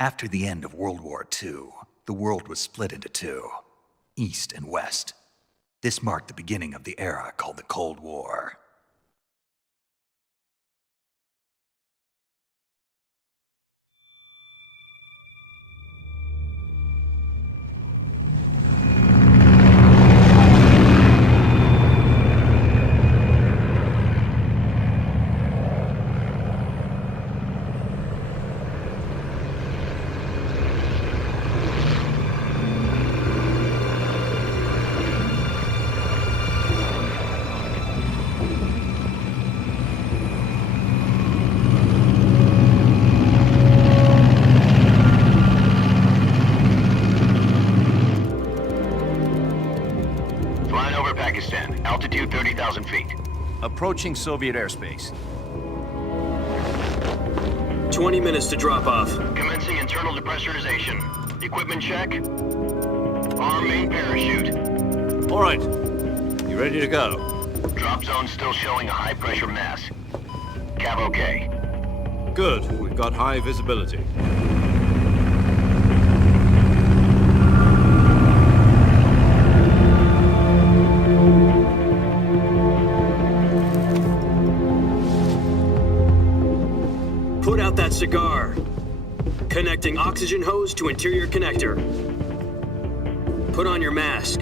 After the end of World War II, the world was split into two, East and West. This marked the beginning of the era called the Cold War. Altitude 30,000 feet. Approaching Soviet airspace. 20 minutes to drop off. Commencing internal depressurization. Equipment check. Arm main parachute. All right. You ready to go? Drop zone still showing a high pressure mass. Cav okay. Good. We've got high visibility. Put out that cigar. Connecting oxygen hose to interior connector. Put on your mask.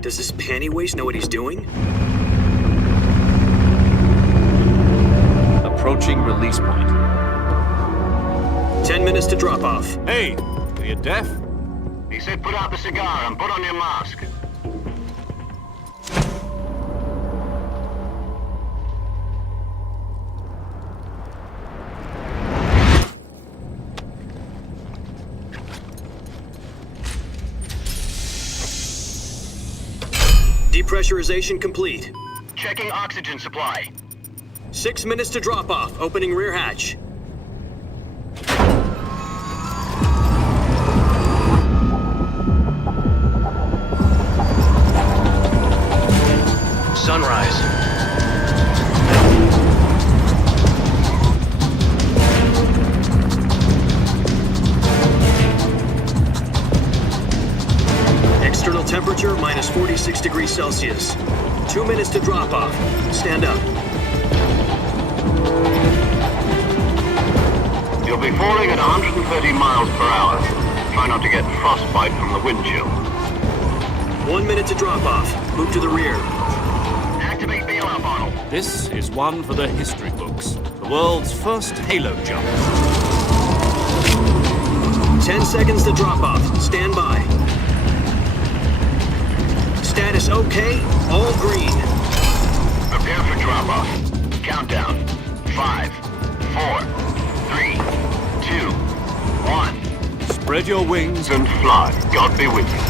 Does this panty waste know what he's doing? Approaching release point. 10 minutes to drop off. Hey, are you deaf? He said put out the cigar and put on your mask. Depressurization complete. Checking oxygen supply. 6 minutes to drop off. Opening rear hatch. Sunrise. External temperature minus 46 degrees Celsius. 2 minutes to drop off. Stand up. You'll be falling at 130 miles per hour. Try not to get frostbite from the wind chill. 1 minute to drop off. Move to the rear. Activate bailout model. This is one for the history books. The world's first halo jump. 10 seconds to drop off. Stand by. Status okay. All green. Prepare for drop-off. Countdown. 5, 4, 3, 2, 1. Spread your wings And fly. God be with you.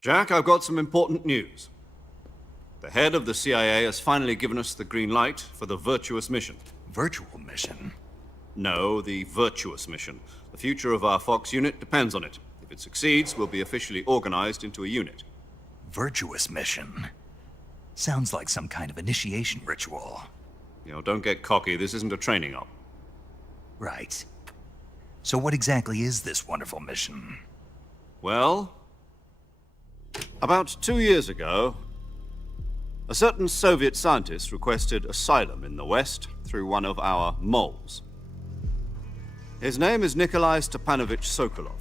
Jack, I've got some important news. The head of the CIA has finally given us the green light for the Virtuous Mission. Virtual mission? No, the Virtuous Mission. The future of our Fox unit depends on it. If it succeeds, we'll be officially organized into a unit. Virtuous mission? Sounds like some kind of initiation ritual. You know, don't get cocky. This isn't a training op. Right. So what exactly is this wonderful mission? Well, about 2 years ago, a certain Soviet scientist requested asylum in the West through one of our moles. His name is Nikolai Stepanovich Sokolov.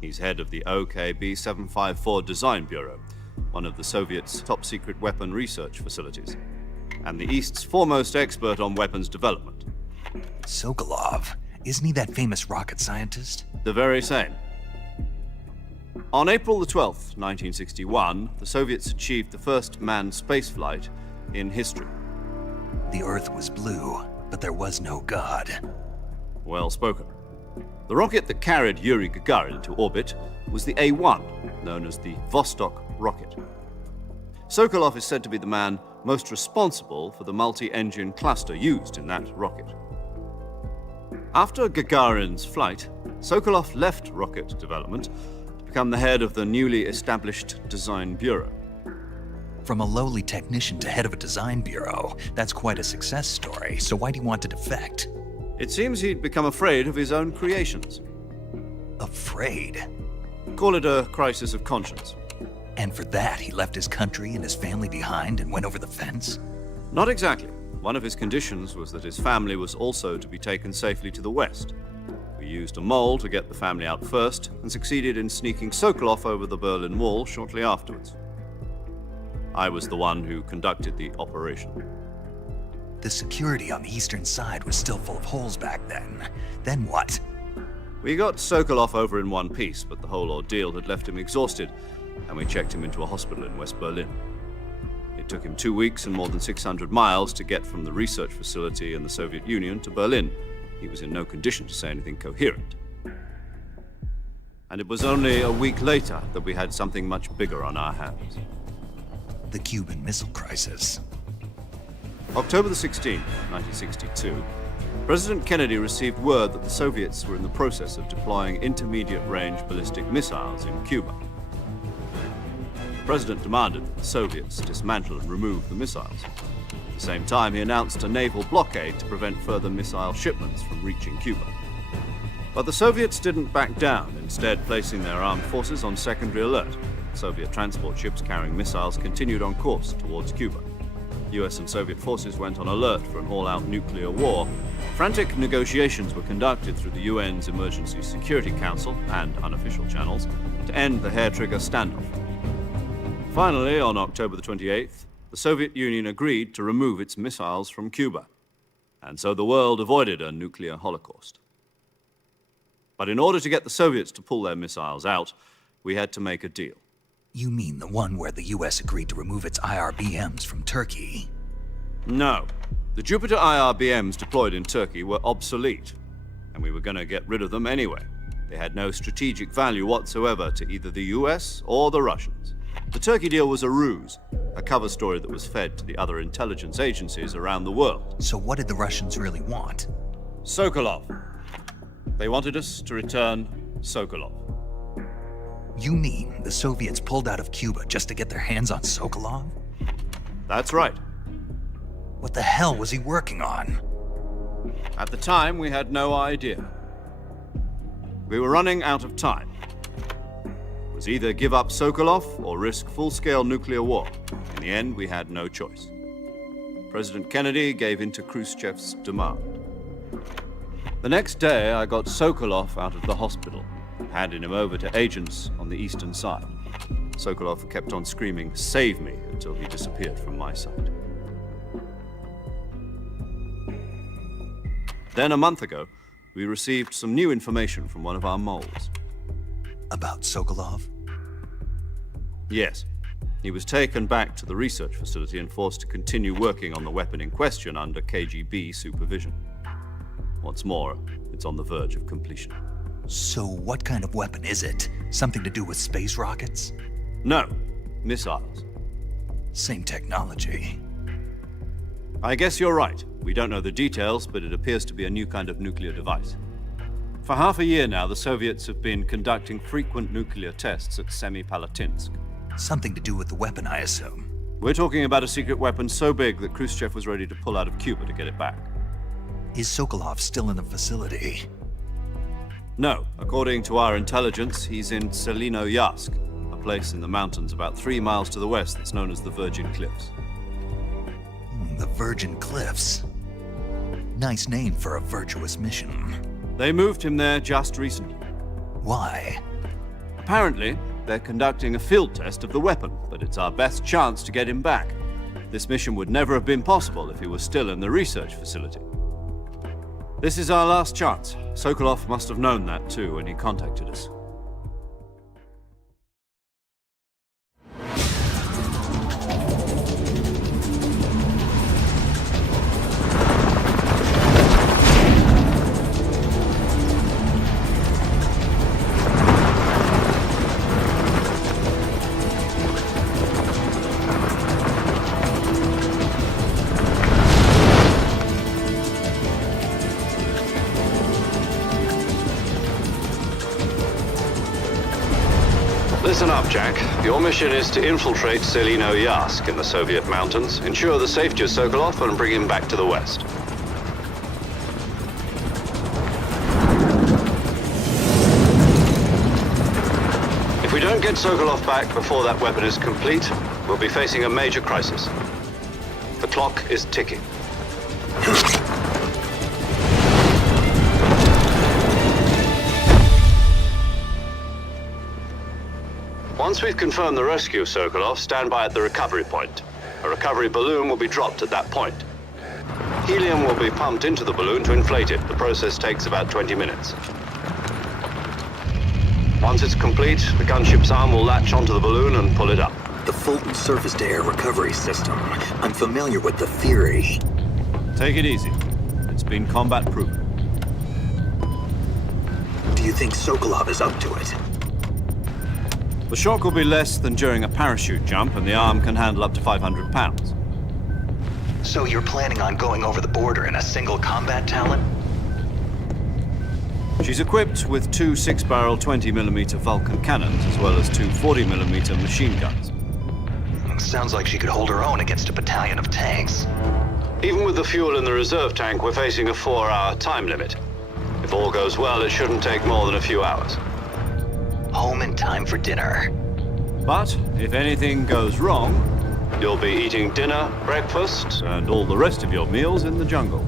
He's head of the OKB-754 Design Bureau, one of the Soviets' top-secret weapon research facilities, and the East's foremost expert on weapons development. Sokolov? Isn't he that famous rocket scientist? The very same. On April the 12th, 1961, the Soviets achieved the first manned spaceflight in history. The Earth was blue, but there was no God. Well spoken. The rocket that carried Yuri Gagarin into orbit was the A-1, known as the Vostok rocket. Sokolov is said to be the man most responsible for the multi-engine cluster used in that rocket. After Gagarin's flight, Sokolov left rocket development to become the head of the newly established Design Bureau. From a lowly technician to head of a design bureau, that's quite a success story, so why do you want to defect? It seems he'd become afraid of his own creations. Afraid? Call it a crisis of conscience. And for that, he left his country and his family behind and went over the fence? Not exactly. One of his conditions was that his family was also to be taken safely to the west. We used a mole to get the family out first and succeeded in sneaking Sokolov over the Berlin Wall shortly afterwards. I was the one who conducted the operation. The security on the eastern side was still full of holes back then. Then what? We got Sokolov over in one piece, but the whole ordeal had left him exhausted, and we checked him into a hospital in West Berlin. It took him 2 weeks and more than 600 miles to get from the research facility in the Soviet Union to Berlin. He was in no condition to say anything coherent. And it was only a week later that we had something much bigger on our hands. The Cuban Missile Crisis. October the 16th, 1962, President Kennedy received word that the Soviets were in the process of deploying intermediate-range ballistic missiles in Cuba. The President demanded that the Soviets dismantle and remove the missiles. At the same time, he announced a naval blockade to prevent further missile shipments from reaching Cuba. But the Soviets didn't back down, instead placing their armed forces on secondary alert. Soviet transport ships carrying missiles continued on course towards Cuba. US and Soviet forces went on alert for an all-out nuclear war. Frantic negotiations were conducted through the UN's Emergency Security Council and unofficial channels to end the hair-trigger standoff. Finally, on October the 28th, the Soviet Union agreed to remove its missiles from Cuba. And so the world avoided a nuclear holocaust. But in order to get the Soviets to pull their missiles out, we had to make a deal. You mean the one where the US agreed to remove its IRBMs from Turkey? No. The Jupiter IRBMs deployed in Turkey were obsolete, and we were going to get rid of them anyway. They had no strategic value whatsoever to either the US or the Russians. The Turkey deal was a ruse, a cover story that was fed to the other intelligence agencies around the world. So what did the Russians really want? Sokolov. They wanted us to return Sokolov. You mean the Soviets pulled out of Cuba just to get their hands on Sokolov? That's right. What the hell was he working on? At the time, we had no idea. We were running out of time. It was either give up Sokolov or risk full-scale nuclear war. In the end, we had no choice. President Kennedy gave in to Khrushchev's demand. The next day, I got Sokolov out of the hospital, handing him over to agents on the eastern side. Sokolov kept on screaming, "Save me," until he disappeared from my sight. Then a month ago, we received some new information from one of our moles. About Sokolov? Yes. He was taken back to the research facility and forced to continue working on the weapon in question under KGB supervision. What's more, it's on the verge of completion. So what kind of weapon is it? Something to do with space rockets? No, missiles. Same technology. I guess you're right. We don't know the details, but it appears to be a new kind of nuclear device. For half a year now, the Soviets have been conducting frequent nuclear tests at Semipalatinsk. Something to do with the weapon, I assume. We're talking about a secret weapon so big that Khrushchev was ready to pull out of Cuba to get it back. Is Sokolov still in the facility? No. According to our intelligence, he's in Selinoyarsk, a place in the mountains about 3 miles to the west that's known as the Virgin Cliffs. The Virgin Cliffs. Nice name for a virtuous mission. They moved him there just recently. Why? Apparently, they're conducting a field test of the weapon, but it's our best chance to get him back. This mission would never have been possible if he was still in the research facility. This is our last chance. Sokolov must have known that too when he contacted us. Your mission is to infiltrate Selino Yask in the Soviet mountains, ensure the safety of Sokolov, and bring him back to the West. If we don't get Sokolov back before that weapon is complete, we'll be facing a major crisis. The clock is ticking. Once we've confirmed the rescue of Sokolov, stand by at the recovery point. A recovery balloon will be dropped at that point. Helium will be pumped into the balloon to inflate it. The process takes about 20 minutes. Once it's complete, the gunship's arm will latch onto the balloon and pull it up. The Fulton surface-to-air recovery system. I'm familiar with the theory. Take it easy. It's been combat-proven. Do you think Sokolov is up to it? The shock will be less than during a parachute jump, and the arm can handle up to 500 pounds. So you're planning on going over the border in a single combat talent? She's equipped with two 6-barrel 20mm Vulcan cannons, as well as two 40mm machine guns. Sounds like she could hold her own against a battalion of tanks. Even with the fuel in the reserve tank, we're facing a 4-hour time limit. If all goes well, it shouldn't take more than a few hours. Home in time for dinner. But if anything goes wrong, you'll be eating dinner, breakfast, and all the rest of your meals in the jungle.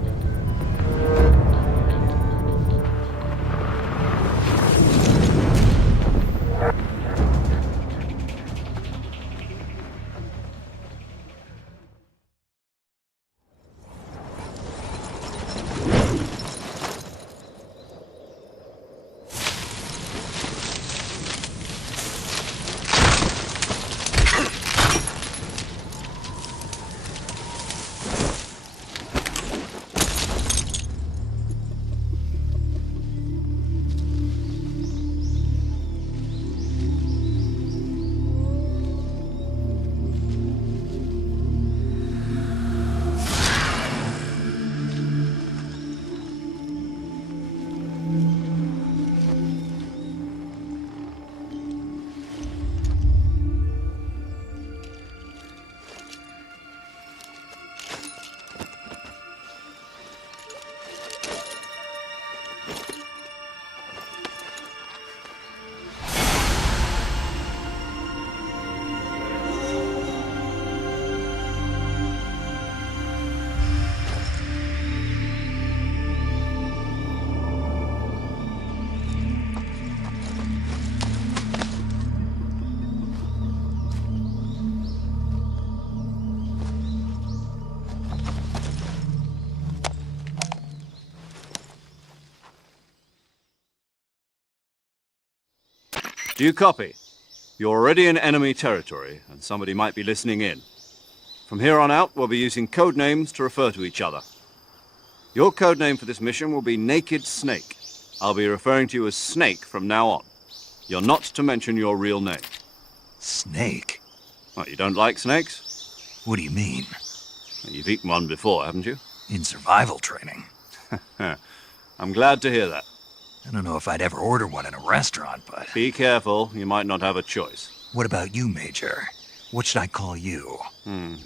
Do you copy? You're already in enemy territory, and somebody might be listening in. From here on out, we'll be using code names to refer to each other. Your code name for this mission will be Naked Snake. I'll be referring to you as Snake from now on. You're not to mention your real name. Snake? What, you don't like snakes? What do you mean? You've eaten one before, haven't you? In survival training. I'm glad to hear that. I don't know if I'd ever order one in a restaurant, but... Be careful, you might not have a choice. What about you, Major? What should I call you?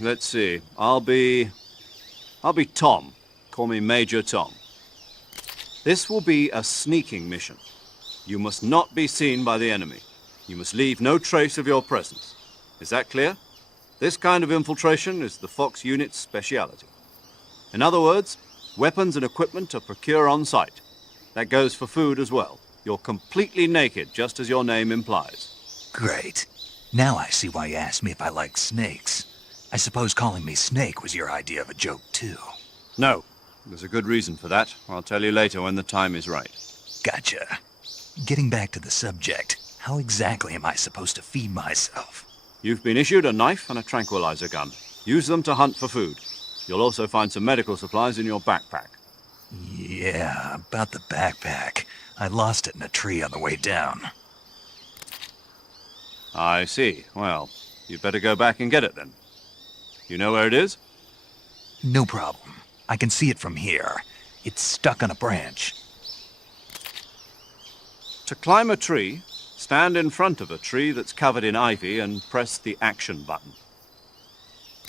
Let's see. I'll be Tom. Call me Major Tom. This will be a sneaking mission. You must not be seen by the enemy. You must leave no trace of your presence. Is that clear? This kind of infiltration is the Fox unit's speciality. In other words, weapons and equipment are procured on site. That goes for food as well. You're completely naked, just as your name implies. Great. Now I see why you asked me if I like snakes. I suppose calling me Snake was your idea of a joke, too. No. There's a good reason for that. I'll tell you later when the time is right. Gotcha. Getting back to the subject, how exactly am I supposed to feed myself? You've been issued a knife and a tranquilizer gun. Use them to hunt for food. You'll also find some medical supplies in your backpack. Yeah, about the backpack. I lost it in a tree on the way down. I see. Well, you'd better go back and get it then. You know where it is? No problem. I can see it from here. It's stuck on a branch. To climb a tree, Stand in front of a tree that's covered in ivy and press the action button.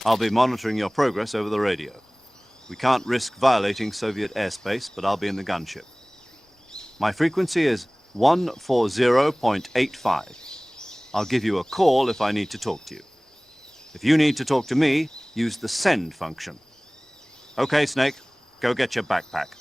I'll be monitoring your progress over the radio. We can't risk violating Soviet airspace, but I'll be in the gunship. My frequency is 140.85. I'll give you a call if I need to talk to you. If you need to talk to me, use the send function. Okay, Snake, go get your backpack.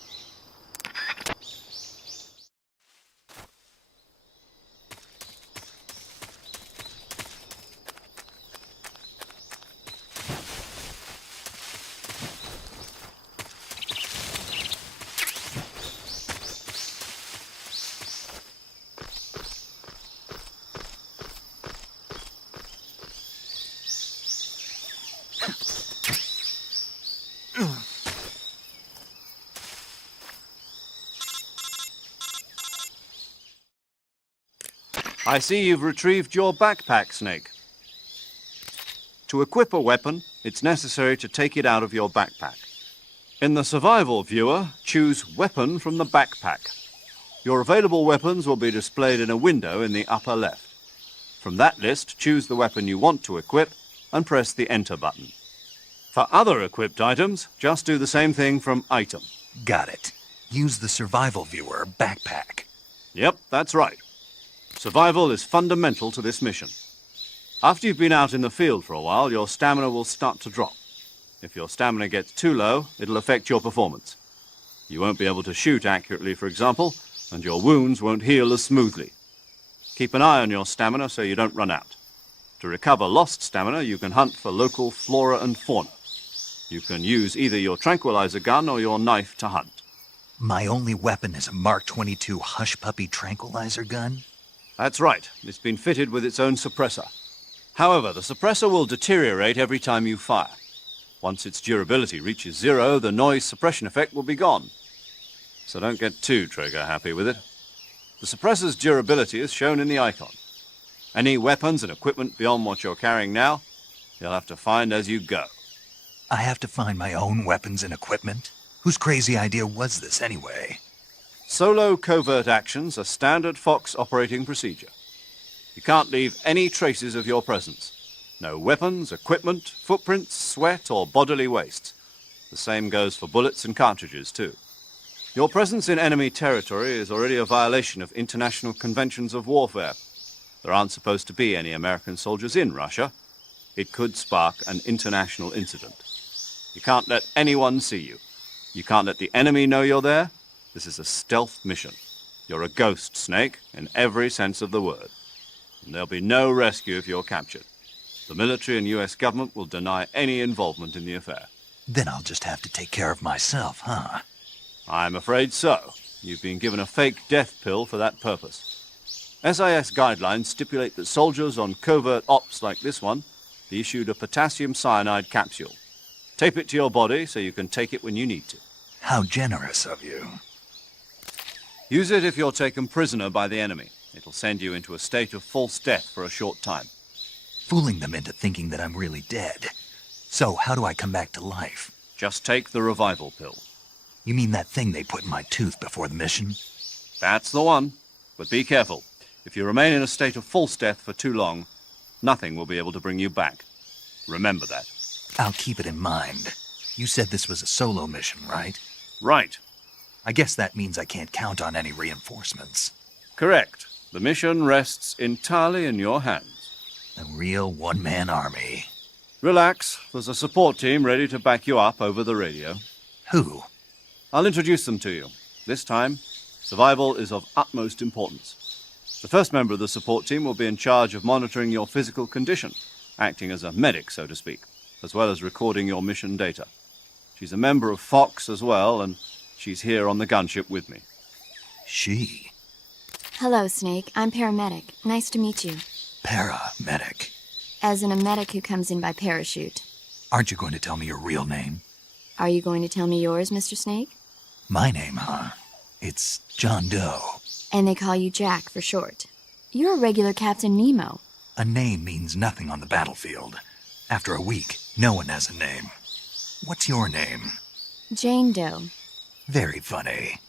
I see you've retrieved your backpack, Snake. To equip a weapon, it's necessary to take it out of your backpack. In the survival viewer, choose Weapon from the backpack. Your available weapons will be displayed in a window in the upper left. From that list, choose the weapon you want to equip and press the Enter button. For other equipped items, just do the same thing from Item. Got it. Use the survival viewer backpack. Yep, that's right. Survival is fundamental to this mission. After you've been out in the field for a while, your stamina will start to drop. If your stamina gets too low, it'll affect your performance. You won't be able to shoot accurately, for example, and your wounds won't heal as smoothly. Keep an eye on your stamina so you don't run out. To recover lost stamina, you can hunt for local flora and fauna. You can use either your tranquilizer gun or your knife to hunt. My only weapon is a Mark 22 Hush Puppy tranquilizer gun? That's right. It's been fitted with its own suppressor. However, the suppressor will deteriorate every time you fire. Once its durability reaches 0, the noise suppression effect will be gone. So don't get too trigger-happy with it. The suppressor's durability is shown in the icon. Any weapons and equipment beyond what you're carrying now, you'll have to find as you go. I have to find my own weapons and equipment? Whose crazy idea was this anyway? Solo covert actions are standard Fox operating procedure. You can't leave any traces of your presence. No weapons, equipment, footprints, sweat, or bodily waste. The same goes for bullets and cartridges, too. Your presence in enemy territory is already a violation of international conventions of warfare. There aren't supposed to be any American soldiers in Russia. It could spark an international incident. You can't let anyone see you. You can't let the enemy know you're there. This is a stealth mission. You're a ghost, Snake, in every sense of the word. And there'll be no rescue if you're captured. The military and US government will deny any involvement in the affair. Then I'll just have to take care of myself, huh? I'm afraid so. You've been given a fake death pill for that purpose. SIS guidelines stipulate that soldiers on covert ops like this one be issued a potassium cyanide capsule. Tape it to your body so you can take it when you need to. How generous of you. Use it if you're taken prisoner by the enemy. It'll send you into a state of false death for a short time. Fooling them into thinking that I'm really dead. So how do I come back to life? Just take the revival pill. You mean that thing they put in my tooth before the mission? That's the one. But be careful. If you remain in a state of false death for too long, nothing will be able to bring you back. Remember that. I'll keep it in mind. You said this was a solo mission, right? Right. I guess that means I can't count on any reinforcements. Correct. The mission rests entirely in your hands. A real one-man army. Relax. There's a support team ready to back you up over the radio. Who? I'll introduce them to you. This time, survival is of utmost importance. The first member of the support team will be in charge of monitoring your physical condition, acting as a medic, so to speak, as well as recording your mission data. She's a member of Fox as well, and she's here on the gunship with me. She? Hello, Snake. I'm paramedic. Nice to meet you. Paramedic. As in a medic who comes in by parachute. Aren't you going to tell me your real name? Are you going to tell me yours, Mr. Snake? My name, huh? It's John Doe. And they call you Jack for short. You're a regular Captain Nemo. A name means nothing on the battlefield. After a week, no one has a name. What's your name? Jane Doe. Very funny.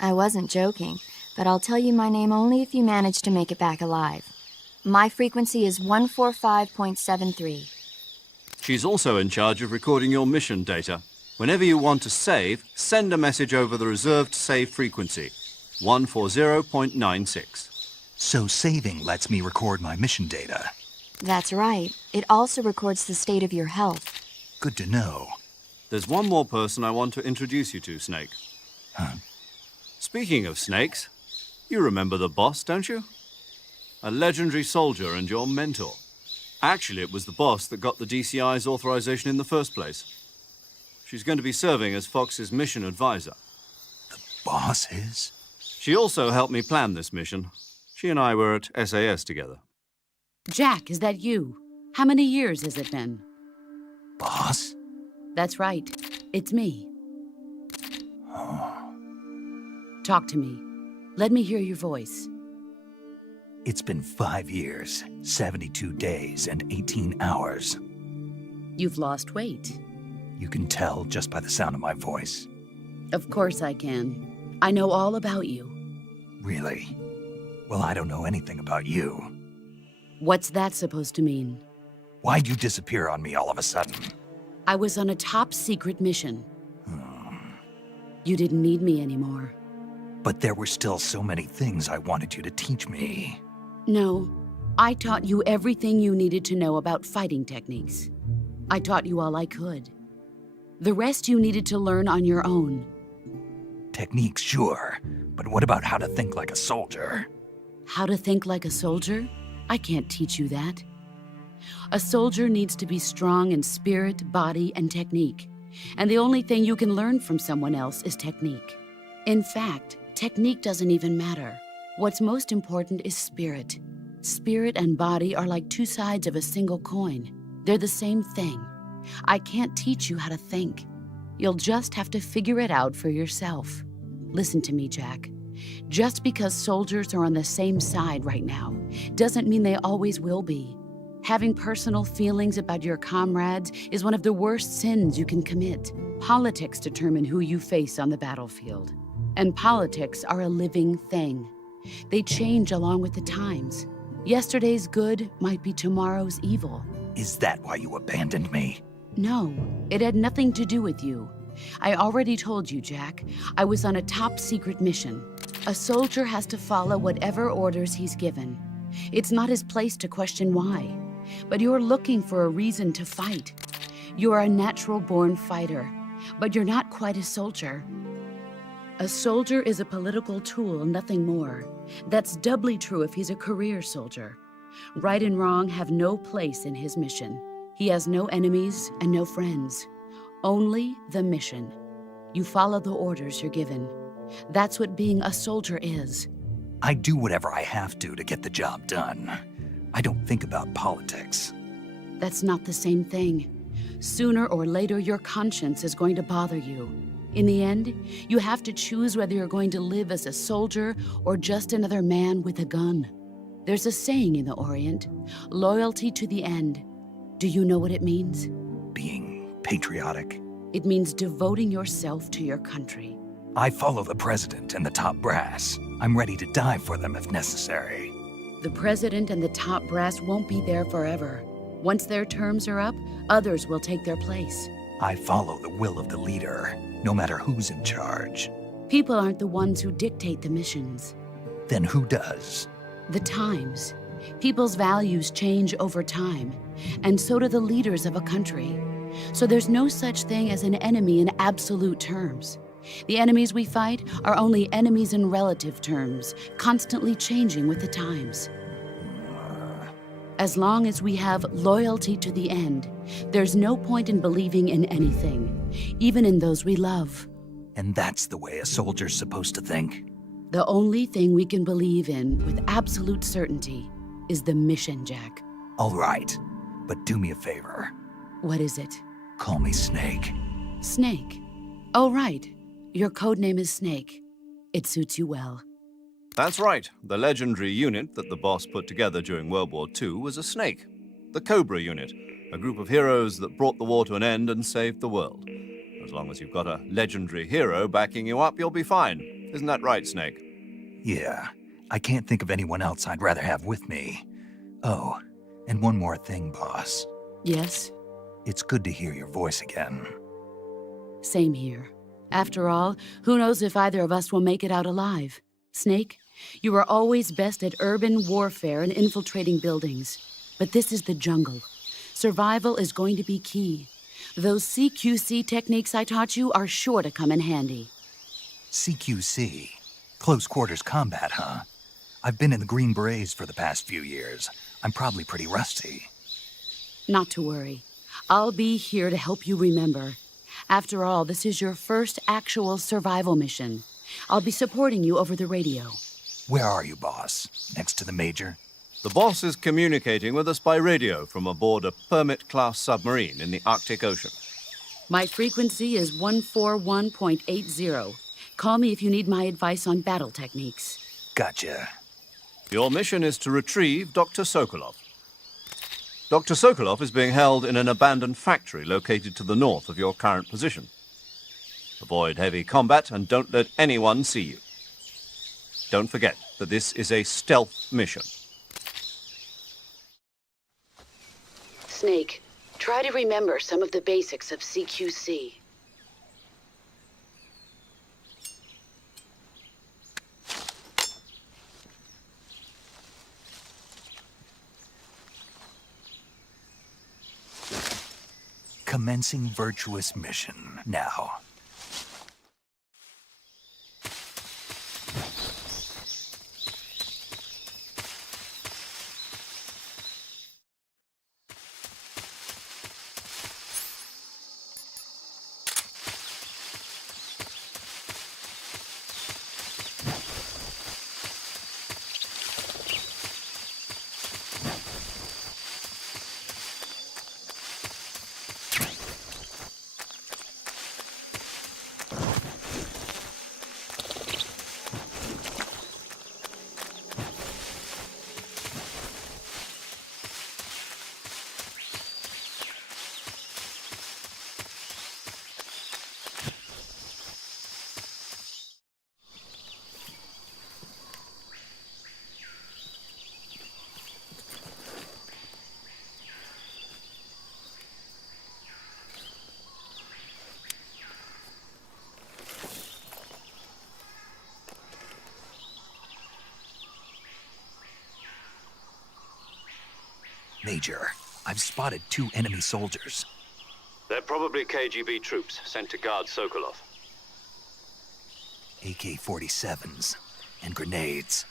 I wasn't joking. but I'll tell you my name only if you manage to make it back alive. My frequency is 145.73. She's also in charge of recording your mission data. Whenever you want to save, send a message over the reserved save frequency, 140.96. So saving lets me record my mission data. That's right. It also records the state of your health. Good to know. There's one more person I want to introduce you to, Snake. Huh? Speaking of snakes, you remember the boss, don't you? A legendary soldier and your mentor. Actually, it was the boss that got the DCI's authorization in the first place. She's going to be serving as Fox's mission advisor. The boss is? She also helped me plan this mission. She and I were at SAS together. Jack, is that you? How many years has it been? Boss? That's right. It's me. Talk to me. Let me hear your voice. It's been 5 years, 72 days, and 18 hours. You've lost weight. You can tell just by the sound of my voice. Of course I can. I know all about you. Really? Well, I don't know anything about you. What's that supposed to mean? Why'd you disappear on me all of a sudden? I was on a top-secret mission. You didn't need me anymore. But there were still so many things I wanted you to teach me. No, I taught you everything you needed to know about fighting techniques. I taught you all I could. The rest you needed to learn on your own. Techniques, sure. But what about how to think like a soldier? How to think like a soldier? I can't teach you that. A soldier needs to be strong in spirit, body, and technique. And the only thing you can learn from someone else is technique. In fact, technique doesn't even matter. What's most important is spirit. Spirit and body are like two sides of a single coin. They're the same thing. I can't teach you how to think. You'll just have to figure it out for yourself. Listen to me, Jack. Just because soldiers are on the same side right now doesn't mean they always will be. Having personal feelings about your comrades is one of the worst sins you can commit. Politics determine who you face on the battlefield. And politics are a living thing. They change along with the times. Yesterday's good might be tomorrow's evil. Is that why you abandoned me? No, it had nothing to do with you. I already told you, Jack. I was on a top-secret mission. A soldier has to follow whatever orders he's given. It's not his place to question why. But you're looking for a reason to fight. You're a natural-born fighter, but you're not quite a soldier. A soldier is a political tool, nothing more. That's doubly true if he's a career soldier. Right and wrong have no place in his mission. He has no enemies and no friends. Only the mission. You follow the orders you're given. That's what being a soldier is. I do whatever I have to get the job done. I don't think about politics. That's not the same thing. Sooner or later, your conscience is going to bother you. In the end, you have to choose whether you're going to live as a soldier or just another man with a gun. There's a saying in the Orient, loyalty to the end. Do you know what it means? Being patriotic. It means devoting yourself to your country. I follow the president and the top brass. I'm ready to die for them if necessary. The president and the top brass won't be there forever. Once their terms are up, others will take their place. I follow the will of the leader, no matter who's in charge. People aren't the ones who dictate the missions. Then who does? The times. People's values change over time, and so do the leaders of a country. So there's no such thing as an enemy in absolute terms. The enemies we fight are only enemies in relative terms, constantly changing with the times. As long as we have loyalty to the end, there's no point in believing in anything, even in those we love. And that's the way a soldier's supposed to think? The only thing we can believe in with absolute certainty is the mission, Jack. All right, but do me a favor. What is it? Call me Snake. Snake. Oh, right. Your code name is Snake. It suits you well. That's right. The legendary unit that the boss put together during World War II was a snake. The Cobra unit, a group of heroes that brought the war to an end and saved the world. As long as you've got a legendary hero backing you up, you'll be fine. Isn't that right, Snake? Yeah, I can't think of anyone else I'd rather have with me. Oh, and one more thing, boss. Yes? It's good to hear your voice again. Same here. After all, who knows if either of us will make it out alive? Snake, you are always best at urban warfare and infiltrating buildings. But this is the jungle. Survival is going to be key. Those CQC techniques I taught you are sure to come in handy. CQC? Close quarters combat, huh? I've been in the Green Berets for the past few years. I'm probably pretty rusty. Not to worry. I'll be here to help you remember. After all, this is your first actual survival mission. I'll be supporting you over the radio. Where are you, boss? Next to the Major? The boss is communicating with us by radio from aboard a Permit-class submarine in the Arctic Ocean. My frequency is 141.80. Call me if you need my advice on battle techniques. Gotcha. Your mission is to retrieve Dr. Sokolov. Dr. Sokolov is being held in an abandoned factory located to the north of your current position. Avoid heavy combat and don't let anyone see you. Don't forget that this is a stealth mission. Snake, try to remember some of the basics of CQC. Commencing Virtuous Mission now. Major, I've spotted 2 enemy soldiers. They're probably KGB troops sent to guard Sokolov. AK-47s and grenades.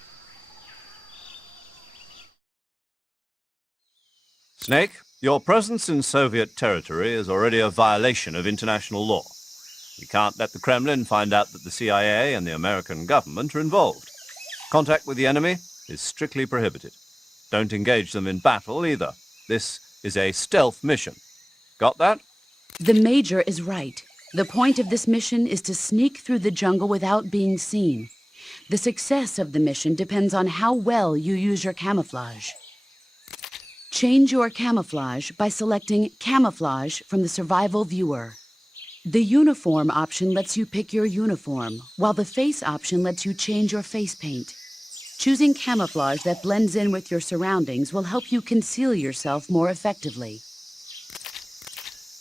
Snake, your presence in Soviet territory is already a violation of international law. We can't let the Kremlin find out that the CIA and the American government are involved. Contact with the enemy is strictly prohibited. Don't engage them in battle either. This is a stealth mission. Got that? The Major is right. The point of this mission is to sneak through the jungle without being seen. The success of the mission depends on how well you use your camouflage. Change your camouflage by selecting Camouflage from the Survival Viewer. The Uniform option lets you pick your uniform, while the Face option lets you change your face paint. Choosing camouflage that blends in with your surroundings will help you conceal yourself more effectively.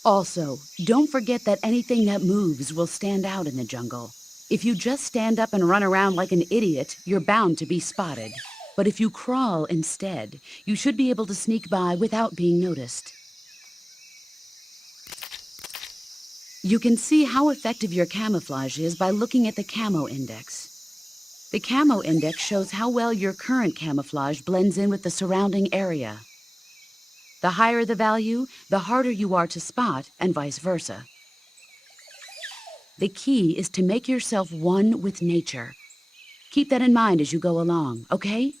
Also, don't forget that anything that moves will stand out in the jungle. If you just stand up and run around like an idiot, you're bound to be spotted. But if you crawl instead, you should be able to sneak by without being noticed. You can see how effective your camouflage is by looking at the Camo Index. The Camo Index shows how well your current camouflage blends in with the surrounding area. The higher the value, the harder you are to spot, and vice versa. The key is to make yourself one with nature. Keep that in mind as you go along, okay?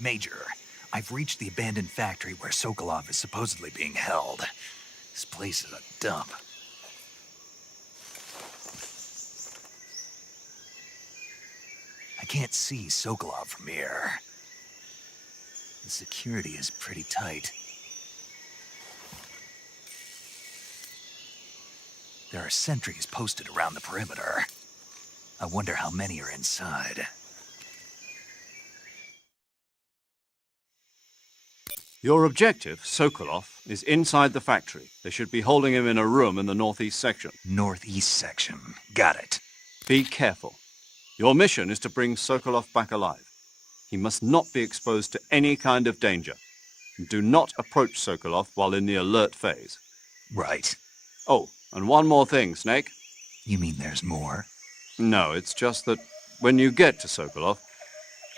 Major, I've reached the abandoned factory where Sokolov is supposedly being held. This place is a dump. I can't see Sokolov from here. The security is pretty tight. There are sentries posted around the perimeter. I wonder how many are inside. Your objective, Sokolov, is inside the factory. They should be holding him in a room in the northeast section. Northeast section. Got it. Be careful. Your mission is to bring Sokolov back alive. He must not be exposed to any kind of danger. Do not approach Sokolov while in the alert phase. Right. Oh, and one more thing, Snake. You mean there's more? No, it's just that when you get to Sokolov,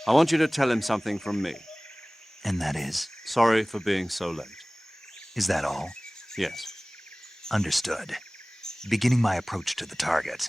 I want you to tell him something from me. And that is? Sorry for being so late. Is that all? Yes. Understood. Beginning my approach to the target.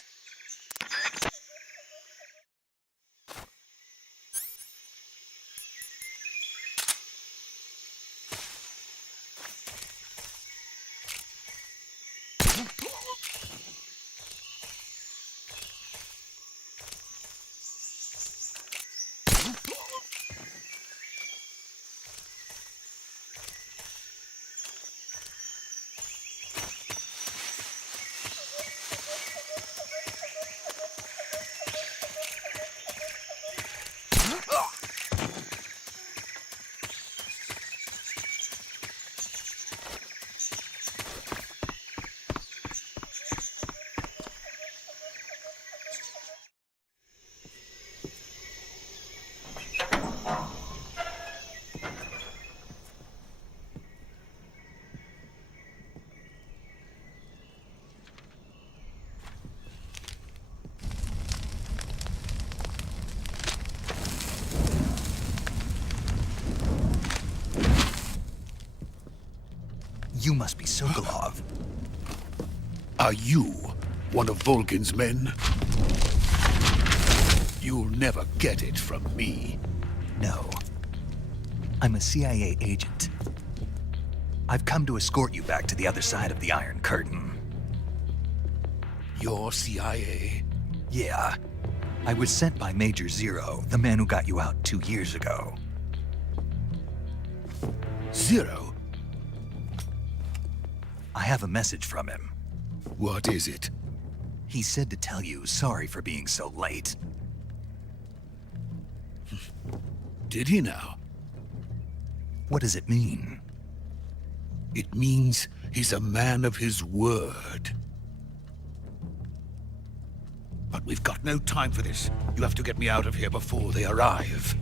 You must be Sokolov. Are you one of Volgin's men? You'll never get it from me. No. I'm a CIA agent. I've come to escort you back to the other side of the Iron Curtain. You're CIA? Yeah. I was sent by Major Zero, the man who got you out 2 years ago. Zero? I have a message from him. What is it? He said to tell you sorry for being so late. Did he now? What does it mean? It means he's a man of his word. But we've got no time for this. You have to get me out of here before they arrive.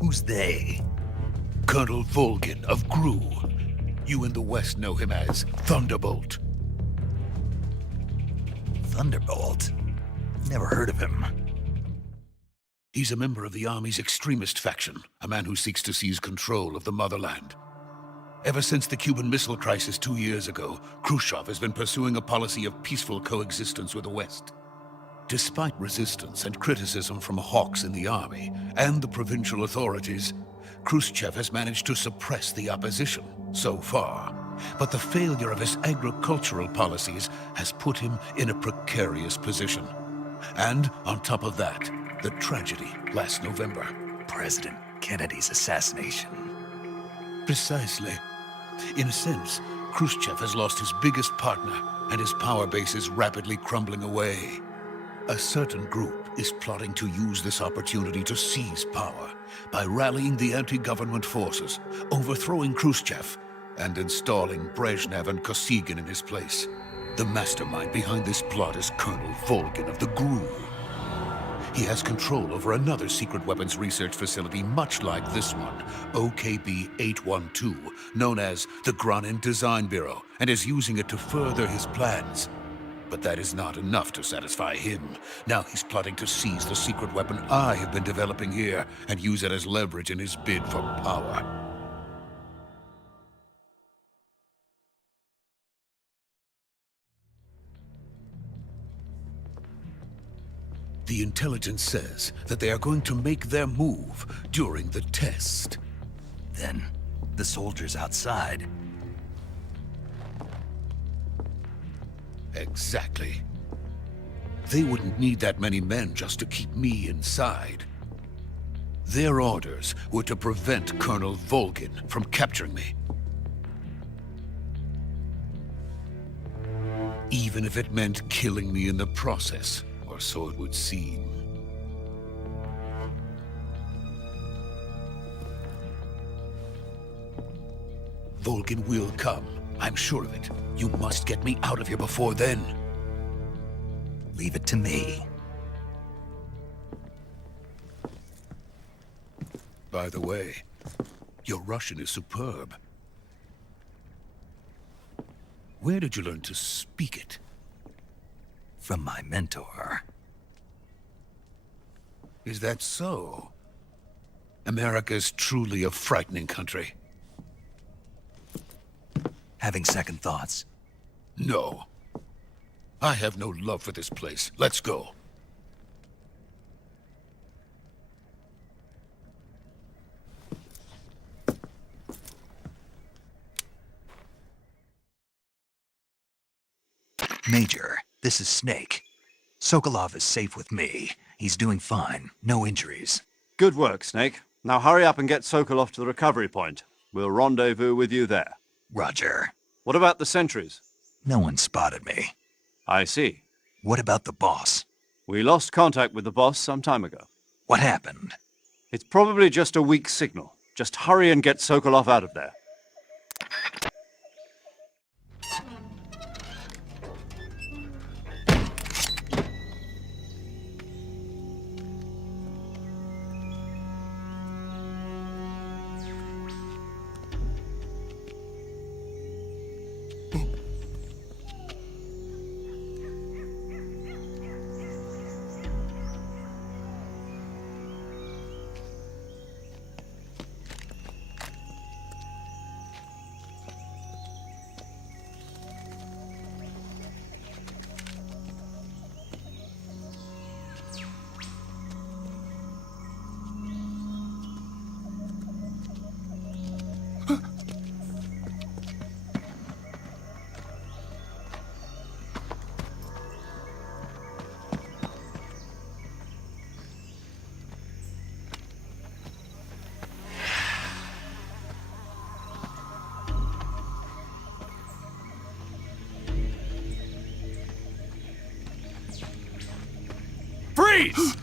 Who's they? Colonel Volgin of GRU. You in the West know him as Thunderbolt. Thunderbolt? Never heard of him. He's a member of the Army's extremist faction, a man who seeks to seize control of the motherland. Ever since the Cuban Missile Crisis 2 years ago, Khrushchev has been pursuing a policy of peaceful coexistence with the West. Despite resistance and criticism from hawks in the Army and the provincial authorities, Khrushchev has managed to suppress the opposition so far. But the failure of his agricultural policies has put him in a precarious position. And on top of that, the tragedy last November. President Kennedy's assassination. Precisely. In a sense, Khrushchev has lost his biggest partner, and his power base is rapidly crumbling away. A certain group is plotting to use this opportunity to seize power by rallying the anti-government forces, overthrowing Khrushchev, and installing Brezhnev and Kosygin in his place. The mastermind behind this plot is Colonel Volgin of the GRU. He has control over another secret weapons research facility much like this one, OKB-812, known as the Granin Design Bureau, and is using it to further his plans. But that is not enough to satisfy him. Now he's plotting to seize the secret weapon I have been developing here and use it as leverage in his bid for power. The intelligence says that they are going to make their move during the test. Then, the soldiers outside. Exactly. They wouldn't need that many men just to keep me inside. Their orders were to prevent Colonel Volgin from capturing me. Even if it meant killing me in the process, or so it would seem. Volgin will come. I'm sure of it. You must get me out of here before then. Leave it to me. By the way, your Russian is superb. Where did you learn to speak it? From my mentor. Is that so? America's truly a frightening country. Having second thoughts? No. I have no love for this place. Let's go. Major, this is Snake. Sokolov is safe with me. He's doing fine. No injuries. Good work, Snake. Now hurry up and get Sokolov to the recovery point. We'll rendezvous with you there. Roger. What about the sentries? No one spotted me. I see. What about the boss? We lost contact with the boss some time ago. What happened? It's probably just a weak signal. Just hurry and get Sokolov out of there. Freeze!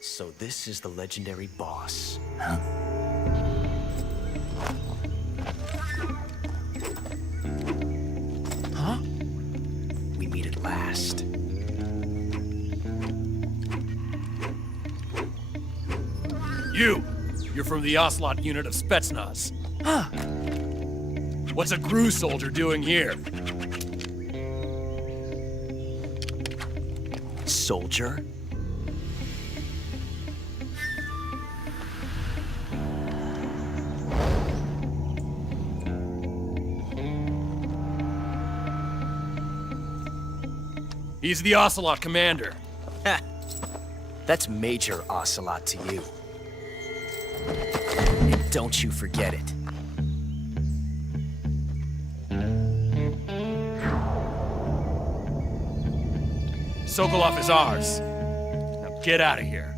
So this is the legendary boss. Huh? Huh? We meet at last. You're from the Ocelot unit of Spetsnaz. Huh. What's a GRU soldier doing here? Soldier? He's the Ocelot commander. Ha! That's Major Ocelot to you. And don't you forget it. Sokolov is ours. Now get out of here.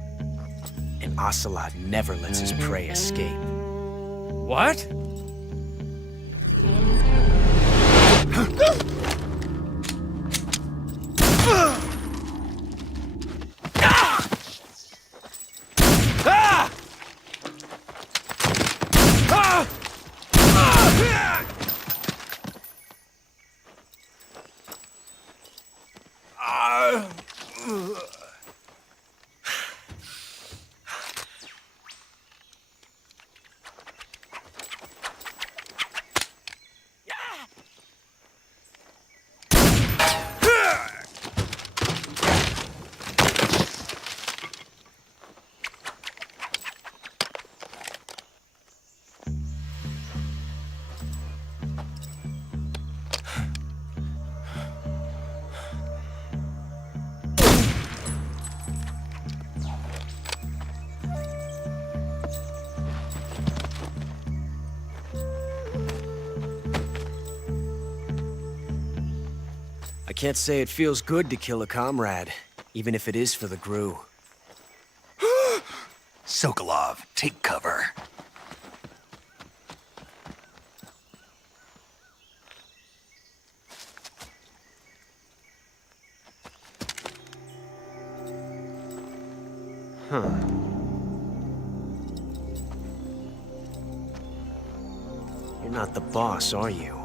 And Ocelot never lets his prey escape. What? Can't say it feels good to kill a comrade, even if it is for the GRU. Sokolov, take cover. Huh. You're not the boss, are you?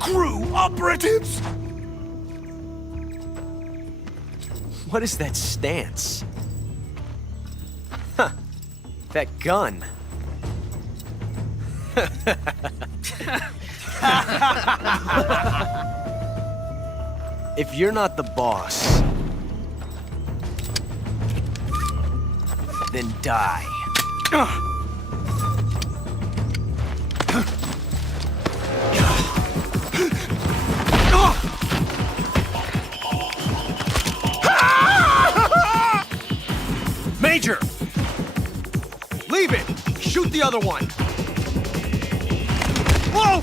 GRU operatives! What is that stance? Huh. That gun. If you're not the boss, then die. Major! Leave it! Shoot the other one! Whoa!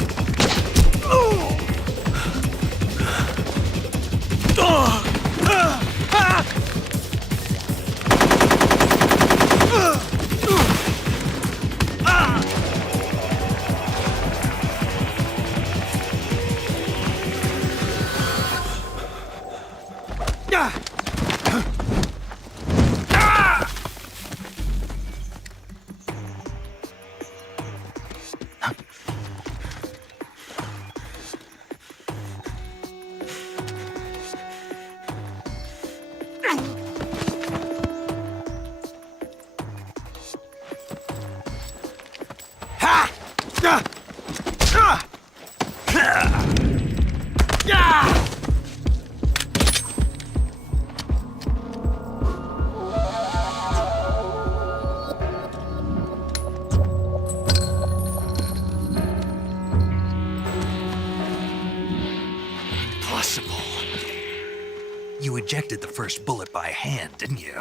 You ejected the first bullet by hand, didn't you?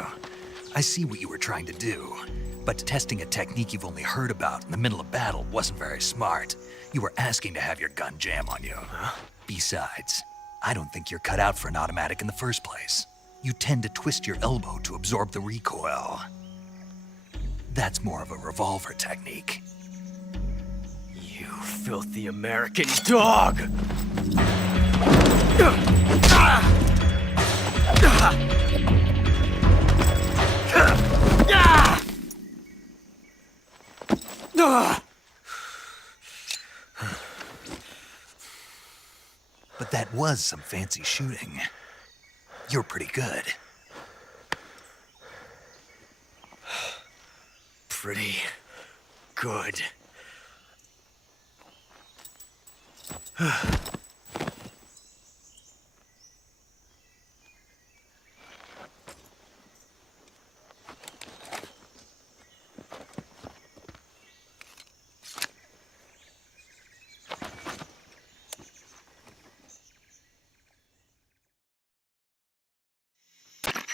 I see what you were trying to do, but testing a technique you've only heard about in the middle of battle wasn't very smart. You were asking to have your gun jam on you. Huh? Besides, I don't think you're cut out for an automatic in the first place. You tend to twist your elbow to absorb the recoil. That's more of a revolver technique. You filthy American dog! But that was some fancy shooting. You're pretty good. Pretty good.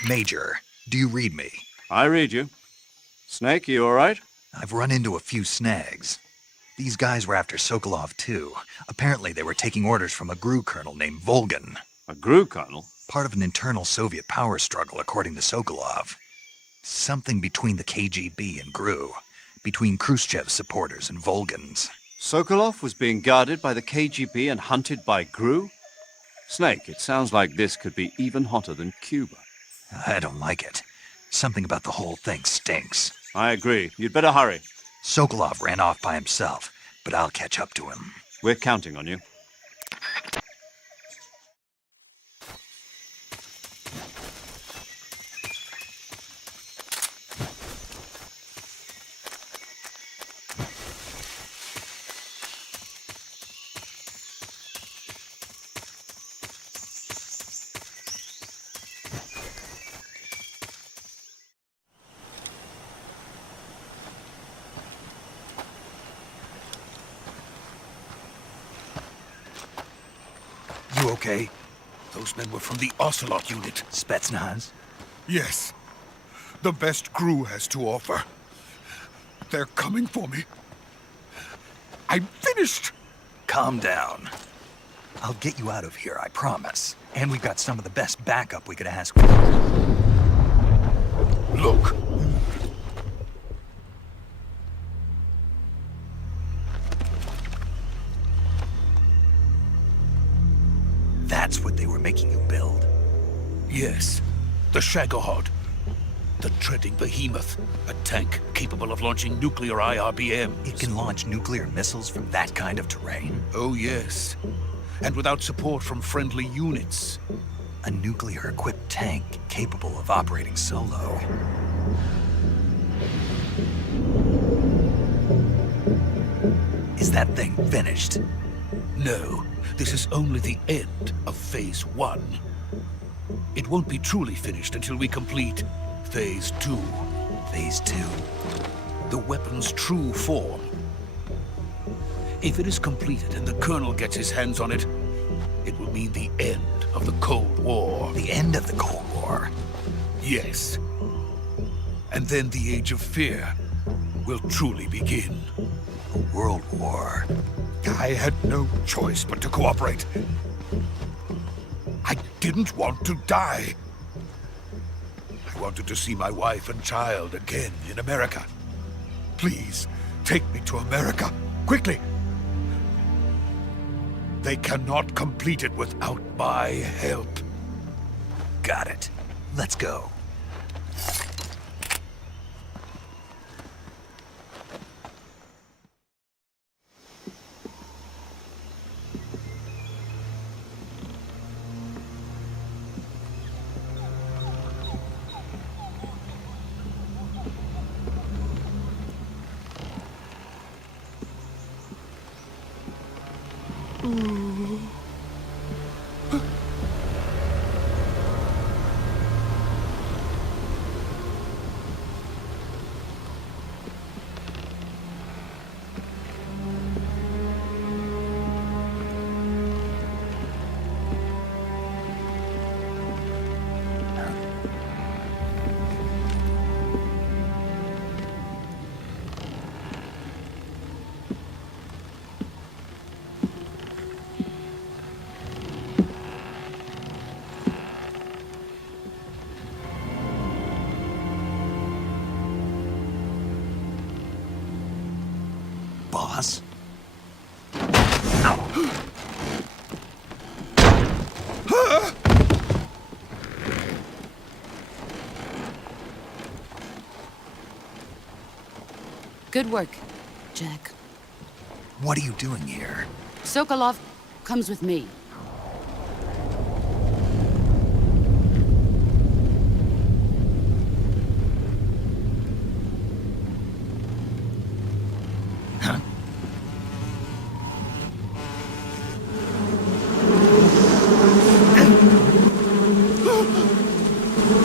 Major, do you read me? I read you. Snake, you all right? I've run into a few snags. These guys were after Sokolov, too. Apparently they were taking orders from a GRU colonel named Volgin. A GRU colonel? Part of an internal Soviet power struggle, according to Sokolov. Something between the KGB and GRU. Between Khrushchev's supporters and Volgin's. Sokolov was being guarded by the KGB and hunted by GRU? Snake, it sounds like this could be even hotter than Cuba. I don't like it. Something about the whole thing stinks. I agree. You'd better hurry. Sokolov ran off by himself, but I'll catch up to him. We're counting on you. You okay? Those men were from the Ocelot unit. Spetsnaz? Yes. The best crew has to offer. They're coming for me. I'm finished! Calm down. I'll get you out of here, I promise. And we've got some of the best backup we could ask for. Look. That's what they were making you build? Yes. The Shagohod. The treading behemoth. A tank capable of launching nuclear IRBMs. It can launch nuclear missiles from that kind of terrain? Oh, yes. And without support from friendly units. A nuclear-equipped tank capable of operating solo. Is that thing finished? No. This is only the end of Phase 1. It won't be truly finished until we complete Phase 2. Phase 2? The weapon's true form. If it is completed and the Colonel gets his hands on it, it will mean the end of the Cold War. The end of the Cold War? Yes. And then the Age of Fear will truly begin. A world war? I had no choice but to cooperate. I didn't want to die. I wanted to see my wife and child again in America. Please, take me to America, quickly. They cannot complete it without my help. Got it. Let's go. Boss? Good work, Jack. What are you doing here? Sokolov comes with me.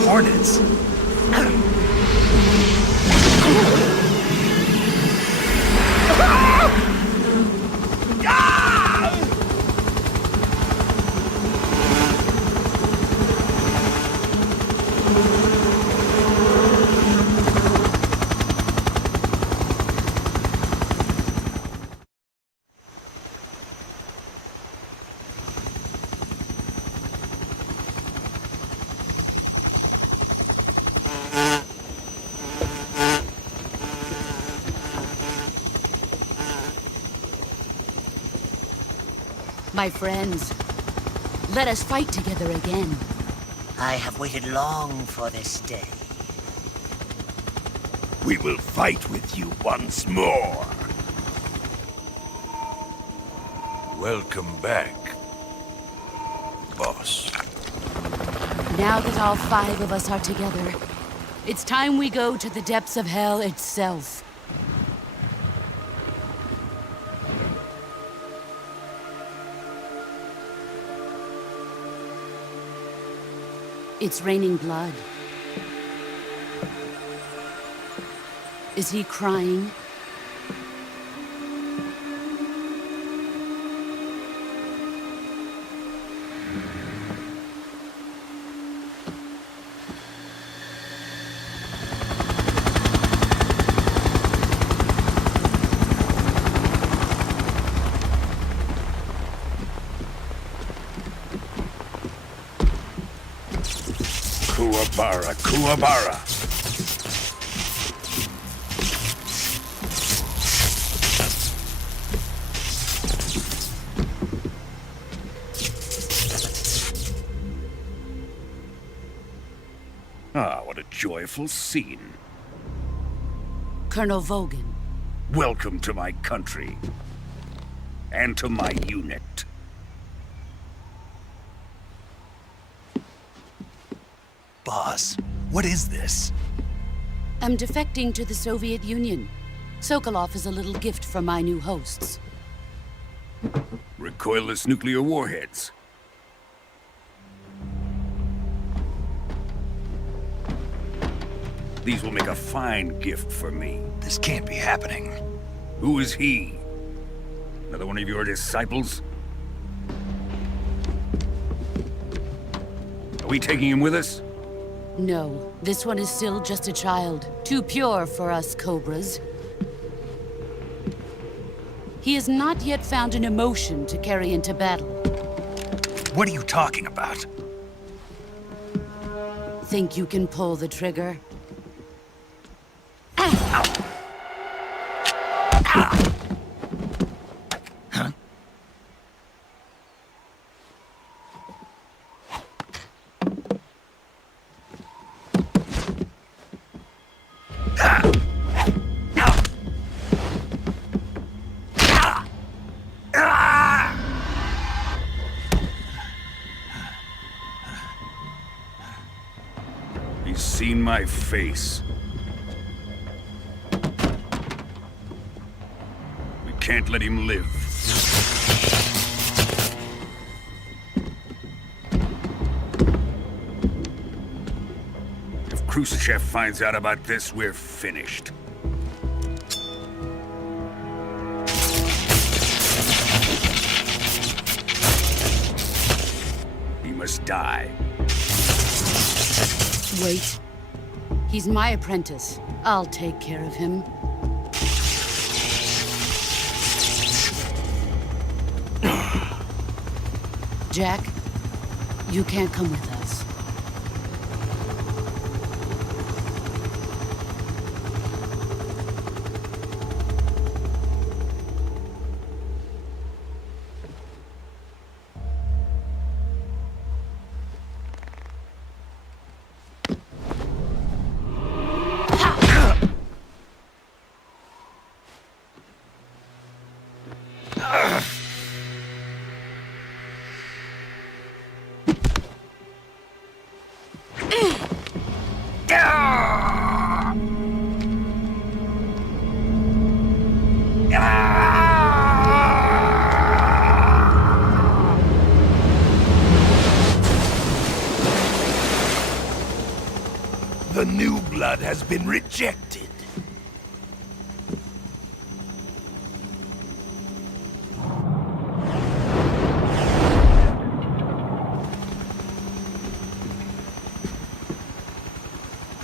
Hornets? My friends, let us fight together again. I have waited long for this day. We will fight with you once more. Welcome back, boss. Now that all 5 of us are together, it's time we go to the depths of hell itself. It's raining blood. Is he crying? Kuwabara, Kuwabara. Ah, what a joyful scene. Colonel Volgin. Welcome to my country. And to my unit. Boss, what is this? I'm defecting to the Soviet Union. Sokolov is a little gift from my new hosts. Recoilless nuclear warheads. These will make a fine gift for me. This can't be happening. Who is he? Another one of your disciples? Are we taking him with us? No, this one is still just a child. Too pure for us Cobras. He has not yet found an emotion to carry into battle. What are you talking about? Think you can pull the trigger? He's seen my face. We can't let him live. If Khrushchev finds out about this, we're finished. He must die. Wait. He's my apprentice. I'll take care of him. Jack, you can't come with us. The new blood has been rejected.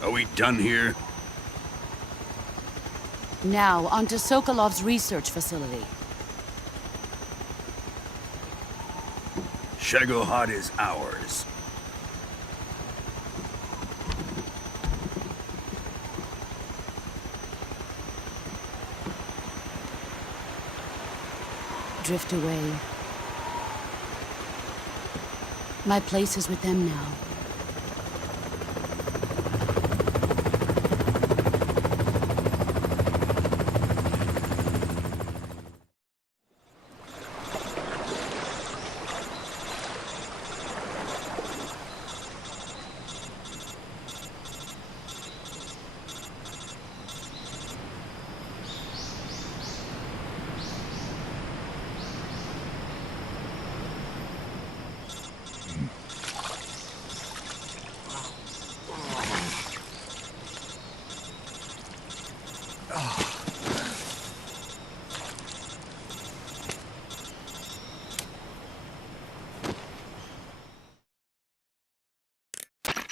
Are we done here? Now, onto Sokolov's research facility. Shagohod is ours. Drift away. My place is with them now.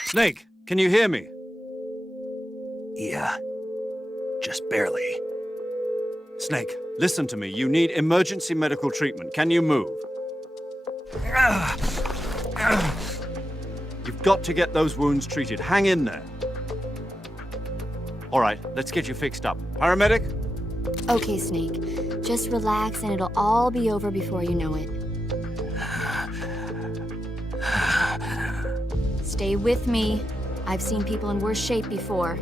Snake, can you hear me? Yeah. Just barely. Snake, listen to me. You need emergency medical treatment. Can you move? You've got to get those wounds treated. Hang in there. All right, let's get you fixed up. Paramedic? Okay, Snake. Just relax and it'll all be over before you know it. Stay with me. I've seen people in worse shape before.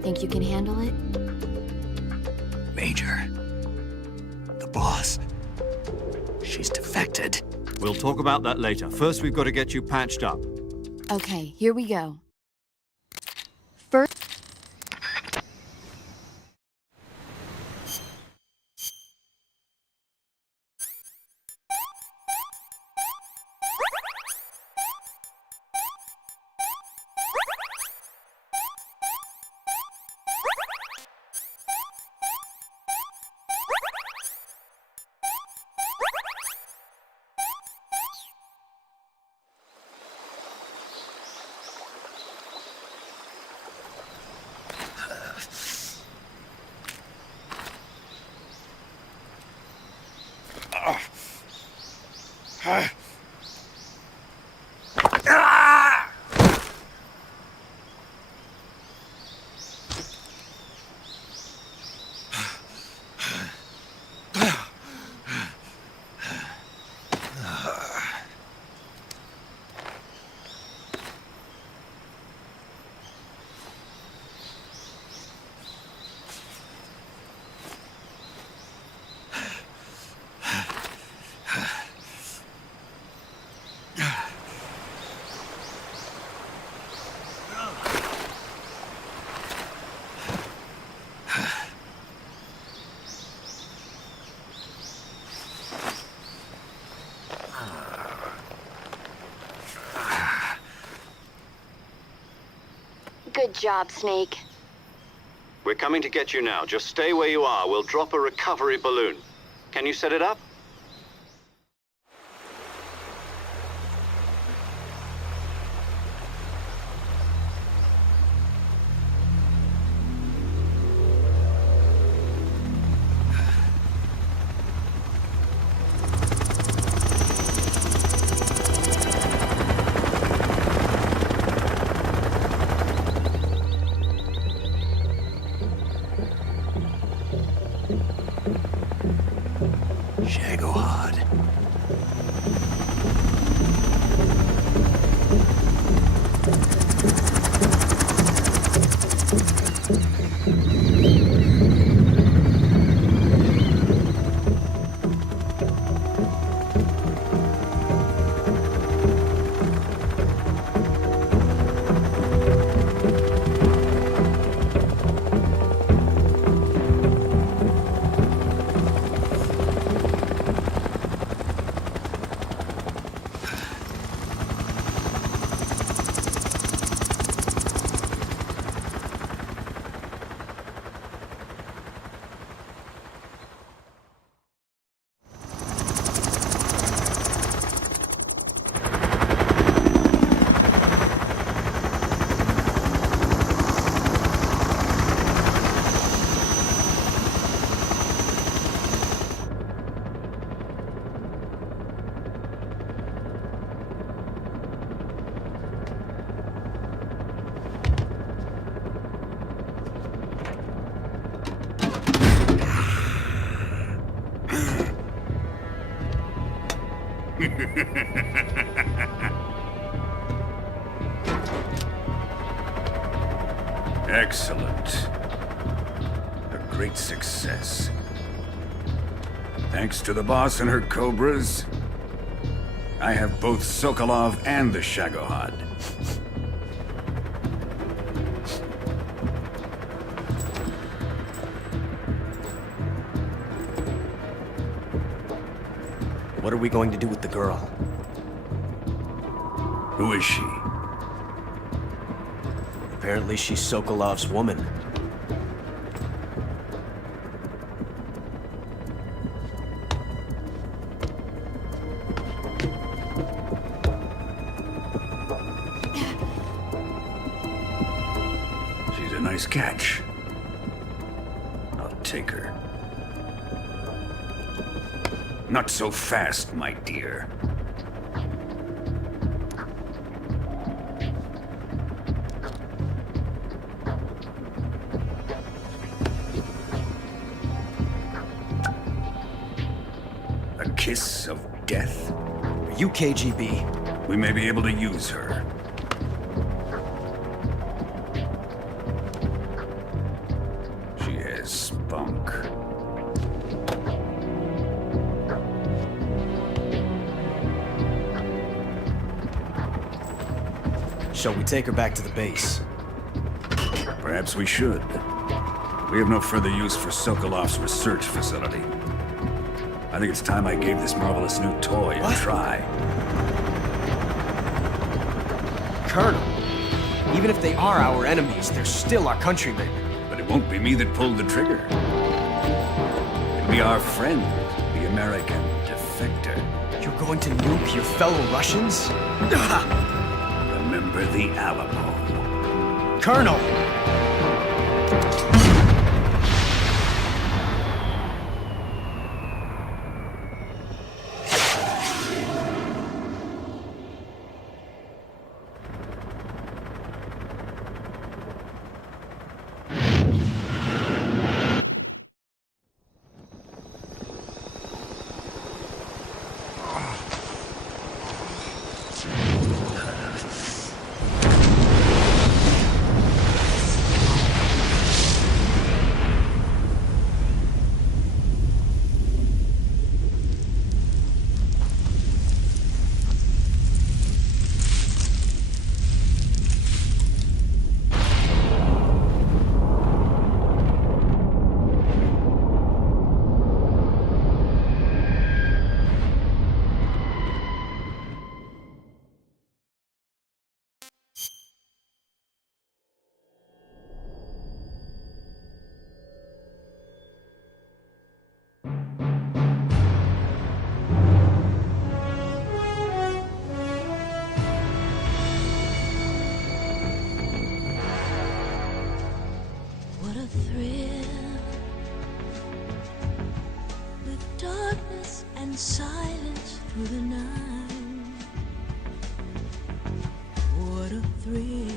Think you can handle it? Major. The boss. She's defected. We'll talk about that later. First, we've got to get you patched up. Okay, here we go. First... Good job, Snake. We're coming to get you now. Just stay where you are. We'll drop a recovery balloon. Can you set it up? Excellent. A great success. Thanks to the boss and her cobras, I have both Sokolov and the Shagohod. What are we going to do with the girl? Who is she? Apparently she's Sokolov's woman. Nice catch. I'll take her. Not so fast, my dear. A kiss of death? Are you KGB? We may be able to use her. She has spunk. Shall we take her back to the base? Perhaps we should. We have no further use for Sokolov's research facility. I think it's time I gave this marvelous new toy a try. Colonel, even if they are our enemies, they're still our countrymen. But it won't be me that pulled the trigger. It'll be our friend, the American defector. You're going to nuke your fellow Russians? Remember the Alamo. Colonel! Silence through the night. What a thrill.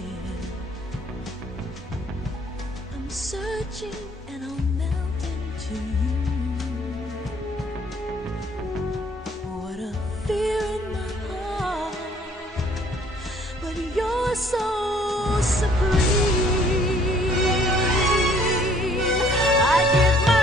I'm searching and I'll melt into you. What a fear in my heart, but you're so supreme. I give my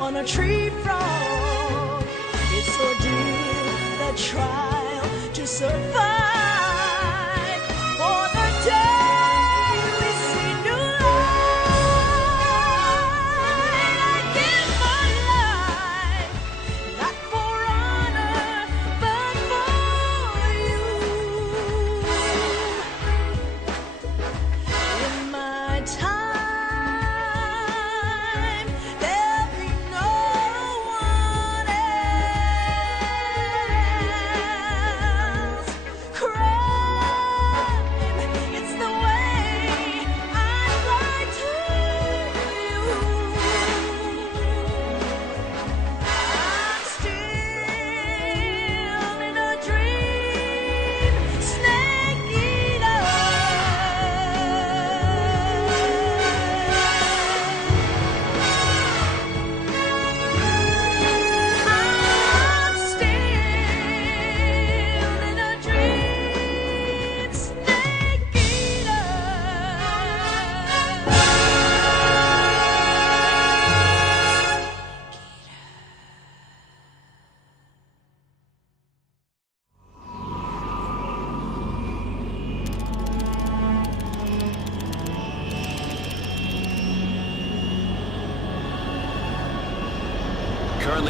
on a tree frog. It's ordeal, the trial to survive. For the day we see new light, I give my life, not for honor, but for you. In my time, there'll be no one else.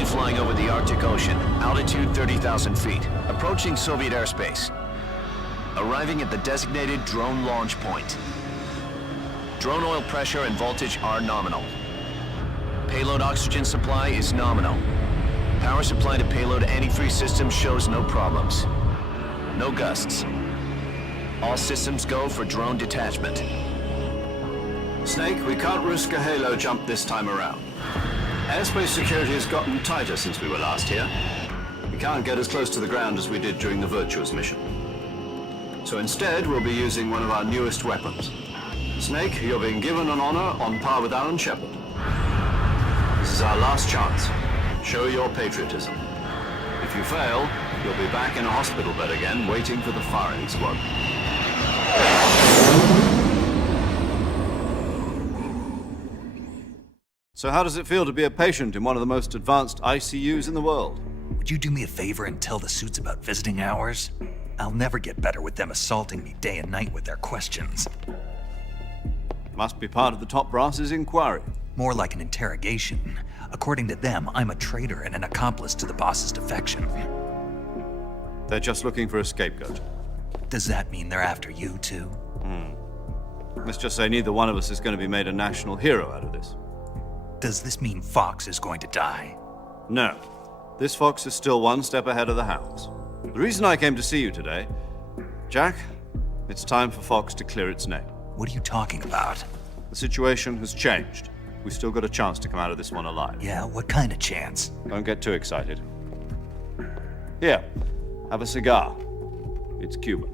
currently flying over the Arctic Ocean, altitude 30,000 feet, approaching Soviet airspace. Arriving at the designated drone launch point. Drone oil pressure and voltage are nominal. Payload oxygen supply is nominal. Power supply to payload antifreeze system shows no problems. No gusts. All systems go for drone detachment. Snake, we can't risk a halo jump this time around. Airspace security has gotten tighter since we were last here. We can't get as close to the ground as we did during the Virtuos mission. So instead, we'll be using one of our newest weapons. Snake, you're being given an honor on par with Alan Shepard. This is our last chance. Show your patriotism. If you fail, you'll be back in a hospital bed again, waiting for the firing squad. So how does it feel to be a patient in one of the most advanced ICUs in the world? Would you do me a favor and tell the suits about visiting hours? I'll never get better with them assaulting me day and night with their questions. Must be part of the top brass's inquiry. More like an interrogation. According to them, I'm a traitor and an accomplice to the boss's defection. They're just looking for a scapegoat. Does that mean they're after you, too? Let's just say neither one of us is going to be made a national hero out of this. Does this mean Fox is going to die? No. This Fox is still one step ahead of the hounds. The reason I came to see you today, Jack, it's time for Fox to clear its name. What are you talking about? The situation has changed. We've still got a chance to come out of this one alive. Yeah, what kind of chance? Don't get too excited. Here, have a cigar. It's Cuba.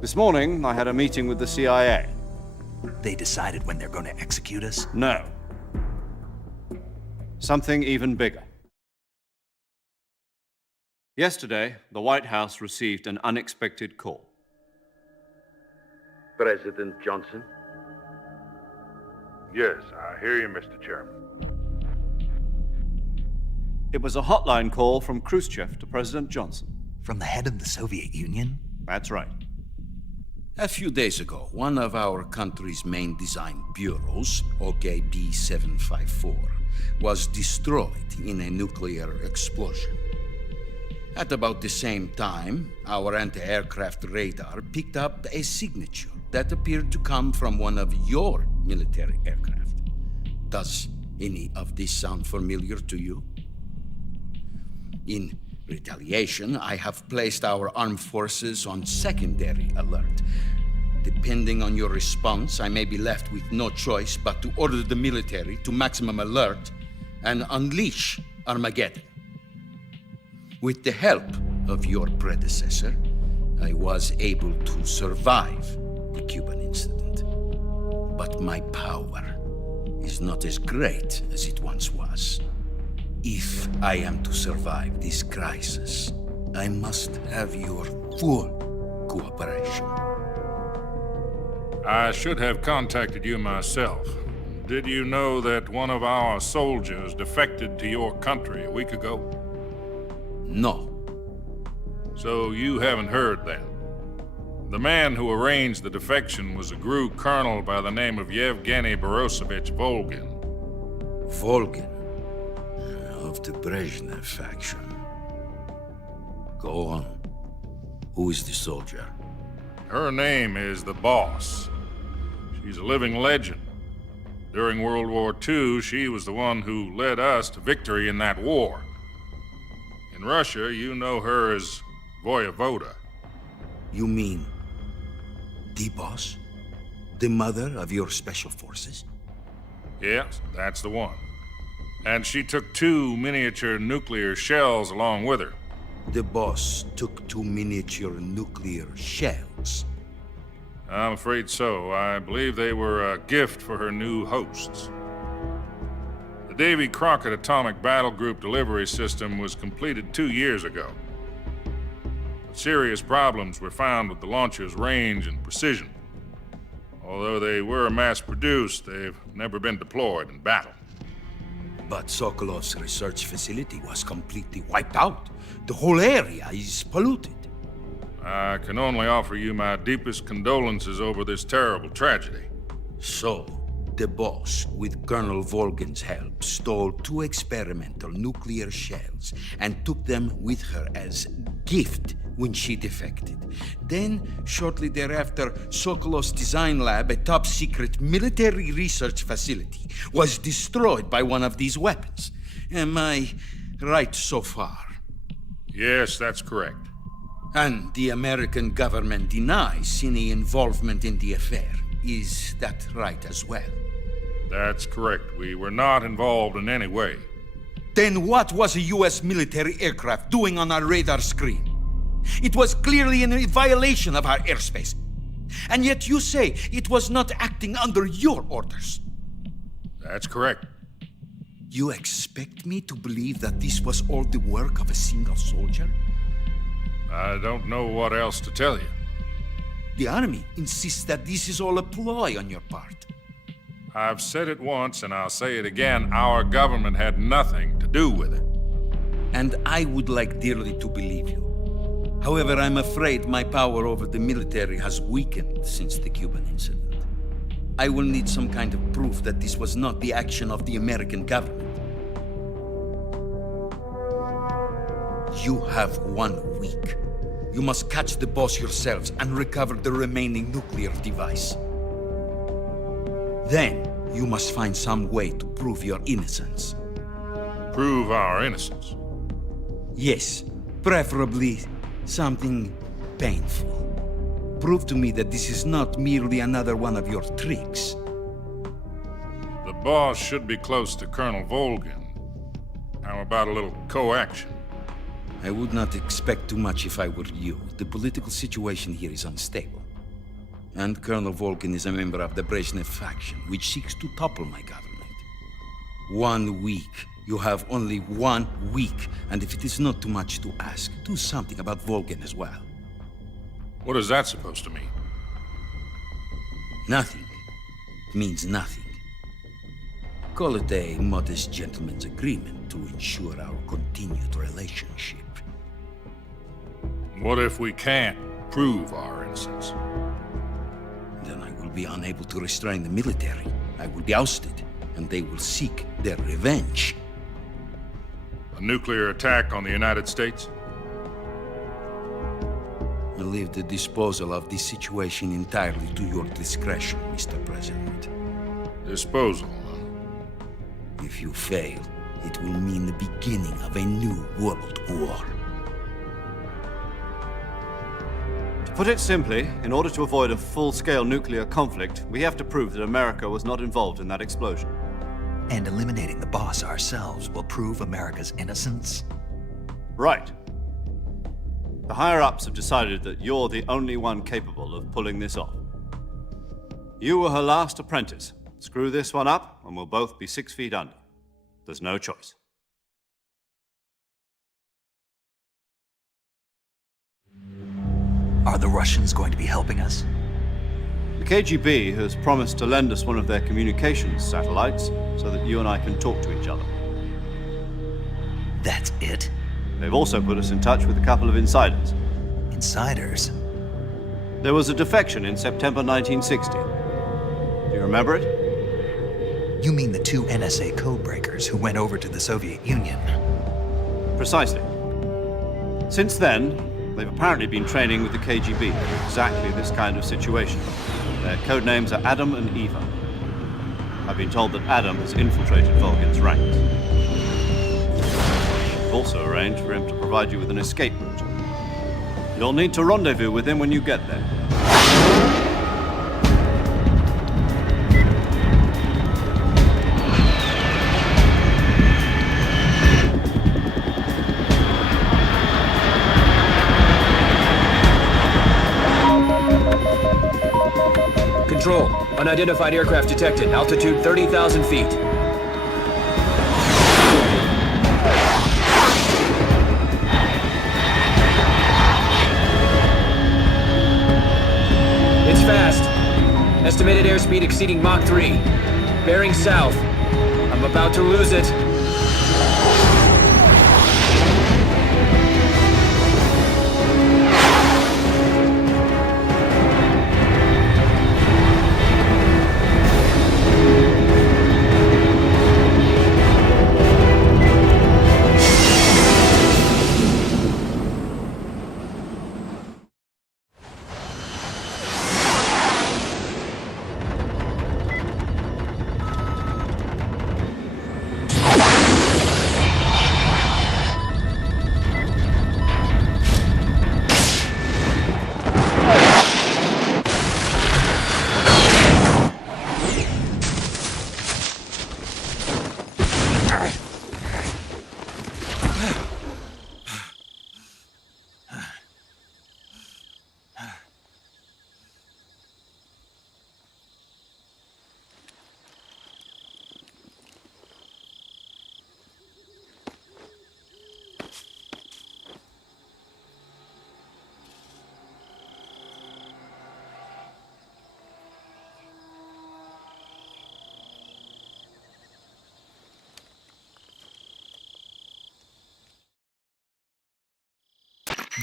This morning, I had a meeting with the CIA. They decided when they're going to execute us? No. Something even bigger. Yesterday, the White House received an unexpected call. President Johnson? Yes, I hear you, Mr. Chairman. It was a hotline call from Khrushchev to President Johnson. From the head of the Soviet Union? That's right. A few days ago, one of our country's main design bureaus, OKB 754, was destroyed in a nuclear explosion. At about the same time, our anti-aircraft radar picked up a signature that appeared to come from one of your military aircraft. Does any of this sound familiar to you? In retaliation, I have placed our armed forces on secondary alert. Depending on your response, I may be left with no choice but to order the military to maximum alert and unleash Armageddon. With the help of your predecessor, I was able to survive the Cuban incident. But my power is not as great as it once was. If I am to survive this crisis, I must have your full cooperation. I should have contacted you myself. Did you know that one of our soldiers defected to your country a week ago? No. So you haven't heard that. The man who arranged the defection was a GRU colonel by the name of Yevgeny Borosovich Volgin. Volgin? Of the Brezhnev faction. Go on. Who is the soldier? Her name is the Boss. She's a living legend. During World War II, she was the one who led us to victory in that war. In Russia, you know her as Voyevoda. You mean the Boss? The mother of your special forces? Yes, that's the one. And she took 2 miniature nuclear shells along with her. The Boss took 2 miniature nuclear shells? I'm afraid so. I believe they were a gift for her new hosts. The Davy Crockett Atomic Battle Group delivery system was completed 2 years ago. But serious problems were found with the launcher's range and precision. Although they were mass-produced, they've never been deployed in battle. But Sokolov's research facility was completely wiped out. The whole area is polluted. I can only offer you my deepest condolences over this terrible tragedy. So, the boss, with Colonel Volgin's help, stole 2 experimental nuclear shells and took them with her as gift when she defected. Then, shortly thereafter, Sokolov's design lab, a top-secret military research facility, was destroyed by one of these weapons. Am I right so far? Yes, that's correct. And the American government denies any involvement in the affair. Is that right as well? That's correct. We were not involved in any way. Then what was a U.S. military aircraft doing on our radar screen? It was clearly in violation of our airspace. And yet you say it was not acting under your orders. That's correct. You expect me to believe that this was all the work of a single soldier? I don't know what else to tell you. The Army insists that this is all a ploy on your part. I've said it once, and I'll say it again. Our government had nothing to do with it. And I would like dearly to believe you. However, I'm afraid my power over the military has weakened since the Cuban incident. I will need some kind of proof that this was not the action of the American government. You have 1 week. You must catch the boss yourselves and recover the remaining nuclear device. Then, you must find some way to prove your innocence. Prove our innocence? Yes, preferably something painful. Prove to me that this is not merely another one of your tricks. The boss should be close to Colonel Volgin. How about a little co-action? I would not expect too much if I were you. The political situation here is unstable. And Colonel Volgin is a member of the Brezhnev faction, which seeks to topple my government. 1 week. You have only 1 week. And if it is not too much to ask, do something about Volgin as well. What is that supposed to mean? Nothing. It means nothing. Call it a modest gentleman's agreement to ensure our continued relationship. What if we can't prove our innocence? Then I will be unable to restrain the military. I will be ousted, and they will seek their revenge. A nuclear attack on the United States? I leave the disposal of this situation entirely to your discretion, Mr. President. Disposal? If you fail, it will mean the beginning of a new world war. To put it simply, in order to avoid a full-scale nuclear conflict, we have to prove that America was not involved in that explosion. And eliminating the boss ourselves will prove America's innocence? Right. The higher-ups have decided that you're the only one capable of pulling this off. You were her last apprentice. Screw this one up, and we'll both be 6 feet under. There's no choice. Are the Russians going to be helping us? The KGB has promised to lend us one of their communications satellites so that you and I can talk to each other. That's it? They've also put us in touch with a couple of insiders. Insiders? There was a defection in September 1960. Do you remember it? You mean the 2 NSA codebreakers who went over to the Soviet Union? Precisely. Since then, they've apparently been training with the KGB for exactly this kind of situation. Their code names are Adam and Eva. I've been told that Adam has infiltrated Volgin's ranks. I've also arranged for him to provide you with an escape route. You'll need to rendezvous with him when you get there. Control. Unidentified aircraft detected. Altitude 30,000 feet. It's fast. Estimated airspeed exceeding Mach 3. Bearing south. I'm about to lose it.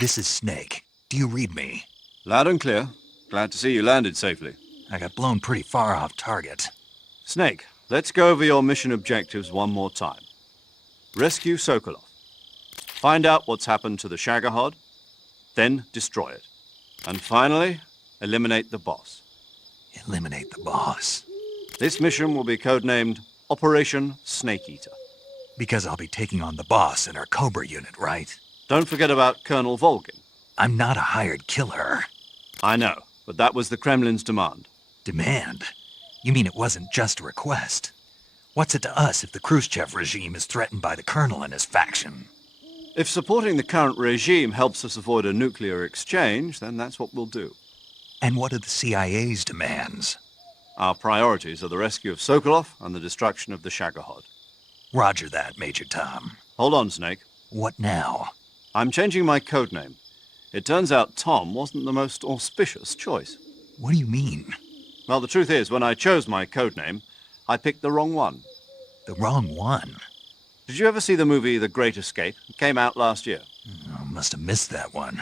This is Snake. Do you read me? Loud and clear. Glad to see you landed safely. I got blown pretty far off target. Snake, let's go over your mission objectives one more time. Rescue Sokolov. Find out what's happened to the Shagohod, then destroy it. And finally, eliminate the boss. Eliminate the boss? This mission will be codenamed Operation Snake Eater. Because I'll be taking on the boss in our Cobra unit, right? Don't forget about Colonel Volgin. I'm not a hired killer. I know, but that was the Kremlin's demand. Demand? You mean it wasn't just a request? What's it to us if the Khrushchev regime is threatened by the Colonel and his faction? If supporting the current regime helps us avoid a nuclear exchange, then that's what we'll do. And what are the CIA's demands? Our priorities are the rescue of Sokolov and the destruction of the Shagohod. Roger that, Major Tom. Hold on, Snake. What now? I'm changing my codename. It turns out Tom wasn't the most auspicious choice. What do you mean? Well, the truth is, when I chose my codename, I picked the wrong one. The wrong one? Did you ever see the movie The Great Escape? It came out last year. I must have missed that one.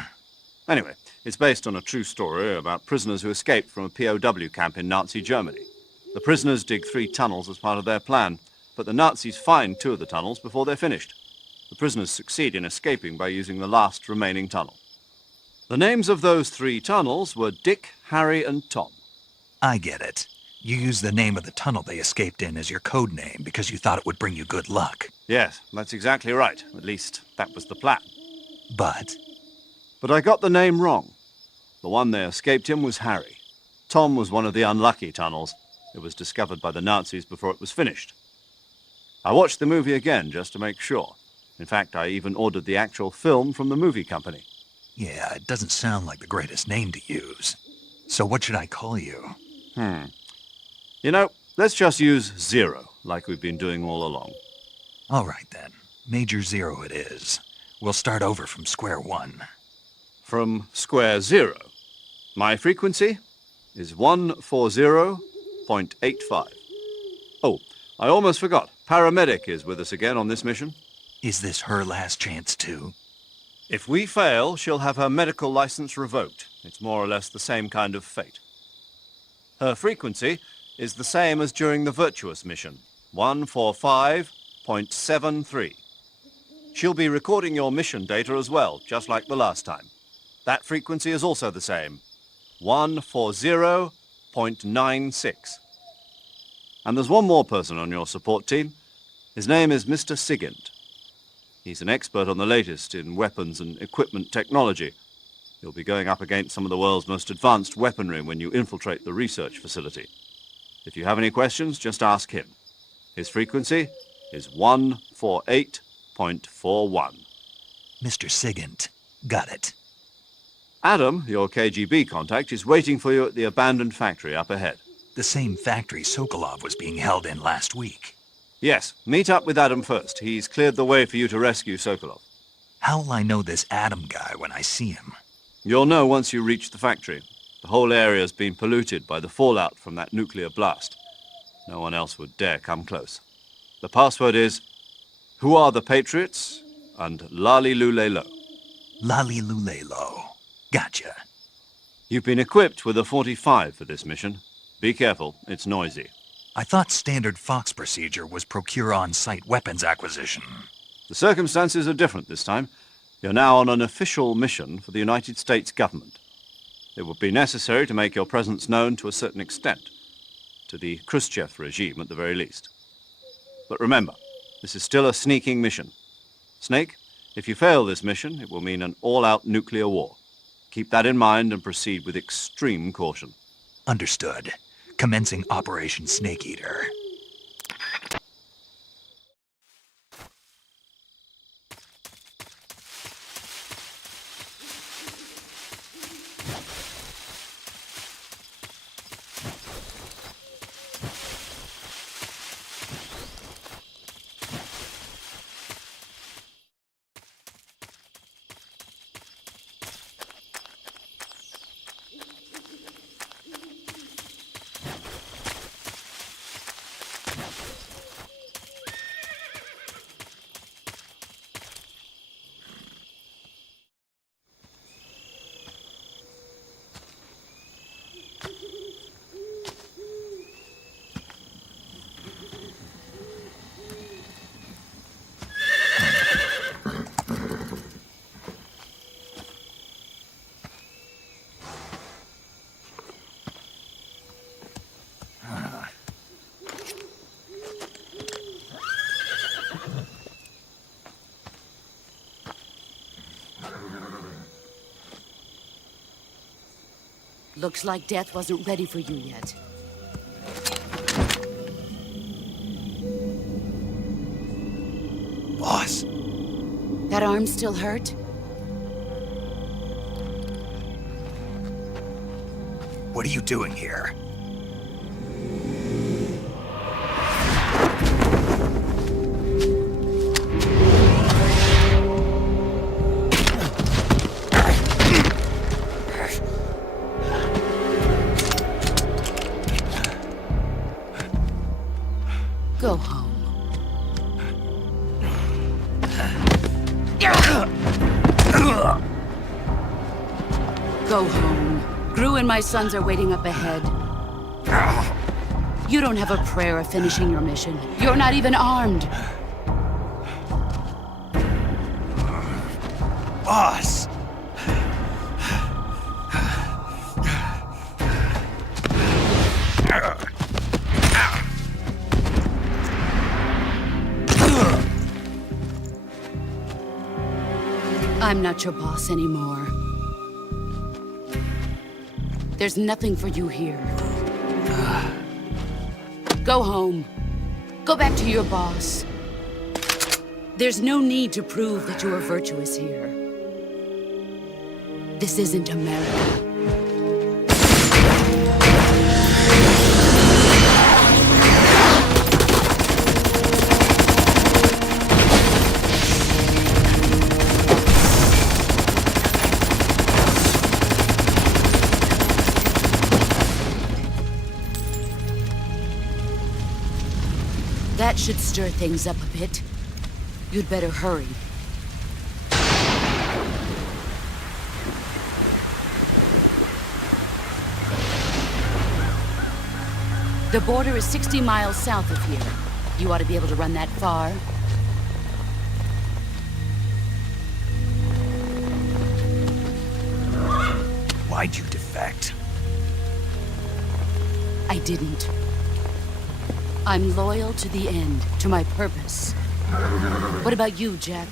Anyway, it's based on a true story about prisoners who escaped from a POW camp in Nazi Germany. The prisoners dig 3 tunnels as part of their plan, but the Nazis find 2 of the tunnels before they're finished. The prisoners succeed in escaping by using the last remaining tunnel. The names of those 3 tunnels were Dick, Harry, and Tom. I get it. You used the name of the tunnel they escaped in as your code name because you thought it would bring you good luck. Yes, that's exactly right. At least, that was the plan. But I got the name wrong. The one they escaped in was Harry. Tom was one of the unlucky tunnels. It was discovered by the Nazis before it was finished. I watched the movie again just to make sure. In fact, I even ordered the actual film from the movie company. Yeah, it doesn't sound like the greatest name to use. So what should I call you? You know, let's just use Zero, like we've been doing all along. All right, then. Major Zero it is. We'll start over from square one. From square zero. My frequency is 140.85. Oh, I almost forgot. Paramedic is with us again on this mission. Is this her last chance, too? If we fail, she'll have her medical license revoked. It's more or less the same kind of fate. Her frequency is the same as during the Virtuos Mission, 145.73. She'll be recording your mission data as well, just like the last time. That frequency is also the same, 140.96. And there's one more person on your support team. His name is Mr. Sigint. He's an expert on the latest in weapons and equipment technology. You'll be going up against some of the world's most advanced weaponry when you infiltrate the research facility. If you have any questions, just ask him. His frequency is 148.41. Mr. Sigint. Got it. Adam, your KGB contact, is waiting for you at the abandoned factory up ahead. The same factory Sokolov was being held in last week. Yes, meet up with Adam first. He's cleared the way for you to rescue Sokolov. How will I know this Adam guy when I see him? You'll know once you reach the factory. The whole area's been polluted by the fallout from that nuclear blast. No one else would dare come close. The password is, "Who are the Patriots?" and Lali Lule Lo. Lali Lule Lo. Gotcha. You've been equipped with a 45 for this mission. Be careful, it's noisy. I thought standard Fox procedure was procure on-site weapons acquisition. The circumstances are different this time. You're now on an official mission for the United States government. It would be necessary to make your presence known to a certain extent, to the Khrushchev regime at the very least. But remember, this is still a sneaking mission. Snake, if you fail this mission, it will mean an all-out nuclear war. Keep that in mind and proceed with extreme caution. Understood. Commencing Operation Snake Eater. Looks like death wasn't ready for you yet. Boss. That arm still hurt? What are you doing here? Go home. Go home. Gru and my sons are waiting up ahead. You don't have a prayer of finishing your mission. You're not even armed. Boss! I'm not your boss anymore. There's nothing for you here. Go home. Go back to your boss. There's no need to prove that you are virtuous here. This isn't America. That should stir things up a bit. You'd better hurry. The border is 60 miles south of here. You ought to be able to run that far. Why'd you defect? I didn't. I'm loyal to the end, to my purpose. What about you, Jack?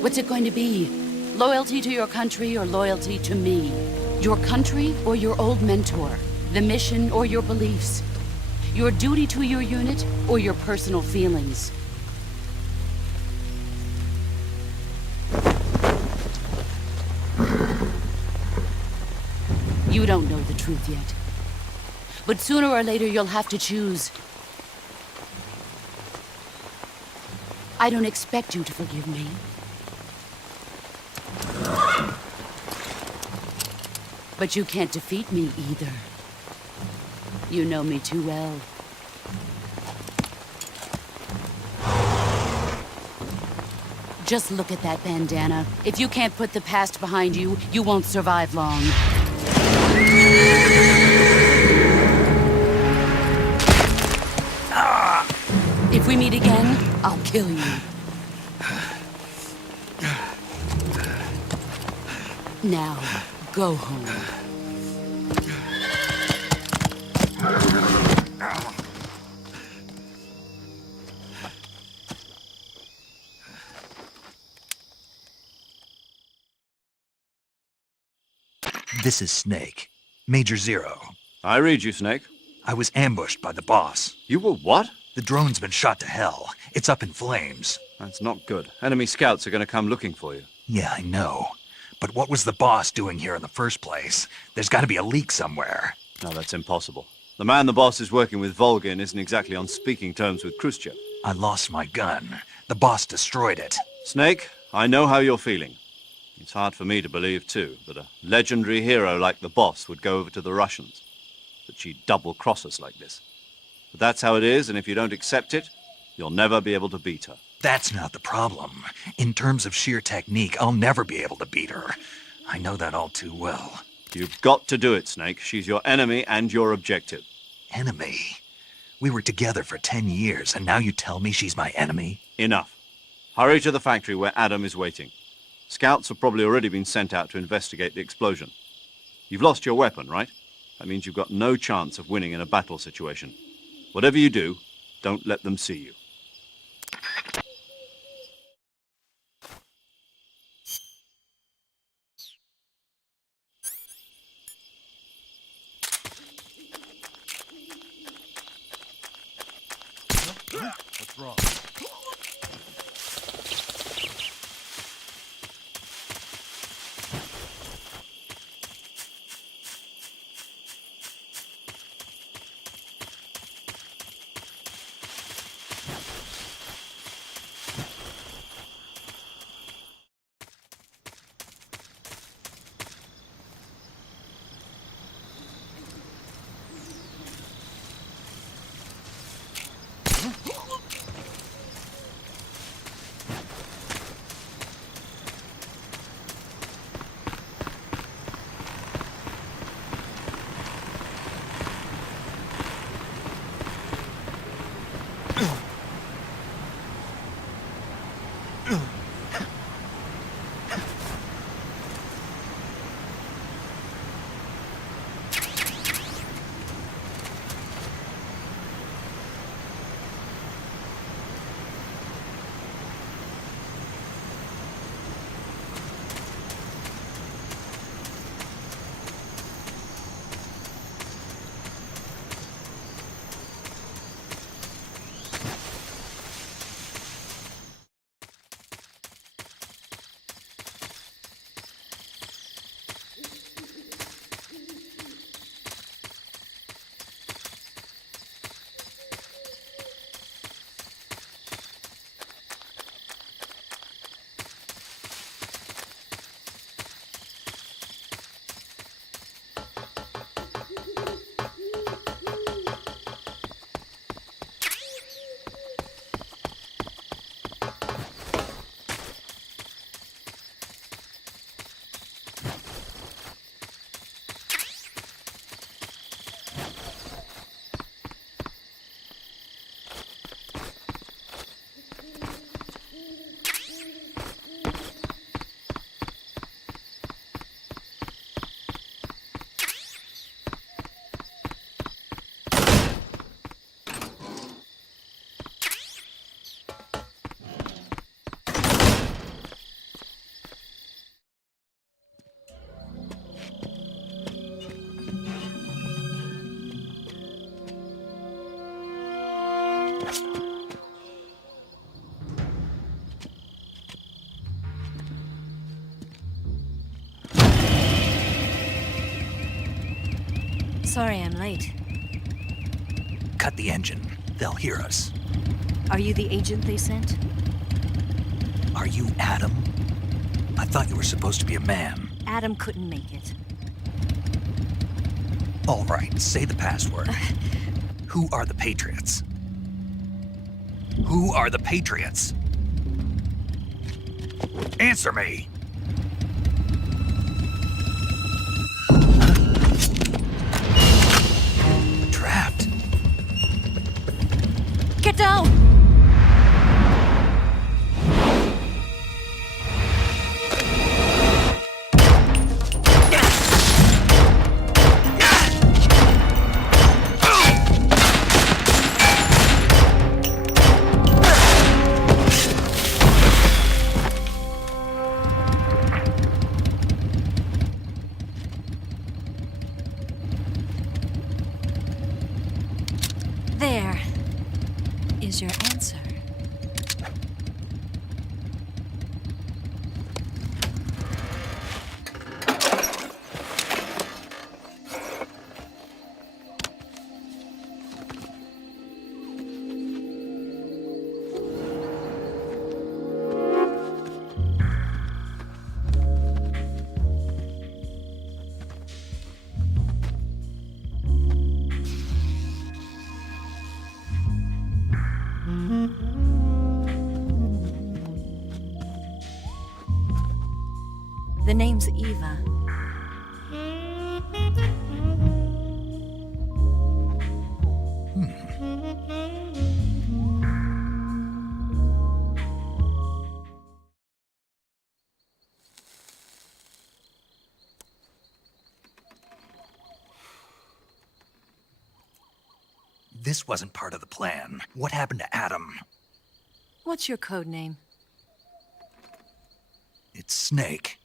What's it going to be? Loyalty to your country or loyalty to me? Your country or your old mentor? The mission or your beliefs? Your duty to your unit or your personal feelings? You don't know the truth yet. But sooner or later, you'll have to choose. I don't expect you to forgive me. But you can't defeat me either. You know me too well. Just look at that bandana. If you can't put the past behind you, you won't survive long. If we meet again, I'll kill you. Now, go home. This is Snake. Major Zero. I read you, Snake. I was ambushed by the boss. You were what? The drone's been shot to hell. It's up in flames. That's not good. Enemy scouts are going to come looking for you. Yeah, I know. But what was the boss doing here in the first place? There's got to be a leak somewhere. No, that's impossible. The man the boss is working with, Volgin, isn't exactly on speaking terms with Khrushchev. I lost my gun. The boss destroyed it. Snake, I know how you're feeling. It's hard for me to believe, too, that a legendary hero like the boss would go over to the Russians. That she'd double-cross us like this. But that's how it is, and if you don't accept it, you'll never be able to beat her. That's not the problem. In terms of sheer technique, I'll never be able to beat her. I know that all too well. You've got to do it, Snake. She's your enemy and your objective. Enemy? We were together for 10 years, and now you tell me she's my enemy? Enough. Hurry to the factory where Adam is waiting. Scouts have probably already been sent out to investigate the explosion. You've lost your weapon, right? That means you've got no chance of winning in a battle situation. Whatever you do, don't let them see you. What's wrong? Sorry I'm late. Cut the engine. They'll hear us. Are you the agent they sent? Are you Adam? I thought you were supposed to be a man. Adam couldn't make it. All right, say the password. Who are the Patriots? Who are the Patriots? Answer me! Trapped. Get down! There is your answer. The name's Eva. This wasn't part of the plan. What happened to Adam? What's your code name? It's Snake.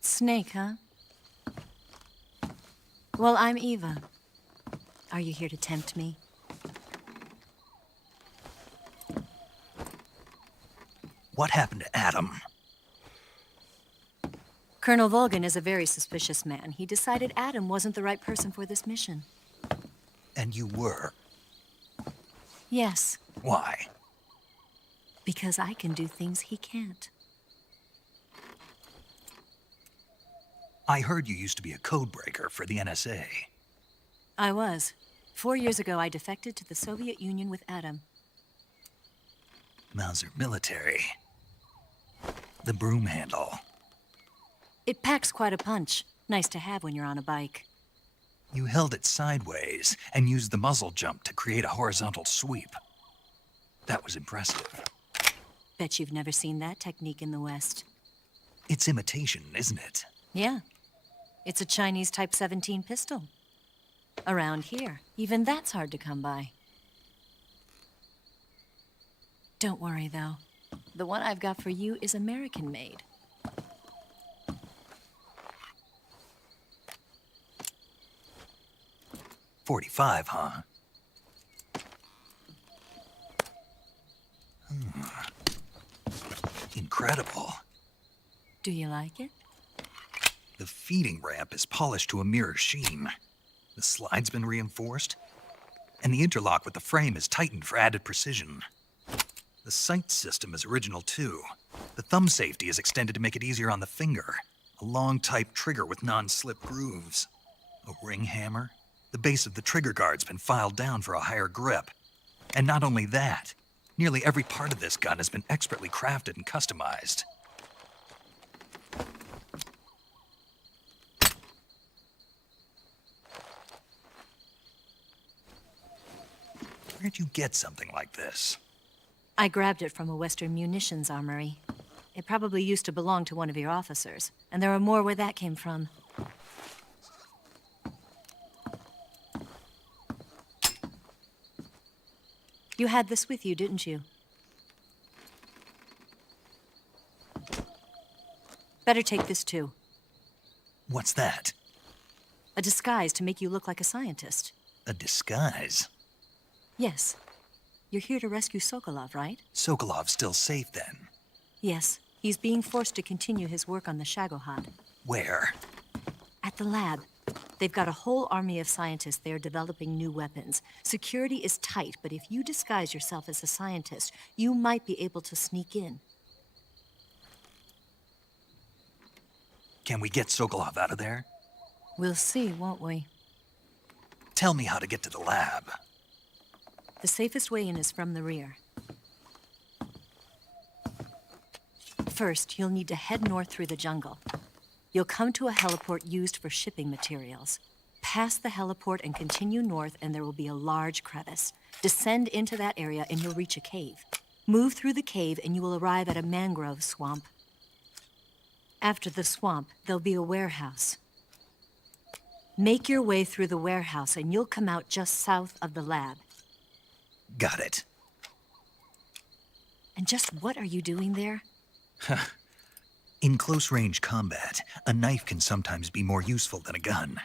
Snake, huh? Well, I'm Eva. Are you here to tempt me? What happened to Adam? Colonel Volgin is a very suspicious man. He decided Adam wasn't the right person for this mission. And you were? Yes, Why? because I can do things he can't. I heard you used to be a codebreaker for the NSA. I was. 4 years ago, I defected to the Soviet Union with Adam. Mauser military. The broom handle. It packs quite a punch. Nice to have when you're on a bike. You held it sideways and used the muzzle jump to create a horizontal sweep. That was impressive. Bet you've never seen that technique in the West. It's imitation, isn't it? Yeah. It's a Chinese Type 17 pistol. Around here, even that's hard to come by. Don't worry, though. The one I've got for you is American-made. .45, huh? Incredible. Do you like it? The feeding ramp is polished to a mirror sheen. The slide's been reinforced, and the interlock with the frame is tightened for added precision. The sight system is original too. The thumb safety is extended to make it easier on the finger. A long type trigger with non-slip grooves. A ring hammer. The base of the trigger guard's been filed down for a higher grip. And not only that, nearly every part of this gun has been expertly crafted and customized. Where'd you get something like this? I grabbed it from a Western munitions armory. It probably used to belong to one of your officers, and there are more where that came from. You had this with you, didn't you? Better take this too. What's that? A disguise to make you look like a scientist. A disguise? Yes. You're here to rescue Sokolov, right? Sokolov's still safe then? Yes. He's being forced to continue his work on the Shagohod. Where? At the lab. They've got a whole army of scientists there developing new weapons. Security is tight, but if you disguise yourself as a scientist, you might be able to sneak in. Can we get Sokolov out of there? We'll see, won't we? Tell me how to get to the lab. The safest way in is from the rear. First, you'll need to head north through the jungle. You'll come to a heliport used for shipping materials. Pass the heliport and continue north, and there will be a large crevice. Descend into that area, and you'll reach a cave. Move through the cave, and you will arrive at a mangrove swamp. After the swamp, there'll be a warehouse. Make your way through the warehouse, and you'll come out just south of the lab. Got it. And just what are you doing there? In close-range combat, a knife can sometimes be more useful than a gun.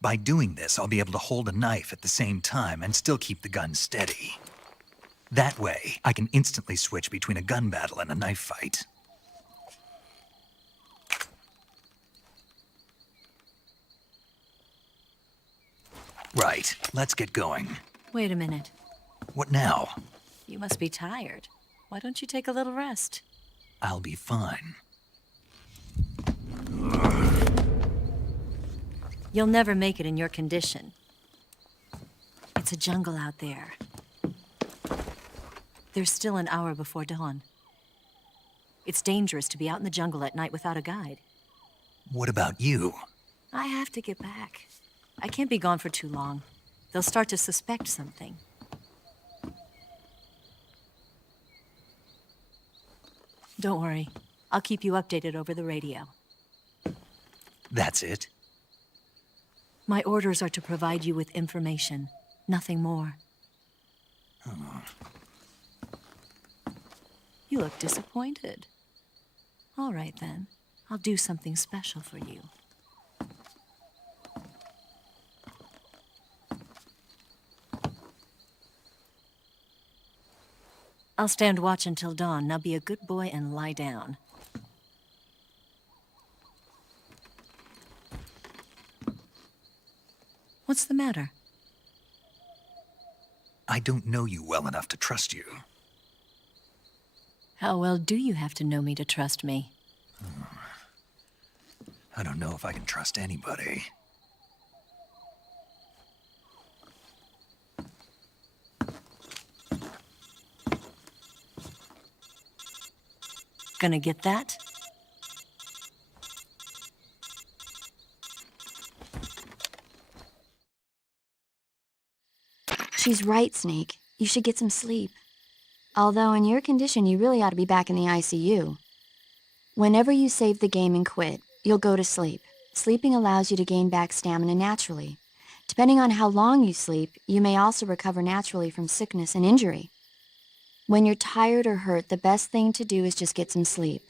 By doing this, I'll be able to hold a knife at the same time and still keep the gun steady. That way, I can instantly switch between a gun battle and a knife fight. Right, let's get going. Wait a minute. What now? You must be tired. Why don't you take a little rest? I'll be fine. You'll never make it in your condition. It's a jungle out there. There's still an hour before dawn. It's dangerous to be out in the jungle at night without a guide. What about you? I have to get back. I can't be gone for too long. They'll start to suspect something. Don't worry. I'll keep you updated over the radio. That's it? My orders are to provide you with information, nothing more. Oh. You look disappointed. All right, then. I'll do something special for you. I'll stand watch until dawn. Now be a good boy and lie down. What's the matter? I don't know you well enough to trust you. How well do you have to know me to trust me? I don't know if I can trust anybody. Gonna get that? She's right, Snake. You should get some sleep. Although in your condition, you really ought to be back in the ICU. Whenever you save the game and quit, you'll go to sleep. Sleeping allows you to gain back stamina naturally. Depending on how long you sleep, you may also recover naturally from sickness and injury. When you're tired or hurt, the best thing to do is just get some sleep.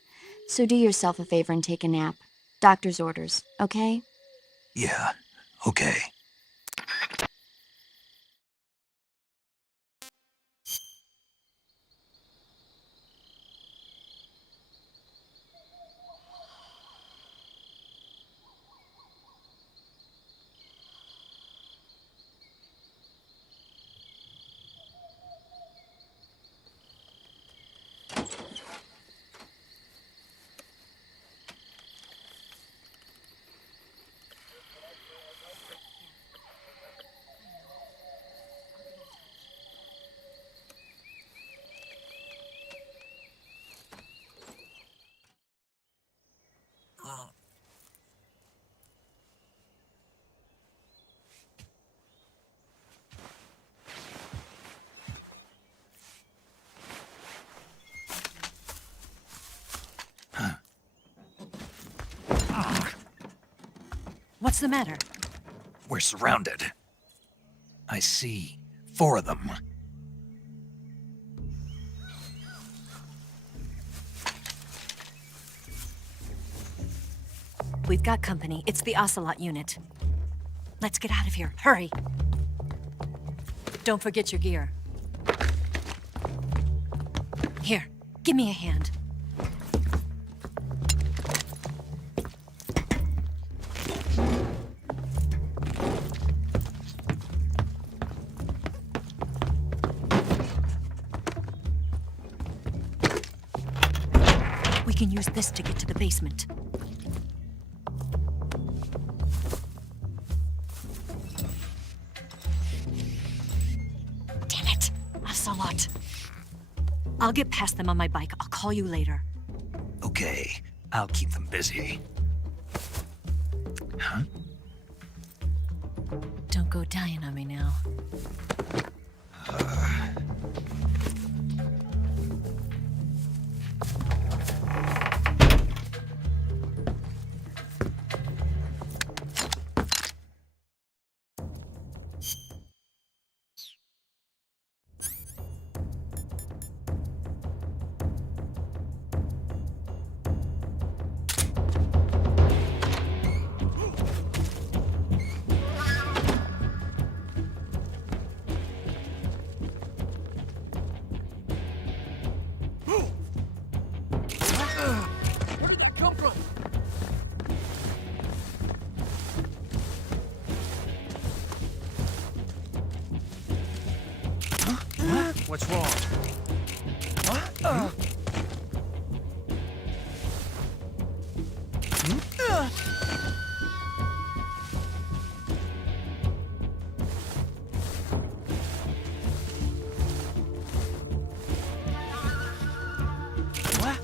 So do yourself a favor and take a nap. Doctor's orders, okay? Yeah, okay. What's the matter? We're surrounded. I see 4 of them. We've got company. It's the Ocelot unit. Let's get out of here. Hurry! Don't forget your gear. Here, give me a hand. We can use this to get to the basement. Damn it, Ocelot. I'll get past them on my bike. I'll call you later. Okay, I'll keep them busy. Huh? Don't go dying on me now. What's wrong? What?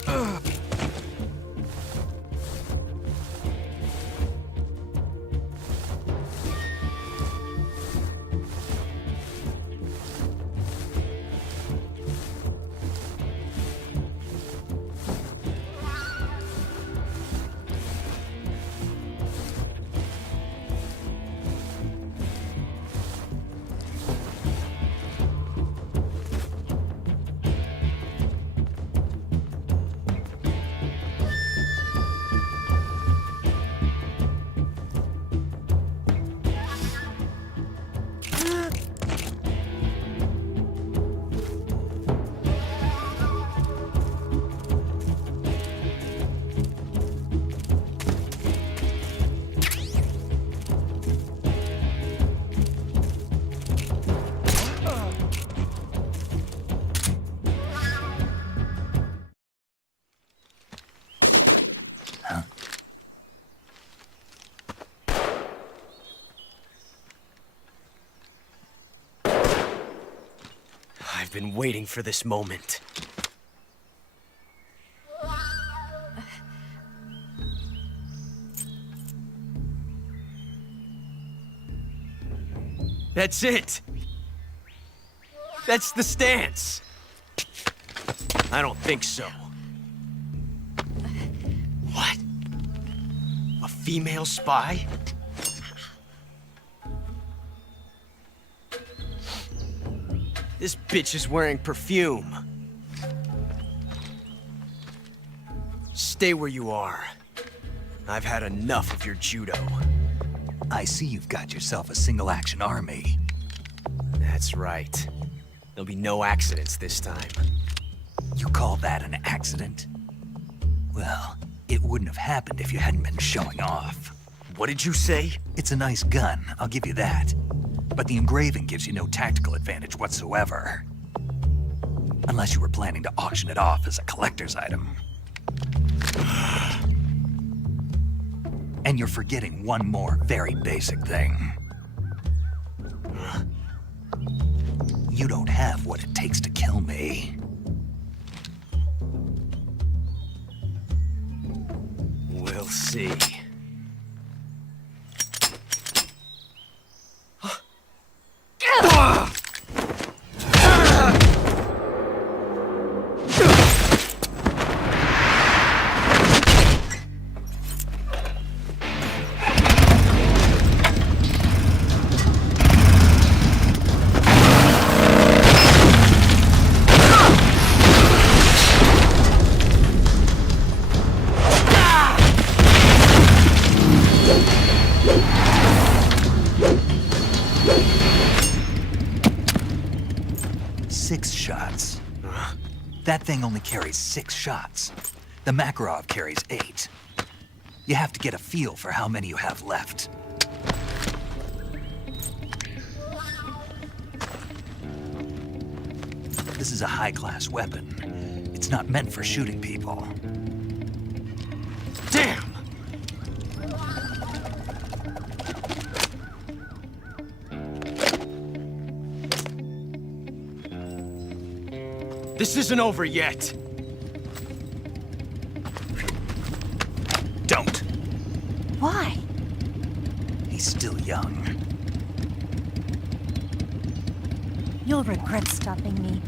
been waiting for this moment. That's it! That's the stance! I don't think so. What? A female spy? This bitch is wearing perfume. Stay where you are. I've had enough of your judo. I see you've got yourself a single-action army. That's right. There'll be no accidents this time. You call that an accident? Well, it wouldn't have happened if you hadn't been showing off. What did you say? It's a nice gun, I'll give you that. But the engraving gives you no tactical advantage whatsoever. Unless you were planning to auction it off as a collector's item. And you're forgetting one more very basic thing. You don't have what it takes to kill me. We'll see. That thing only carries 6 shots. The Makarov carries 8. You have to get a feel for how many you have left. This is a high-class weapon. It's not meant for shooting people. Damn! This isn't over yet. Don't. Why? He's still young. You'll regret stopping me.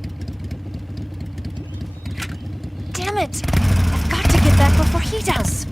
Damn it! I've got to get back before he does.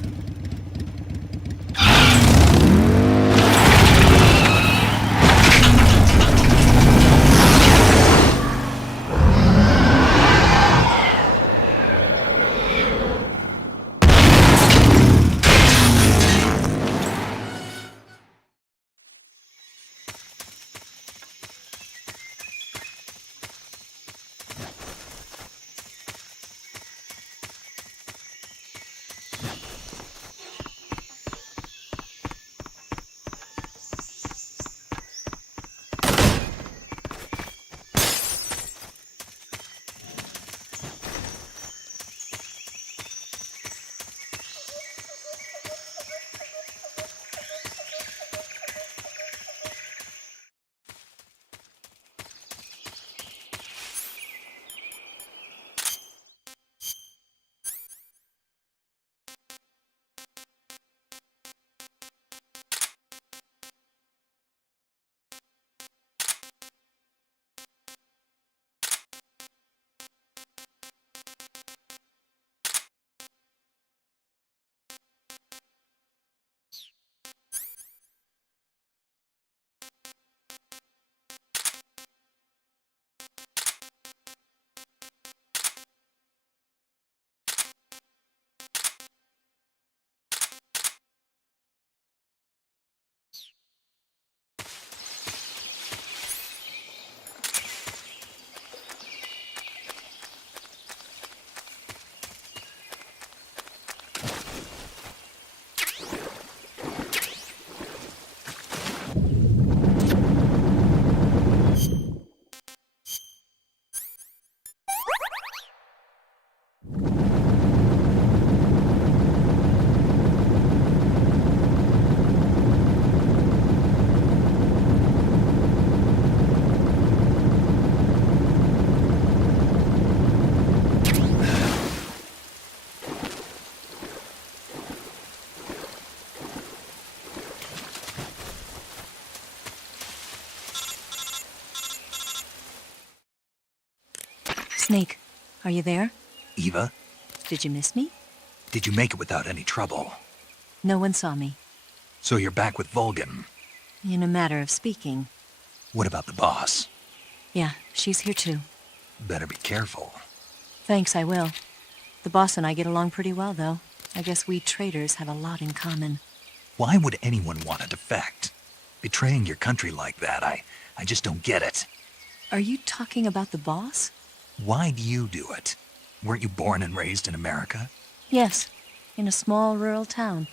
Snake, are you there? Eva, Did you miss me? did you make it without any trouble? No one saw me. So you're back with Volgin. In a matter of speaking. What about the boss? Yeah, she's here too. Better be careful. Thanks, I will. The boss and I get along pretty well, though. I guess we traitors have a lot in common. Why would anyone want to defect? Betraying your country like that, I just don't get it. Are you talking about the boss? Why do you do it? Weren't you born and raised in America? Yes, in a small rural town.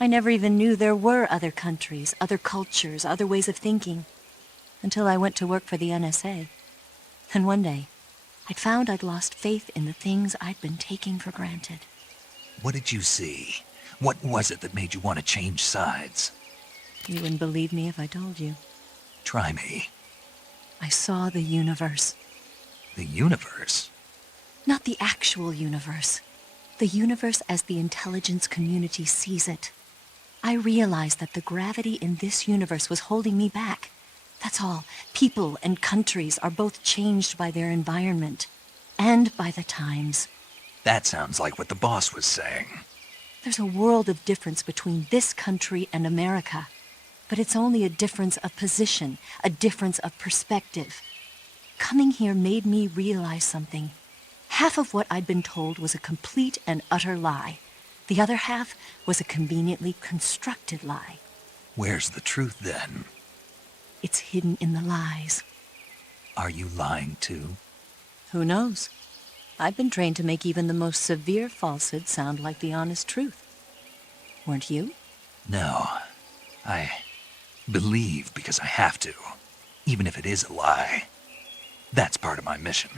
I never even knew there were other countries, other cultures, other ways of thinking, until I went to work for the NSA. And one day, I'd found I'd lost faith in the things I'd been taking for granted. What did you see? What was it that made you want to change sides? You wouldn't believe me if I told you. Try me. I saw the universe. The universe? Not the actual universe. The universe as the intelligence community sees it. I realized that the gravity in this universe was holding me back. That's all. People and countries are both changed by their environment. And by the times. That sounds like what the boss was saying. There's a world of difference between this country and America. But it's only a difference of position, a difference of perspective. Coming here made me realize something. Half of what I'd been told was a complete and utter lie. The other half was a conveniently constructed lie. Where's the truth, then? It's hidden in the lies. Are you lying, too? Who knows? I've been trained to make even the most severe falsehood sound like the honest truth. Weren't you? No. I believe because I have to, even if it is a lie. That's part of my mission.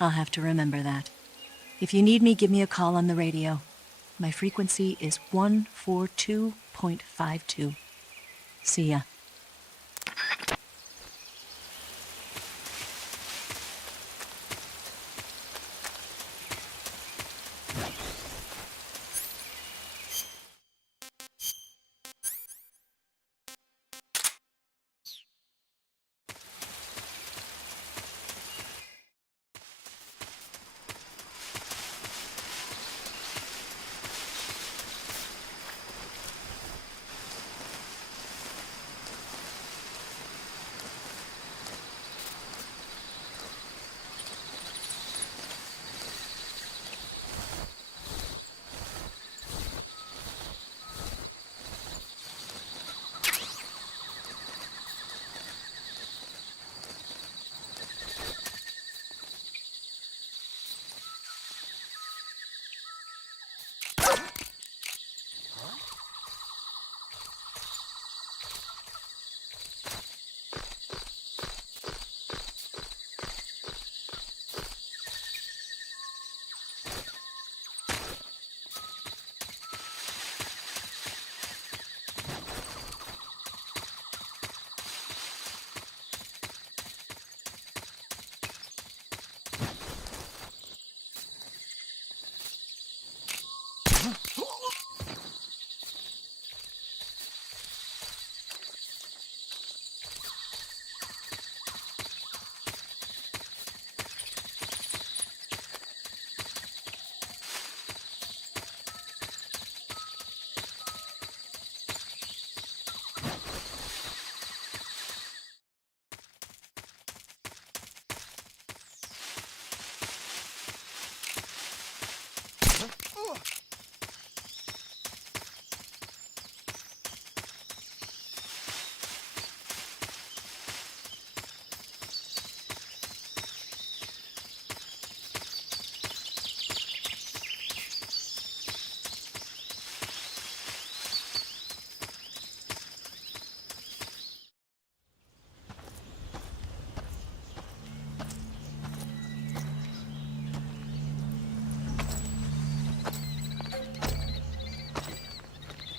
I'll have to remember that. If you need me, give me a call on the radio. My frequency is 142.52. See ya.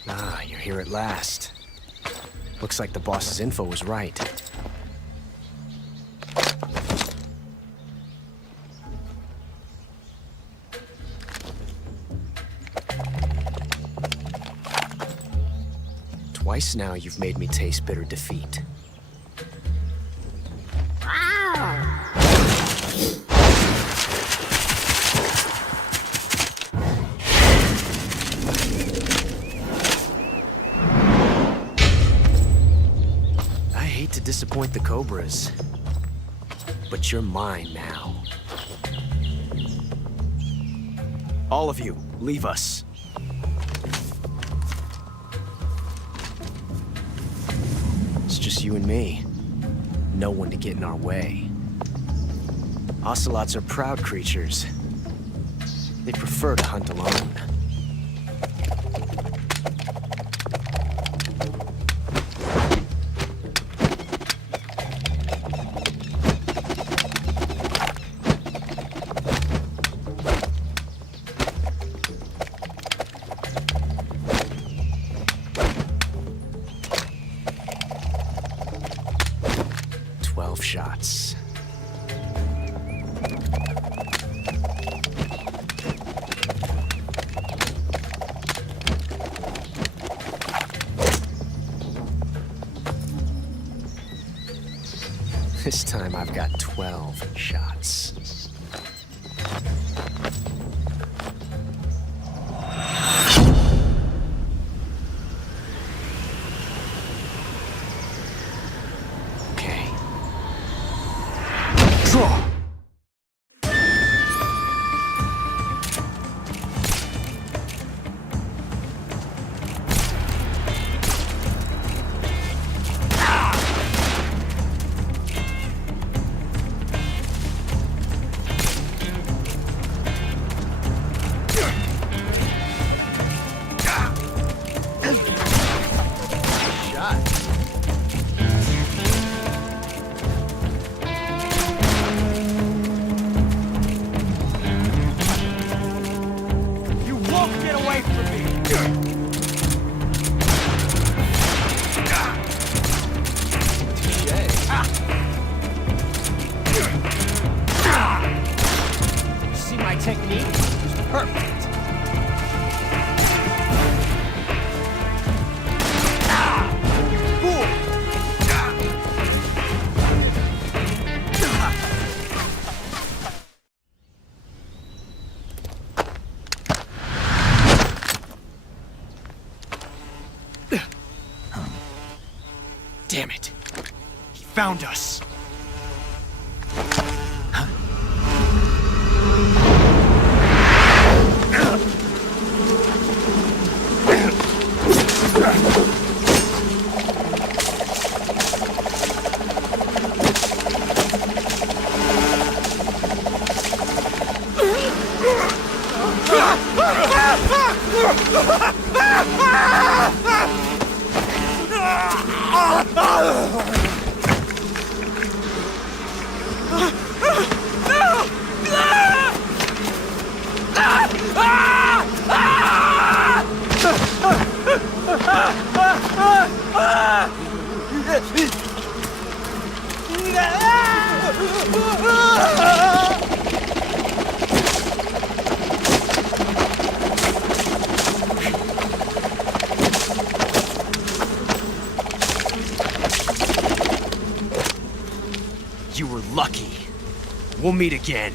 Ah, you're here at last. Looks like the boss's info was right. Twice now you've made me taste bitter defeat. disappoint the Cobras. But you're mine now. All of you, leave us. It's just you and me. No one to get in our way. Ocelots are proud creatures. They prefer to hunt alone. Shots. This time I've got 12 shots. Damn it. He found us. You were lucky. We'll meet again.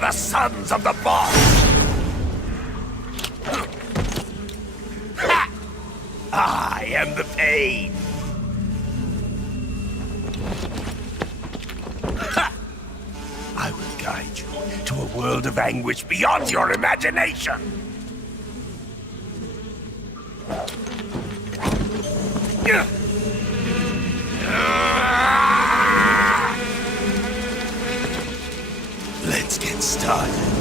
the sons of the boss! Ha! I am the pain! Ha! I will guide you to a world of anguish beyond your imagination! Let's get started.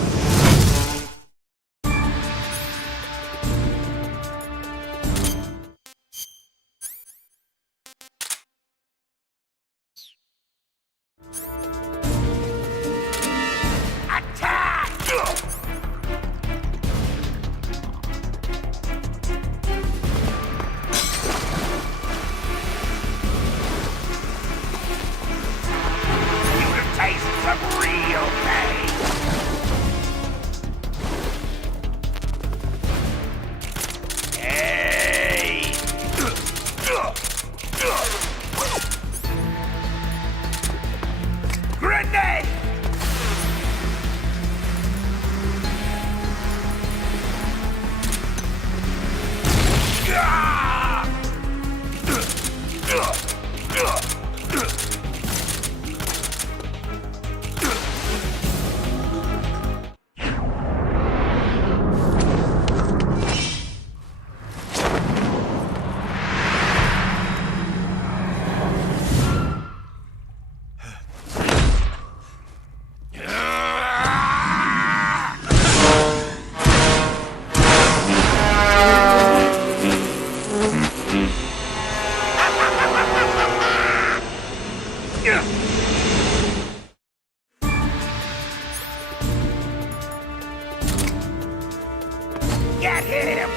Get him!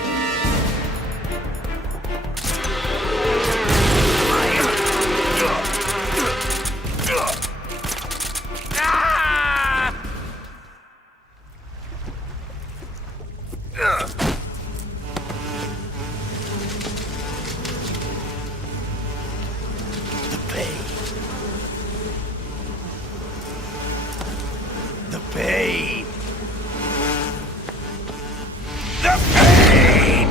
The pain! The pain! The pain!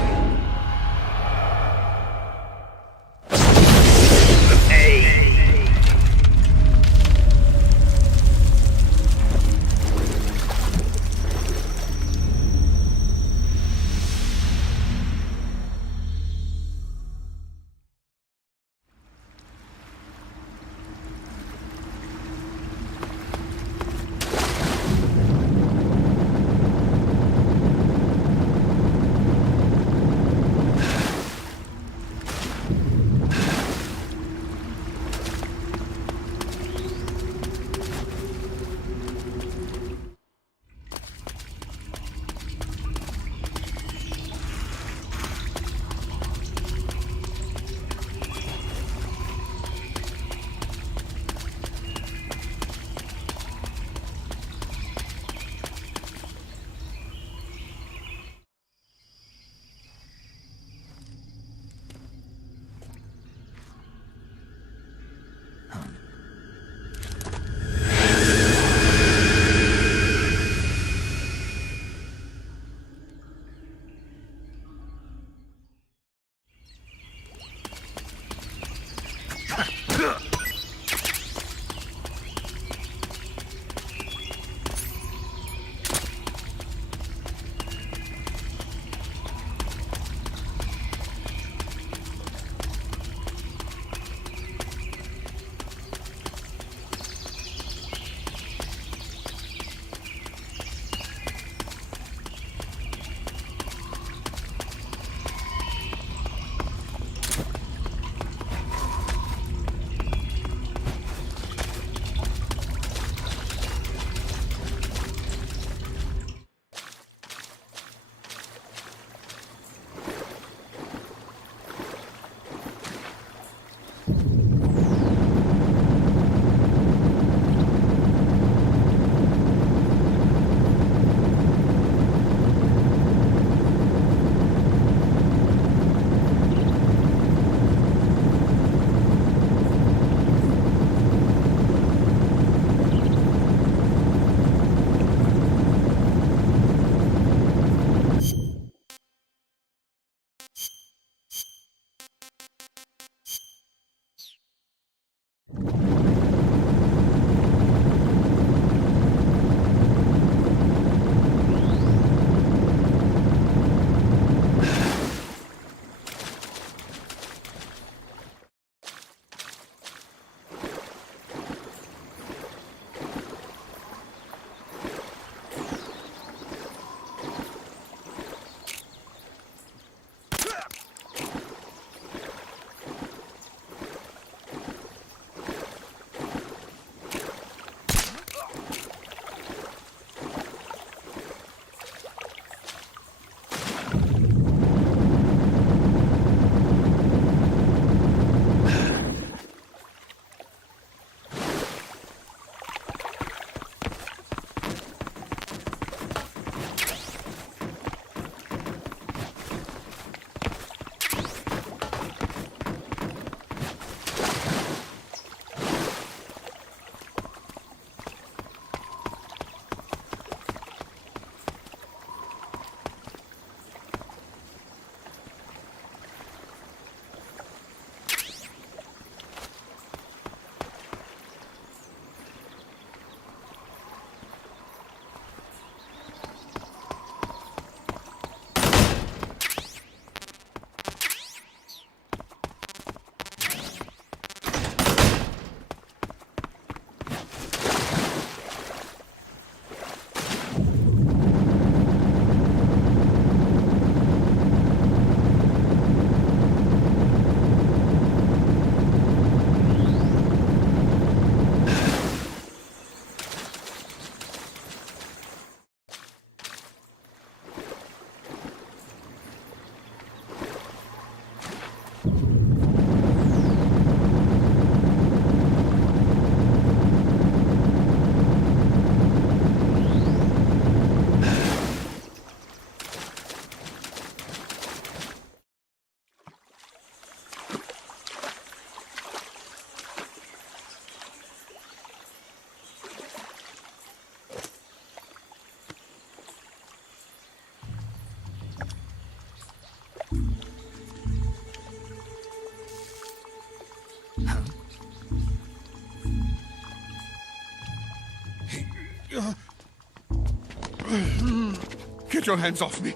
Get your hands off me.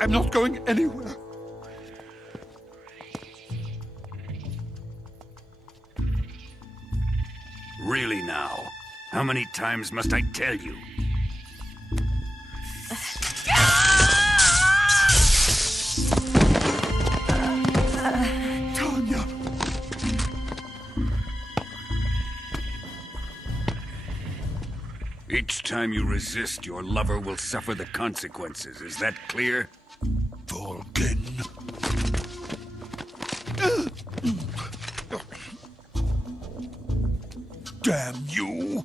I'm not going anywhere. Really now? How many times must I tell you? Tanya! Each time you resist, your lover will suffer the consequences. Is that clear? Volgin. Damn you!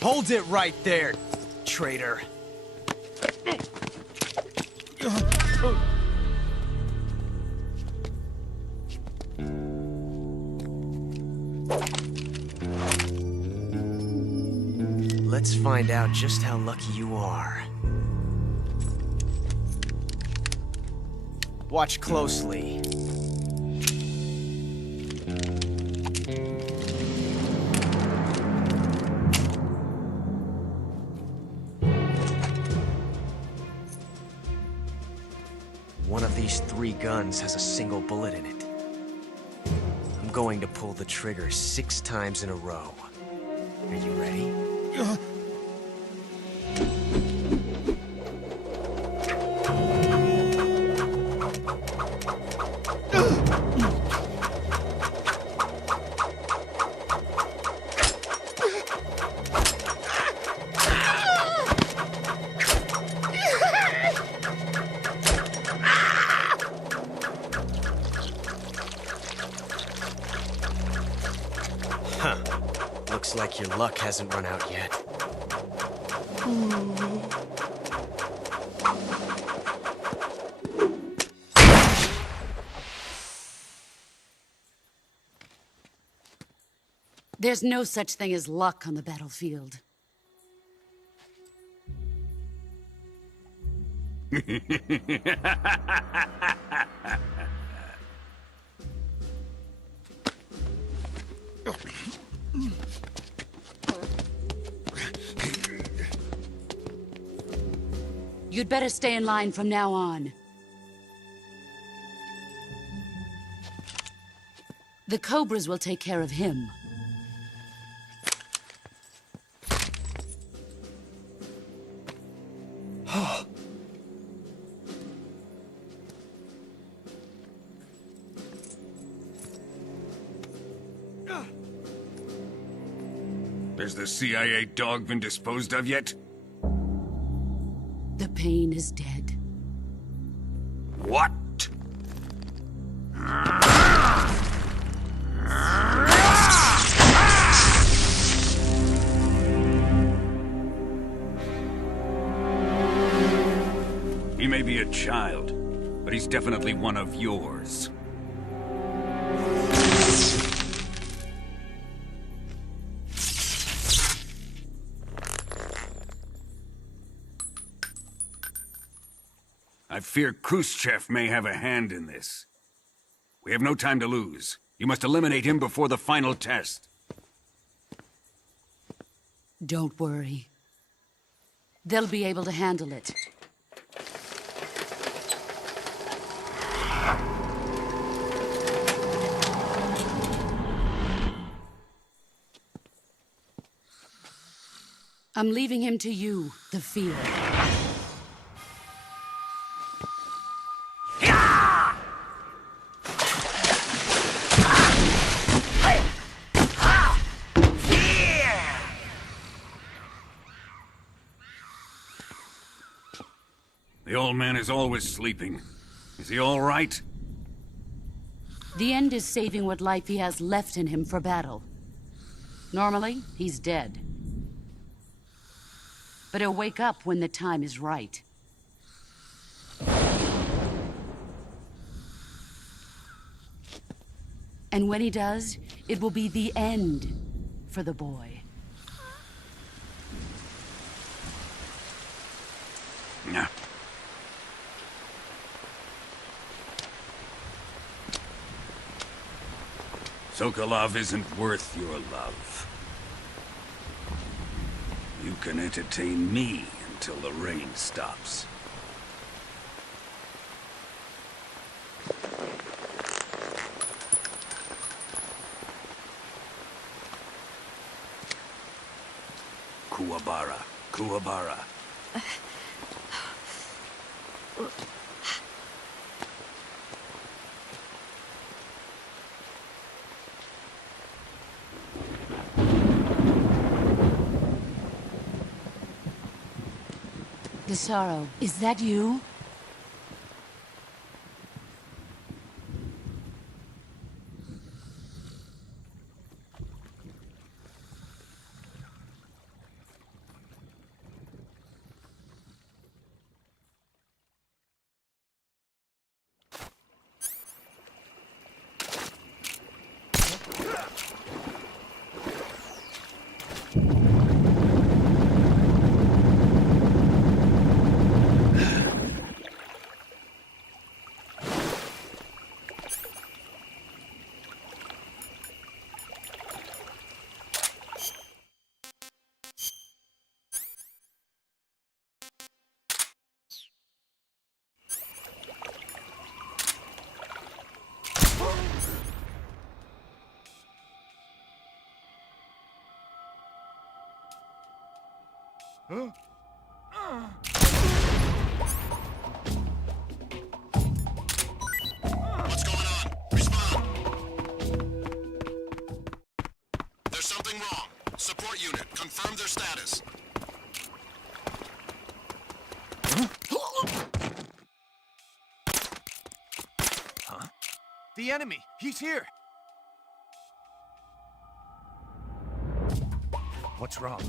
Hold it right there, traitor. Let's find out just how lucky you are. Watch closely. One of these 3 guns has a single bullet in it. I'm going to pull the trigger 6 times in a row. Are you ready? Looks like your luck hasn't run out yet. There's no such thing as luck on the battlefield. You'd better stay in line from now on. The Cobras will take care of him. Has the CIA dog been disposed of yet? The pain is dead. What? He may be a child, but he's definitely one of yours. I fear Khrushchev may have a hand in this. We have no time to lose. You must eliminate him before the final test. Don't worry. They'll be able to handle it. I'm leaving him to you, the field. The old man is always sleeping. Is he all right? The end is saving what life he has left in him for battle. Normally, he's dead. But he'll wake up when the time is right. And when he does, it will be the end for the boy. Yeah. Sokolov isn't worth your love. You can entertain me until the rain stops. Kuwabara. Kuwabara. Desaro, is that you? Huh? What's going on? Respond. There's something wrong. Support unit, confirm their status. Huh? The enemy! He's here! What's wrong?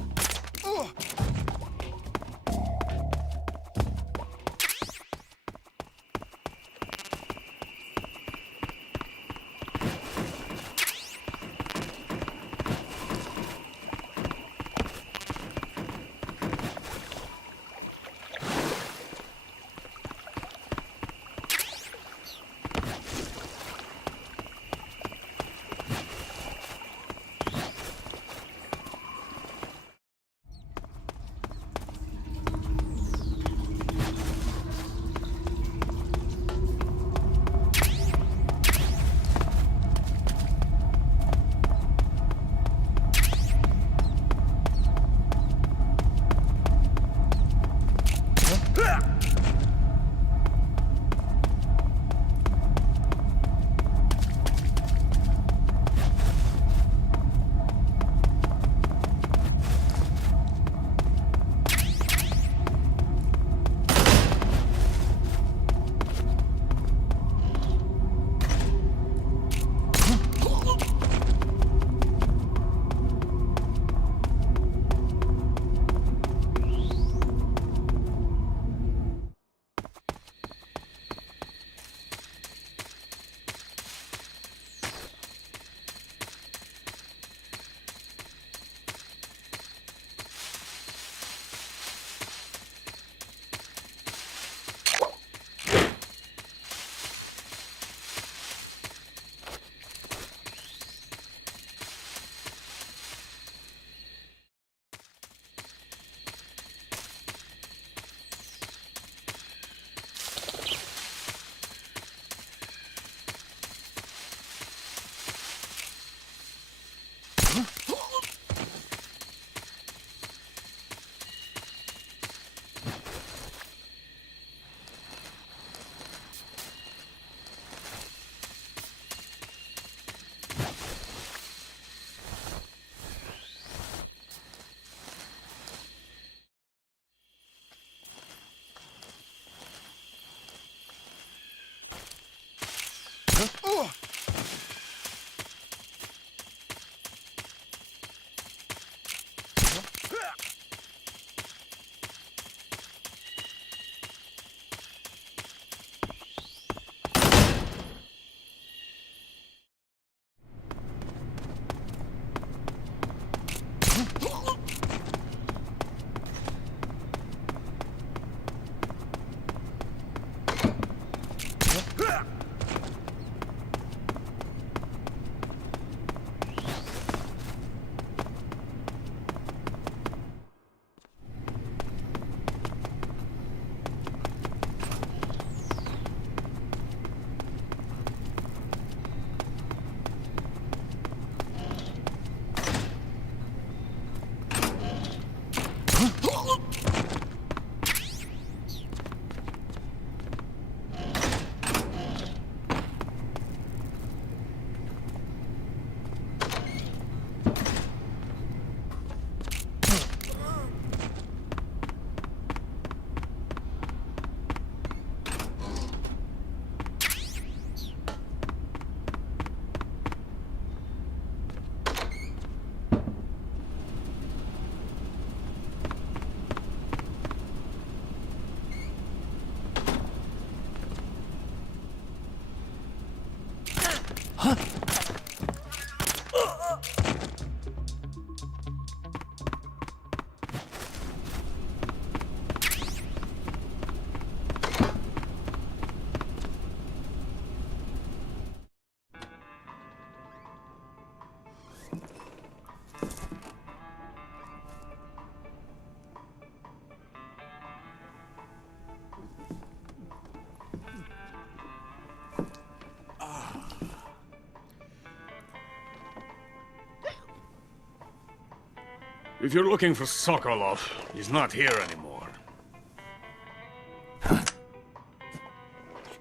If you're looking for Sokolov, he's not here anymore.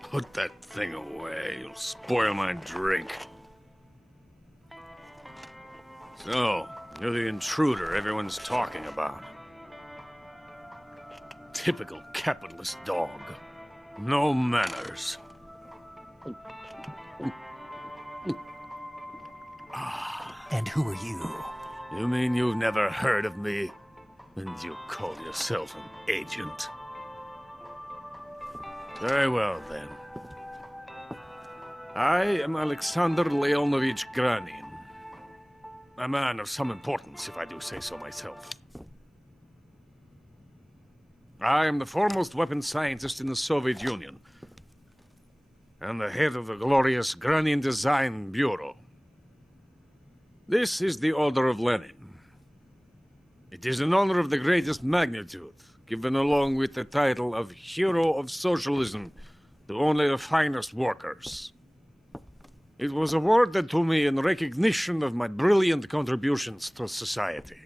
Put that thing away. You'll spoil my drink. So, you're the intruder everyone's talking about. Typical capitalist dog. No manners. And who are you? You mean you've never heard of me? And you call yourself an agent? Very well, then. I am Alexander Leonovich Granin. A man of some importance, if I do say so myself. I am the foremost weapons scientist in the Soviet Union, and the head of the glorious Granin Design Bureau. This is the Order of Lenin. It is an honor of the greatest magnitude, given along with the title of Hero of Socialism to only the finest workers. It was awarded to me in recognition of my brilliant contributions to society.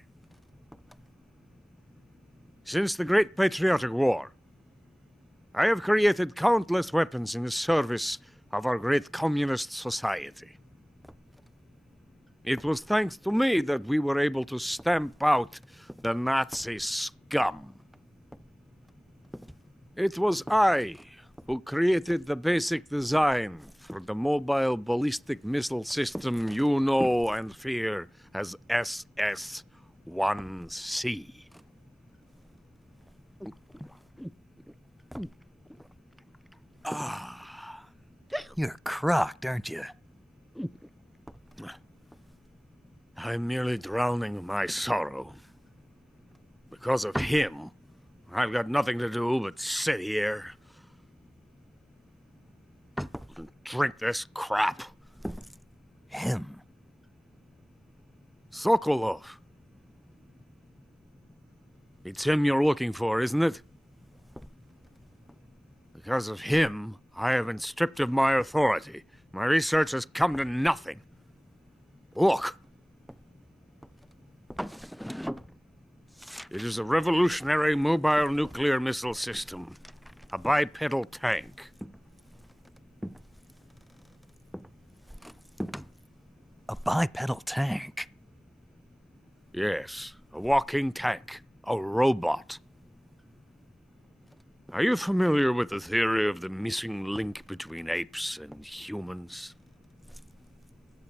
Since the Great Patriotic War, I have created countless weapons in the service of our great communist society. It was thanks to me that we were able to stamp out the Nazi scum. It was I who created the basic design for the mobile ballistic missile system you know and fear as SS-1C. You're crocked, aren't you? I'm merely drowning my sorrow. Because of him, I've got nothing to do but sit here and drink this crap. Him? Sokolov. It's him you're looking for, isn't it? Because of him, I have been stripped of my authority. My research has come to nothing. Look. It is a revolutionary mobile nuclear missile system. A bipedal tank. A bipedal tank? Yes, a walking tank. A robot. Are you familiar with the theory of the missing link between apes and humans?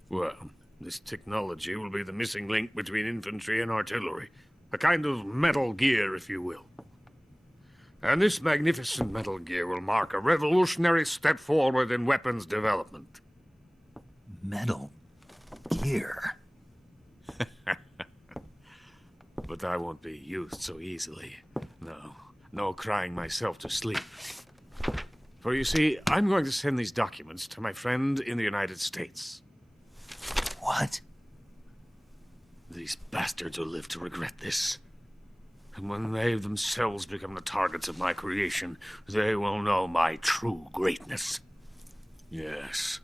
Well, this technology will be the missing link between infantry and artillery. A kind of Metal Gear, if you will. And this magnificent Metal Gear will mark a revolutionary step forward in weapons development. Metal Gear? But I won't be used so easily. No crying myself to sleep. For you see, I'm going to send these documents to my friend in the United States. What? These bastards will live to regret this. And when they themselves become the targets of my creation, they will know my true greatness. Yes,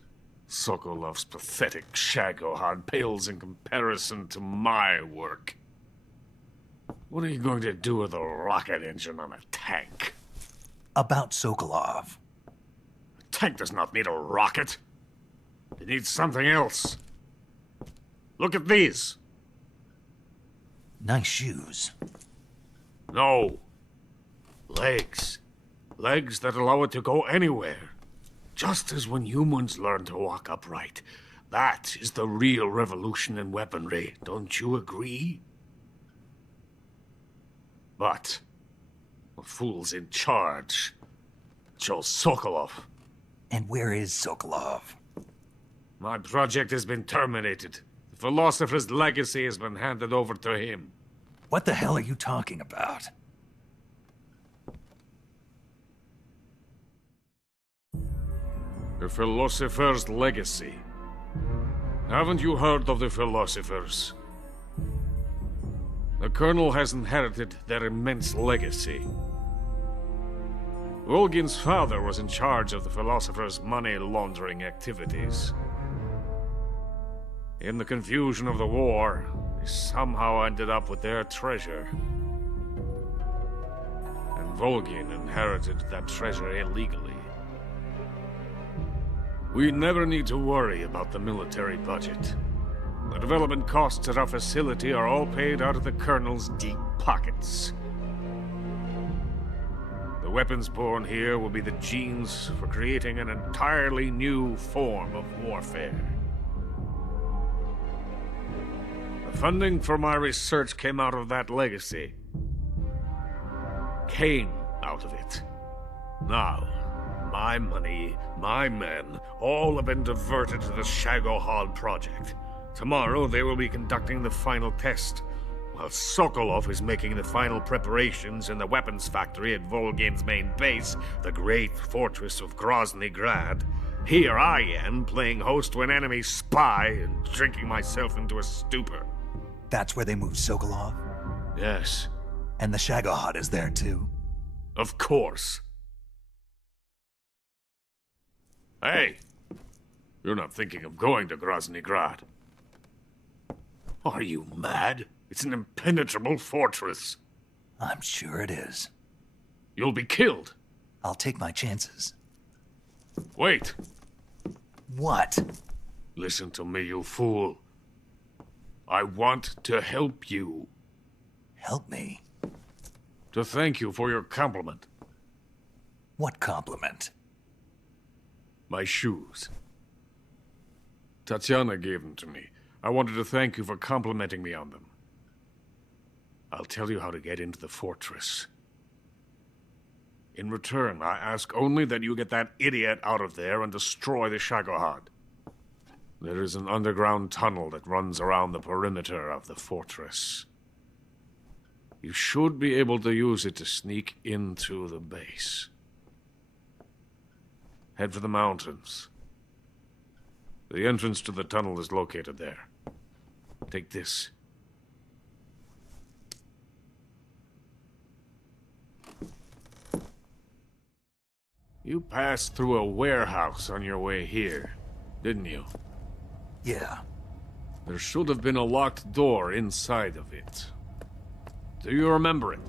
Sokolov's pathetic shagohod pales in comparison to my work. What are you going to do with a rocket engine on a tank? About Sokolov. A tank does not need a rocket. It needs something else. Look at these. Nice shoes. No. Legs. Legs that allow it to go anywhere. Just as when humans learn to walk upright. That is the real revolution in weaponry. Don't you agree? But the fool's in charge. Joe Sokolov. And where is Sokolov? My project has been terminated. The philosopher's legacy has been handed over to him. What the hell are you talking about? The philosopher's legacy. Haven't you heard of the philosophers? The Colonel has inherited their immense legacy. Volgin's father was in charge of the philosophers' money laundering activities. In the confusion of the war, they somehow ended up with their treasure. And Volgin inherited that treasure illegally. We never need to worry about the military budget. The development costs at our facility are all paid out of the Colonel's deep pockets. The weapons born here will be the genes for creating an entirely new form of warfare. The funding for my research came out of that legacy. Came out of it. Now, my money, my men, all have been diverted to the Shagohod project. Tomorrow they will be conducting the final test, while Sokolov is making the final preparations in the weapons factory at Volgin's main base, the great fortress of Grozny Grad. Here I am, playing host to an enemy spy and drinking myself into a stupor. That's where they moved Sokolov? Yes. And the Shagohod is there too? Of course. Hey! You're not thinking of going to Grozny Grad. Are you mad? It's an impenetrable fortress. I'm sure it is. You'll be killed. I'll take my chances. Wait. What? Listen to me, you fool. I want to help you. Help me? To thank you for your compliment. What compliment? My shoes. Tatiana gave them to me. I wanted to thank you for complimenting me on them. I'll tell you how to get into the fortress. In return, I ask only that you get that idiot out of there and destroy the Shagohod. There is an underground tunnel that runs around the perimeter of the fortress. You should be able to use it to sneak into the base. Head for the mountains. The entrance to the tunnel is located there. Take this. You passed through a warehouse on your way here, didn't you? Yeah. There should have been a locked door inside of it. Do you remember it?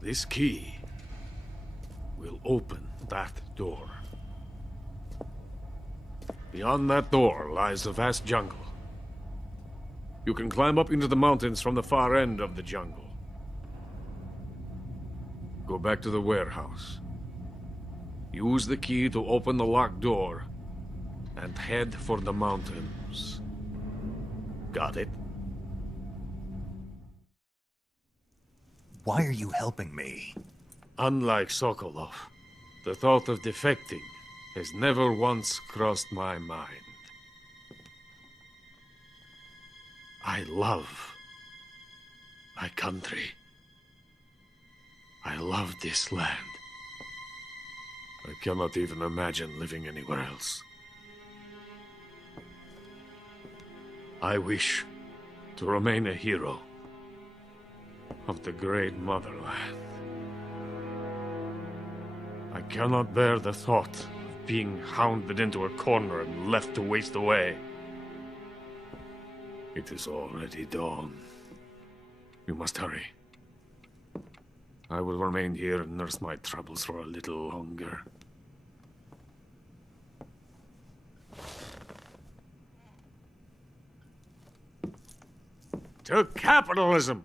This key will open that door. Beyond that door lies a vast jungle. You can climb up into the mountains from the far end of the jungle. Go back to the warehouse. Use the key to open the locked door and head for the mountains. Got it? Why are you helping me? Unlike Sokolov, the thought of defecting has never once crossed my mind. I love my country. I love this land. I cannot even imagine living anywhere else. I wish to remain a hero of the great motherland. I cannot bear the thought of being hounded into a corner and left to waste away. It is already dawn. You must hurry. I will remain here and nurse my troubles for a little longer. To capitalism!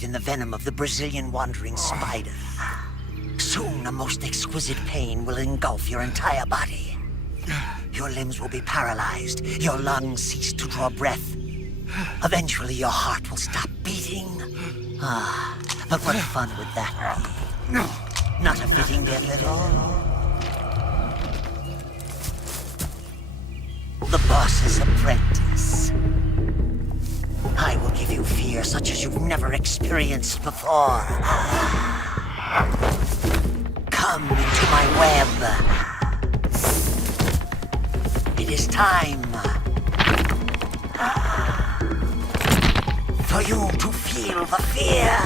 In the venom of the Brazilian wandering spider. Soon a most exquisite pain will engulf your entire body. Your limbs will be paralyzed, your lungs cease to draw breath. Eventually your heart will stop beating. But what fun would that be? Not a fitting death at all. The boss's apprentice. I will give you fear such as you've never experienced before. Come into my web. It is time for you to feel the fear.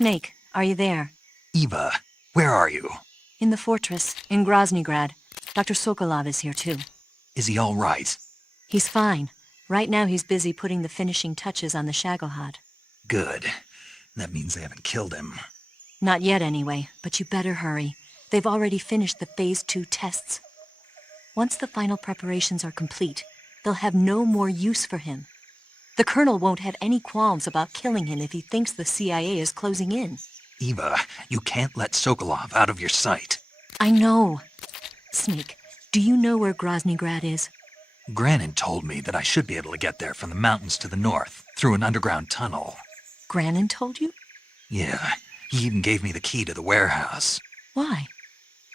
Snake, are you there? Eva, where are you? In the fortress, in Groznygrad. Dr. Sokolov is here too. Is he all right? He's fine. Right now he's busy putting the finishing touches on the Shagohod. Good. That means they haven't killed him. Not yet anyway, but you better hurry. They've already finished the Phase 2 tests. Once the final preparations are complete, they'll have no more use for him. The Colonel won't have any qualms about killing him if he thinks the CIA is closing in. Eva, you can't let Sokolov out of your sight. I know. Snake, Do you know where Groznygrad is? Granin told me that I should be able to get there from the mountains to the north, through an underground tunnel. Granin told you? Yeah, he even gave me the key to the warehouse. Why?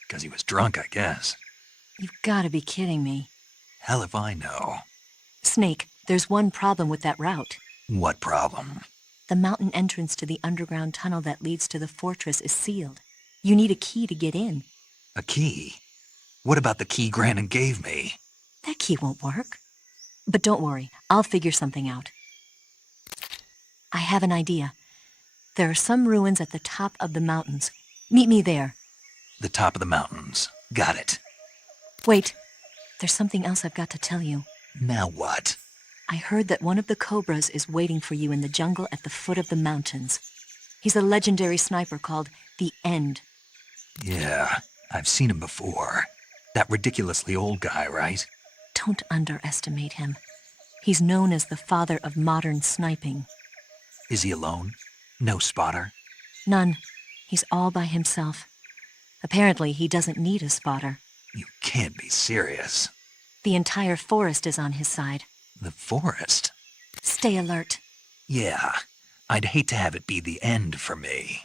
Because he was drunk, I guess. You've got to be kidding me. Hell if I know. Snake, there's one problem with that route. What problem? The mountain entrance to the underground tunnel that leads to the fortress is sealed. You need a key to get in. A key? What about the key Granin gave me? That key won't work. But don't worry, I'll figure something out. I have an idea. There are some ruins at the top of the mountains. Meet me there. The top of the mountains. Got it. Wait, there's something else I've got to tell you. Now what? I heard that one of the Cobras is waiting for you in the jungle at the foot of the mountains. He's a legendary sniper called the End. Yeah, I've seen him before. That ridiculously old guy, right? Don't underestimate him. He's known as the father of modern sniping. Is he alone? No spotter? None. He's all by himself. Apparently, he doesn't need a spotter. You can't be serious. The entire forest is on his side. The forest? Stay alert. Yeah, I'd hate to have it be the end for me.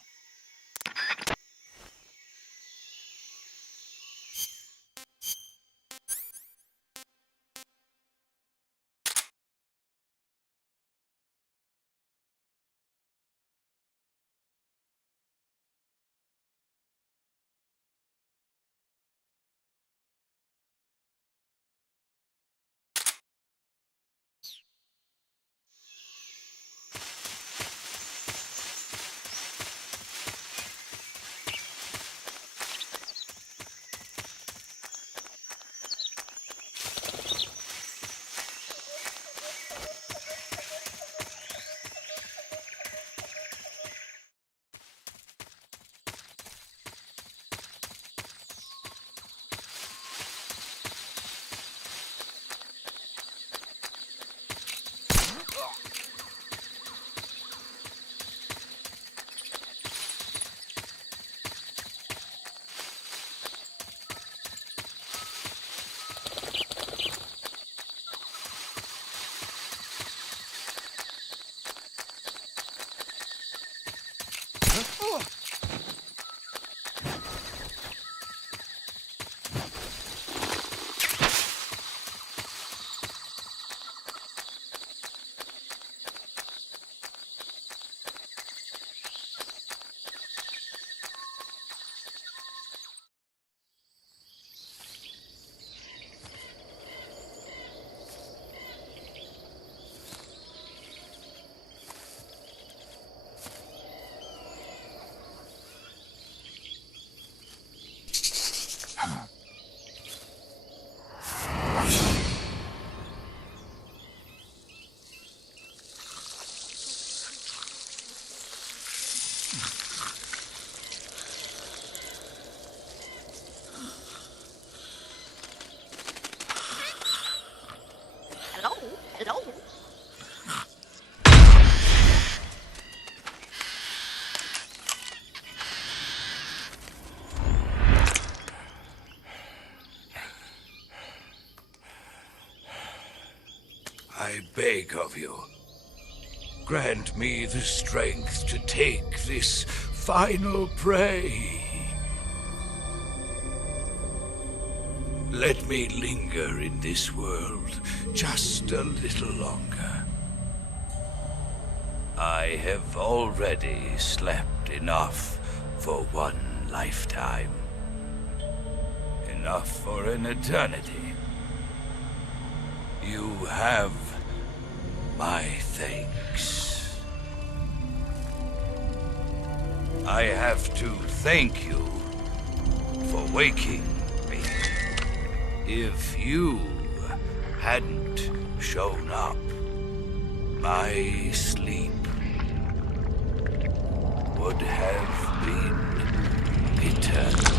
I beg of you, grant me the strength to take this final prey. Let me linger in this world just a little longer. I have already slept enough for one lifetime. Enough for an eternity. You have my thanks. I have to thank you for waking me. If you hadn't shown up, my sleep would have been eternal.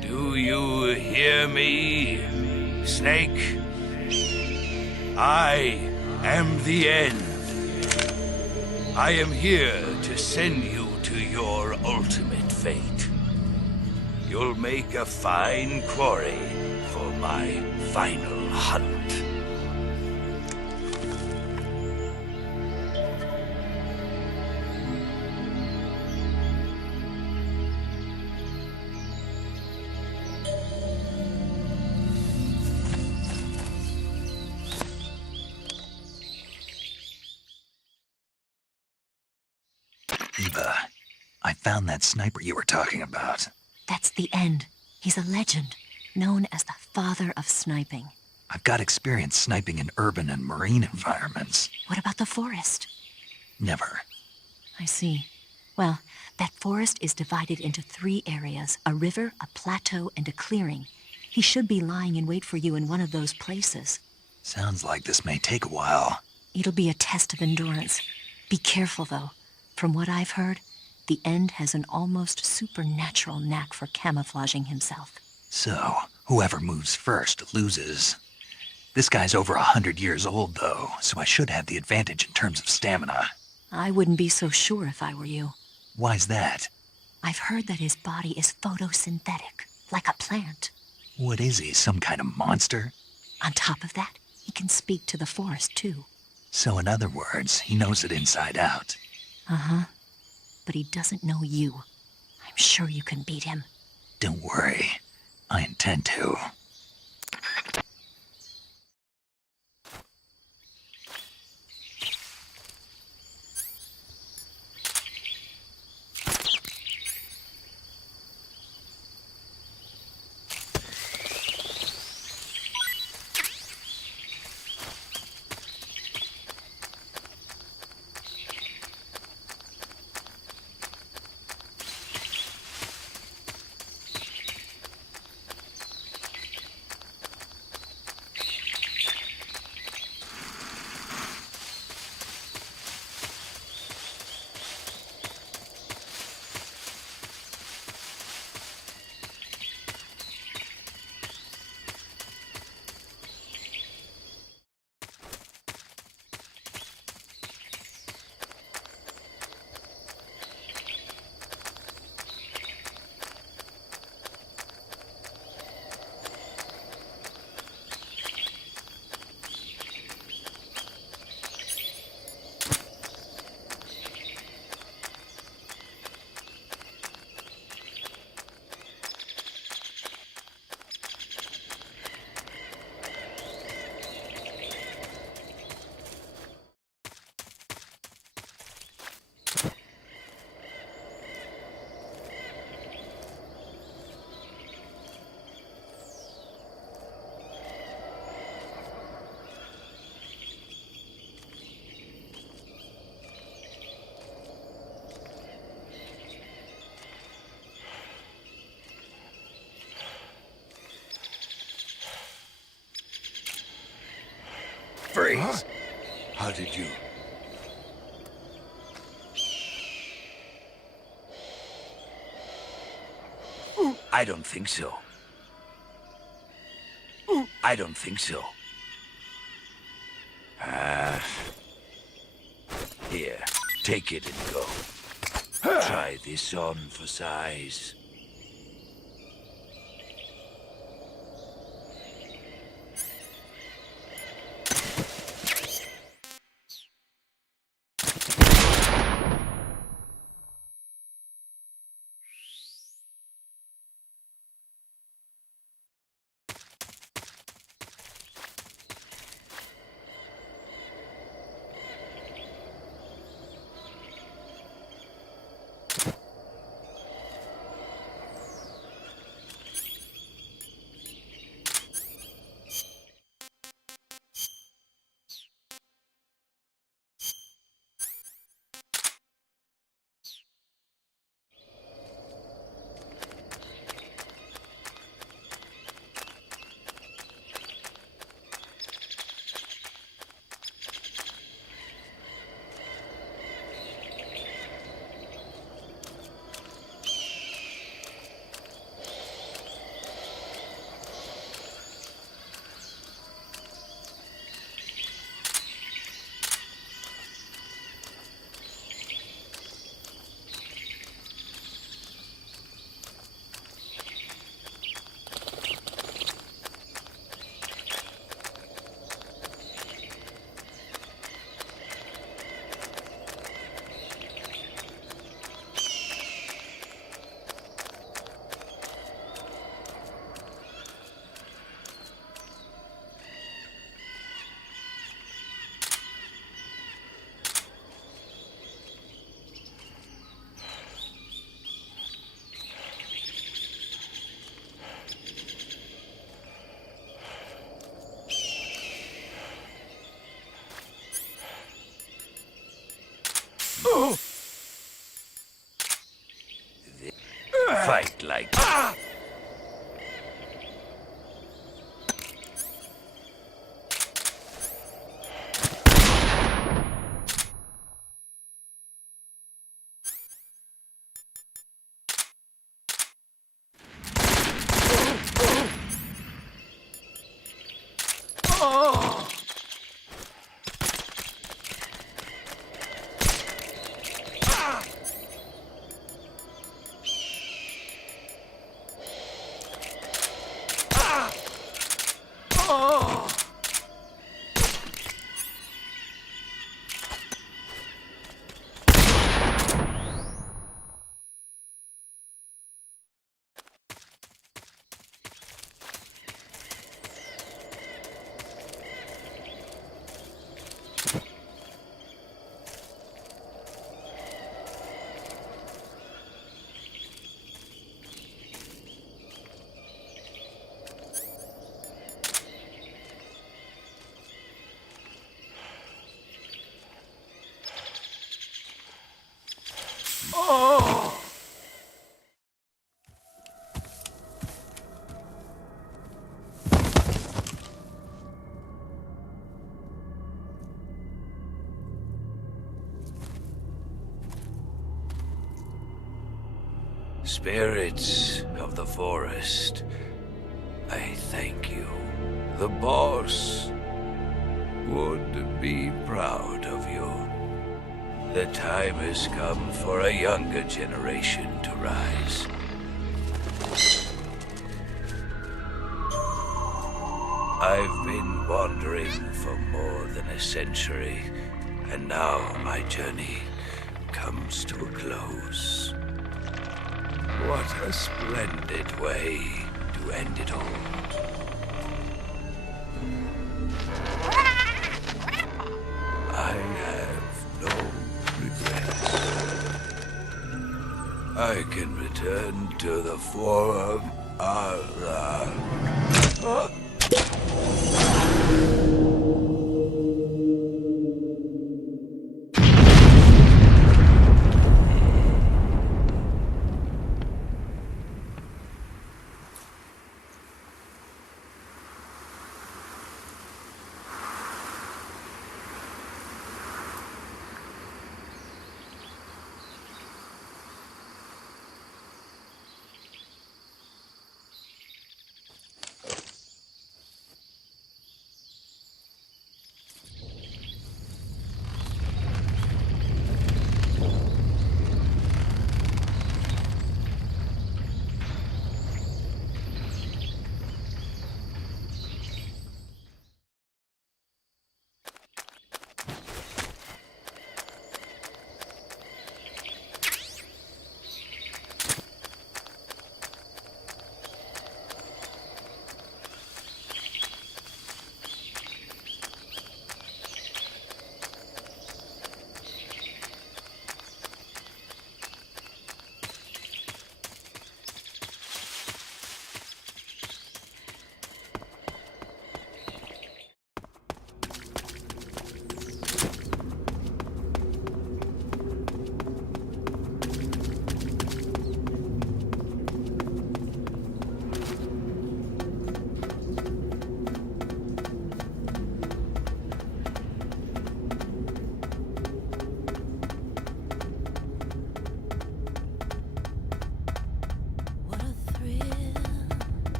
Do you hear me, Snake? I am the End. I am here to send you to your ultimate fate. You'll make a fine quarry for my final hunt. Eva, I found that sniper you were talking about. That's the end. He's a legend, known as the father of sniping. I've got experience sniping in urban and marine environments. What about the forest? Never. I see. Well, that forest is divided into 3 areas, a river, a plateau, and a clearing. He should be lying in wait for you in one of those places. Sounds like this may take a while. It'll be a test of endurance. Be careful, though. From what I've heard, the End has an almost supernatural knack for camouflaging himself. So, whoever moves first loses. This guy's over 100 years old, though, so I should have the advantage in terms of stamina. I wouldn't be so sure if I were you. Why's that? I've heard that his body is photosynthetic, like a plant. What is he, some kind of monster? On top of that, he can speak to the forest, too. So in other words, he knows it inside out. Uh-huh. But he doesn't know you. I'm sure you can beat him. Don't worry. I intend to. Freeze! Huh? How did you... I don't think so. I don't think so. Here, take it and go. Try this on for size. Spirits of the forest, I thank you. The boss would be proud of you. The time has come for a younger generation to rise. I've been wandering for more than a century, and now my journey comes to a close. What a splendid way to end it all. I have no regrets. I can return to the form Allah.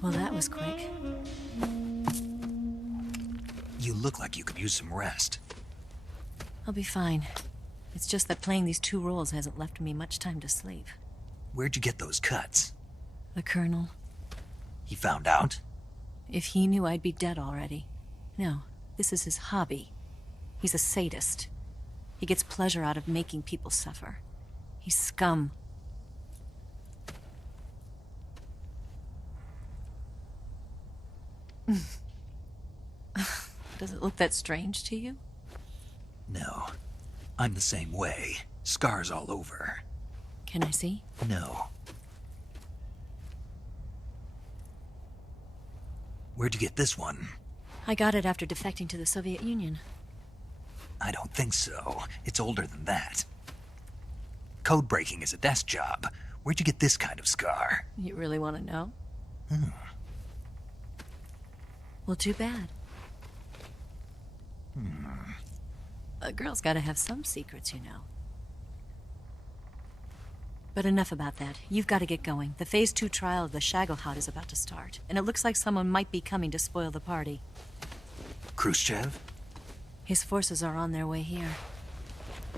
Well, that was quick. You look like you could use some rest. I'll be fine. It's just that playing these 2 roles hasn't left me much time to sleep. Where'd you get those cuts? The Colonel. He found out? If he knew, I'd be dead already. No, this is his hobby. He's a sadist. He gets pleasure out of making people suffer. He's scum. Does it look that strange to you? No. I'm the same way. Scars all over. Can I see? No. Where'd you get this one? I got it after defecting to the Soviet Union. I don't think so. It's older than that. Code breaking is a desk job. Where'd you get this kind of scar? You really want to know? Hmm. Well, too bad. Hmm. A girl's gotta have some secrets, you know. But enough about that. You've got to get going. The Phase 2 trial of the Shagohod is about to start, and it looks like someone might be coming to spoil the party. Khrushchev? His forces are on their way here.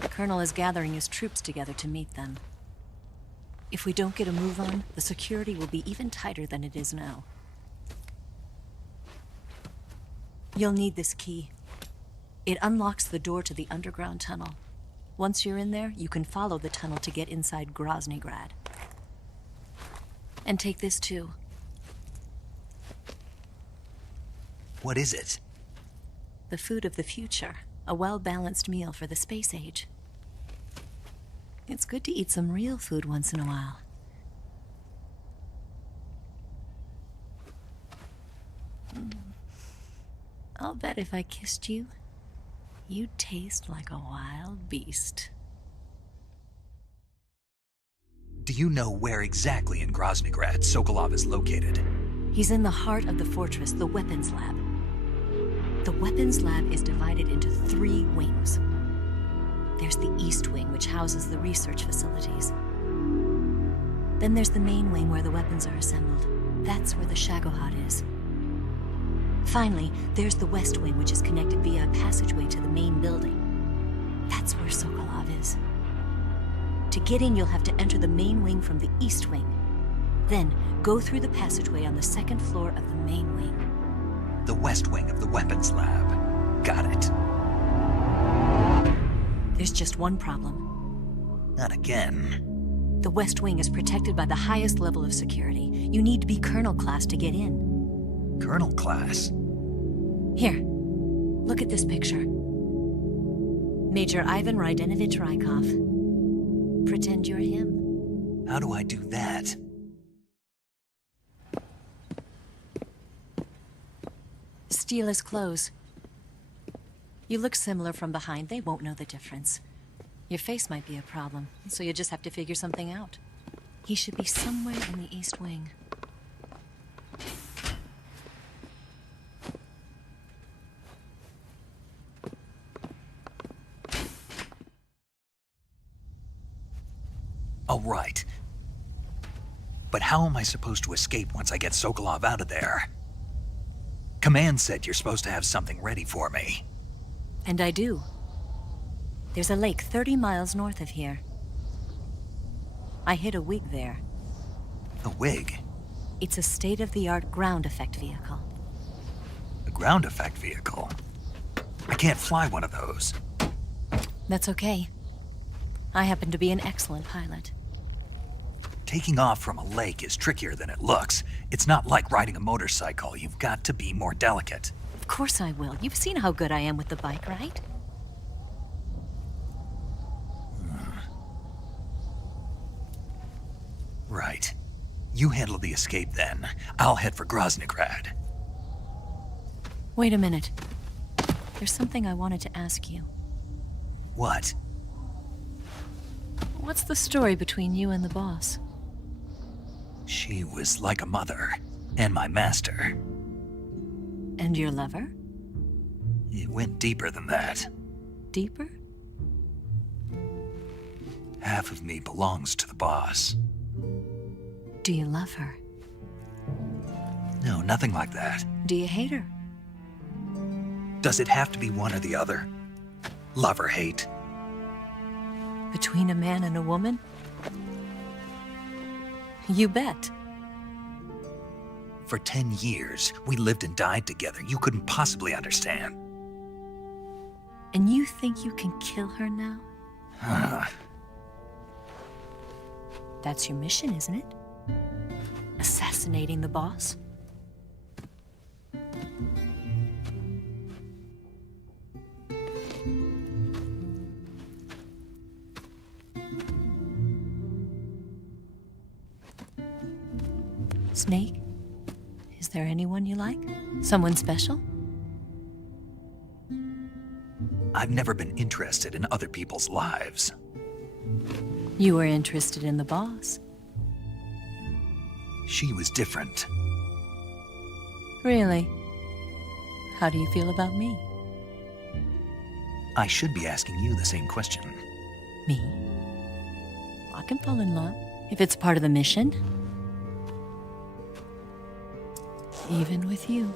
The Colonel is gathering his troops together to meet them. If we don't get a move on, the security will be even tighter than it is now. You'll need this key. It unlocks the door to the underground tunnel. Once you're in there, you can follow the tunnel to get inside Groznygrad. And take this too. What is it? The food of the future. A well-balanced meal for the space age. It's good to eat some real food once in a while. I'll bet if I kissed you, you'd taste like a wild beast. Do you know where exactly in Groznygrad Sokolov is located? He's in the heart of the fortress, the weapons lab. The weapons lab is divided into 3 wings. There's the East Wing, which houses the research facilities. Then there's the main wing where the weapons are assembled. That's where the Shagohod is. Finally, there's the West Wing, which is connected via a passageway to the main building. That's where Sokolov is. To get in, you'll have to enter the main wing from the East Wing. Then, go through the passageway on the 2nd floor of the main wing. The West Wing of the weapons lab. Got it. There's just one problem. Not again. The West Wing is protected by the highest level of security. You need to be Colonel class to get in. Colonel class? Here, look at this picture. Major Ivan Rydenovich Rykov. Pretend you're him. How do I do that? Steal his clothes. You look similar from behind. They won't know the difference. Your face might be a problem, so you just have to figure something out. He should be somewhere in the East Wing. All right. But how am I supposed to escape once I get Sokolov out of there? Command said you're supposed to have something ready for me. And I do. There's a lake 30 miles north of here. I hid a wig there. A wig? It's a state-of-the-art ground effect vehicle. A ground effect vehicle? I can't fly one of those. That's okay. I happen to be an excellent pilot. Taking off from a lake is trickier than it looks. It's not like riding a motorcycle. You've got to be more delicate. Of course I will. You've seen how good I am with the bike, right? Right. You handle the escape then. I'll head for Groznygrad. Wait a minute. There's something I wanted to ask you. What? What's the story between you and the boss? She was like a mother, and my master. And your lover? It went deeper than that. Deeper? Half of me belongs to the boss. Do you love her? No, nothing like that. Do you hate her? Does it have to be one or the other? Love or hate? Between a man and a woman? You bet. For 10 years, we lived and died together. You couldn't possibly understand. And you think you can kill her now? That's your mission, isn't it? Assassinating the boss? Snake? Is there anyone you like? Someone special? I've never been interested in other people's lives. You were interested in the boss. She was different. Really? How do you feel about me? I should be asking you the same question. Me? I can fall in love if it's part of the mission. Even with you.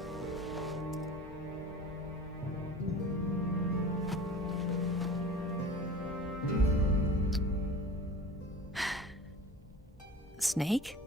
Snake?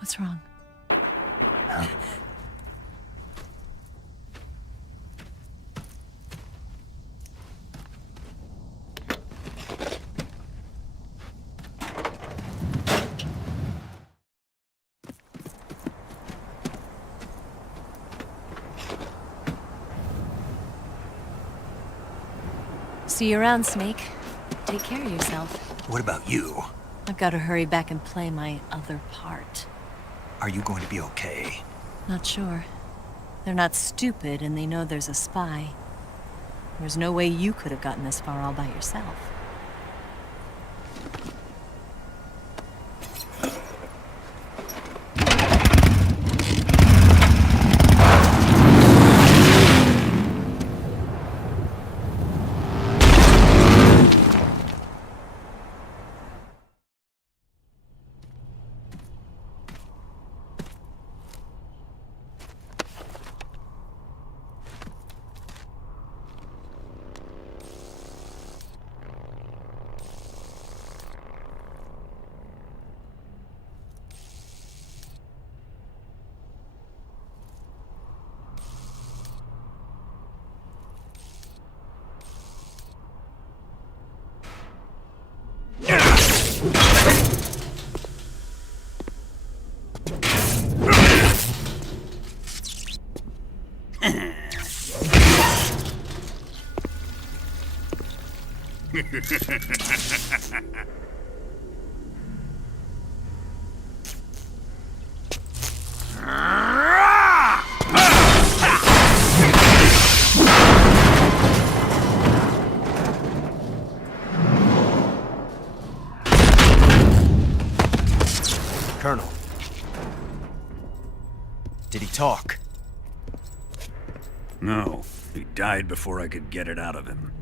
What's wrong? See you around, Snake. Take care of yourself. What about you? I've got to hurry back and play my other part. Are you going to be okay? Not sure. They're not stupid, and they know there's a spy. There's no way you could have gotten this far all by yourself. Colonel. Did he talk? No, he died before I could get it out of him.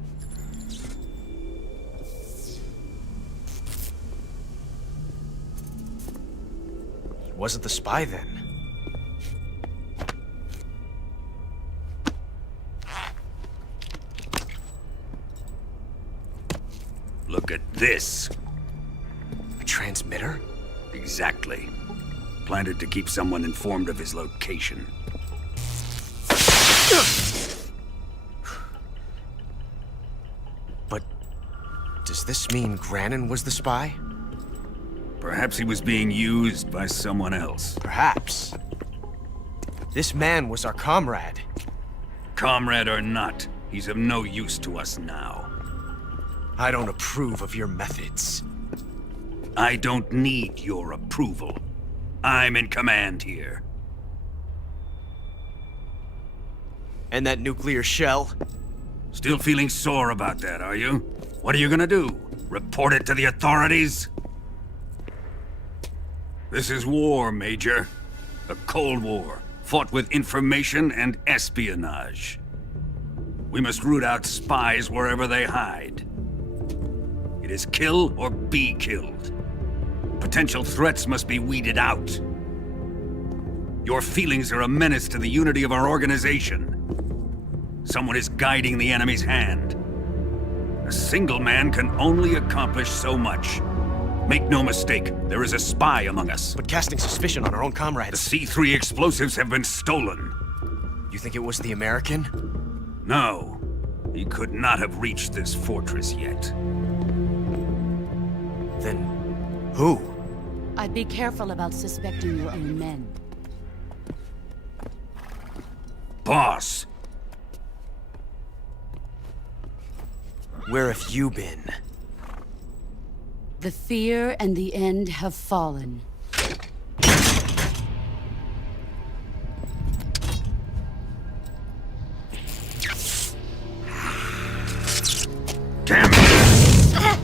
He wasn't the spy then. Look at this. A transmitter? Exactly. Planted to keep someone informed of his location. But does this mean Granin was the spy? Perhaps he was being used by someone else. Perhaps. This man was our comrade. Comrade or not, he's of no use to us now. I don't approve of your methods. I don't need your approval. I'm in command here. And that nuclear shell? Still feeling sore about that, are you? What are you gonna do? Report it to the authorities? This is war, Major. A Cold War, fought with information and espionage. We must root out spies wherever they hide. It is kill or be killed. Potential threats must be weeded out. Your feelings are a menace to the unity of our organization. Someone is guiding the enemy's hand. A single man can only accomplish so much. Make no mistake, there is a spy among us. But casting suspicion on our own comrades... The C3 explosives have been stolen. You think it was the American? No. He could not have reached this fortress yet. Then... who? I'd be careful about suspecting your own men. Boss! Where have you been? The fear and the end have fallen. Damn it!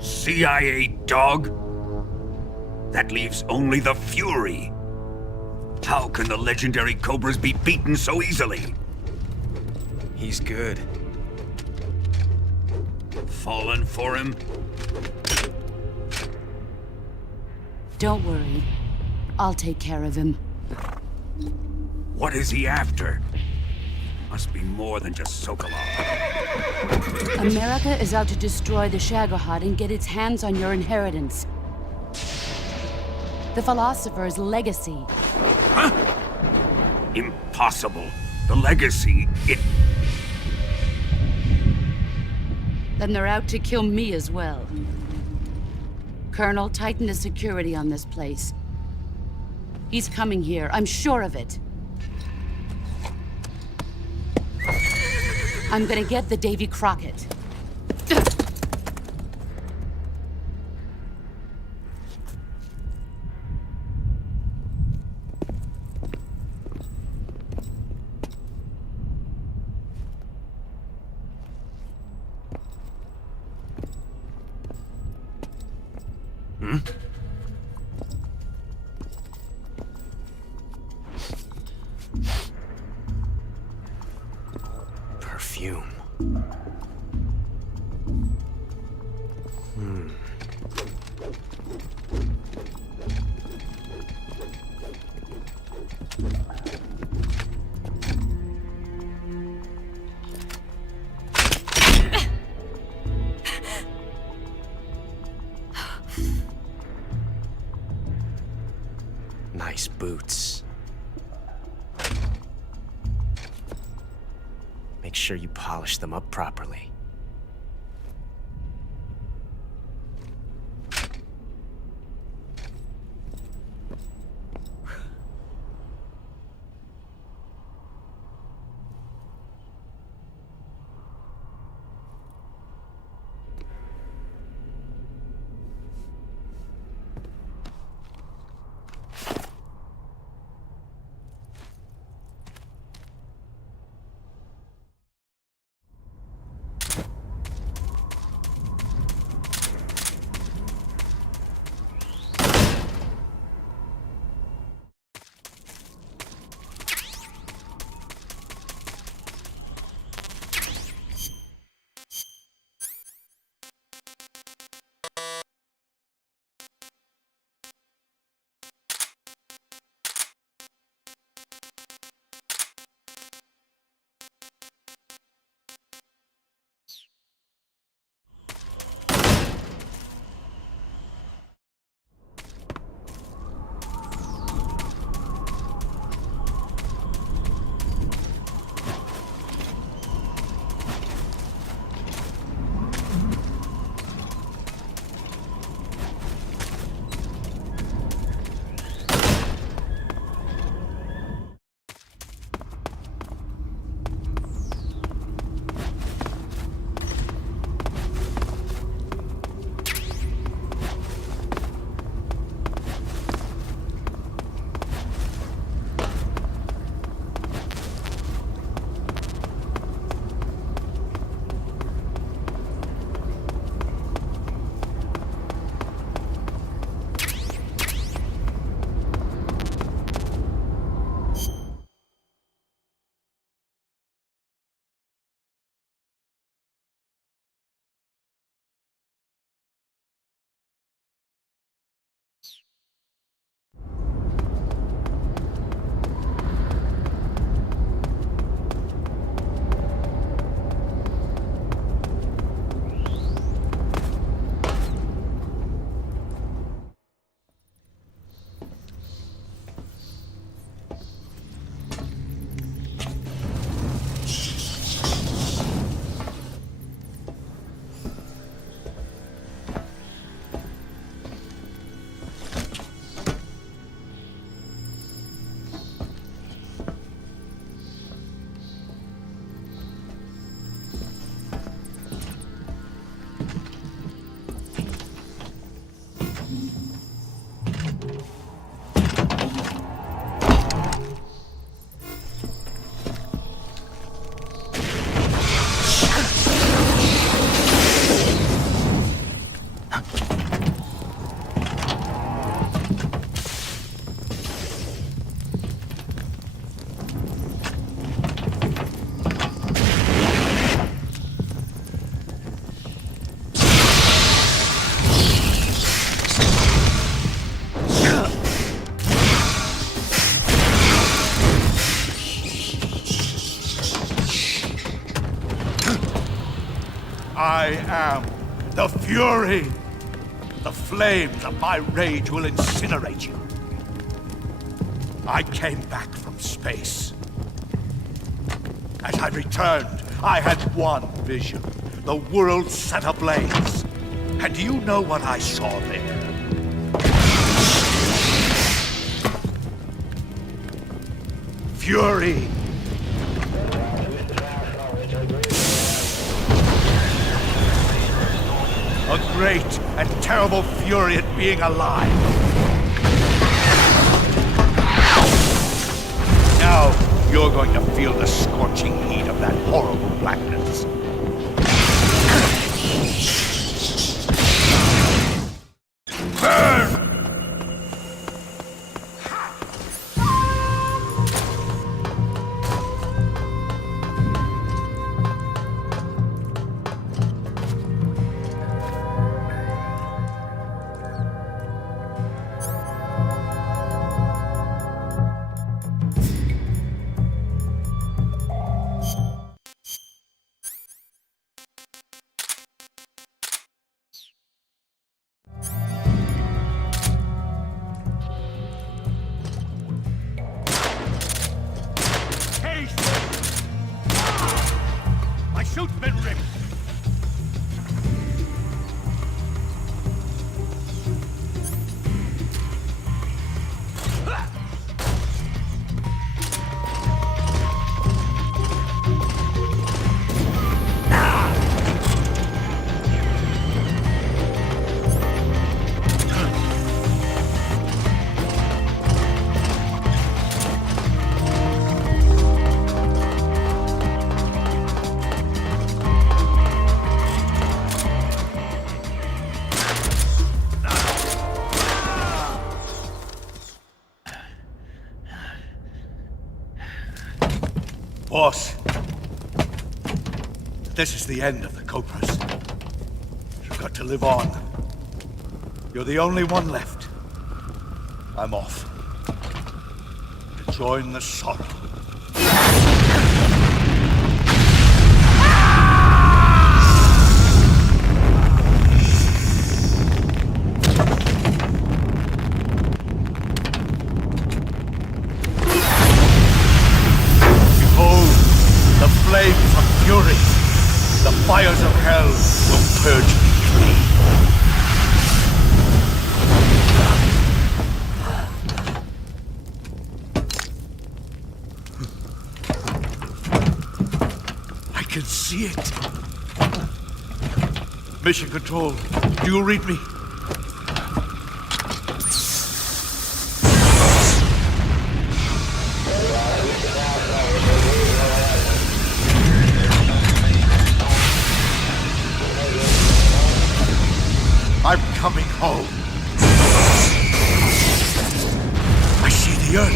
CIA dog? That leaves only the Fury. How can the legendary Cobras be beaten so easily? He's good. Fallen for him? Don't worry. I'll take care of him. What is he after? Must be more than just Sokolov. America is out to destroy the Shagohod and get its hands on your inheritance. The philosopher's legacy. Huh? Impossible. The legacy, it... Then they're out to kill me as well. Colonel, tighten the security on this place. He's coming here, I'm sure of it. I'm gonna get the Davy Crockett. Perfume. Nice boots. Make sure you polish them up properly. am the fury. The flames of my rage will incinerate you. I came back from space. As I returned, I had one vision. The world set ablaze. And do you know what I saw there? Fury. A great and terrible fury at being alive. Now, you're going to feel the scorching heat of that horrible blackness. Burn! My suit's been ripped! Boss, this is the end of the Cobras. You've got to live on. You're the only one left. I'm off. To join the sorrow. Flames of fury, the fires of hell will purge me clean. I can see it. Mission Control, do you read me? I'm coming home. I see the Earth.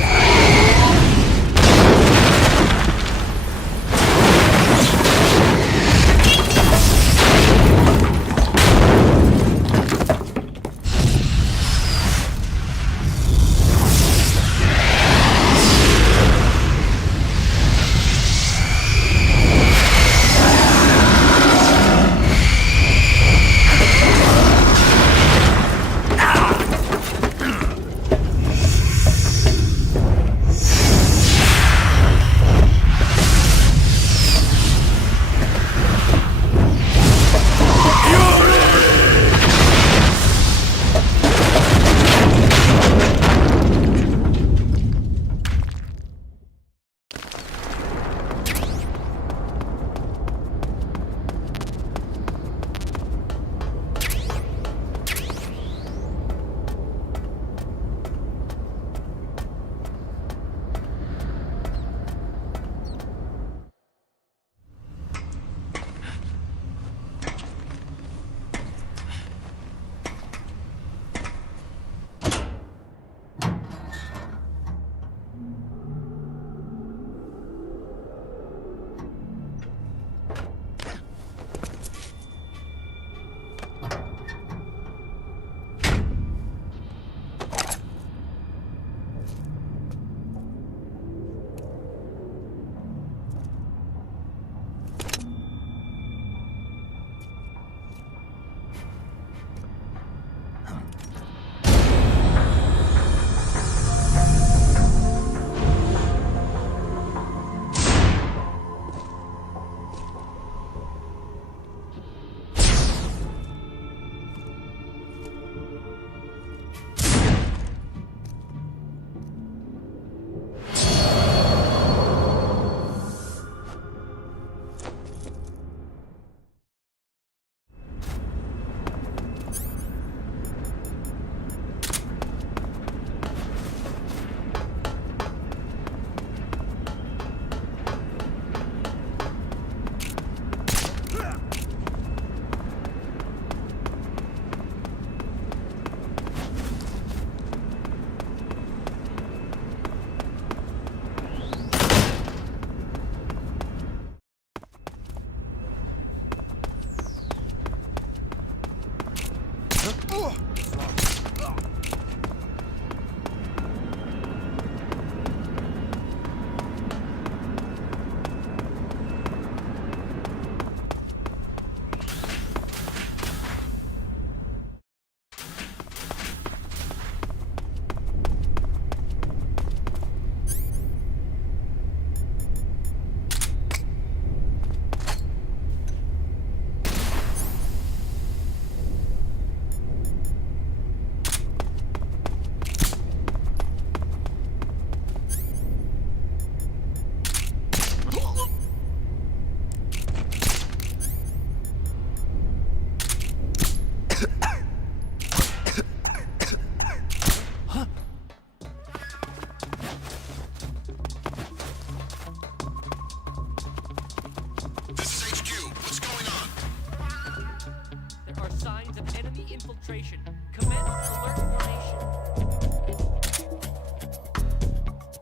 Infiltration. Commence alert formation.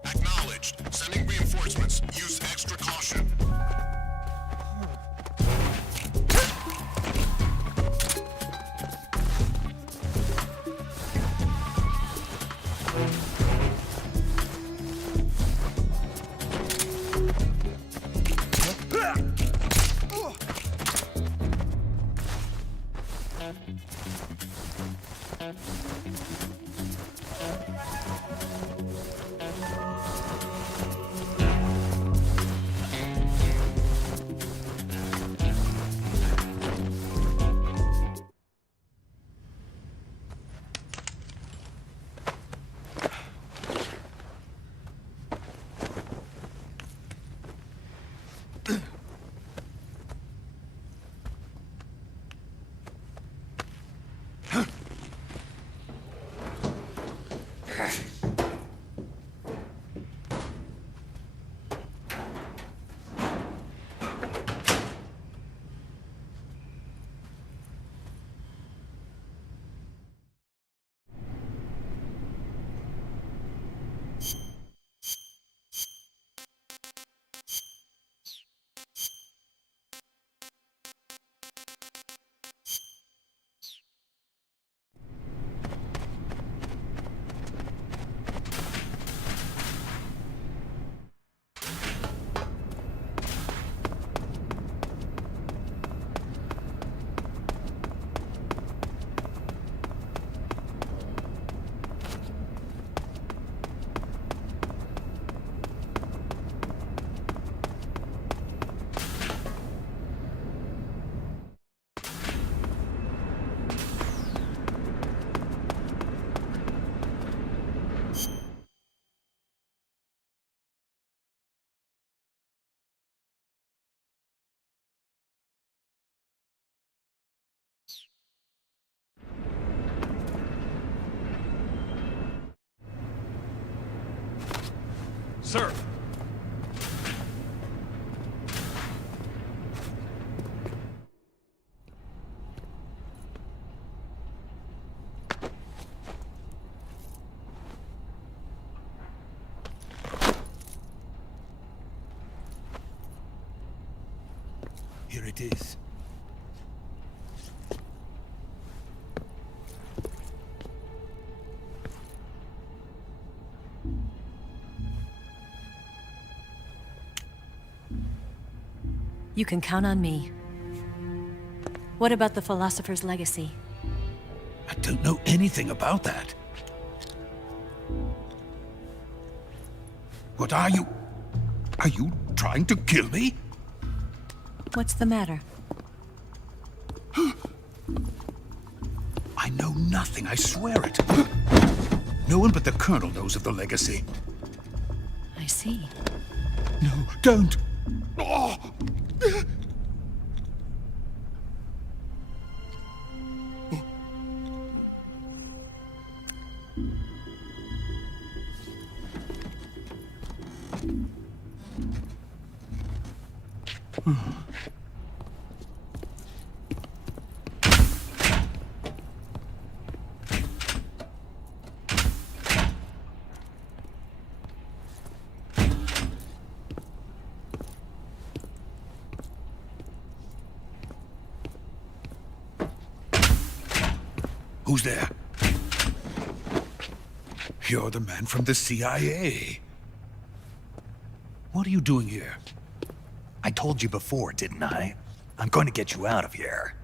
Acknowledged. Sending reinforcements. Use extra caution. Sir! Here it is. You can count on me. What about the philosopher's legacy? I don't know anything about that. What are you? Are you trying to kill me? What's the matter? I know nothing, I swear it. No one but the Colonel knows of the legacy. I see. No, don't! Oh! Who's there? You're the man from the CIA. What are you doing here? I told you before, didn't I? I'm going to get you out of here.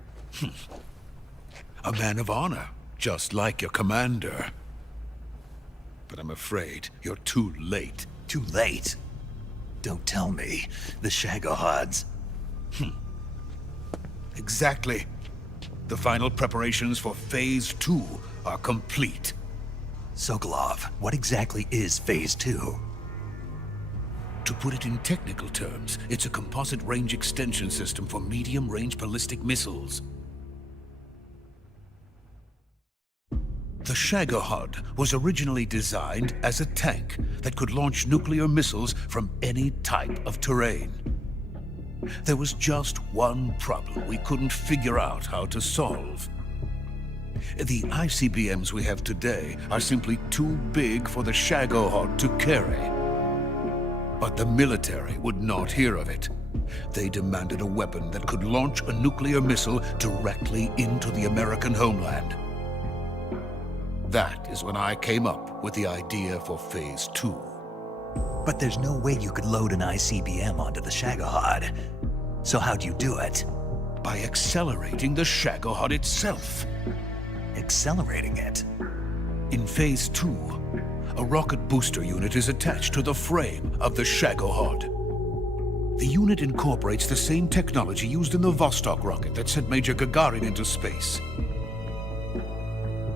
A man of honor, just like your commander. But I'm afraid you're too late. Too late? Don't tell me. The Shagohods. Exactly. The final preparations for Phase 2 are complete. Sokolov, what exactly is Phase 2? To put it in technical terms, it's a composite range extension system for medium-range ballistic missiles. The Shagohod was originally designed as a tank that could launch nuclear missiles from any type of terrain. There was just one problem we couldn't figure out how to solve. The ICBMs we have today are simply too big for the Shagohod to carry. But the military would not hear of it. They demanded a weapon that could launch a nuclear missile directly into the American homeland. That is when I came up with the idea for Phase 2. But there's no way you could load an ICBM onto the Shagohod. So how'd you do it? By accelerating the Shagohod itself. Accelerating it? In Phase 2, a rocket booster unit is attached to the frame of the Shagohod. The unit incorporates the same technology used in the Vostok rocket that sent Major Gagarin into space.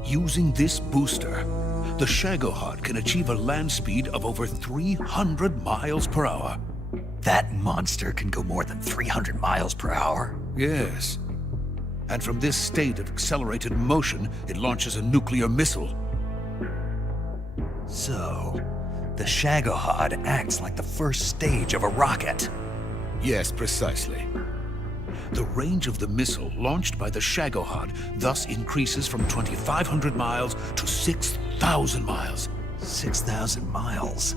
Using this booster, the Shagohod can achieve a land speed of over 300 miles per hour. That monster can go more than 300 miles per hour? Yes. And from this state of accelerated motion, it launches a nuclear missile. So, the Shagohod acts like the first stage of a rocket. Yes, precisely. The range of the missile launched by the Shagohod thus increases from 2,500 miles to 6,000 miles. 6,000 miles?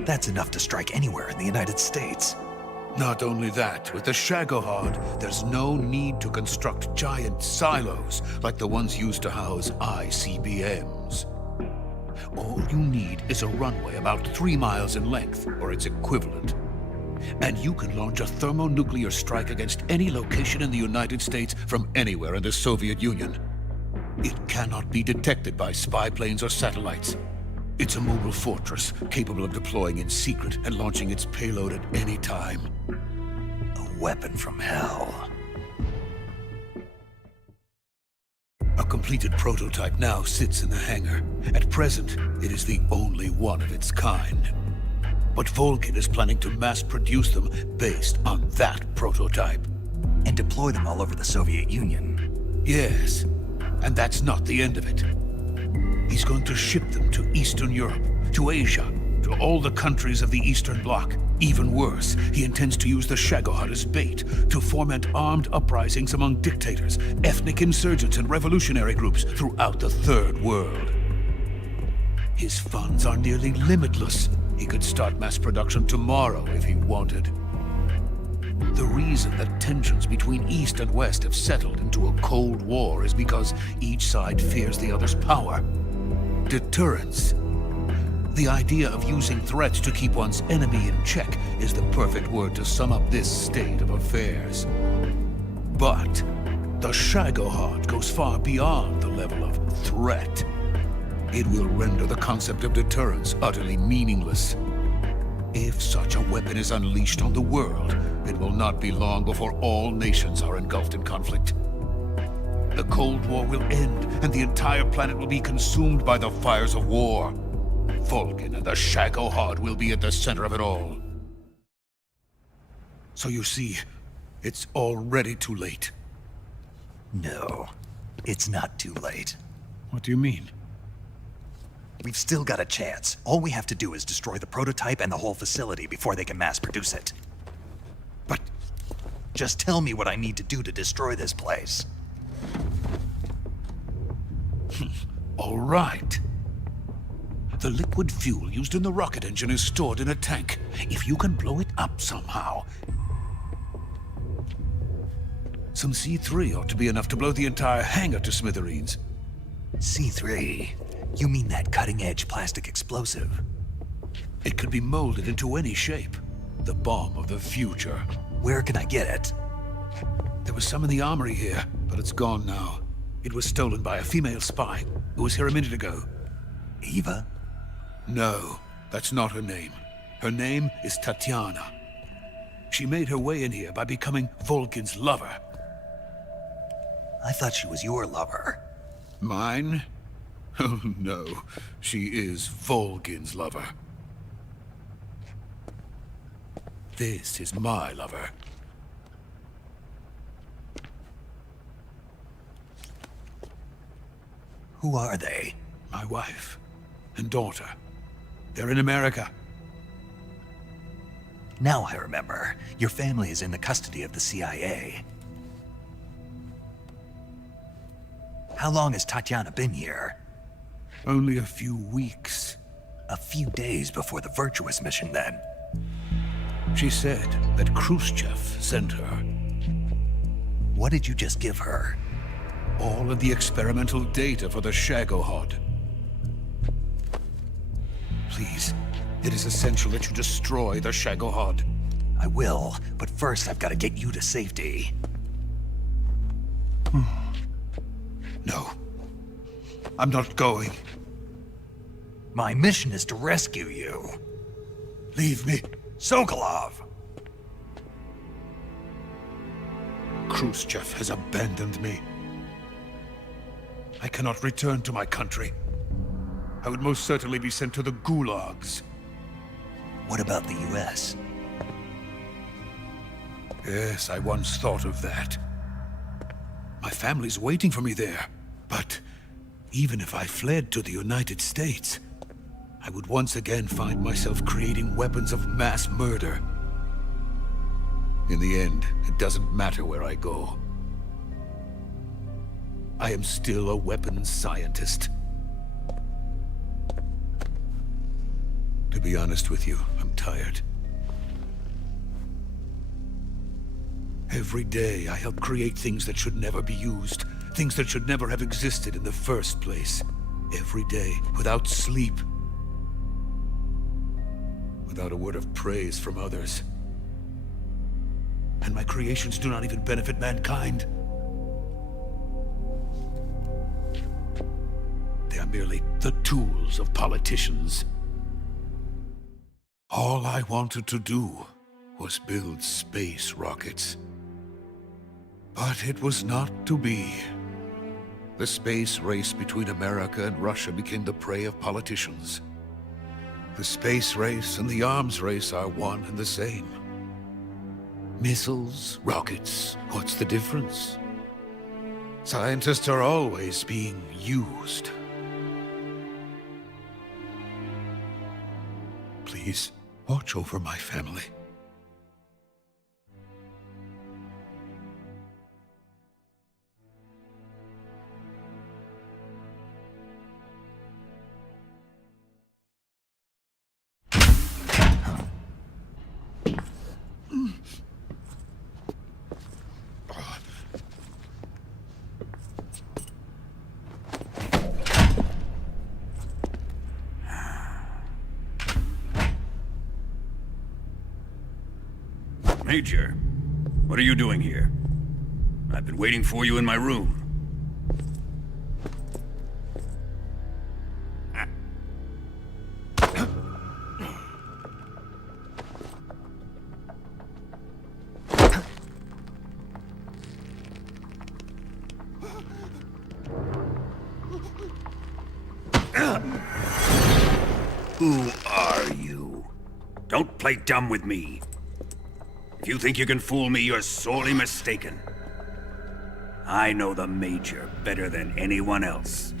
That's enough to strike anywhere in the United States. Not only that, with the Shagohod, there's no need to construct giant silos like the ones used to house ICBMs. All you need is a runway about 3 miles in length, or its equivalent. And you can launch a thermonuclear strike against any location in the United States from anywhere in the Soviet Union. It cannot be detected by spy planes or satellites. It's a mobile fortress, capable of deploying in secret and launching its payload at any time. A weapon from hell. A completed prototype now sits in the hangar. At present, it is the only one of its kind. But Volgin is planning to mass-produce them based on that prototype. And deploy them all over the Soviet Union. Yes, and that's not the end of it. He's going to ship them to Eastern Europe, to Asia, to all the countries of the Eastern Bloc. Even worse, he intends to use the Shagohod as bait to foment armed uprisings among dictators, ethnic insurgents, and revolutionary groups throughout the Third World. His funds are nearly limitless. He could start mass production tomorrow if he wanted. The reason that tensions between East and West have settled into a Cold War is because each side fears the other's power. Deterrence. The idea of using threats to keep one's enemy in check is the perfect word to sum up this state of affairs. But the Shagohod goes far beyond the level of threat. It will render the concept of deterrence utterly meaningless. If such a weapon is unleashed on the world, it will not be long before all nations are engulfed in conflict. The Cold War will end, and the entire planet will be consumed by the fires of war. Volgin and the Shagohod will be at the center of it all. So you see, it's already too late. No, it's not too late. What do you mean? We've still got a chance. All we have to do is destroy the prototype and the whole facility before they can mass produce it. But just tell me what I need to do to destroy this place. All right. The liquid fuel used in the rocket engine is stored in a tank. If you can blow it up somehow, Some C3 ought to be enough to blow the entire hangar to smithereens. C3? You mean that cutting-edge plastic explosive? It could be molded into any shape. The bomb of the future. Where can I get it? There was some in the armory here, but it's gone now. It was stolen by a female spy who was here a minute ago. Eva? No, that's not her name. Her name is Tatiana. She made her way in here by becoming Volgin's lover. I thought she was your lover. Mine? Oh no, she is Volgin's lover. This is my lover. Who are they? My wife and daughter. They're in America. Now I remember. Your family is in the custody of the CIA. How long has Tatiana been here? Only a few weeks. A few days before the Virtuos Mission, then. She said that Khrushchev sent her. What did you just give her? All of the experimental data for the Shagohod. Please, it is essential that you destroy the Shagohod. I will, but first I've got to get you to safety. No. I'm not going. My mission is to rescue you. Leave me. Sokolov! Khrushchev has abandoned me. I cannot return to my country. I would most certainly be sent to the gulags. What about the US? Yes, I once thought of that. My family's waiting for me there. But even if I fled to the United States, I would once again find myself creating weapons of mass murder. In the end, it doesn't matter where I go. I am still a weapons scientist. To be honest with you, I'm tired. Every day, I help create things that should never be used. Things that should never have existed in the first place. Every day, without sleep. Without a word of praise from others. And my creations do not even benefit mankind. They are merely the tools of politicians. All I wanted to do was build space rockets. But it was not to be. The space race between America and Russia became the prey of politicians. The space race and the arms race are one and the same. Missiles, rockets, what's the difference? Scientists are always being used. Please, watch over my family. Major, what are you doing here? I've been waiting for you in my room. Who are you? Don't play dumb with me. If you think you can fool me, you're sorely mistaken. I know the Major better than anyone else.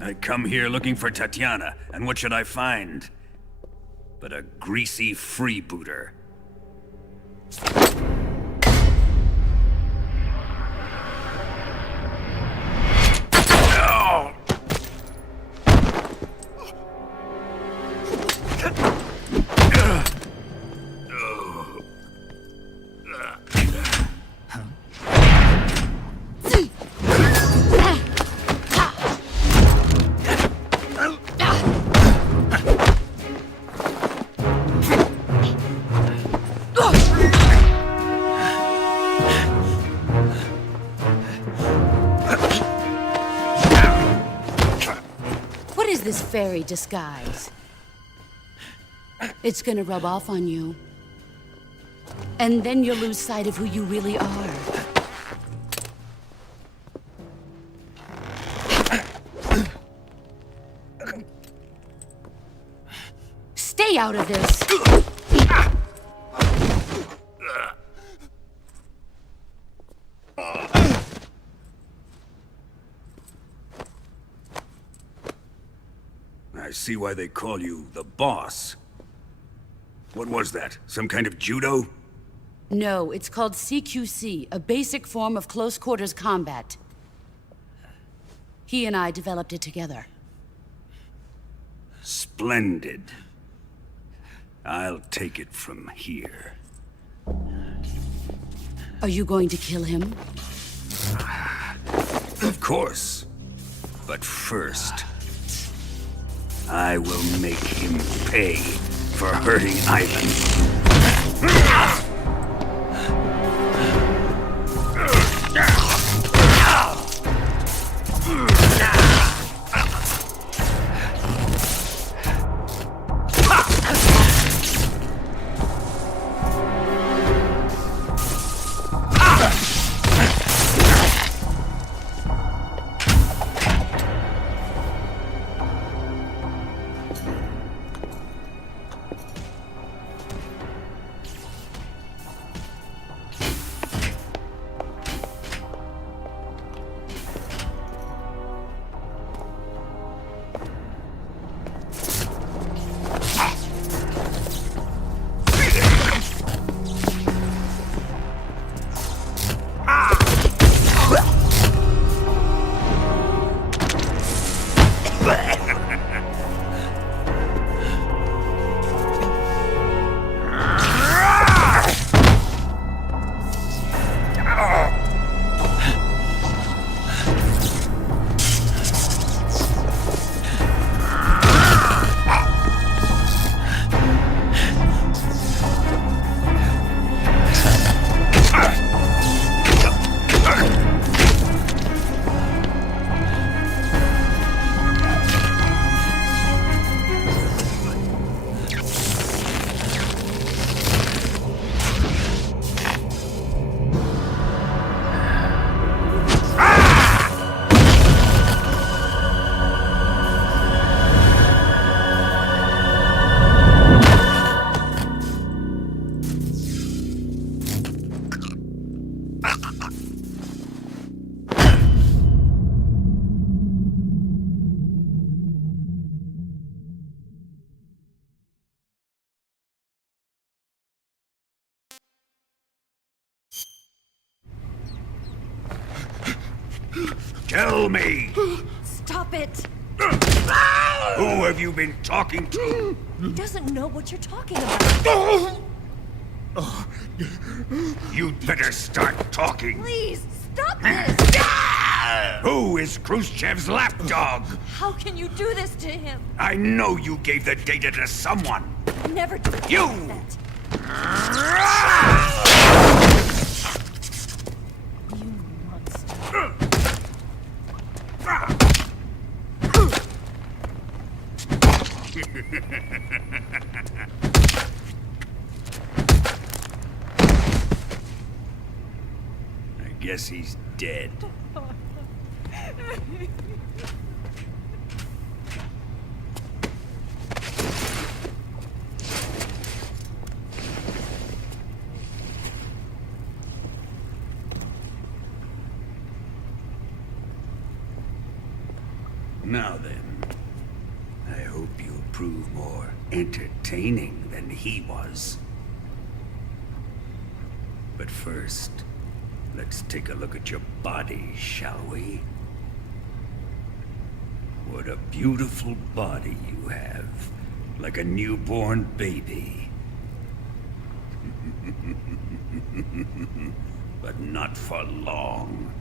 I come here looking for Tatiana, and what should I find? But a greasy freebooter. is this fairy disguise. It's gonna rub off on you. And then you'll lose sight of who you really are. Stay out of this! I see why they call you the boss. What was that? Some kind of judo? No, it's called CQC, a basic form of close quarters combat. He and I developed it together. Splendid. I'll take it from here. Are you going to kill him? Of course. But first, I will make him pay for hurting Ivan. Tell me! Stop it! Who have you been talking to? He doesn't know what you're talking about. You'd better start talking. Please, stop this! Who is Khrushchev's lapdog? How can you do this to him? I know you gave the data to someone. Never do You! that. You monster. I guess he's dead. Now then, I hope you'll prove more entertaining than he was. But first, let's take a look at your body, shall we? What a beautiful body you have, like a newborn baby. But not for long.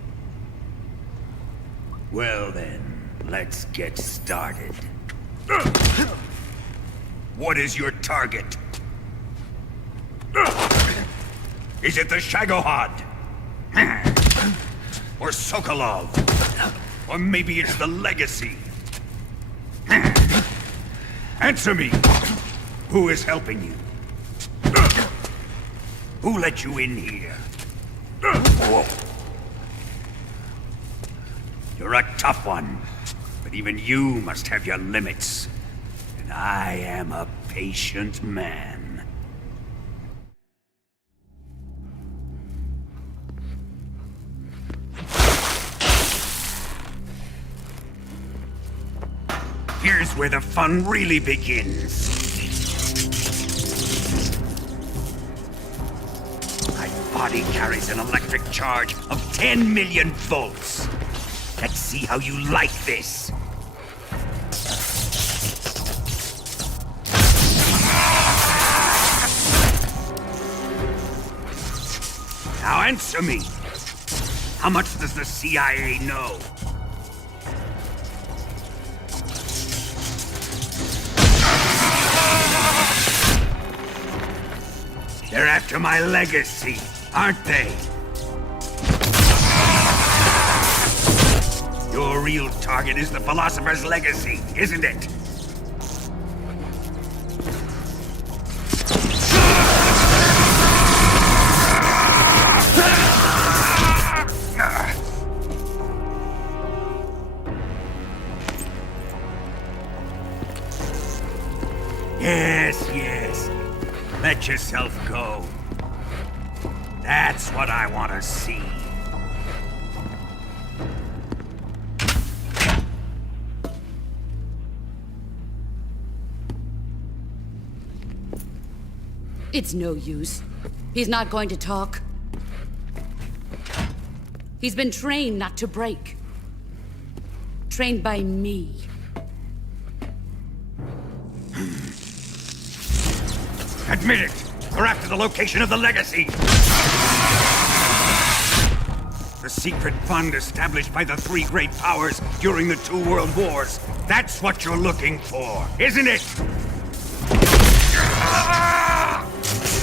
Well then, let's get started. What is your target? Is it the Shagohod? Or Sokolov? Or maybe it's the Legacy? Answer me! Who is helping you? Who let you in here? You're a tough one, but even you must have your limits. And I am a patient man. Here's where the fun really begins. My body carries an electric charge of 10 million volts. Let's see how you like this. Now answer me. How much does the CIA know? They're after my legacy, aren't they? Your real target is the philosopher's legacy, isn't it? Yes. Let yourself go. That's what I want to see. It's no use. He's not going to talk. He's been trained not to break. Trained by me. Admit it! We're after the location of the legacy! The secret fund established by the three great powers during the 2 world wars. That's what you're looking for, isn't it?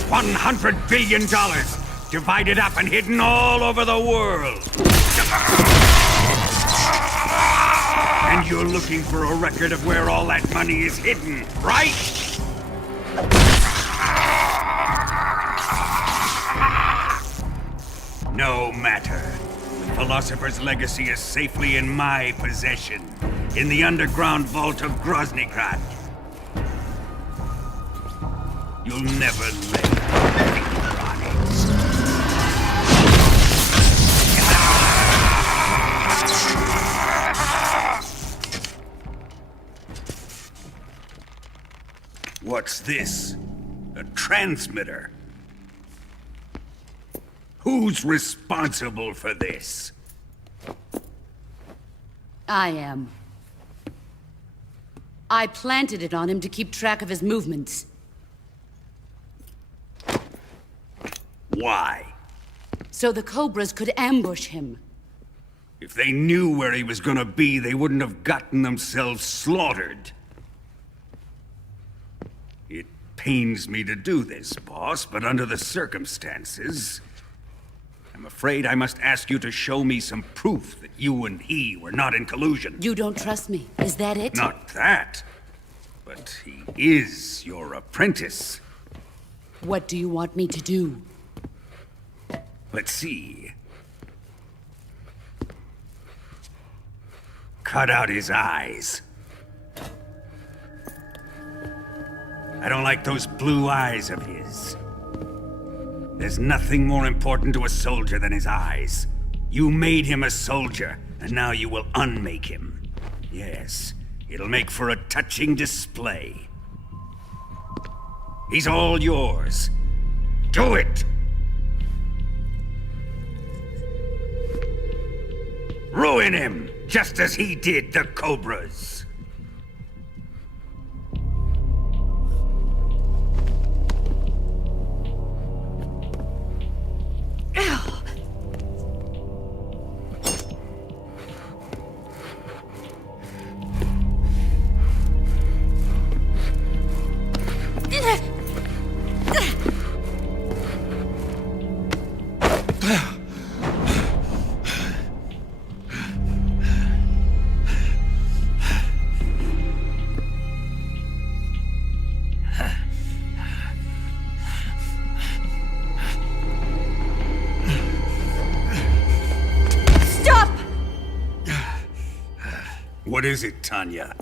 $100 billion, divided up and hidden all over the world. And you're looking for a record of where all that money is hidden, right? No matter. The Philosopher's legacy is safely in my possession, in the underground vault of Groznygrad. You'll never lay a finger on it. What's this? A transmitter? Who's responsible for this? I am. I planted it on him to keep track of his movements. Why? So the Cobras could ambush him. If they knew where he was gonna be, they wouldn't have gotten themselves slaughtered. It pains me to do this, boss, but under the circumstances, I'm afraid I must ask you to show me some proof that you and he were not in collusion. You don't trust me, is that it? Not that, but he is your apprentice. What do you want me to do? Let's see. Cut out his eyes. I don't like those blue eyes of his. There's nothing more important to a soldier than his eyes. You made him a soldier, and now you will unmake him. Yes, it'll make for a touching display. He's all yours. Do it! Ruin him, just as he did the Cobras. What is it, Tanya?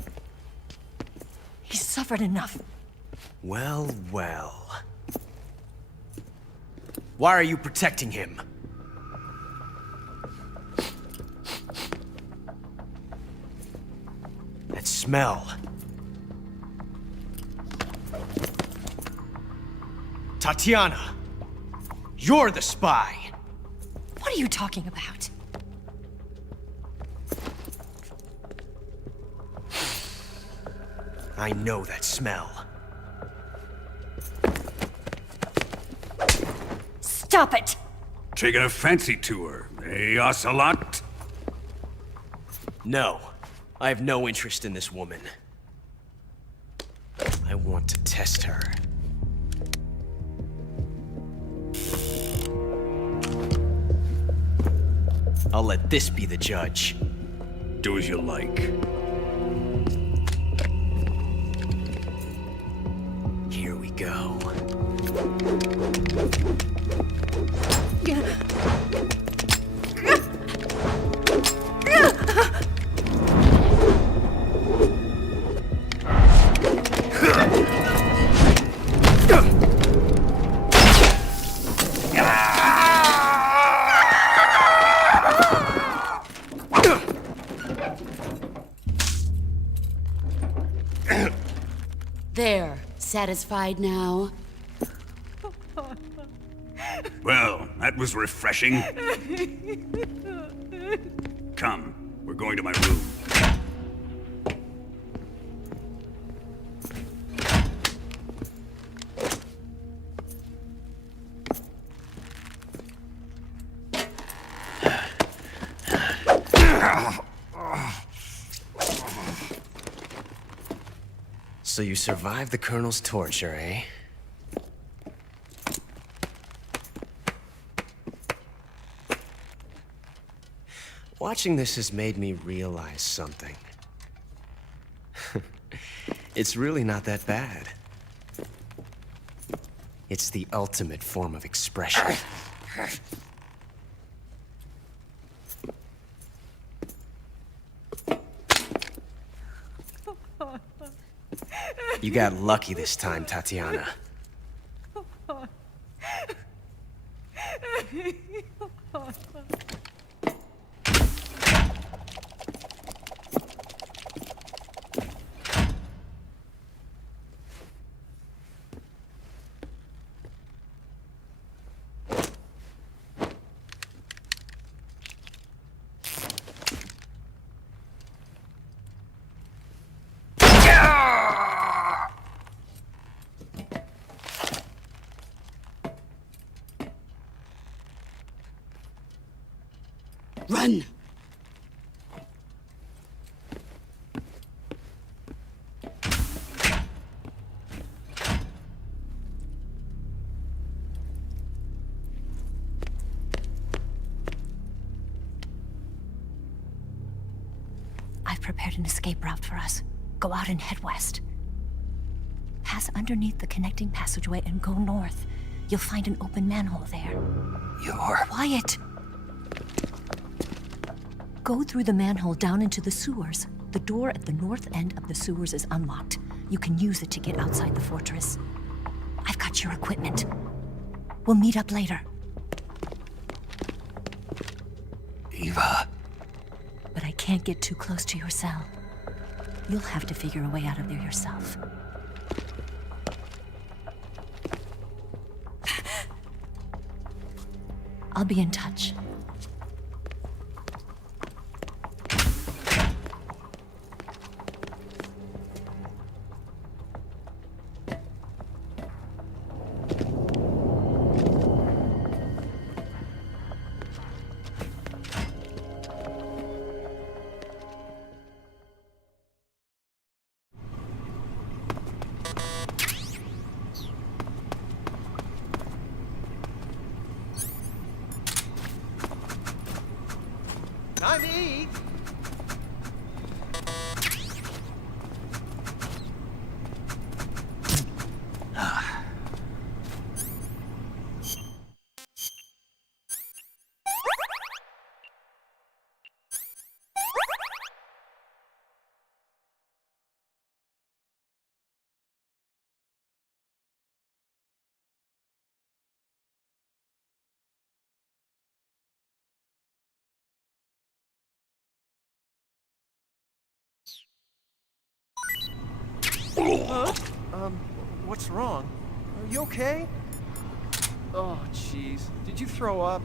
He's suffered enough. Well, well. Why are you protecting him? That smell. Tatiana, you're the spy. What are you talking about? I know that smell. Stop it! Taking a fancy to her, eh, Ocelot? No, I have no interest in this woman. I want to test her. I'll let this be the judge. Do as you like. Here we go. There, satisfied now? Well, that was refreshing. Come, we're going to my room. So you survived the Colonel's torture, eh? Watching this has made me realize something. It's really not that bad. It's the ultimate form of expression. You got lucky this time, Tatiana. Run! I've prepared an escape route for us. Go out and head west. Pass underneath the connecting passageway and go north. You'll find an open manhole there. You're... Quiet! Go through the manhole down into the sewers. The door at the north end of the sewers is unlocked. You can use it to get outside the fortress. I've got your equipment. We'll meet up later. Eva. But I can't get too close to your cell. You'll have to figure a way out of there yourself. I'll be in touch. Time to eat. What's wrong? Are you okay? Oh, jeez. Did you throw up?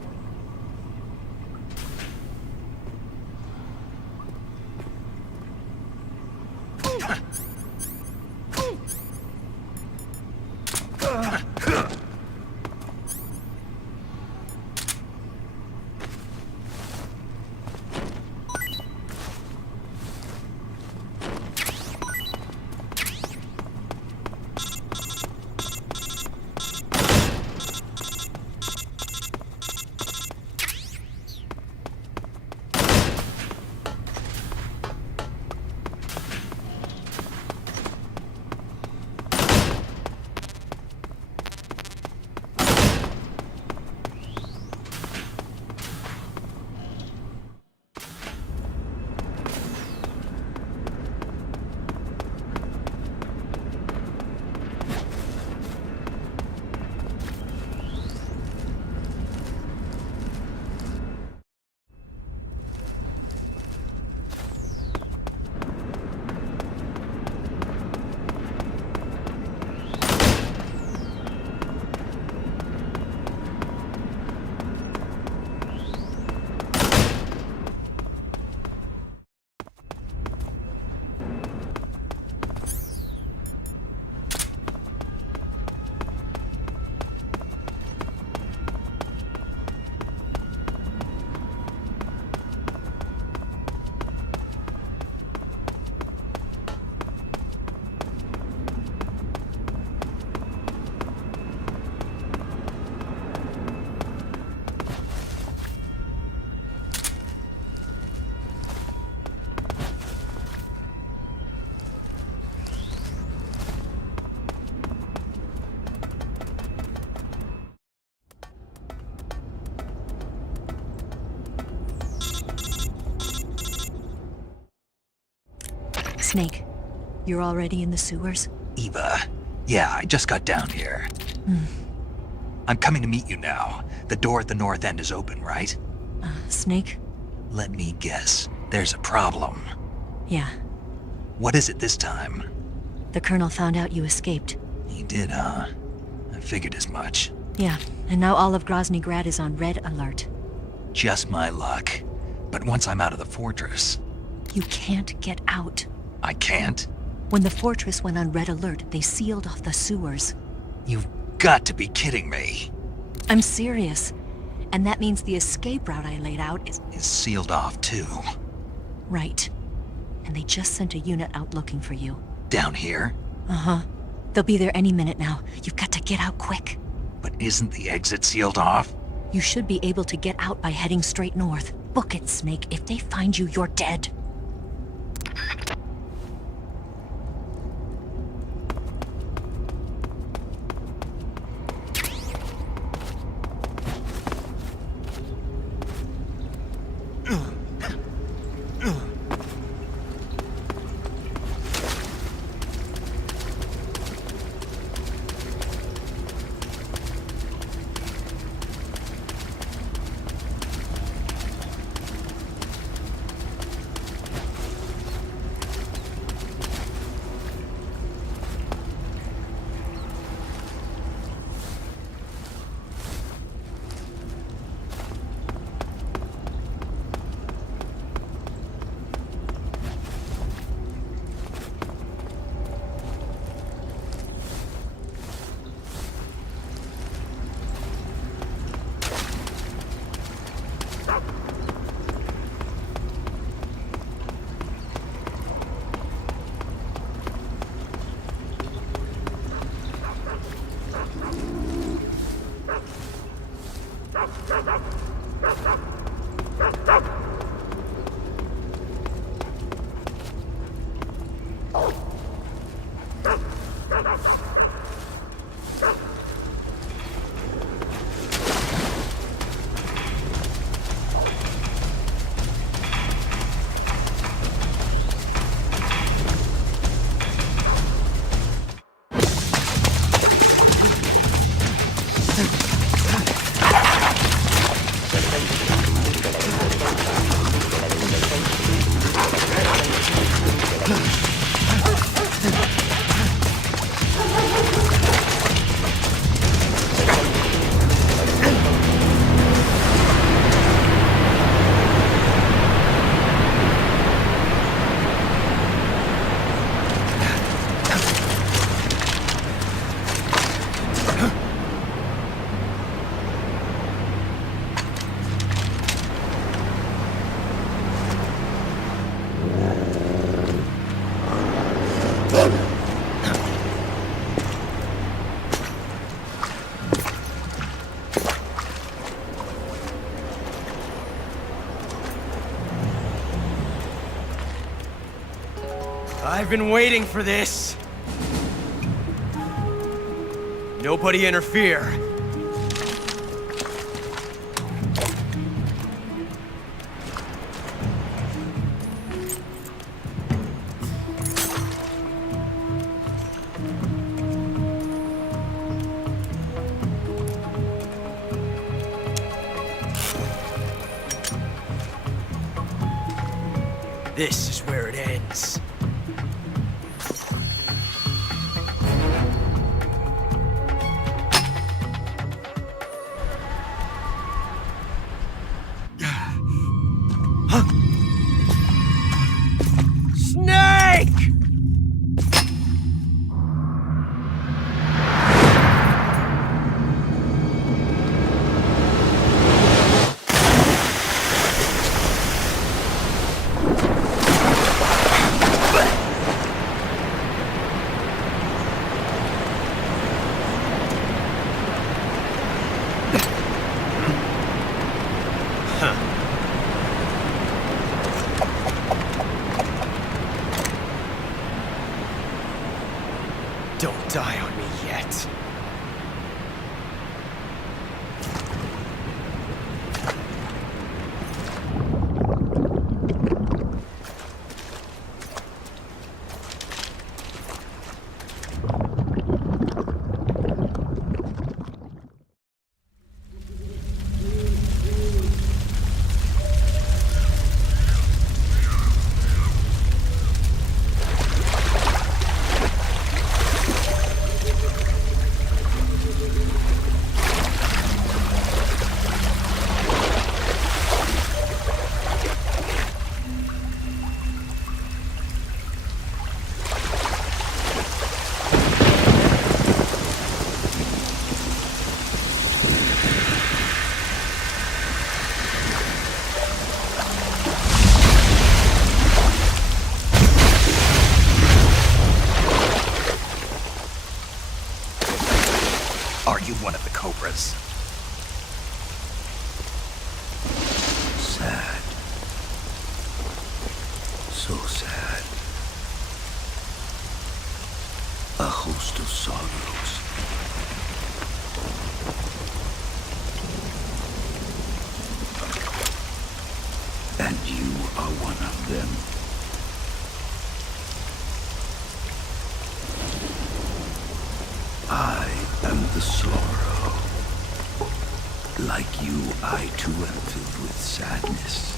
Snake, you're already in the sewers? Eva. Yeah, I just got down here. I'm coming to meet you now. The door at the north end is open, right? Snake? Let me guess. There's a problem. Yeah. What is it this time? The Colonel found out you escaped. He did, huh? I figured as much. Yeah, and now all of Grozny Grad is on red alert. Just my luck. But once I'm out of the fortress... You can't get out. I can't? When the fortress went on red alert, they sealed off the sewers. You've got to be kidding me. I'm serious. And that means the escape route I laid out is sealed off, too. Right. And they just sent a unit out looking for you. Down here? Uh-huh. They'll be there any minute now. You've got to get out quick. But isn't the exit sealed off? You should be able to get out by heading straight north. Book it, Snake. If they find you, you're dead. I've been waiting for this. Nobody interfere. This is where it ends. Huh? Snake! Don't die on me yet. Are you one of the Cobras? Sad. So sad. A host of sorrows. And you are one of them. I am the sorrow. Like you, I too am filled with sadness.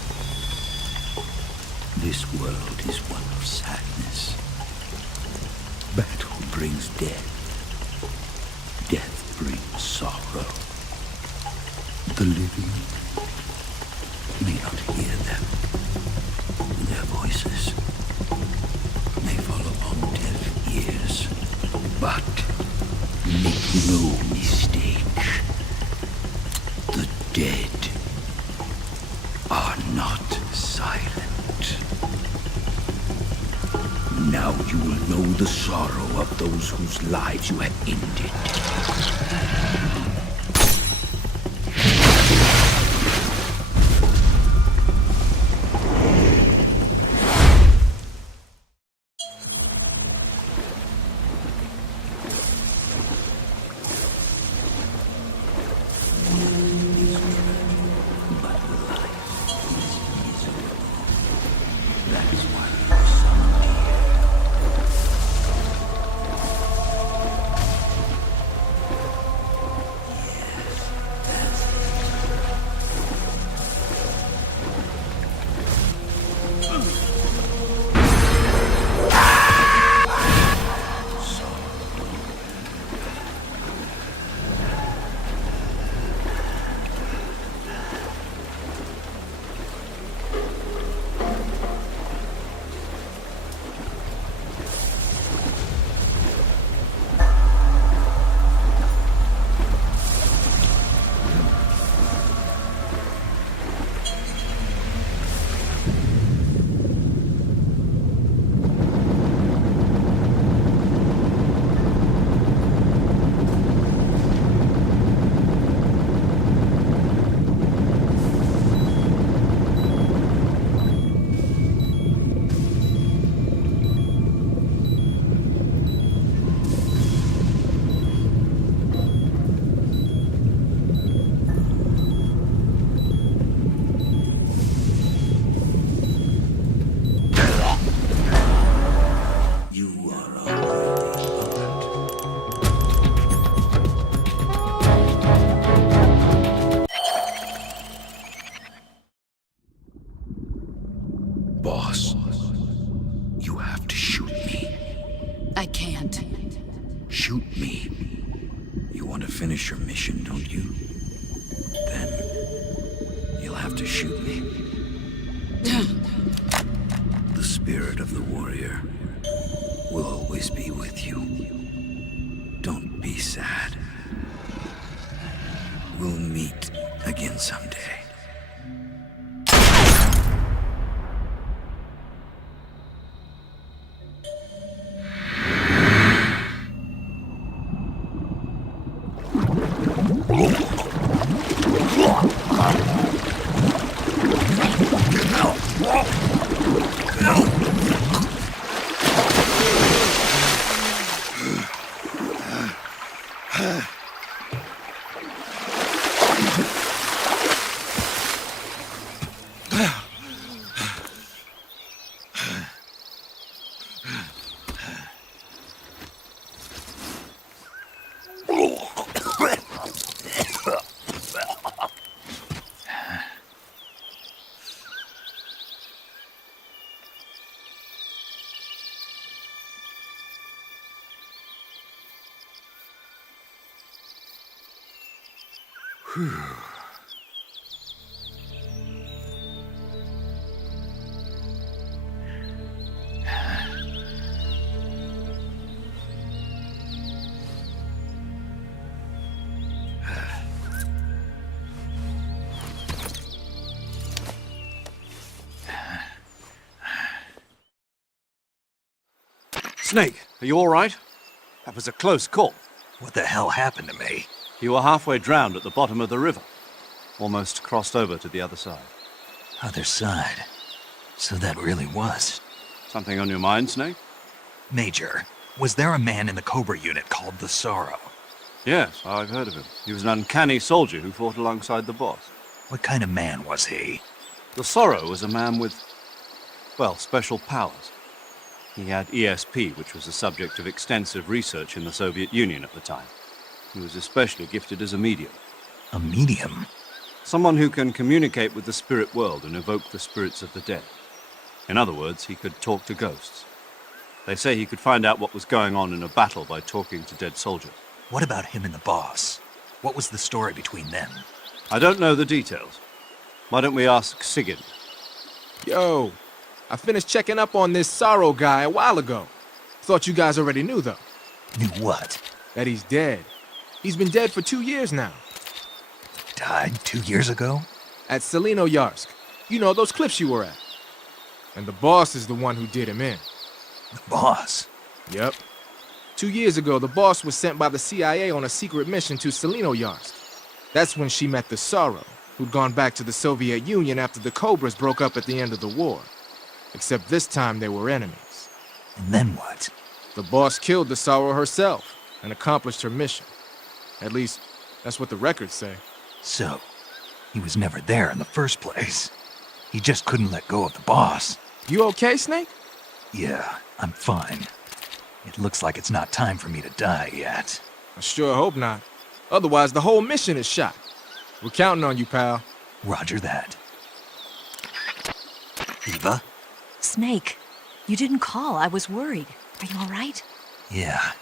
This world is one of sadness. Battle brings death. Death brings sorrow. The living may not hear them. Their voices may fall upon deaf ears. But make no mistake. The dead are not silent. Now you will know the sorrow of those whose lives you have ended. Boss, you have to shoot me. I can't. Shoot me. You want to finish your mission, don't you? Then you'll have to shoot me. The spirit of the warrior will always be with you. Don't be sad. We'll meet again someday. Snake, are you all right? That was a close call. What the hell happened to me? You were halfway drowned at the bottom of the river. Almost crossed over to the other side. Other side? So that really was. Something on your mind, Snake? Major, was there a man in the Cobra unit called the Sorrow? Yes, I've heard of him. He was an uncanny soldier who fought alongside the boss. What kind of man was he? The Sorrow was a man with, well, special powers. He had ESP, which was the subject of extensive research in the Soviet Union at the time. He was especially gifted as a medium. A medium? Someone who can communicate with the spirit world and evoke the spirits of the dead. In other words, he could talk to ghosts. They say he could find out what was going on in a battle by talking to dead soldiers. What about him and the boss? What was the story between them? I don't know the details. Why don't we ask Sigurd? Yo, I finished checking up on this Sorrow guy a while ago. Thought you guys already knew, though. Knew what? That he's dead. He's been dead for 2 years now. Died 2 years ago? At Selino-Yarsk. You know, those cliffs you were at. And the boss is the one who did him in. The boss? Yep. 2 years ago, the boss was sent by the CIA on a secret mission to Selino-Yarsk. That's when she met the Sorrow, who'd gone back to the Soviet Union after the Cobras broke up at the end of the war. Except this time they were enemies. And then what? The boss killed the Sorrow herself and accomplished her mission. At least, that's what the records say. So, he was never there in the first place. He just couldn't let go of the boss. You okay, Snake? Yeah, I'm fine. It looks like it's not time for me to die yet. I sure hope not. Otherwise, the whole mission is shot. We're counting on you, pal. Roger that. Eva? Snake, you didn't call. I was worried. Are you all right? Yeah,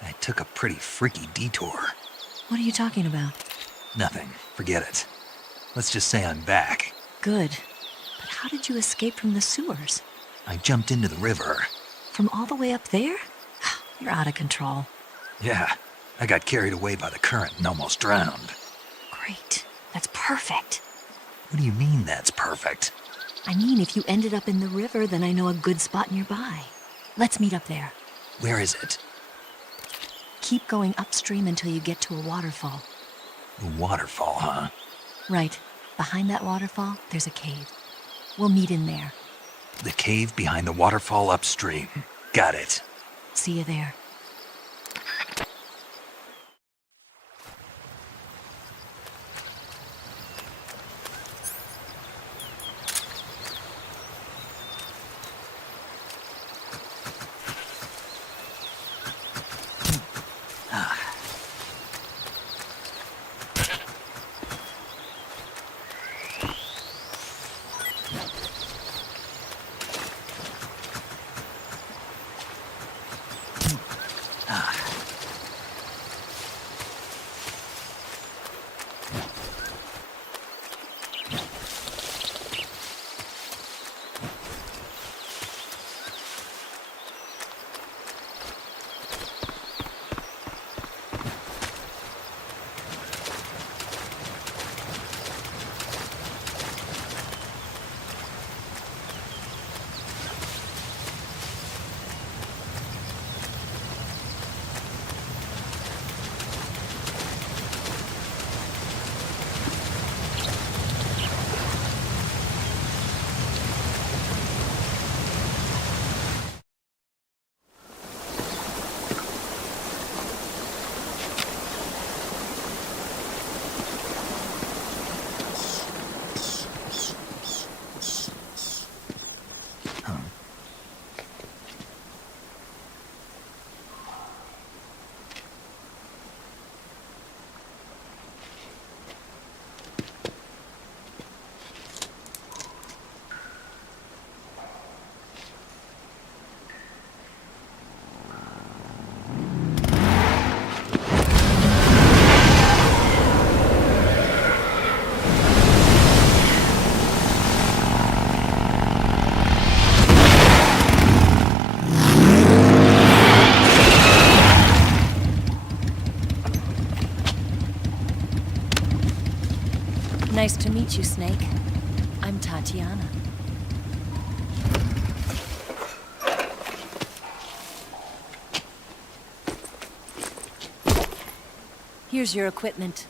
I took a pretty freaky detour. What are you talking about? Nothing. Forget it. Let's just say I'm back. Good. But how did you escape from the sewers? I jumped into the river. From all the way up there? You're out of control. Yeah, I got carried away by the current and almost drowned. Great. That's perfect. What do you mean that's perfect? I mean, if you ended up in the river, then I know a good spot nearby. Let's meet up there. Where is it? Keep going upstream until you get to a waterfall. A waterfall, huh? Right. Behind that waterfall, there's a cave. We'll meet in there. The cave behind the waterfall upstream. Got it. See you there. meet you, Snake. I'm Tatiana. Here's your equipment.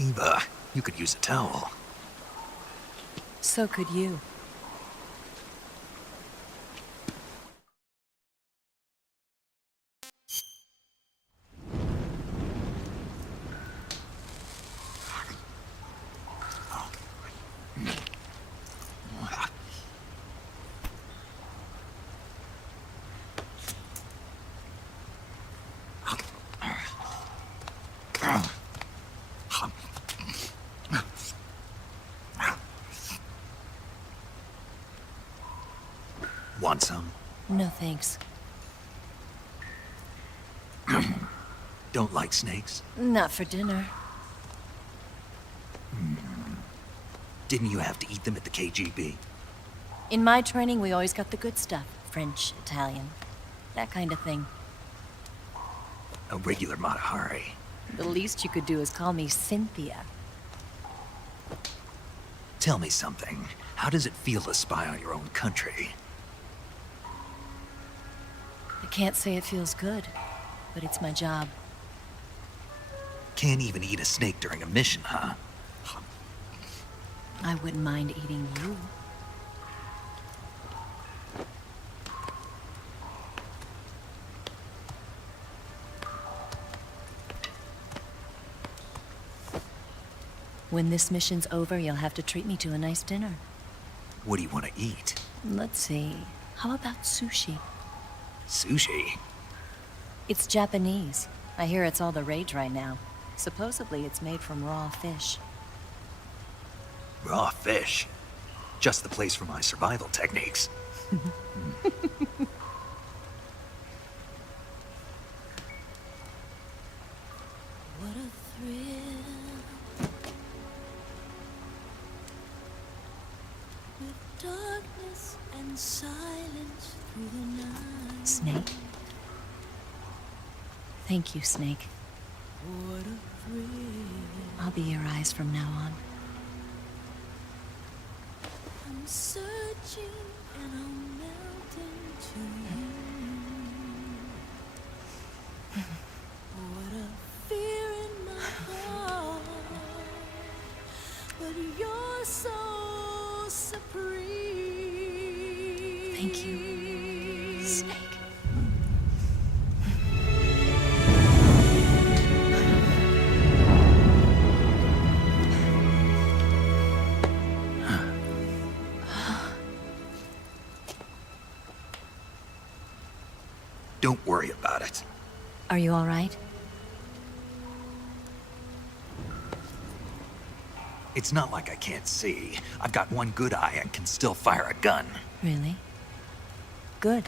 Eva, you could use a towel. So could you. Want some? No thanks. Don't like snakes? Not for dinner. Didn't you have to eat them at the KGB? In my training, we always got the good stuff. French, Italian, that kind of thing. A regular Matahari. The least you could do is call me Cynthia. Tell me something. How does it feel to spy on your own country? I can't say it feels good, but it's my job. Can't even eat a snake during a mission, huh? I wouldn't mind eating you. When this mission's over, you'll have to treat me to a nice dinner. What do you want to eat? Let's see. How about sushi? Sushi? It's Japanese. I hear it's all the rage right now. Supposedly it's made from raw fish. Raw fish? Just the place for my survival techniques. What a thrill. With darkness and silence through the night. Snake? Thank you, Snake. What a thrill. I'll be your eyes from now on. I'm searching and I'm melting to you. What a fear in my heart, but you're so supreme. Thank you, Snake. Don't worry about it. Are you all right? It's not like I can't see. I've got one good eye and can still fire a gun. Really? Good.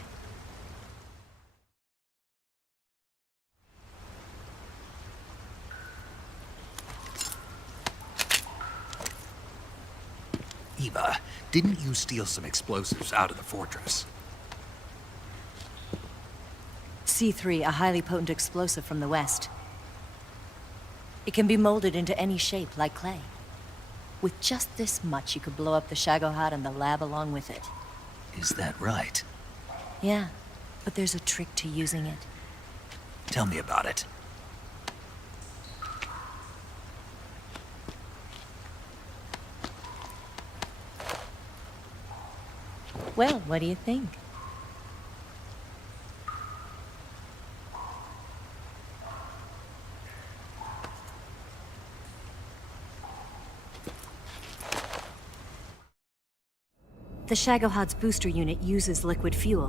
Eva, didn't you steal some explosives out of the fortress? C3, a highly potent explosive from the west. It can be molded into any shape, like clay. With just this much, you could blow up the Shagohod and the lab along with it. Is that right? Yeah, but there's a trick to using it. Tell me about it. Well, what do you think? The Shagohod's booster unit uses liquid fuel.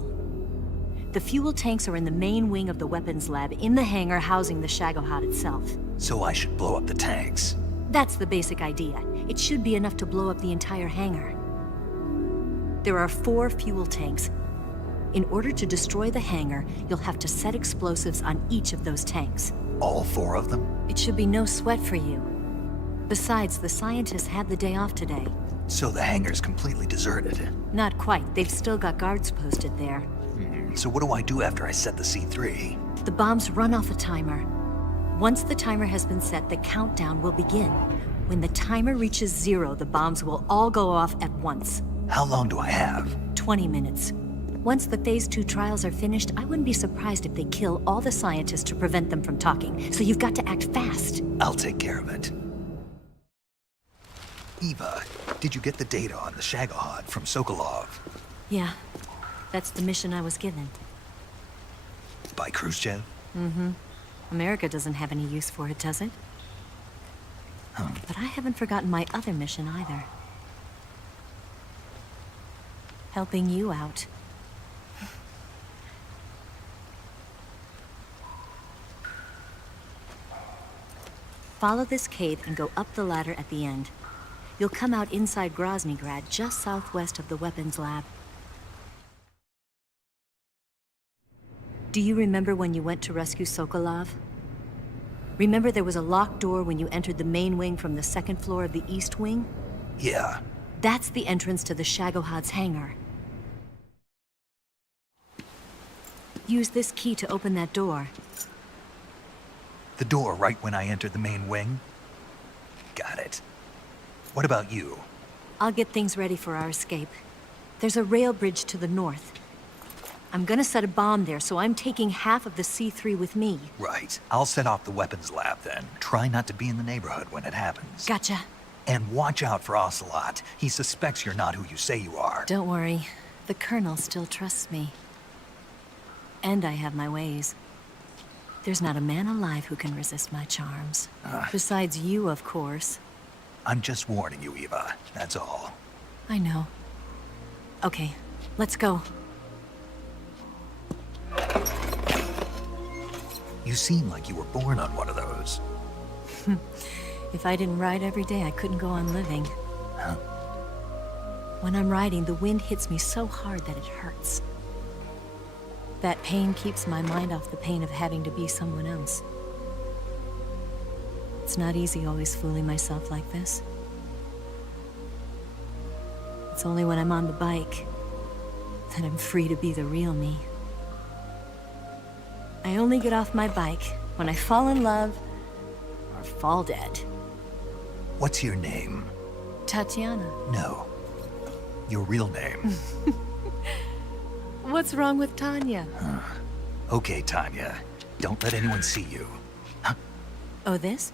The fuel tanks are in the main wing of the weapons lab in the hangar housing the Shagohod itself. So I should blow up the tanks. That's the basic idea. It should be enough to blow up the entire hangar. There are 4 fuel tanks. In order to destroy the hangar, you'll have to set explosives on each of those tanks. All 4 of them? It should be no sweat for you. Besides, the scientists had the day off today. So the hangar's completely deserted. Not quite. They've still got guards posted there. So what do I do after I set the C3? The bombs run off a timer. Once the timer has been set, the countdown will begin. When the timer reaches 0, the bombs will all go off at once. How long do I have? 20 minutes. Once the Phase 2 trials are finished, I wouldn't be surprised if they kill all the scientists to prevent them from talking. So you've got to act fast. I'll take care of it. Eva, did you get the data on the Shagohod from Sokolov? Yeah, that's the mission I was given. By Khrushchev? Mm-hmm. America doesn't have any use for it, does it? But I haven't forgotten my other mission either. Helping you out. Follow this cave and go up the ladder at the end. You'll come out inside Groznygrad, just southwest of the weapons lab. Do you remember when you went to rescue Sokolov? Remember there was a locked door when you entered the main wing from the second floor of the east wing? Yeah. That's the entrance to the Shagohod's hangar. Use this key to open that door. The door right when I entered the main wing? Got it. What about you? I'll get things ready for our escape. There's a rail bridge to the north. I'm gonna set a bomb there, so I'm taking half of the C3 with me. Right. I'll set off the weapons lab then. Try not to be in the neighborhood when it happens. Gotcha. And watch out for Ocelot. He suspects you're not who you say you are. Don't worry. The Colonel still trusts me. And I have my ways. There's not a man alive who can resist my charms. Besides you, of course. I'm just warning you, Eva. That's all. I know. Okay, let's go. You seem like you were born on one of those. If I didn't ride every day, I couldn't go on living. Huh? When I'm riding, the wind hits me so hard that it hurts. That pain keeps my mind off the pain of having to be someone else. It's not easy always fooling myself like this. It's only when I'm on the bike that I'm free to be the real me. I only get off my bike when I fall in love or fall dead. What's your name? Tatiana. No. Your real name. What's wrong with Tanya? Okay, Tanya. Don't let anyone see you. Oh, this?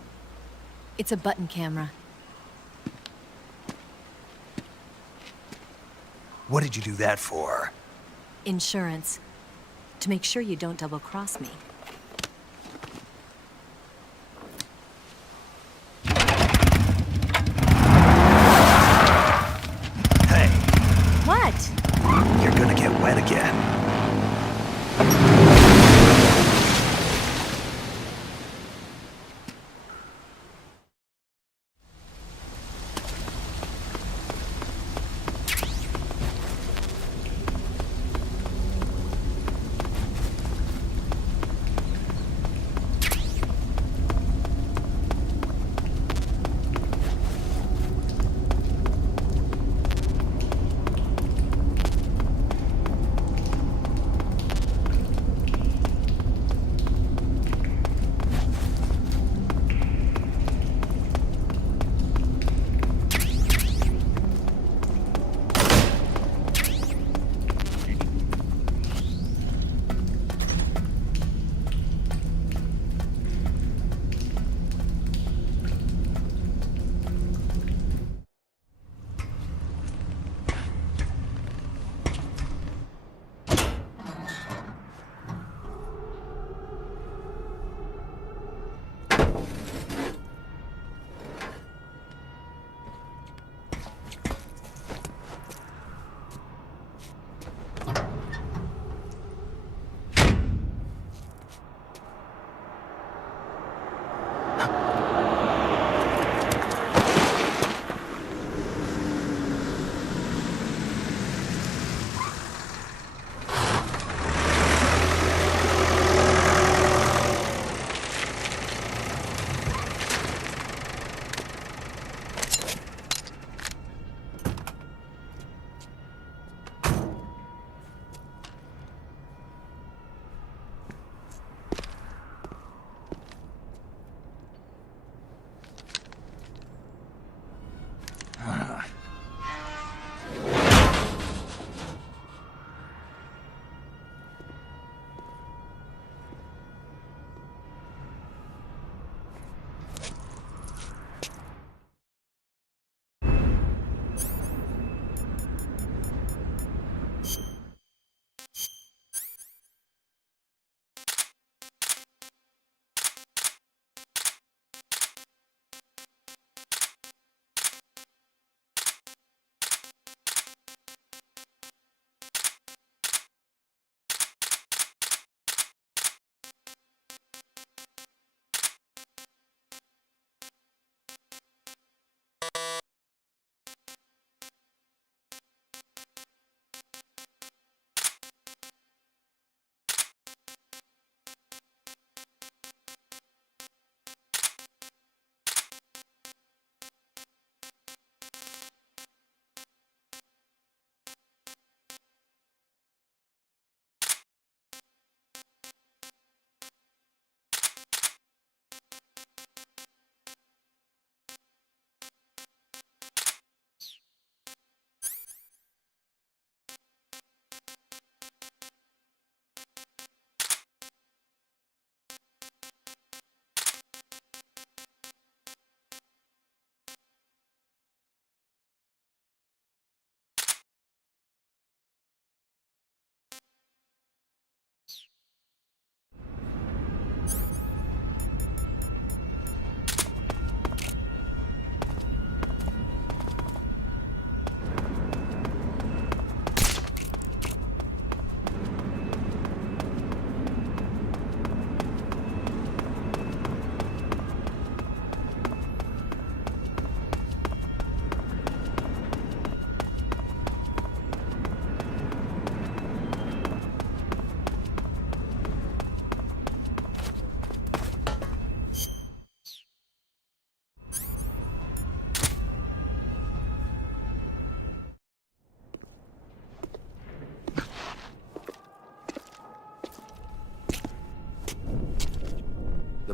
It's a button camera. What did you do that for? Insurance. To make sure you don't double-cross me. Hey. What? You're gonna get wet again.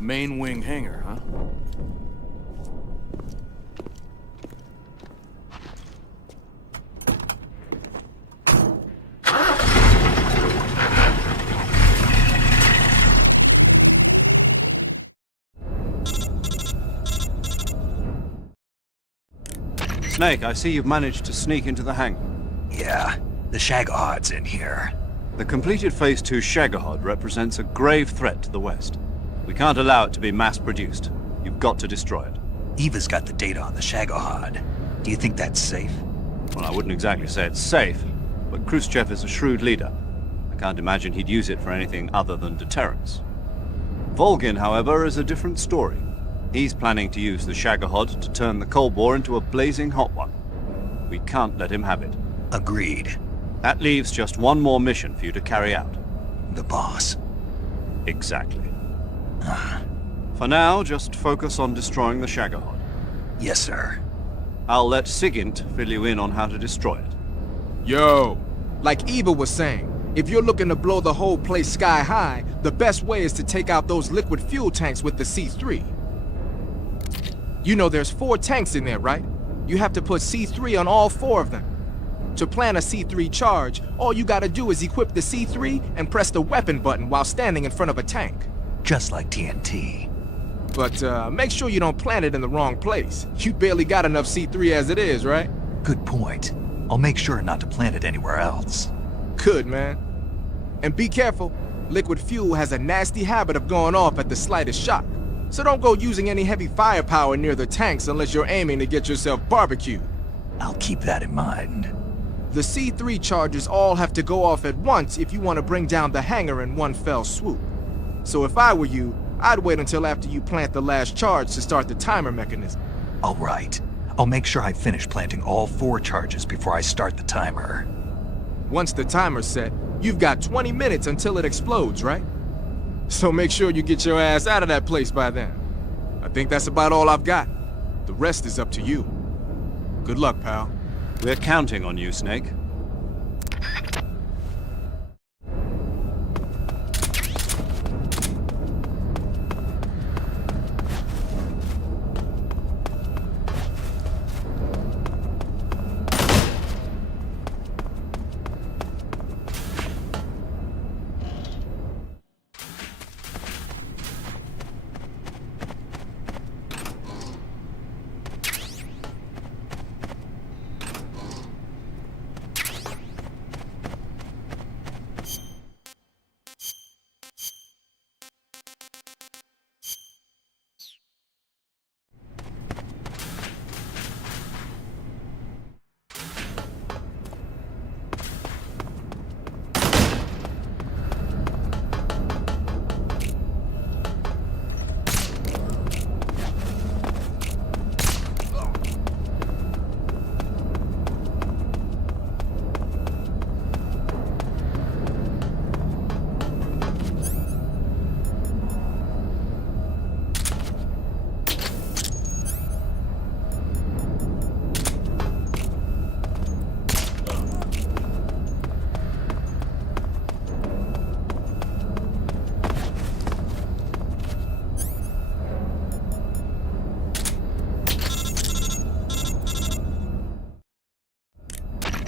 The main wing hangar, huh? Snake, I see you've managed to sneak into the hangar. Yeah, the Shagohod's in here. The completed Phase 2 Shagohod represents a grave threat to the West. We can't allow it to be mass-produced. You've got to destroy it. Eva's got the data on the Shagohod. Do you think that's safe? Well, I wouldn't exactly say it's safe, but Khrushchev is a shrewd leader. I can't imagine he'd use it for anything other than deterrence. Volgin, however, is a different story. He's planning to use the Shagohod to turn the Cold War into a blazing hot one. We can't let him have it. Agreed. That leaves just one more mission for you to carry out. The boss. Exactly. For now, just focus on destroying the Shagohod. Yes, sir. I'll let Sigint fill you in on how to destroy it. Yo, like Eva was saying, if you're looking to blow the whole place sky high, the best way is to take out those liquid fuel tanks with the C3. You know there's 4 tanks in there, right? You have to put C3 on all 4 of them. To plan a C3 charge, all you gotta do is equip the C3 and press the weapon button while standing in front of a tank. Just like TNT. But make sure you don't plant it in the wrong place. You barely got enough C3 as it is, right? Good point. I'll make sure not to plant it anywhere else. Good, man. And be careful. Liquid fuel has a nasty habit of going off at the slightest shock. So don't go using any heavy firepower near the tanks unless you're aiming to get yourself barbecued. I'll keep that in mind. The C3 charges all have to go off at once if you want to bring down the hangar in one fell swoop. So if I were you, I'd wait until after you plant the last charge to start the timer mechanism. All right. I'll make sure I finish planting all 4 charges before I start the timer. Once the timer's set, you've got 20 minutes until it explodes, right? So make sure you get your ass out of that place by then. I think that's about all I've got. The rest is up to you. Good luck, pal. We're counting on you, Snake.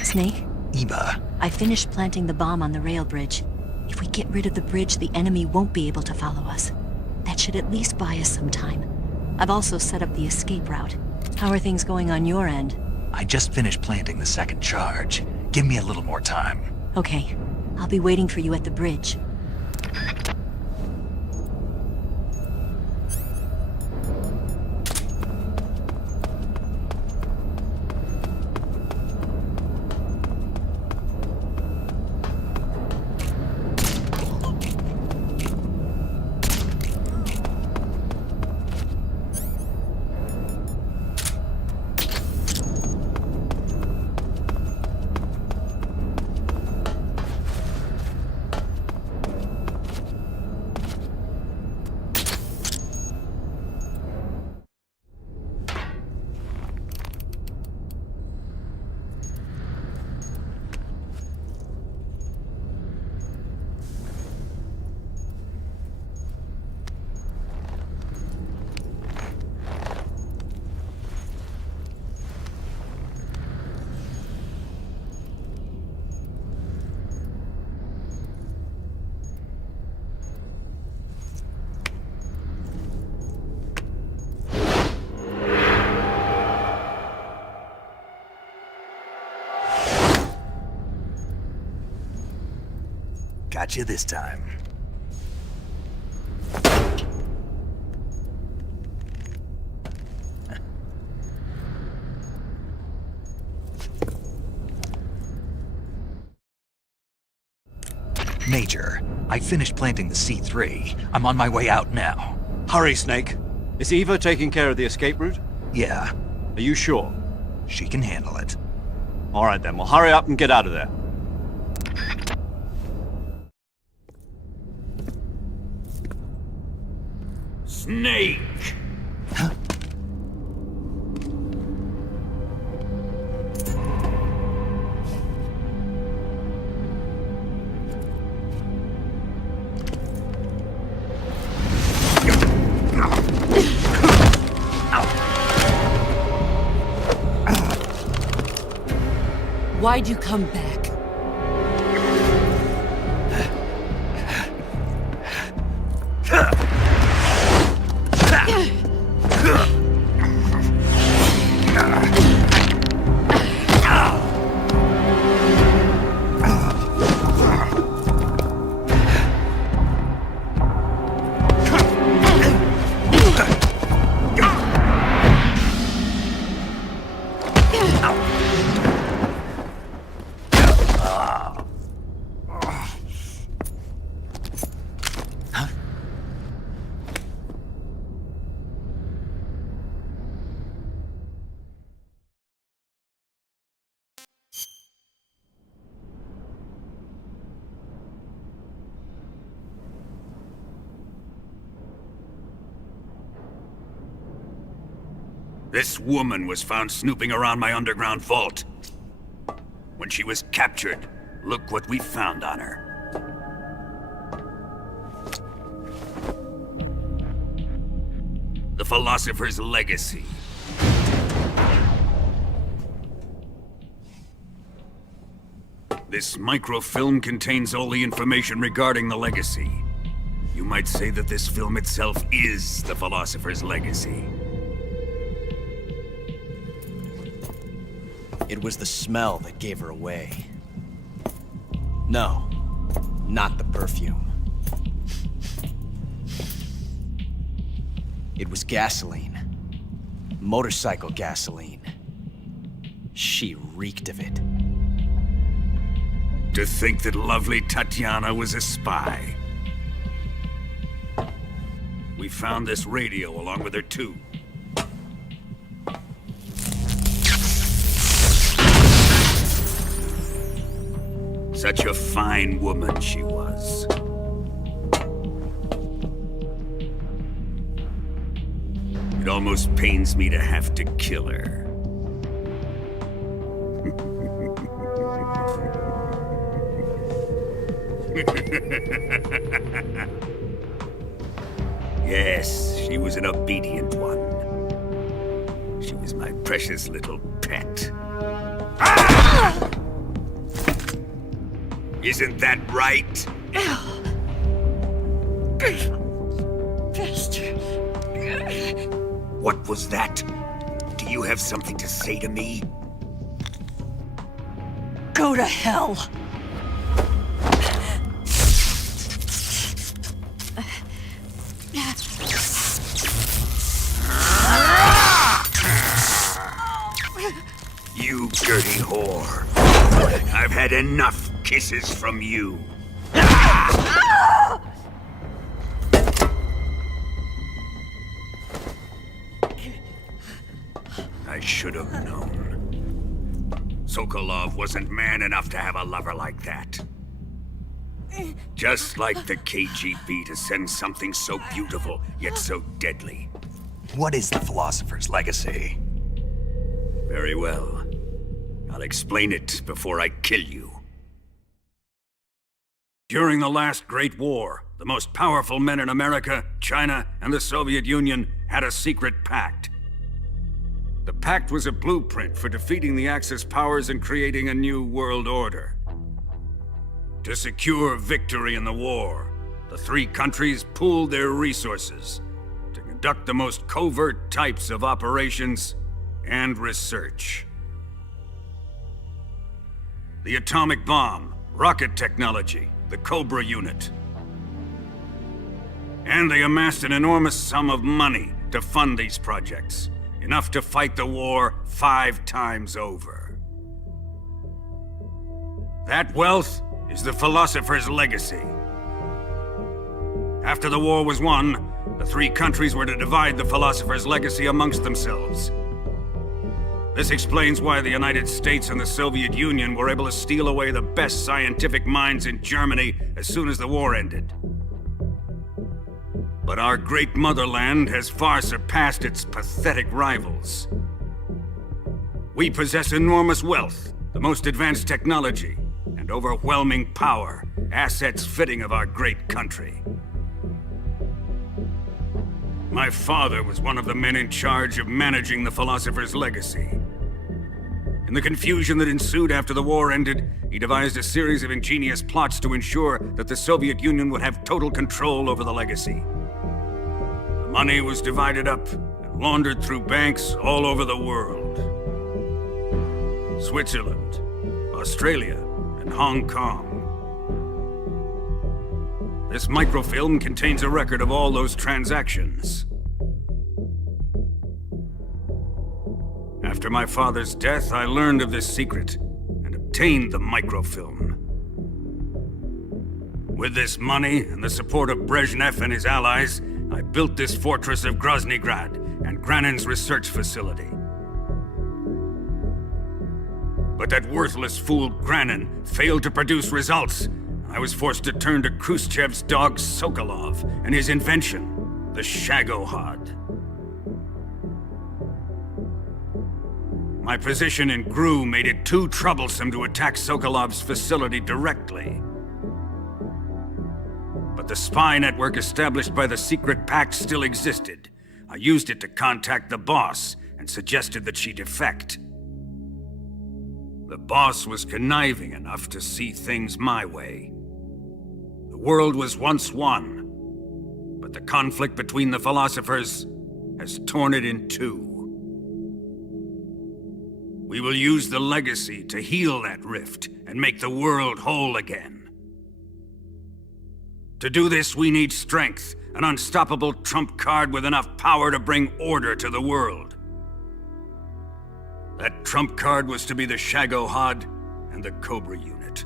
Snake? Eva. I finished planting the bomb on the rail bridge. If we get rid of the bridge, the enemy won't be able to follow us. That should at least buy us some time. I've also set up the escape route. How are things going on your end? I just finished planting the 2nd charge. Give me a little more time. Okay. I'll be waiting for you at the bridge. Got you this time. Major, I finished planting the C3. I'm on my way out now. Hurry, Snake. Is Eva taking care of the escape route? Yeah. Are you sure? She can handle it. All right then, well hurry up and get out of there. Snake! Why'd you come back? This woman was found snooping around my underground vault. When she was captured, look what we found on her. The philosopher's legacy. This microfilm contains all the information regarding the legacy. You might say that this film itself is the philosopher's legacy. It was the smell that gave her away. No, not the perfume. It was gasoline. Motorcycle gasoline. She reeked of it. To think that lovely Tatiana was a spy. We found this radio along with her too. Such a fine woman she was. It almost pains me to have to kill her. Yes, she was an obedient one. She was my precious little pet. Ah! Isn't that right? Bastard. What was that? Do you have something to say to me? Go to hell. You dirty whore. I've had enough kisses from you. I should have known. Sokolov wasn't man enough to have a lover like that. Just like the KGB to send something so beautiful, yet so deadly. What is the philosopher's legacy? Very well. I'll explain it before I kill you. During the last Great War, the most powerful men in America, China, and the Soviet Union had a secret pact. The pact was a blueprint for defeating the Axis powers and creating a new world order. To secure victory in the war, the three countries pooled their resources to conduct the most covert types of operations and research. The atomic bomb, rocket technology, the Cobra unit. And they amassed an enormous sum of money to fund these projects, enough to fight the war 5 times over. That wealth is the philosopher's legacy. After the war was won, the 3 countries were to divide the philosopher's legacy amongst themselves. This explains why the United States and the Soviet Union were able to steal away the best scientific minds in Germany as soon as the war ended. But our great motherland has far surpassed its pathetic rivals. We possess enormous wealth, the most advanced technology, and overwhelming power, assets fitting of our great country. My father was one of the men in charge of managing the philosopher's legacy. In the confusion that ensued after the war ended, he devised a series of ingenious plots to ensure that the Soviet Union would have total control over the legacy. The money was divided up and laundered through banks all over the world. Switzerland, Australia, and Hong Kong. This microfilm contains a record of all those transactions. After my father's death, I learned of this secret and obtained the microfilm. With this money and the support of Brezhnev and his allies, I built this fortress of Groznygrad and Granin's research facility. But that worthless fool Granin failed to produce results. I was forced to turn to Khrushchev's dog Sokolov and his invention, the Shagohod. My position in GRU made it too troublesome to attack Sokolov's facility directly. But the spy network established by the secret pact still existed. I used it to contact the boss and suggested that she defect. The boss was conniving enough to see things my way. The world was once one, but the conflict between the philosophers has torn it in two. We will use the legacy to heal that rift and make the world whole again. To do this, we need strength, an unstoppable trump card with enough power to bring order to the world. That trump card was to be the Shagohod and the Cobra unit.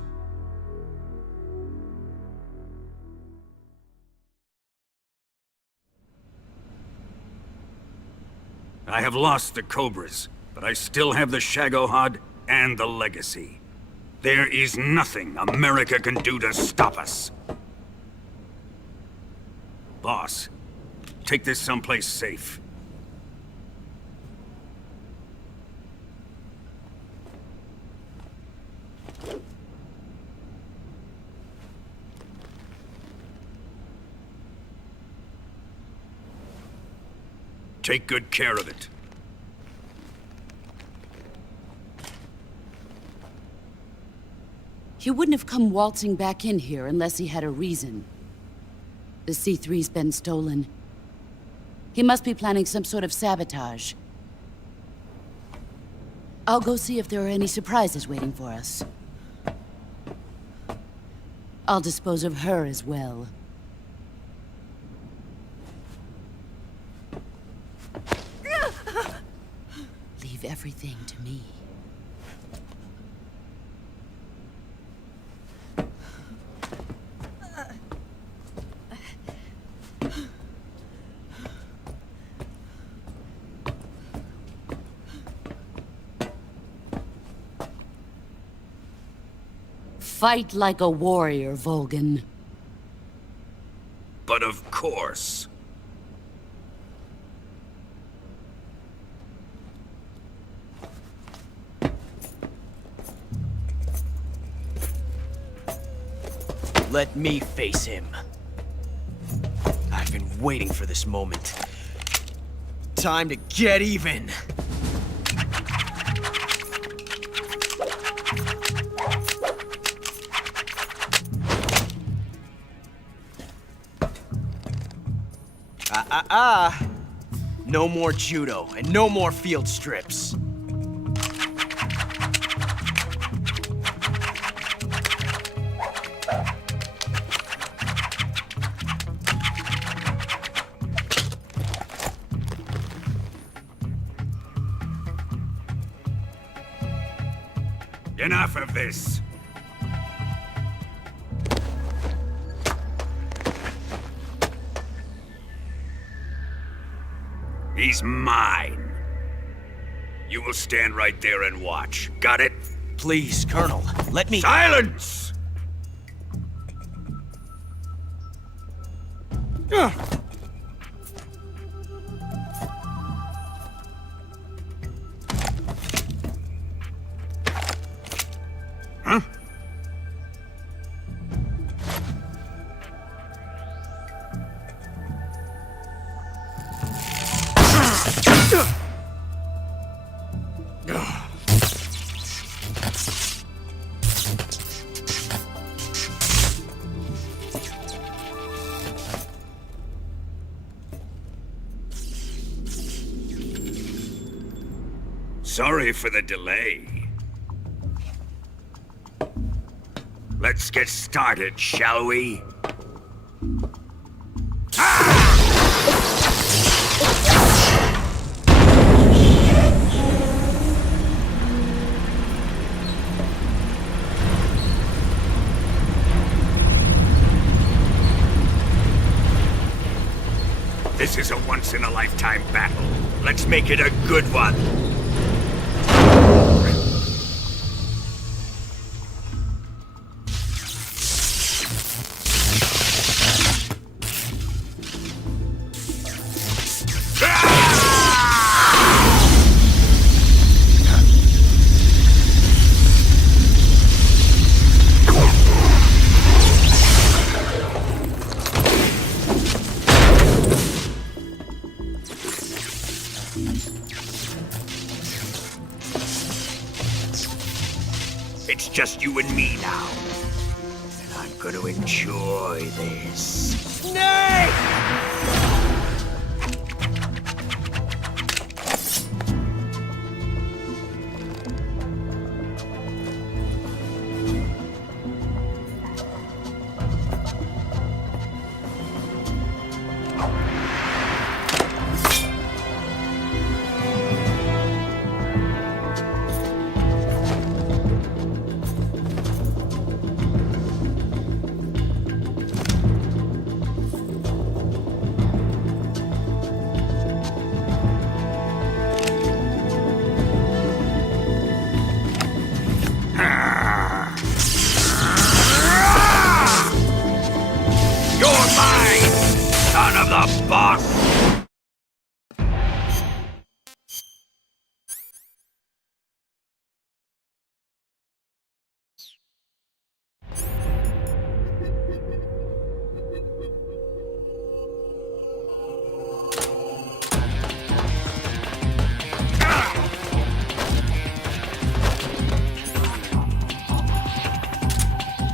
I have lost the Cobras, but I still have the Shagohod and the legacy. There is nothing America can do to stop us. Boss, take this someplace safe. Take good care of it. He wouldn't have come waltzing back in here unless he had a reason. The C3's been stolen. He must be planning some sort of sabotage. I'll go see if there are any surprises waiting for us. I'll dispose of her as well. Leave everything to me. Fight like a warrior, Volgin. But of course. Let me face him. I've been waiting for this moment. Time to get even! No more judo, and no more field strips. Enough of this. He's mine. You will stand right there and watch. Got it? Please, Colonel, let me... Silence! Huh? Sorry for the delay. Let's get started, shall we? This is a once-in-a-lifetime battle. Let's make it a good one. It's just you and me now. And I'm gonna enjoy this. Nay! Boss!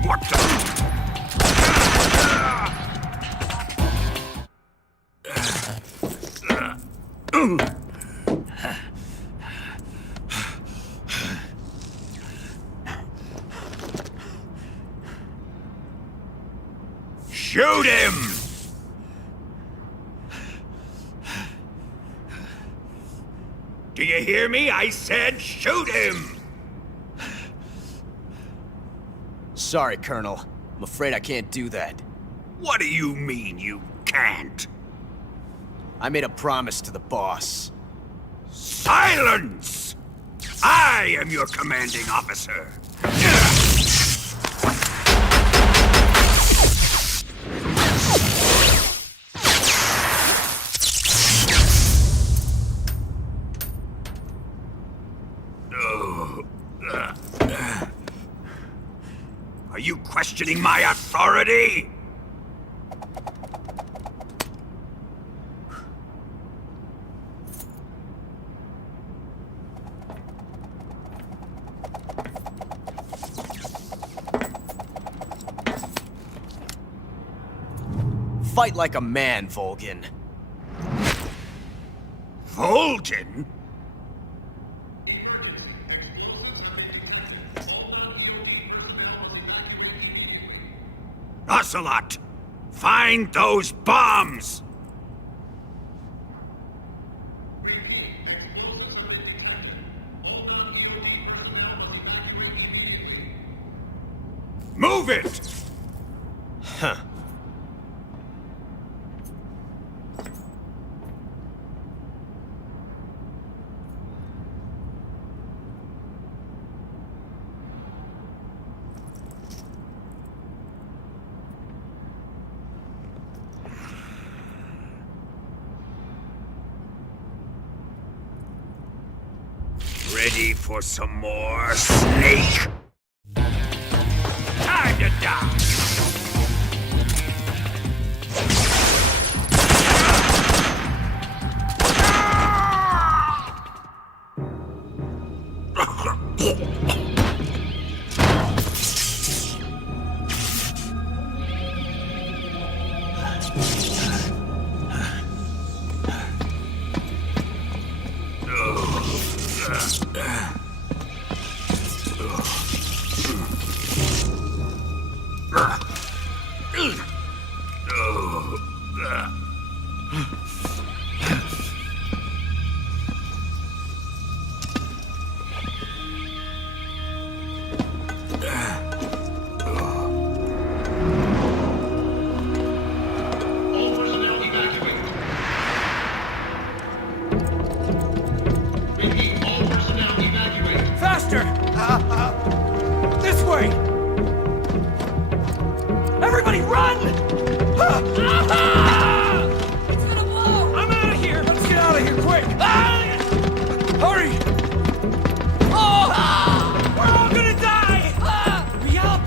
What the? Shoot him! Do you hear me? I said shoot him! Sorry, Colonel. I'm afraid I can't do that. What do you mean you can't? I made a promise to the boss. Silence! I am your commanding officer. Are you questioning my authority? Fight like a man, Volgin. Volgin? Ocelot! Find those bombs! Move it! Huh. Ready for some more, Snake? Time to die! Faster! This way! Everybody run! It's gonna blow! I'm out of here! Let's get out of here, quick! Hurry! We're all gonna die! We help!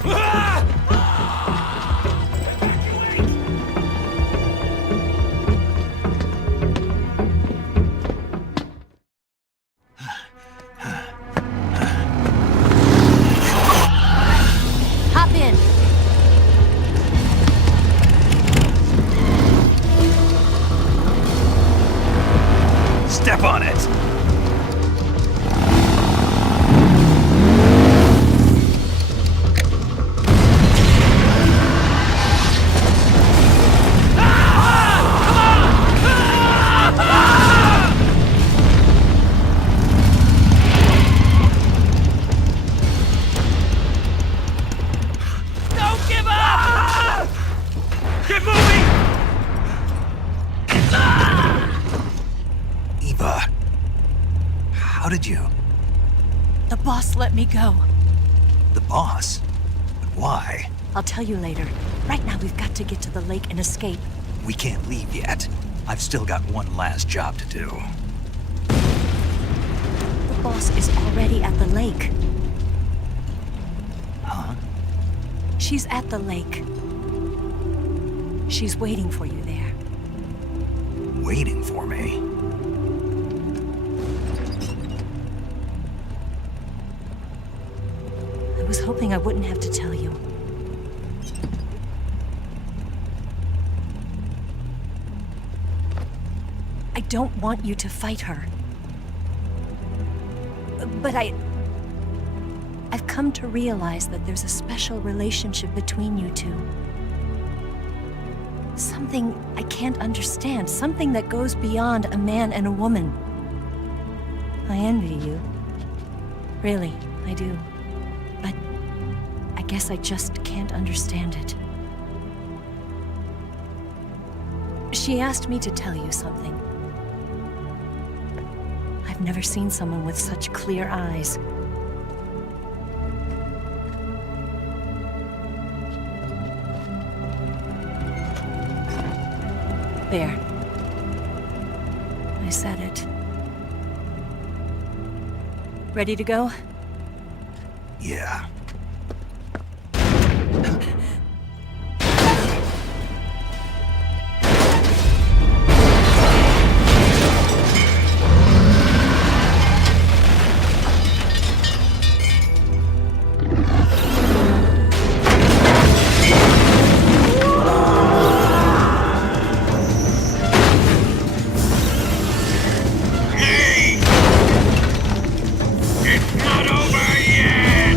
Hop in. Step on it! Don't give up! Get moving! Eva, how did you? The boss let me go. The boss? But why? I'll tell you later. Right now, we've got to get to the lake and escape. We can't leave yet. I've still got one last job to do. The boss is already at the lake. Huh? She's at the lake. She's waiting for you there. Waiting for me? I was hoping I wouldn't have to tell you. I don't want you to fight her. But I've come to realize that there's a special relationship between you two. Something I can't understand, something that goes beyond a man and a woman. I envy you. Really, I do. But I guess I just can't understand it. She asked me to tell you something. I've never seen someone with such clear eyes. There. I said it. Ready to go? Yeah. It's not over yet!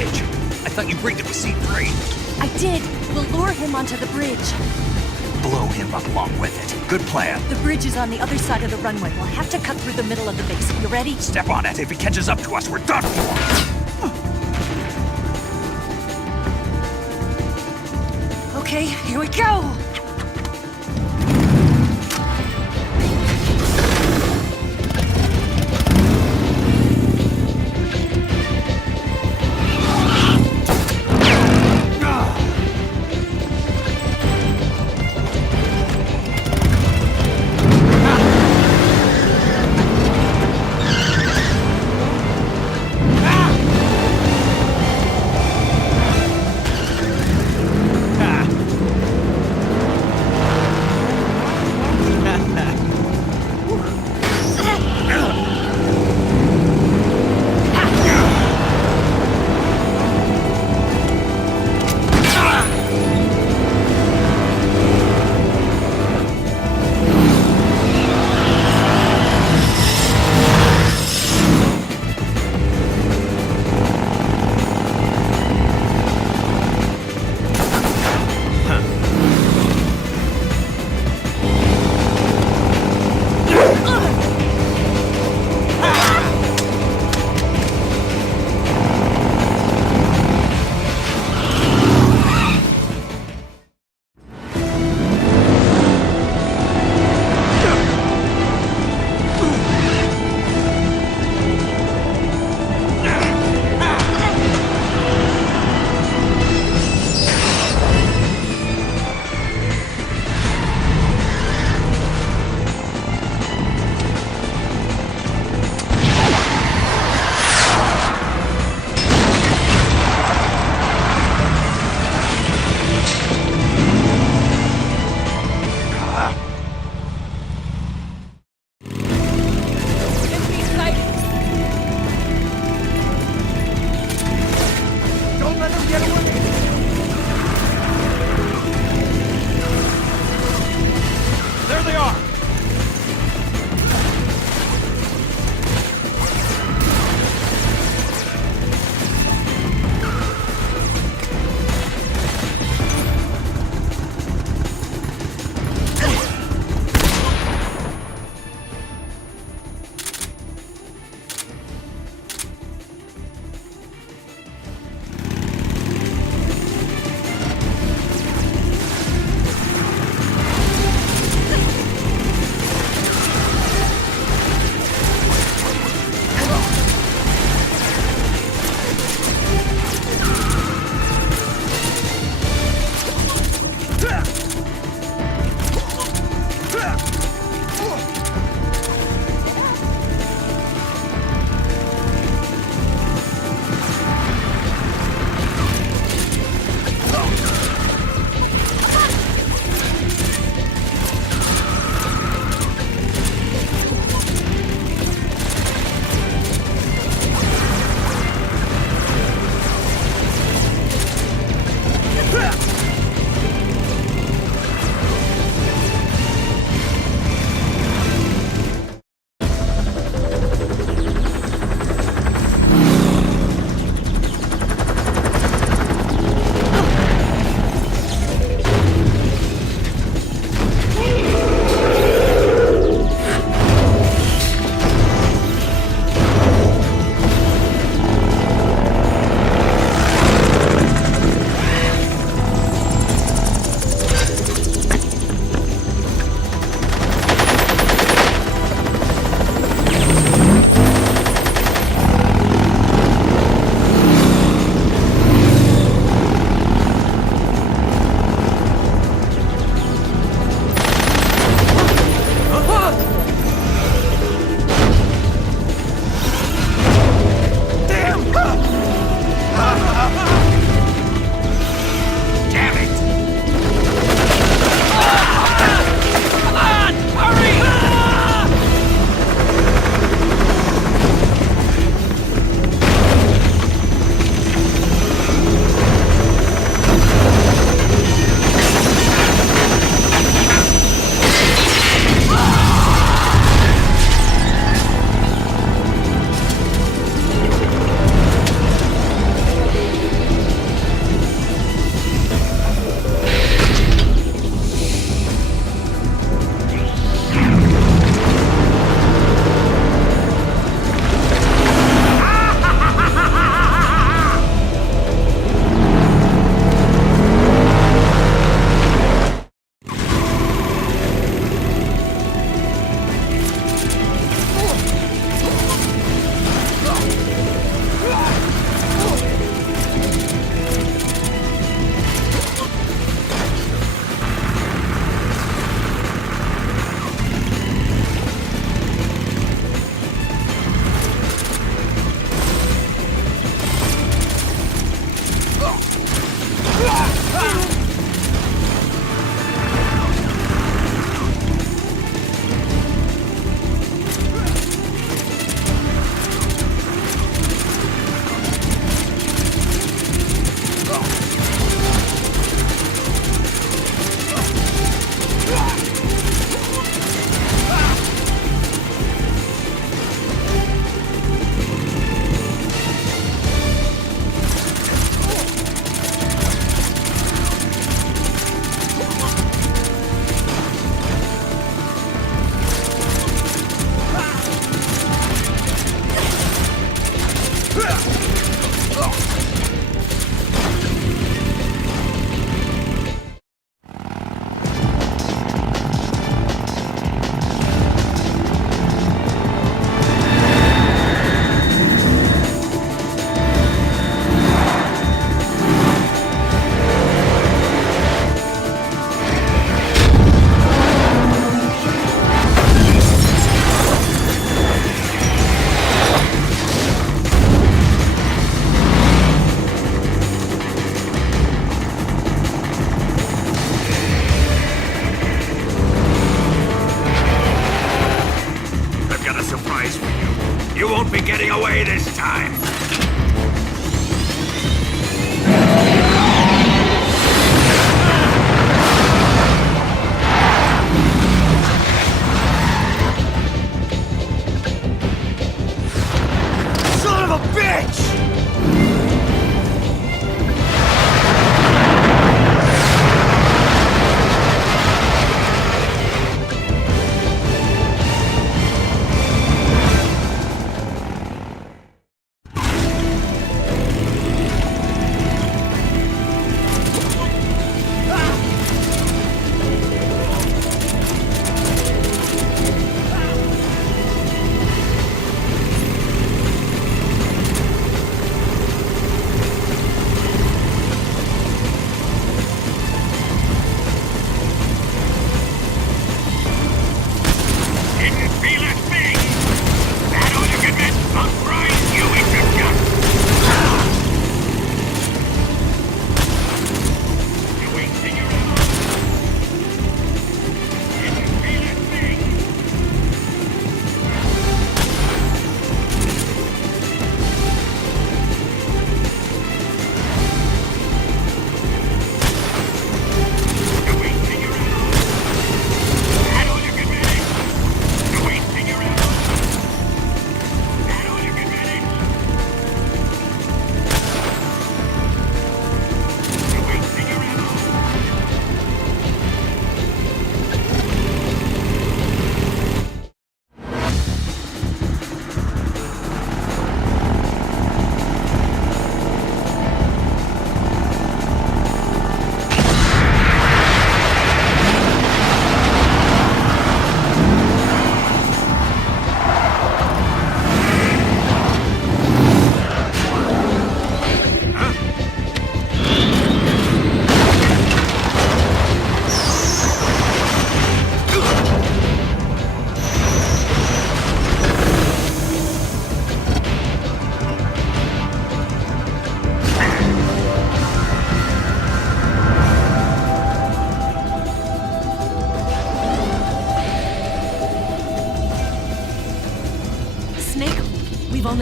bridge. I thought you rigged it with C3. I did. We'll lure him onto the bridge. Blow him up along with it. Good plan. The bridge is on the other side of the runway. We'll have to cut through the middle of the base. You ready? Step on it. If he catches up to us, we're done for. Okay, here we go!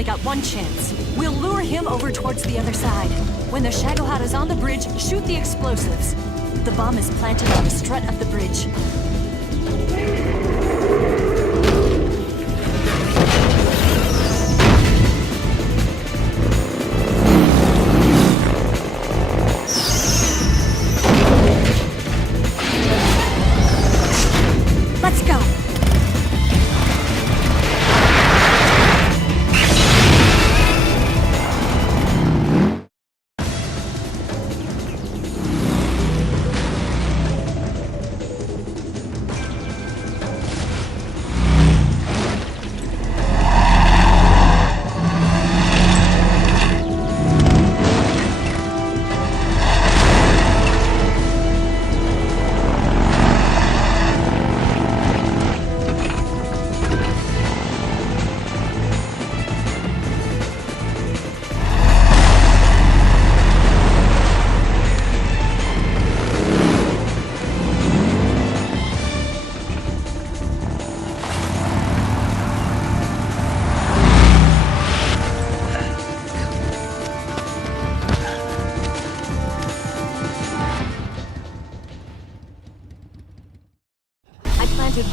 got one chance. We'll lure him over towards the other side. When the Shagohod is on the bridge, shoot the explosives. The bomb is planted on the strut of the bridge. Let's go!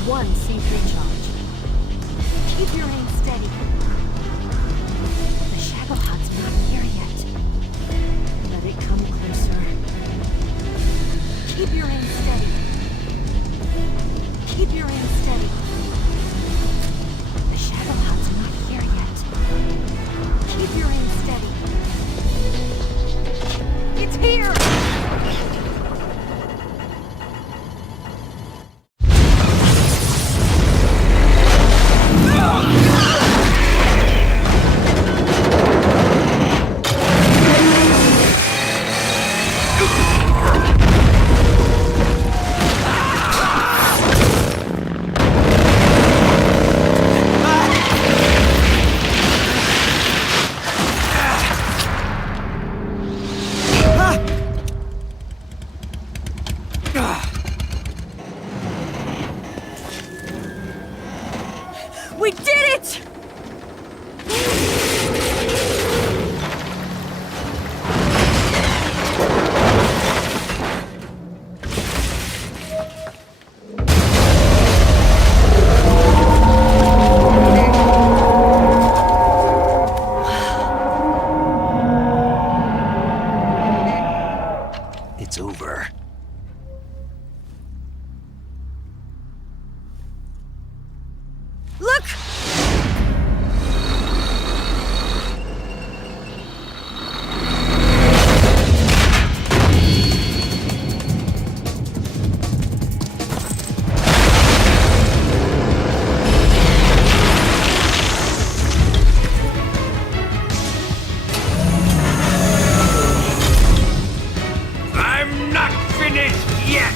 One C3 charge. Keep your aim steady. The Shagohod's not here yet. Let it come closer. Keep your aim steady. Keep your aim steady. The Shagohod's not here yet. Keep your aim steady. It's here! We did it! It's over. Look! I'm not finished yet!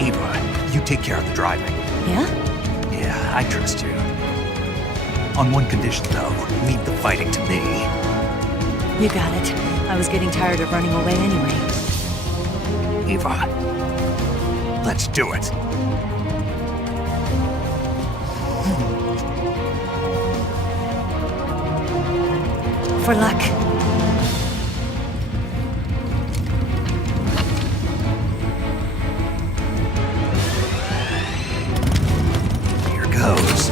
Eva, you take care of the driving. Yeah? Yeah, I trust you. On one condition, though, leave the fighting to me. You got it. I was getting tired of running away anyway. Eva, let's do it. For luck. Here goes.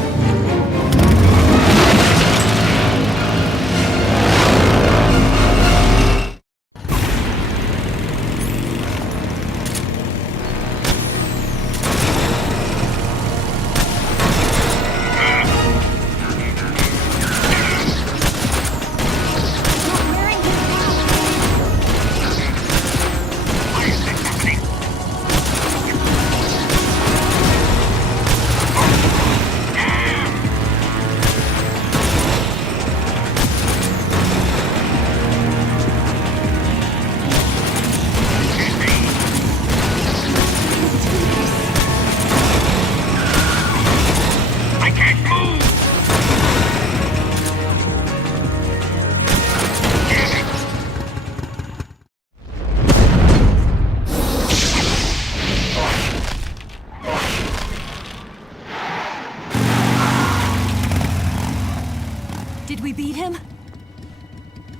we beat him?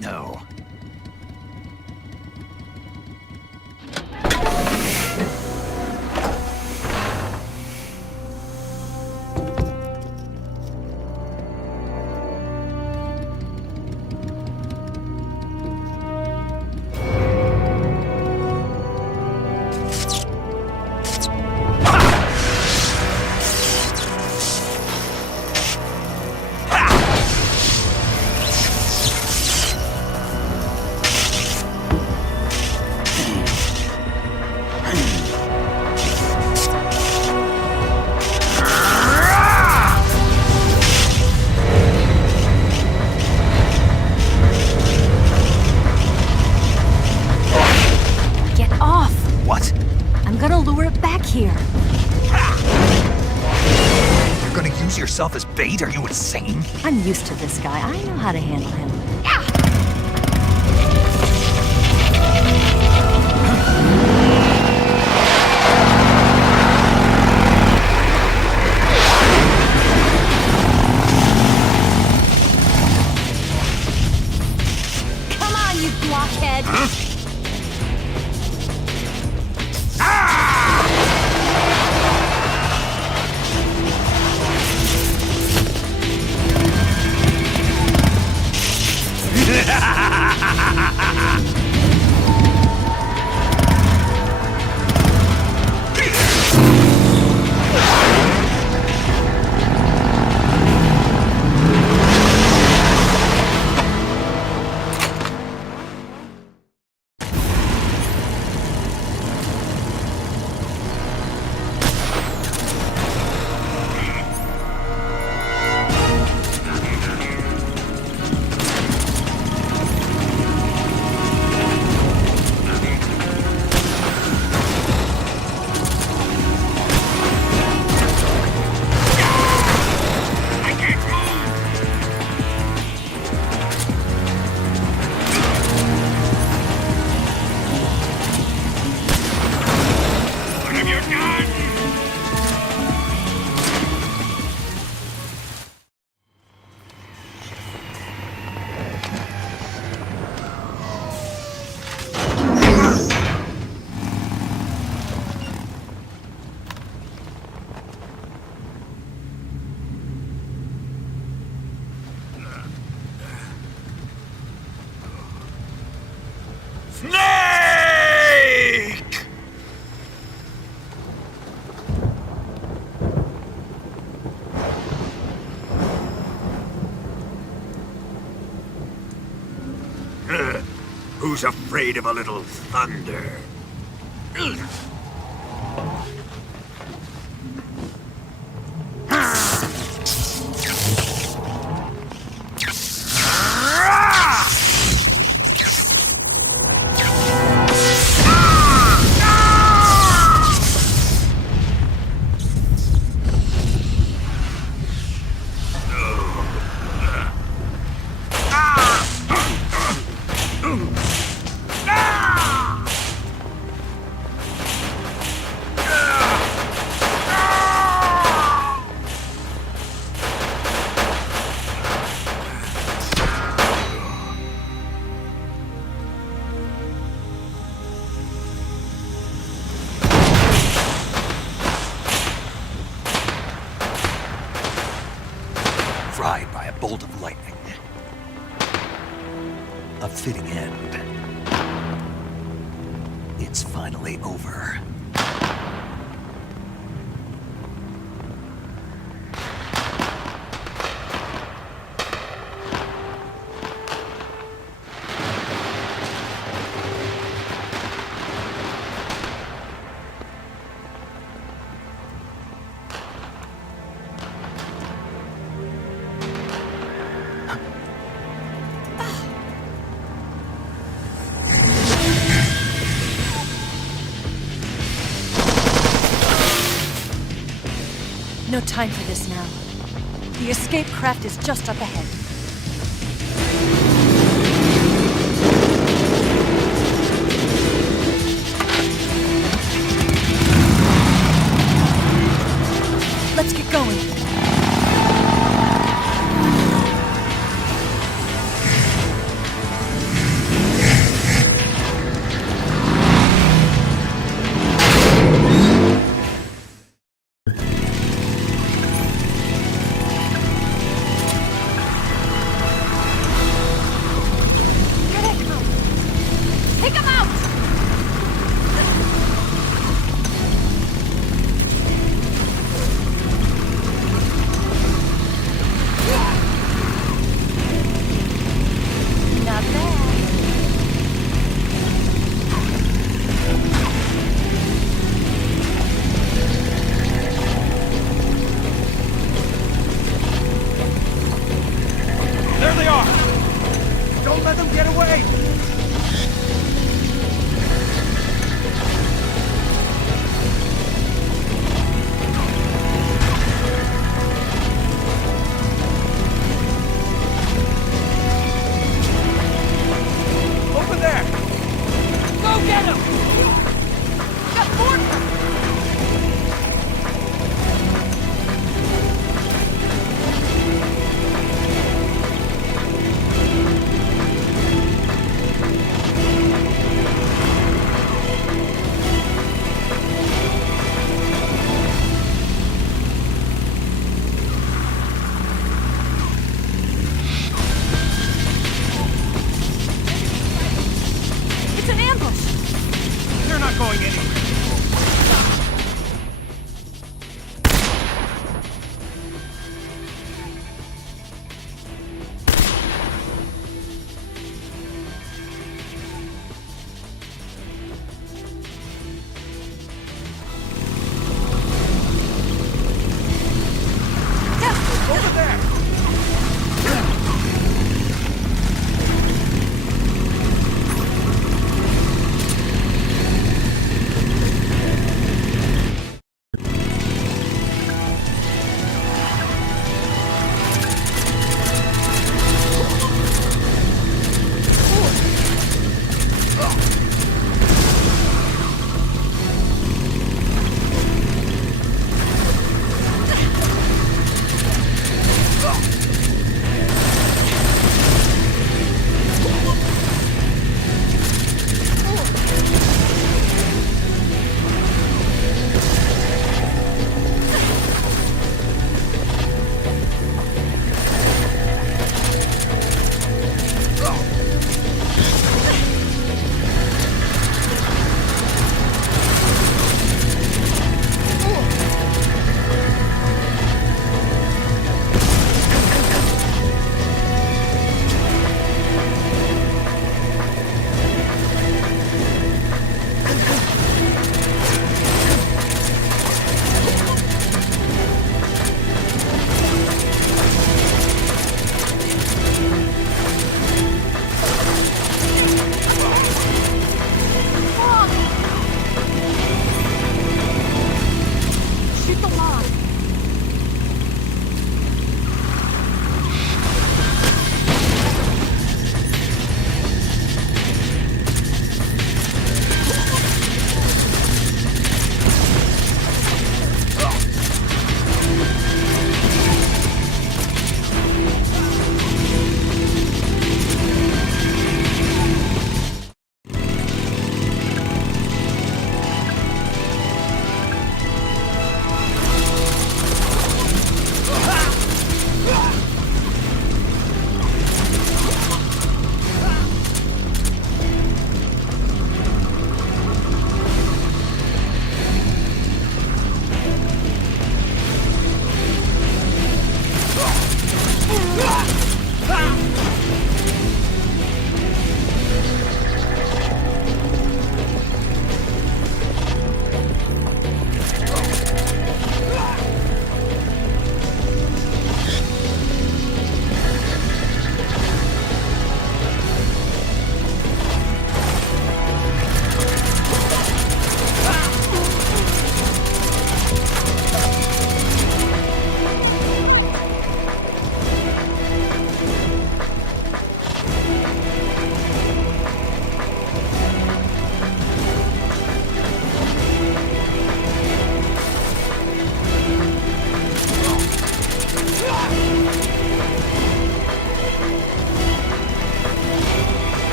No. Yourself as bait? Are you insane? I'm used to this guy. I know how to handle him. Come on, you blockhead! Huh? Who's afraid of a little thunder? Fried by a bolt of lightning. A fitting end. It's finally over. No time for this now. The escape craft is just up ahead. Let's get going.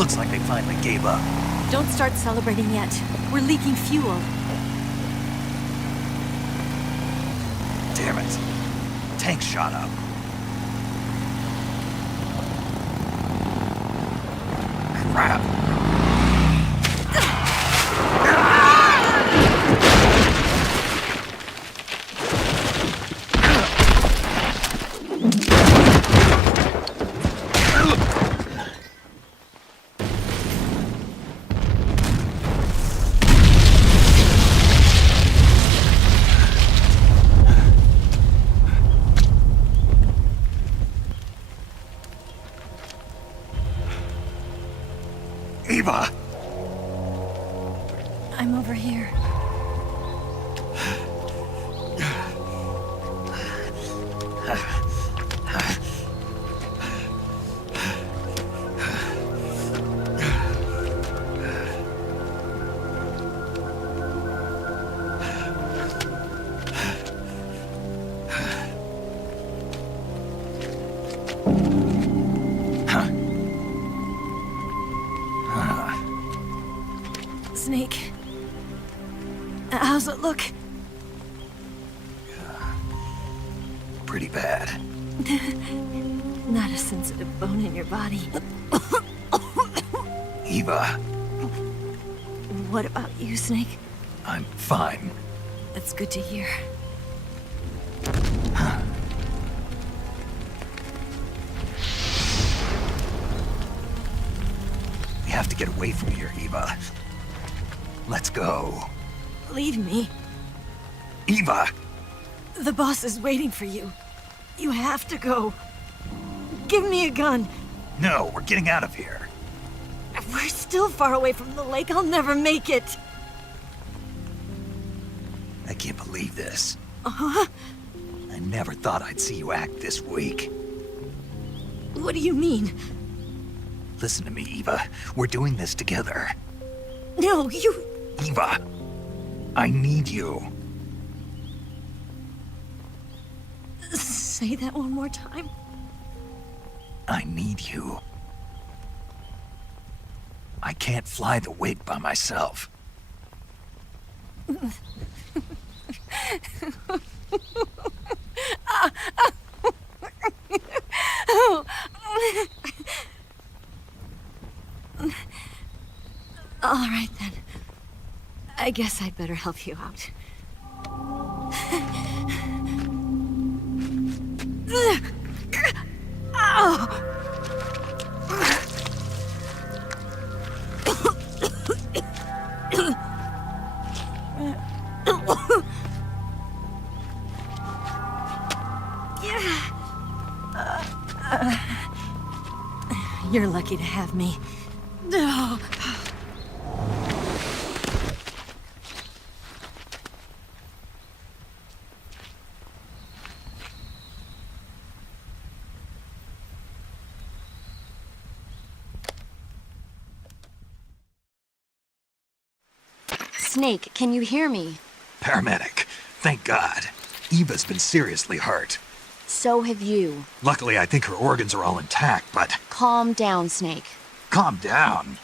Looks like they finally gave up. Don't start celebrating yet. We're leaking fuel. Damn it. Tank shot up. Crap. Eva! I'm over here. Snake. How's it look? Pretty bad. Not a sensitive bone in your body. Eva, What about you, Snake? I'm fine. That's good to hear. We have to get away from here, Eva. Let's go. Leave me. Eva! The boss is waiting for you. You have to go. Give me a gun. No, we're getting out of here. We're still far away from the lake. I'll never make it. I can't believe this. Uh-huh. I never thought I'd see you act this weak. What do you mean? Listen to me, Eva. We're doing this together. No, you... Eva, I need you. Say that one more time. I need you. I can't fly the wig by myself. All right, then. I guess I'd better help you out. You're lucky to have me. No. Snake, can you hear me? Paramedic, thank God. Eva's been seriously hurt. So have you. Luckily, I think her organs are all intact, but... Calm down, Snake. Calm down.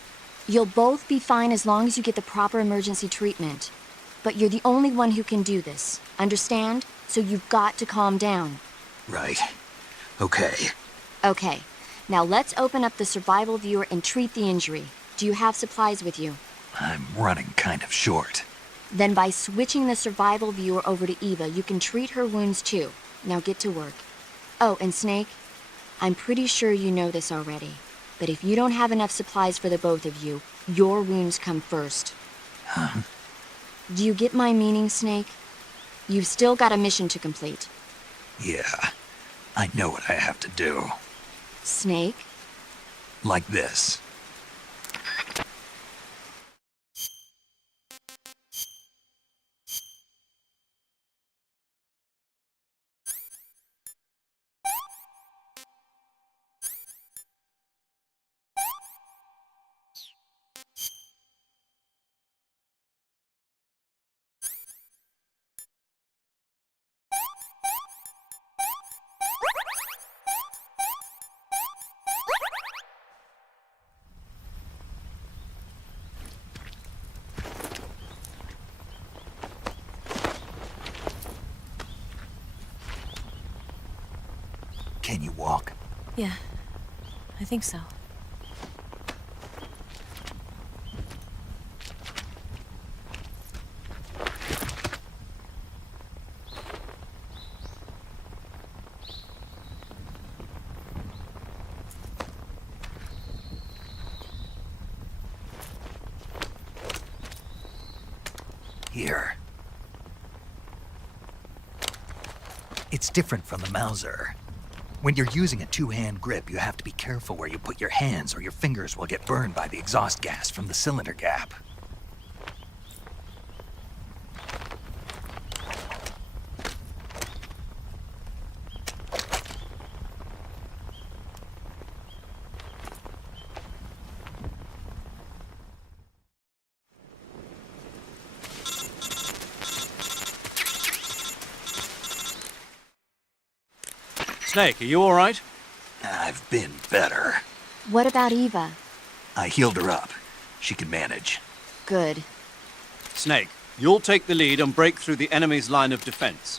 You'll both be fine as long as you get the proper emergency treatment. But you're the only one who can do this. Understand? So you've got to calm down. Right. Okay. Okay. Now let's open up the survival viewer and treat the injury. Do you have supplies with you? I'm running kind of short. Then by switching the survival viewer over to Eva, you can treat her wounds too. Now get to work. Oh, and Snake, I'm pretty sure you know this already, but if you don't have enough supplies for the both of you, your wounds come first. Huh? Do you get my meaning, Snake? You've still got a mission to complete. Yeah, I know what I have to do. Snake? Like this. Can you walk? Yeah, I think so. Here. It's different from the Mauser. When you're using a two-hand grip, you have to be careful where you put your hands or your fingers will get burned by the exhaust gas from the cylinder gap. Snake, are you all right? I've been better. What about Eva? I healed her up. She can manage. Good. Snake, you'll take the lead and break through the enemy's line of defense.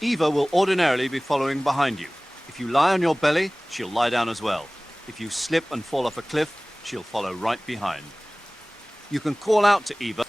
Eva will ordinarily be following behind you. If you lie on your belly, she'll lie down as well. If you slip and fall off a cliff, she'll follow right behind. You can call out to Eva.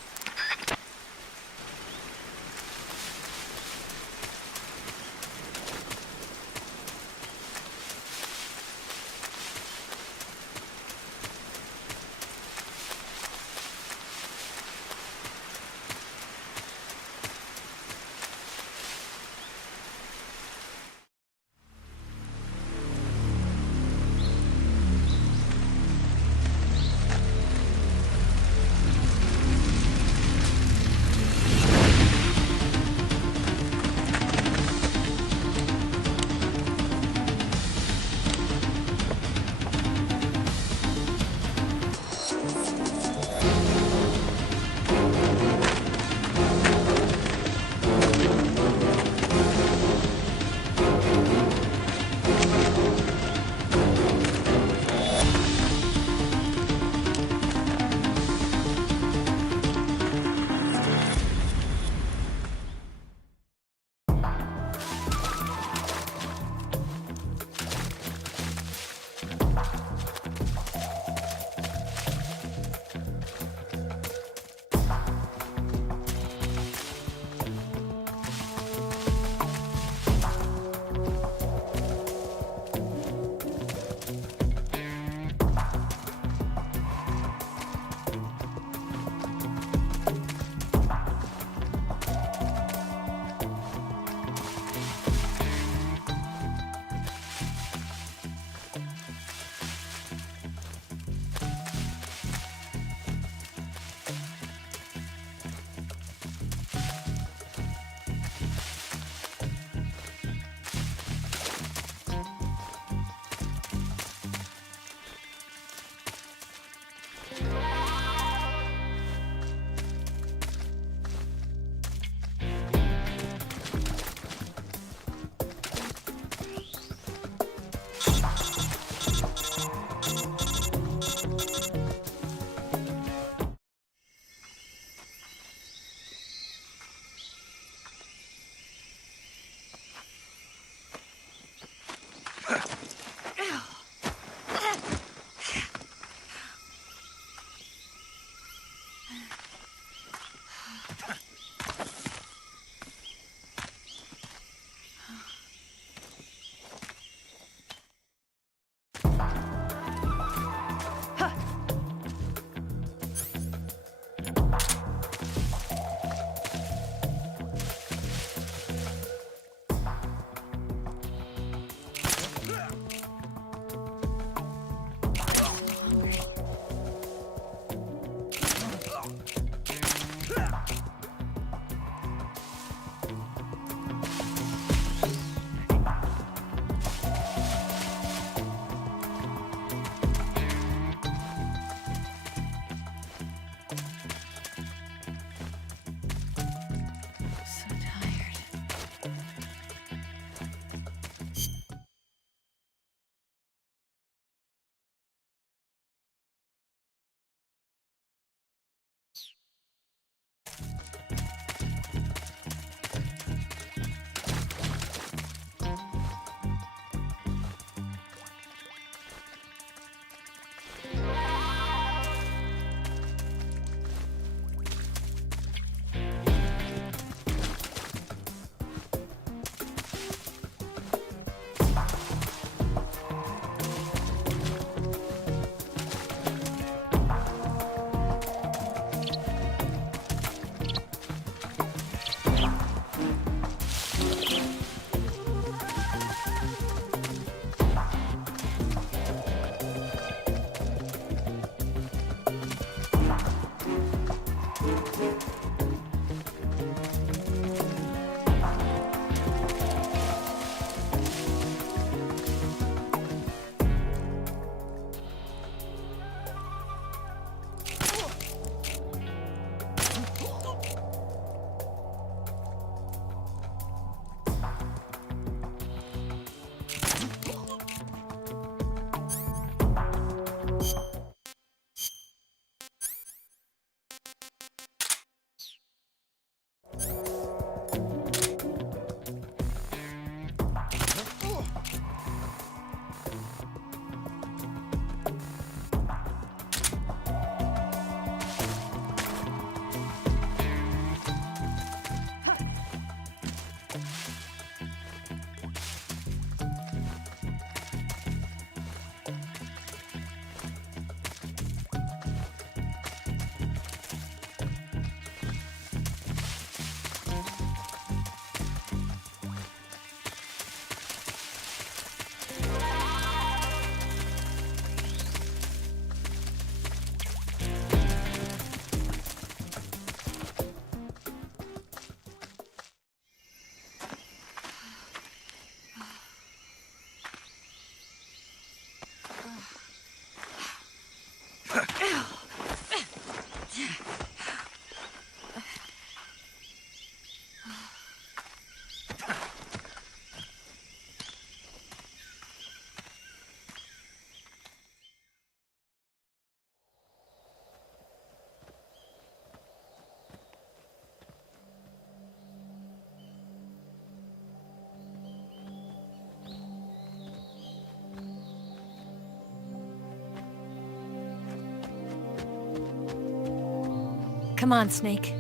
Come on, Snake.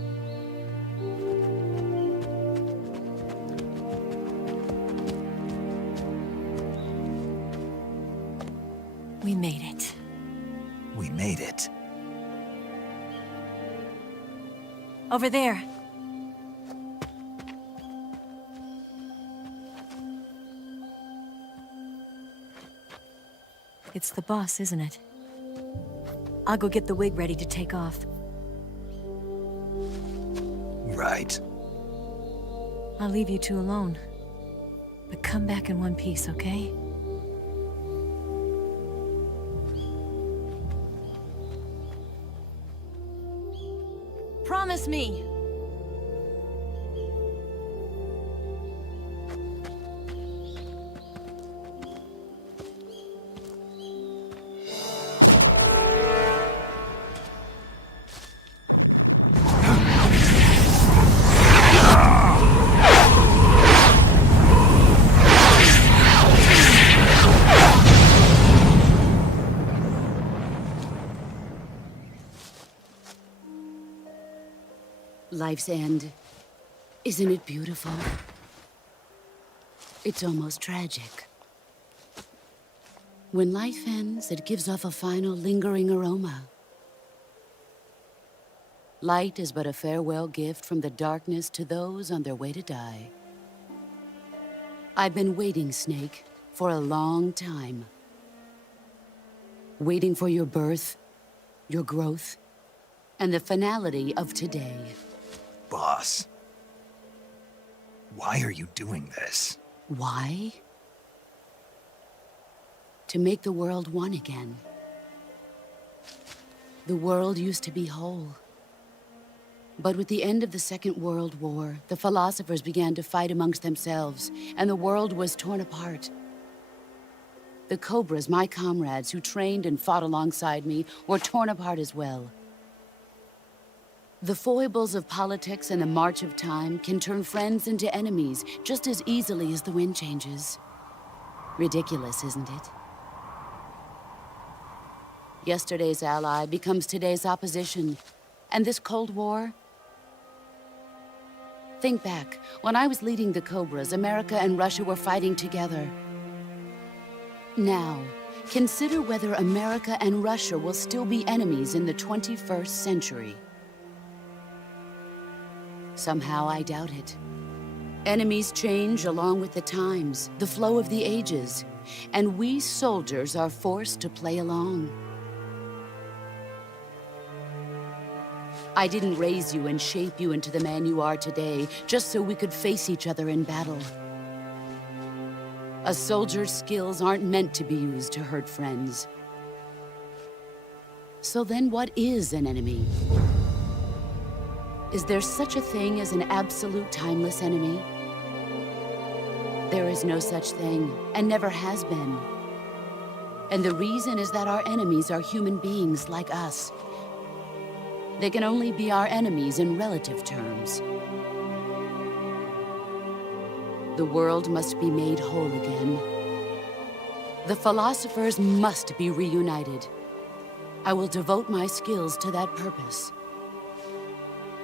We made it. We made it. Over there. It's the boss, isn't it? I'll go get the wig ready to take off. Right. I'll leave you two alone. But come back in one piece, okay? Promise me! Life's end. Isn't it beautiful? It's almost tragic. When life ends, it gives off a final lingering aroma. Light is but a farewell gift from the darkness to those on their way to die. I've been waiting, Snake, for a long time. Waiting for your birth, your growth, and the finality of today. Boss, why are you doing this? Why? To make the world one again. The world used to be whole. But with the end of the Second World War, the philosophers began to fight amongst themselves, and the world was torn apart. The Cobras, my comrades who trained and fought alongside me, were torn apart as well. The foibles of politics and the march of time can turn friends into enemies just as easily as the wind changes. Ridiculous, isn't it? Yesterday's ally becomes today's opposition. And this Cold War? Think back. When I was leading the Cobras, America and Russia were fighting together. Now, consider whether America and Russia will still be enemies in the 21st century. Somehow I doubt it. Enemies change along with the times, the flow of the ages, and we soldiers are forced to play along. I didn't raise you and shape you into the man you are today just so we could face each other in battle. A soldier's skills aren't meant to be used to hurt friends. So then what is an enemy? Is there such a thing as an absolute timeless enemy? There is no such thing, and never has been. And the reason is that our enemies are human beings like us. They can only be our enemies in relative terms. The world must be made whole again. The philosophers must be reunited. I will devote my skills to that purpose.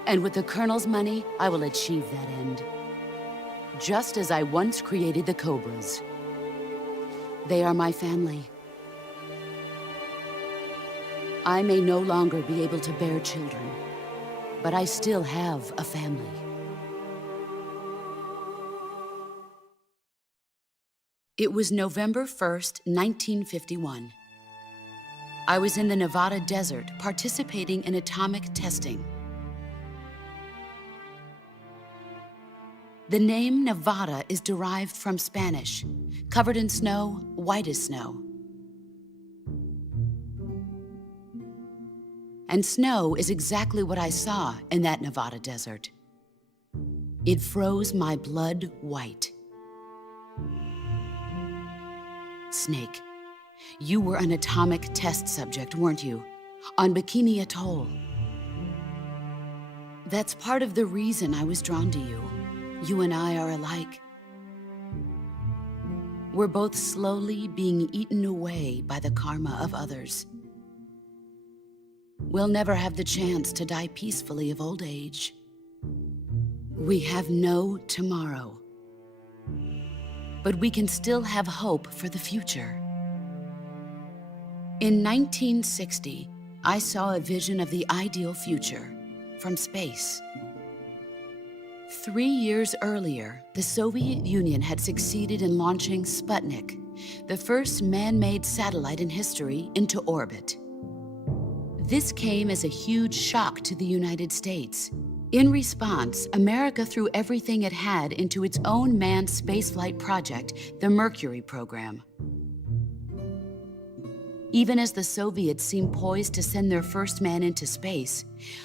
And with the Colonel's money, I will achieve that end. Just as I once created the Cobras. They are my family. I may no longer be able to bear children, but I still have a family. It was November 1st, 1951. I was in the Nevada desert participating in atomic testing. The name Nevada is derived from Spanish, covered in snow, white as snow. And snow is exactly what I saw in that Nevada desert. It froze my blood white. Snake, you were an atomic test subject, weren't you? On Bikini Atoll. That's part of the reason I was drawn to you. You and I are alike. We're both slowly being eaten away by the karma of others. we'll never have the chance to die peacefully of old age. We have no tomorrow. But we can still have hope for the future. In 1960, I saw a vision of the ideal future from space. 3 years earlier, the Soviet Union had succeeded in launching Sputnik, the first man-made satellite in history, into orbit. This came as a huge shock to the United States. In response, America threw everything it had into its own manned spaceflight project, the Mercury program. Even as the Soviets seemed poised to send their first man into space,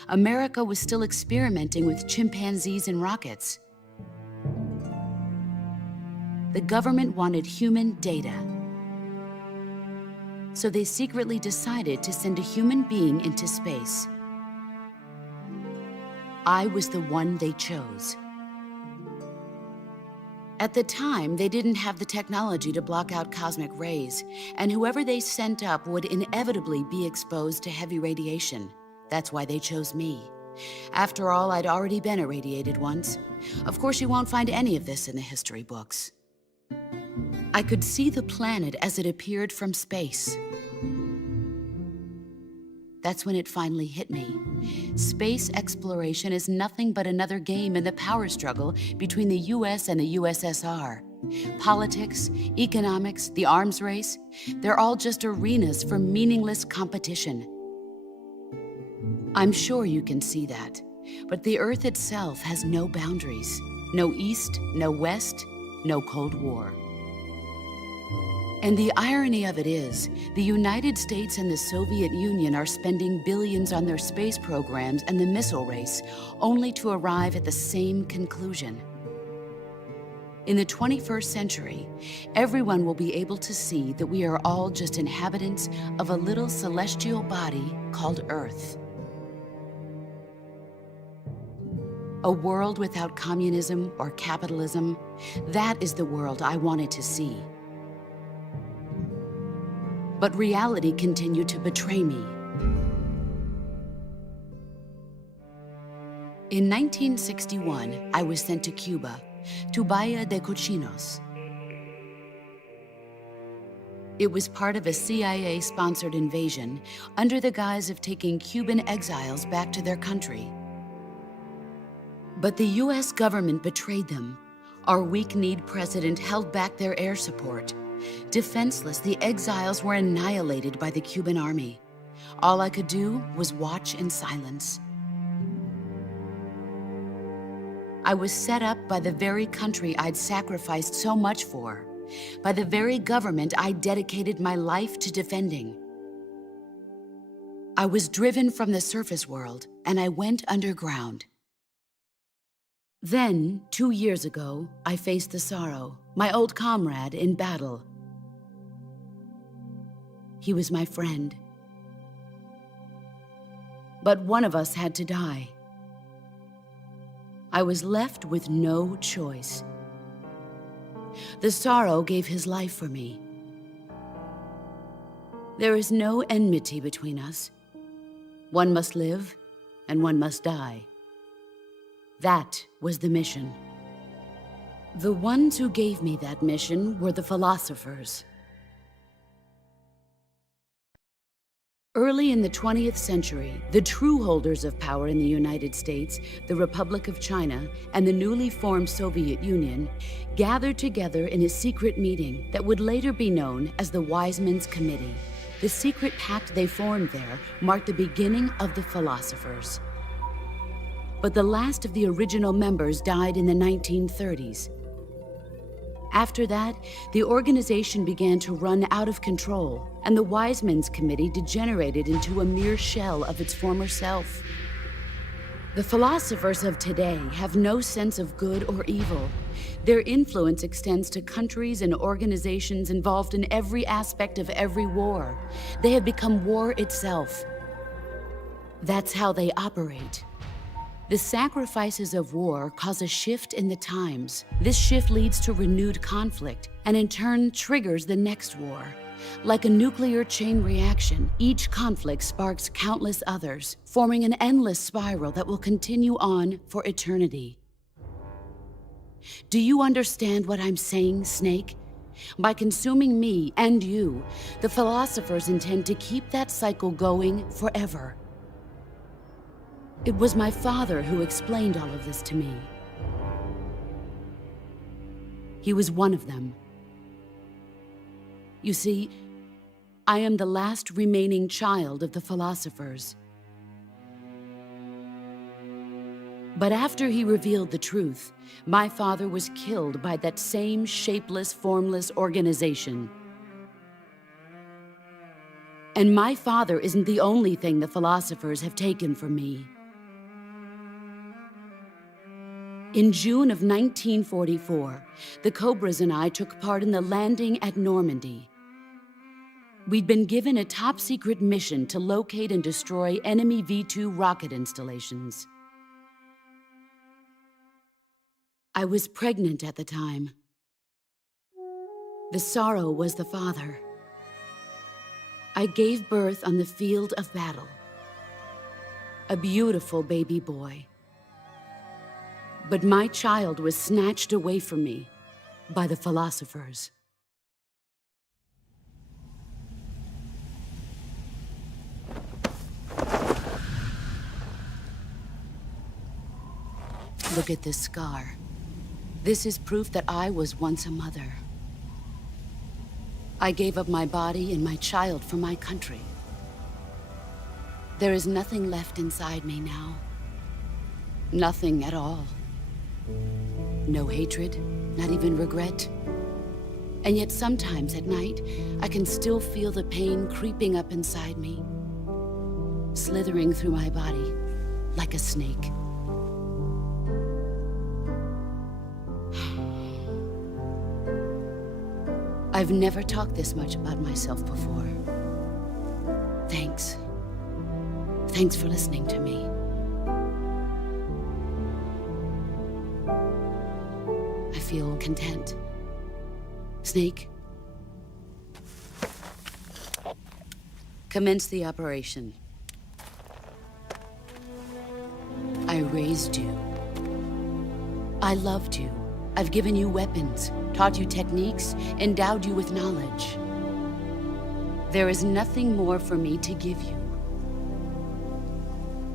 America was still experimenting with chimpanzees and rockets. The government wanted human data, so they secretly decided to send a human being into space. I was the one they chose. At the time, they didn't have the technology to block out cosmic rays, and whoever they sent up would inevitably be exposed to heavy radiation. That's why they chose me. After all, I'd already been irradiated once. Of course, you won't find any of this in the history books. I could see the planet as it appeared from space. That's when it finally hit me. Space exploration is nothing but another game in the power struggle between the US and the USSR. Politics, economics, the arms race, they're all just arenas for meaningless competition. I'm sure you can see that, but the Earth itself has no boundaries. No East, no West, no Cold War. And the irony of it is, the United States and the Soviet Union are spending billions on their space programs and the missile race, only to arrive at the same conclusion. In the 21st century, everyone will be able to see that we are all just inhabitants of a little celestial body called Earth. A world without communism or capitalism, that is the world I wanted to see. But reality continued to betray me. In 1961, I was sent to Cuba, to Bahia de Cochinos. It was part of a CIA-sponsored invasion under the guise of taking Cuban exiles back to their country. But the US government betrayed them. Our weak-kneed president held back their air support. Defenseless, the exiles were annihilated by the Cuban army. All I could do was watch in silence. I was set up by the very country I'd sacrificed so much for, by the very government I dedicated my life to defending. I was driven from the surface world, and I went underground. Then, 2 years ago, I faced the sorrow, my old comrade in battle. He was my friend. But one of us had to die. I was left with no choice. The sorrow gave his life for me. There is no enmity between us. One must live, and one must die. That was the mission. The ones who gave me that mission were the philosophers. Early in the 20th century, the true holders of power in the United States, the Republic of China, and the newly formed Soviet Union gathered together in a secret meeting that would later be known as the Wise Men's Committee. The secret pact they formed there marked the beginning of the philosophers. But the last of the original members died in the 1930s. After that, the organization began to run out of control, and the Wise Men's Committee degenerated into a mere shell of its former self. The philosophers of today have no sense of good or evil. Their influence extends to countries and organizations involved in every aspect of every war. They have become war itself. That's how they operate. The sacrifices of war cause a shift in the times. This shift leads to renewed conflict, and in turn triggers the next war. Like a nuclear chain reaction, each conflict sparks countless others, forming an endless spiral that will continue on for eternity. Do you understand what I'm saying, Snake? By consuming me and you, the philosophers intend to keep that cycle going forever. It was my father who explained all of this to me. He was one of them. You see, I am the last remaining child of the philosophers. But after he revealed the truth, my father was killed by that same shapeless, formless organization. And my father isn't the only thing the philosophers have taken from me. In June of 1944, the Cobras and I took part in the landing at Normandy. We'd been given a top-secret mission to locate and destroy enemy V-2 rocket installations. I was pregnant at the time. The sorrow was the father. I gave birth on the field of battle. A beautiful baby boy. But my child was snatched away from me by the philosophers. Look at this scar. This is proof that I was once a mother. I gave up my body and my child for my country. There is nothing left inside me now. Nothing at all. No hatred, not even regret. And yet sometimes at night, I can still feel the pain creeping up inside me, slithering through my body like a snake. I've never talked this much about myself before. Thanks. Thanks for listening to me. I feel content. Snake? Commence the operation. I raised you. I loved you. I've given you weapons, taught you techniques, endowed you with knowledge. There is nothing more for me to give you.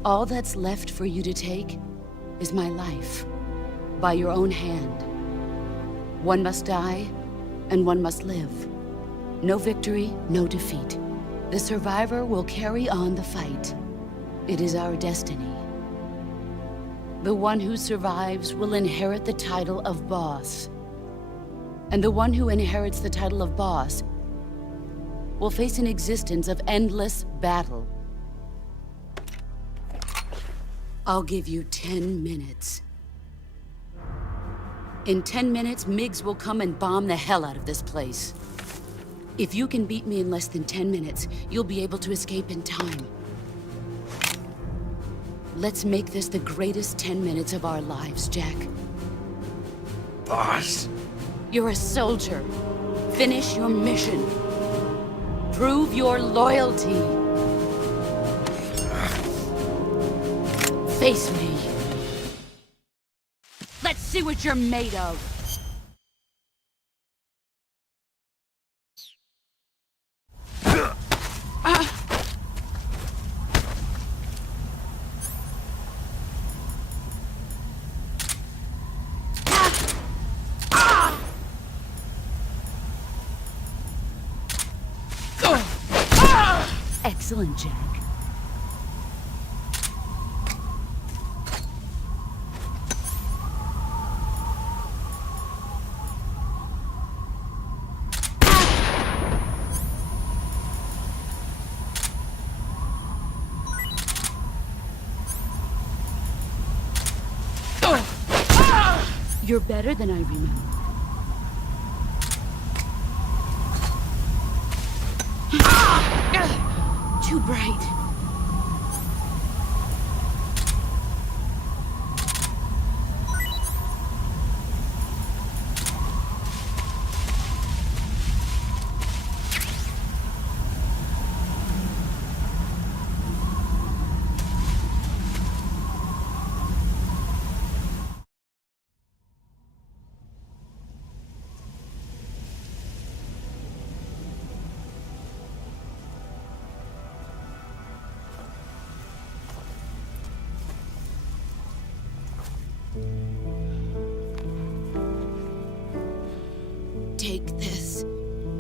All that's left for you to take is my life, by your own hand. One must die, and one must live. No victory, no defeat. The survivor will carry on the fight. It is our destiny. The one who survives will inherit the title of boss. And the one who inherits the title of boss will face an existence of endless battle. I'll give you 10 minutes. In 10 minutes, MiGs will come and bomb the hell out of this place. If you can beat me in less than 10 minutes, you'll be able to escape in time. Let's make this the greatest 10 minutes of our lives, Jack. Boss? You're a soldier. Finish your mission. Prove your loyalty. Face me. Let's see what you're made of. Excellent, Jack. You're better than I remember. Too bright.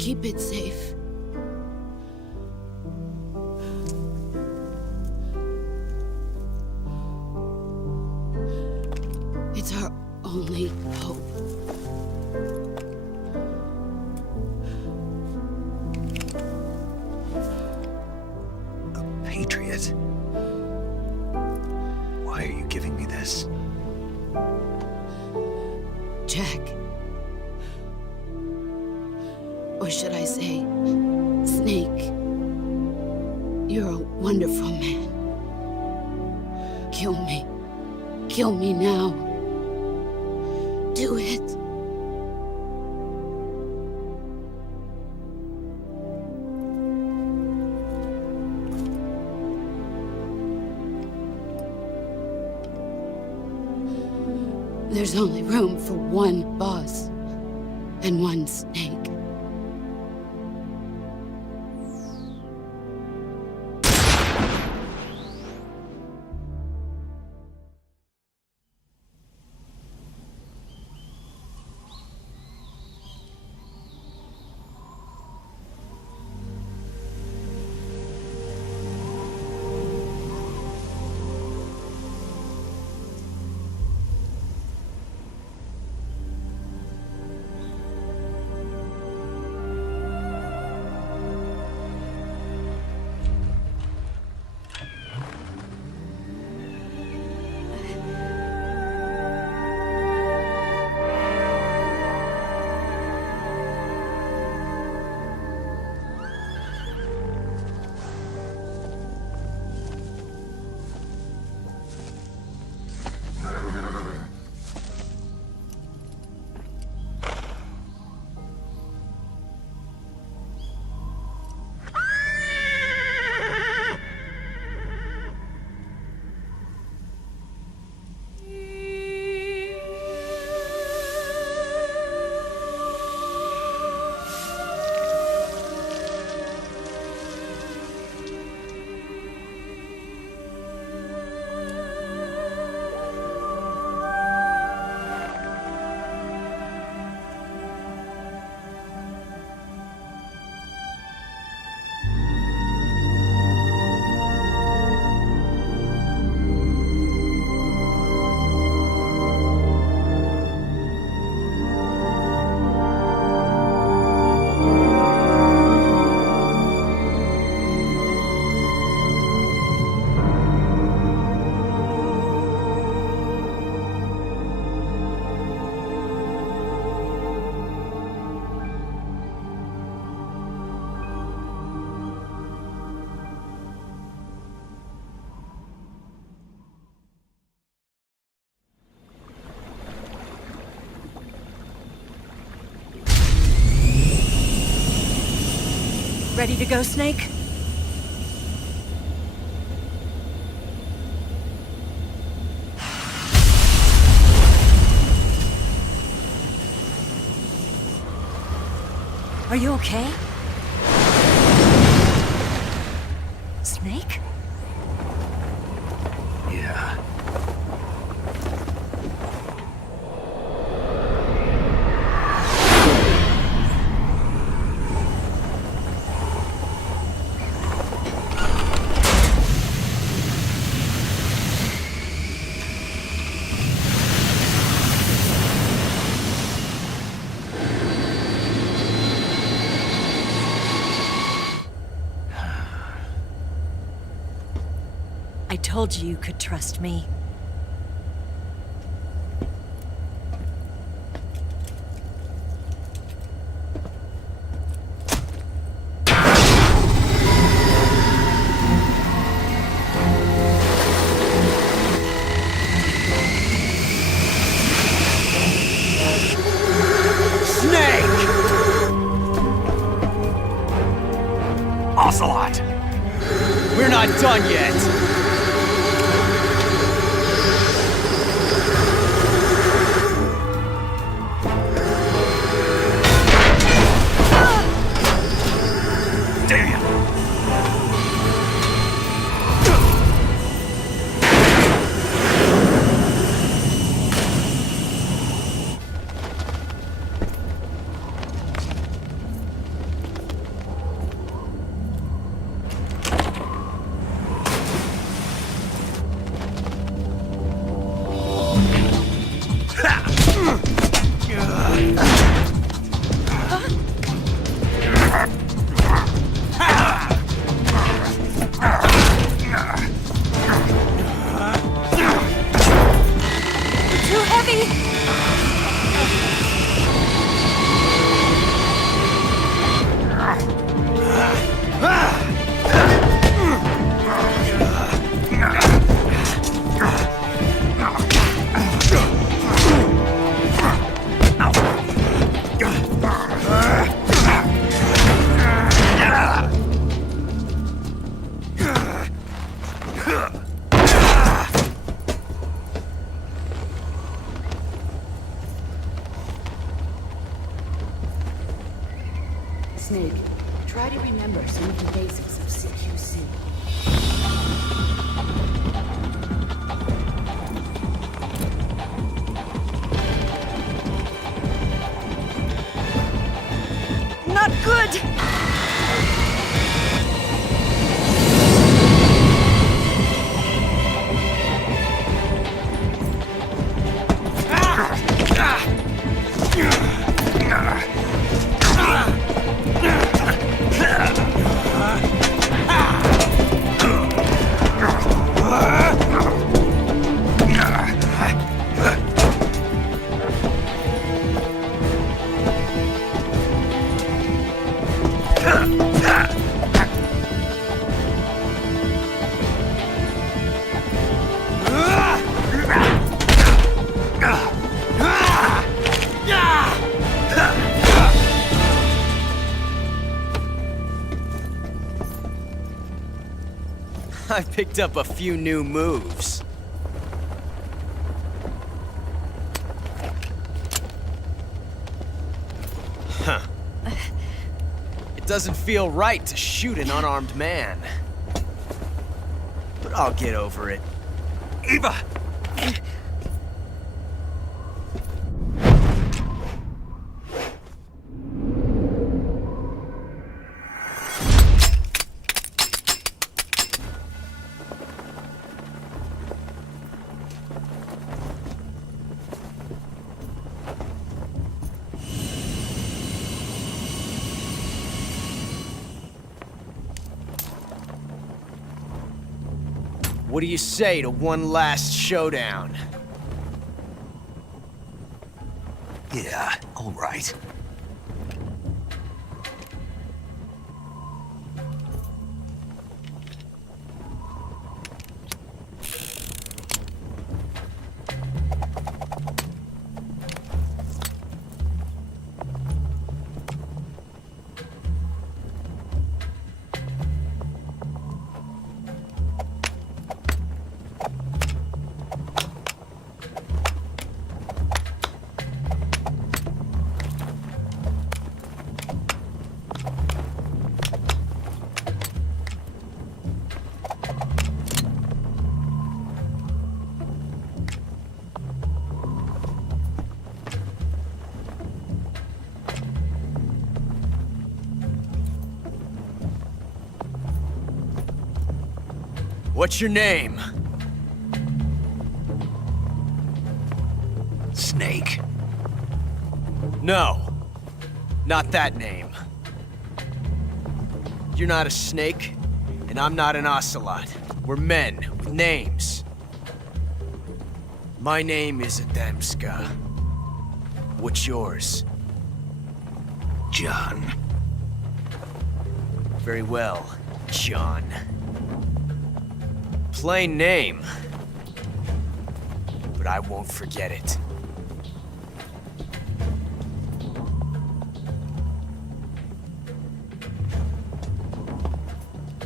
Keep it safe. It's our only hope. A patriot? Why are you giving me this? Jack. Or should I say, Snake. You're a wonderful man. Kill me. Kill me now. Do it. There's only room for one boss and one snake. Ready to go, Snake? Are you okay? Snake? Yeah. I told you you could trust me. Ocelot! We're not done yet! QC. Not good! I picked up a few new moves. Huh. It doesn't feel right to shoot an unarmed man. But I'll get over it. Eva! What do you say to one last showdown? Yeah, all right. What's your name? Snake. No, not that name. You're not a snake, and I'm not an ocelot. We're men with names. My name is Adamska. What's yours? John. Very well, John. Plain name, but I won't forget it.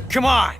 Come on!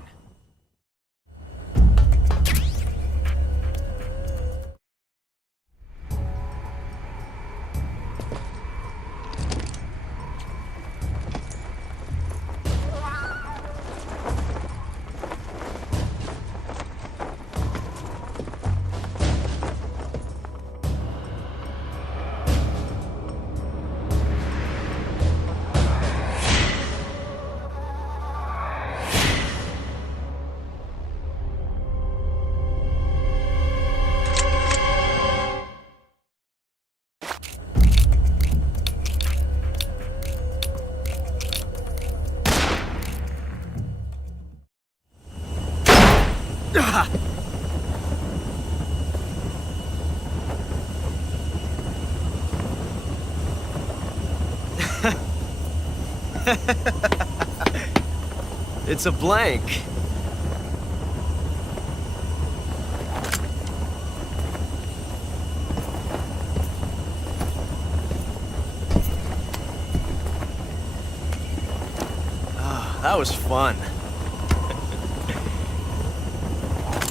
It's a blank. Oh, that was fun.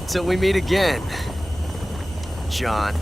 Till we meet again, John.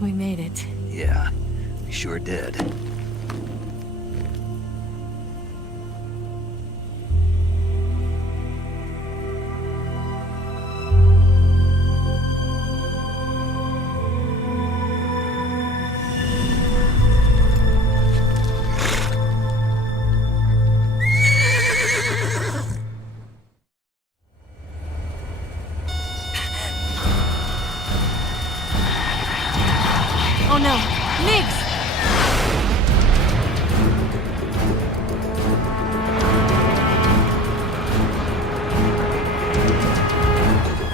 We made it. Yeah, we sure did. Oh no! Migs!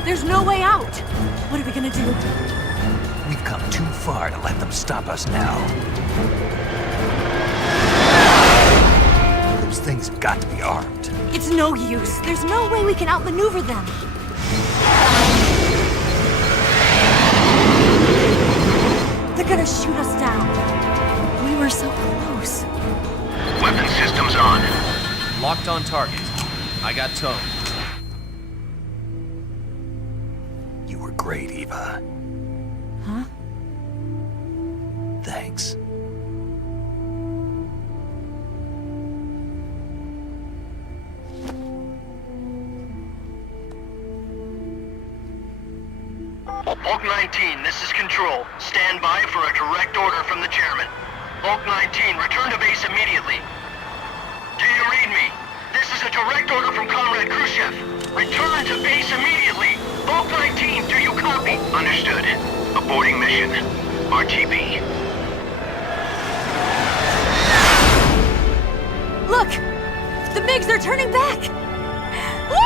There's no way out! What are we gonna do? We've come too far to let them stop us now. Those things have got to be armed. It's no use. There's no way we can outmaneuver them. They're gonna shoot us down. We were so close. Weapon systems on. Locked on target. I got towed. You were great, Eva. Huh? Thanks. Bulk 19, this is Control. Stand by for a direct order from the chairman. Bulk 19, return to base immediately. Do you read me? This is a direct order from Comrade Khrushchev. Return to base immediately. Bulk 19, do you copy? Understood. Aborting mission. RTB. Look! The MiGs are turning back! Woo!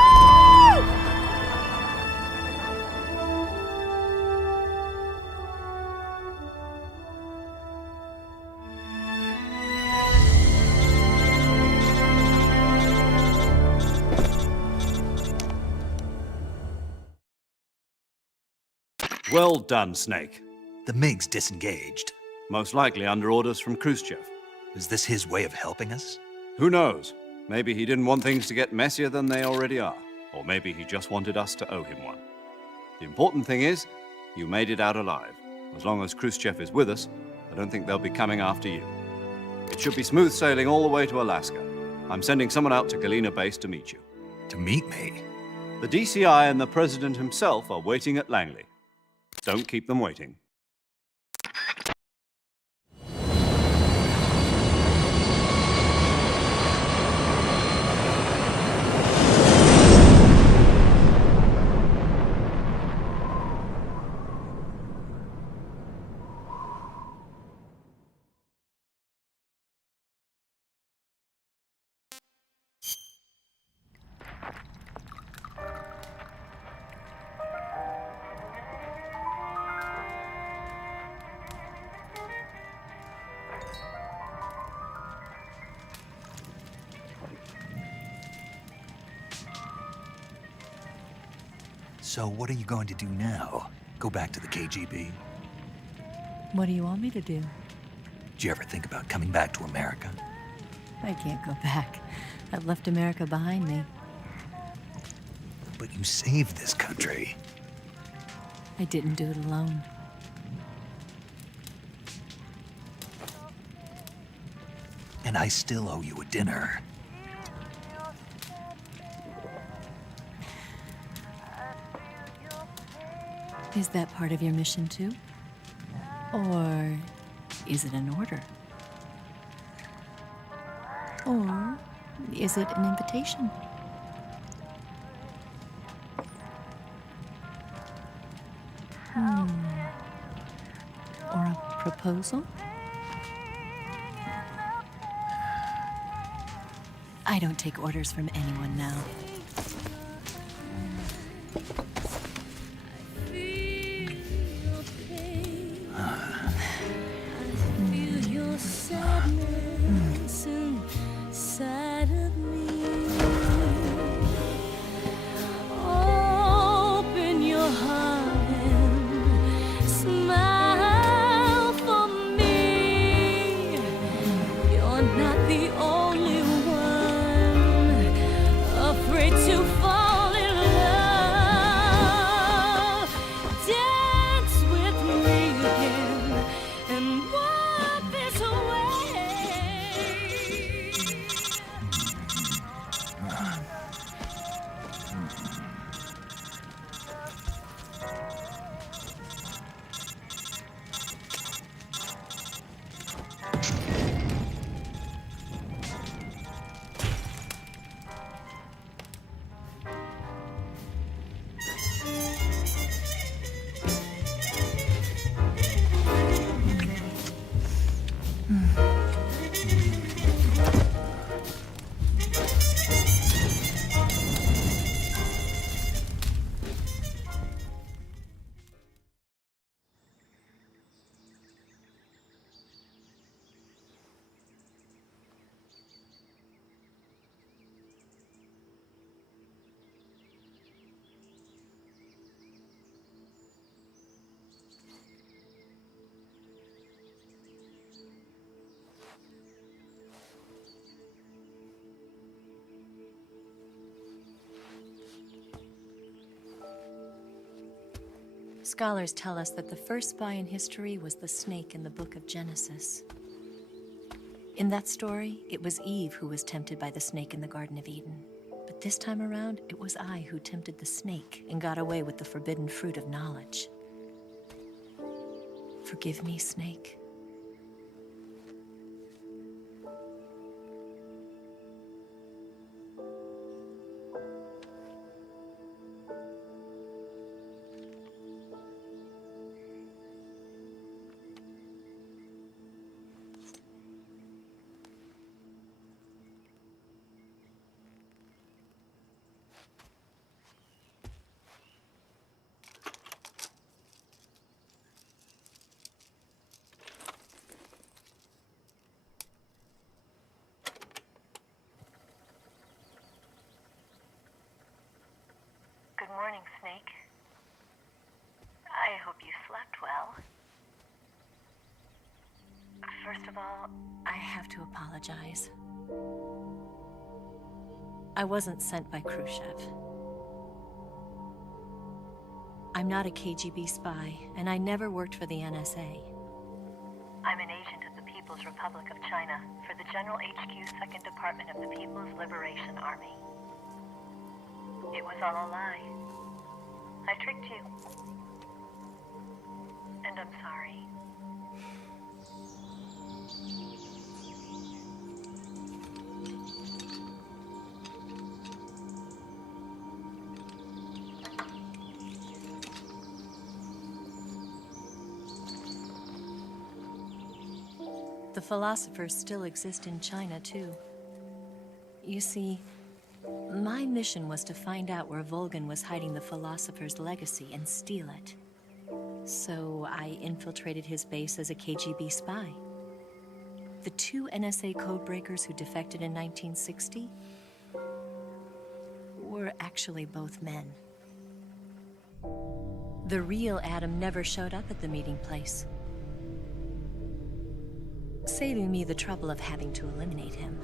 Well done, Snake. The MiGs disengaged. Most likely under orders from Khrushchev. Is this his way of helping us? Who knows? Maybe he didn't want things to get messier than they already are. Or maybe he just wanted us to owe him one. The important thing is, you made it out alive. As long as Khrushchev is with us, I don't think they'll be coming after you. It should be smooth sailing all the way to Alaska. I'm sending someone out to Galena Base to meet you. To meet me? The DCI and the President himself are waiting at Langley. Don't keep them waiting. So what are you going to do now? Go back to the KGB? What do you want me to do? Did you ever think about coming back to America? I can't go back. I've left America behind me. But you saved this country. I didn't do it alone. And I still owe you a dinner. Is that part of your mission too? Or is it an order? Or is it an invitation? Or a proposal? I don't take orders from anyone now. Afraid Scholars tell us that the first spy in history was the snake in the book of Genesis. In that story, it was Eve who was tempted by the snake in the Garden of Eden. But this time around, it was I who tempted the snake and got away with the forbidden fruit of knowledge. Forgive me, snake. Good morning, Snake. I hope you slept well. First of all, I have to apologize. I wasn't sent by Khrushchev. I'm not a KGB spy, and I never worked for the NSA. I'm an agent of the People's Republic of China for the General HQ 2nd Department of the People's Liberation Army. It was all a lie. I tricked you. And I'm sorry. The philosophers still exist in China, too. You see, my mission was to find out where Volgin was hiding the philosopher's legacy and steal it. So I infiltrated his base as a KGB spy. The two NSA codebreakers who defected in 1960 were actually both men. The real Adam never showed up at the meeting place, saving me the trouble of having to eliminate him.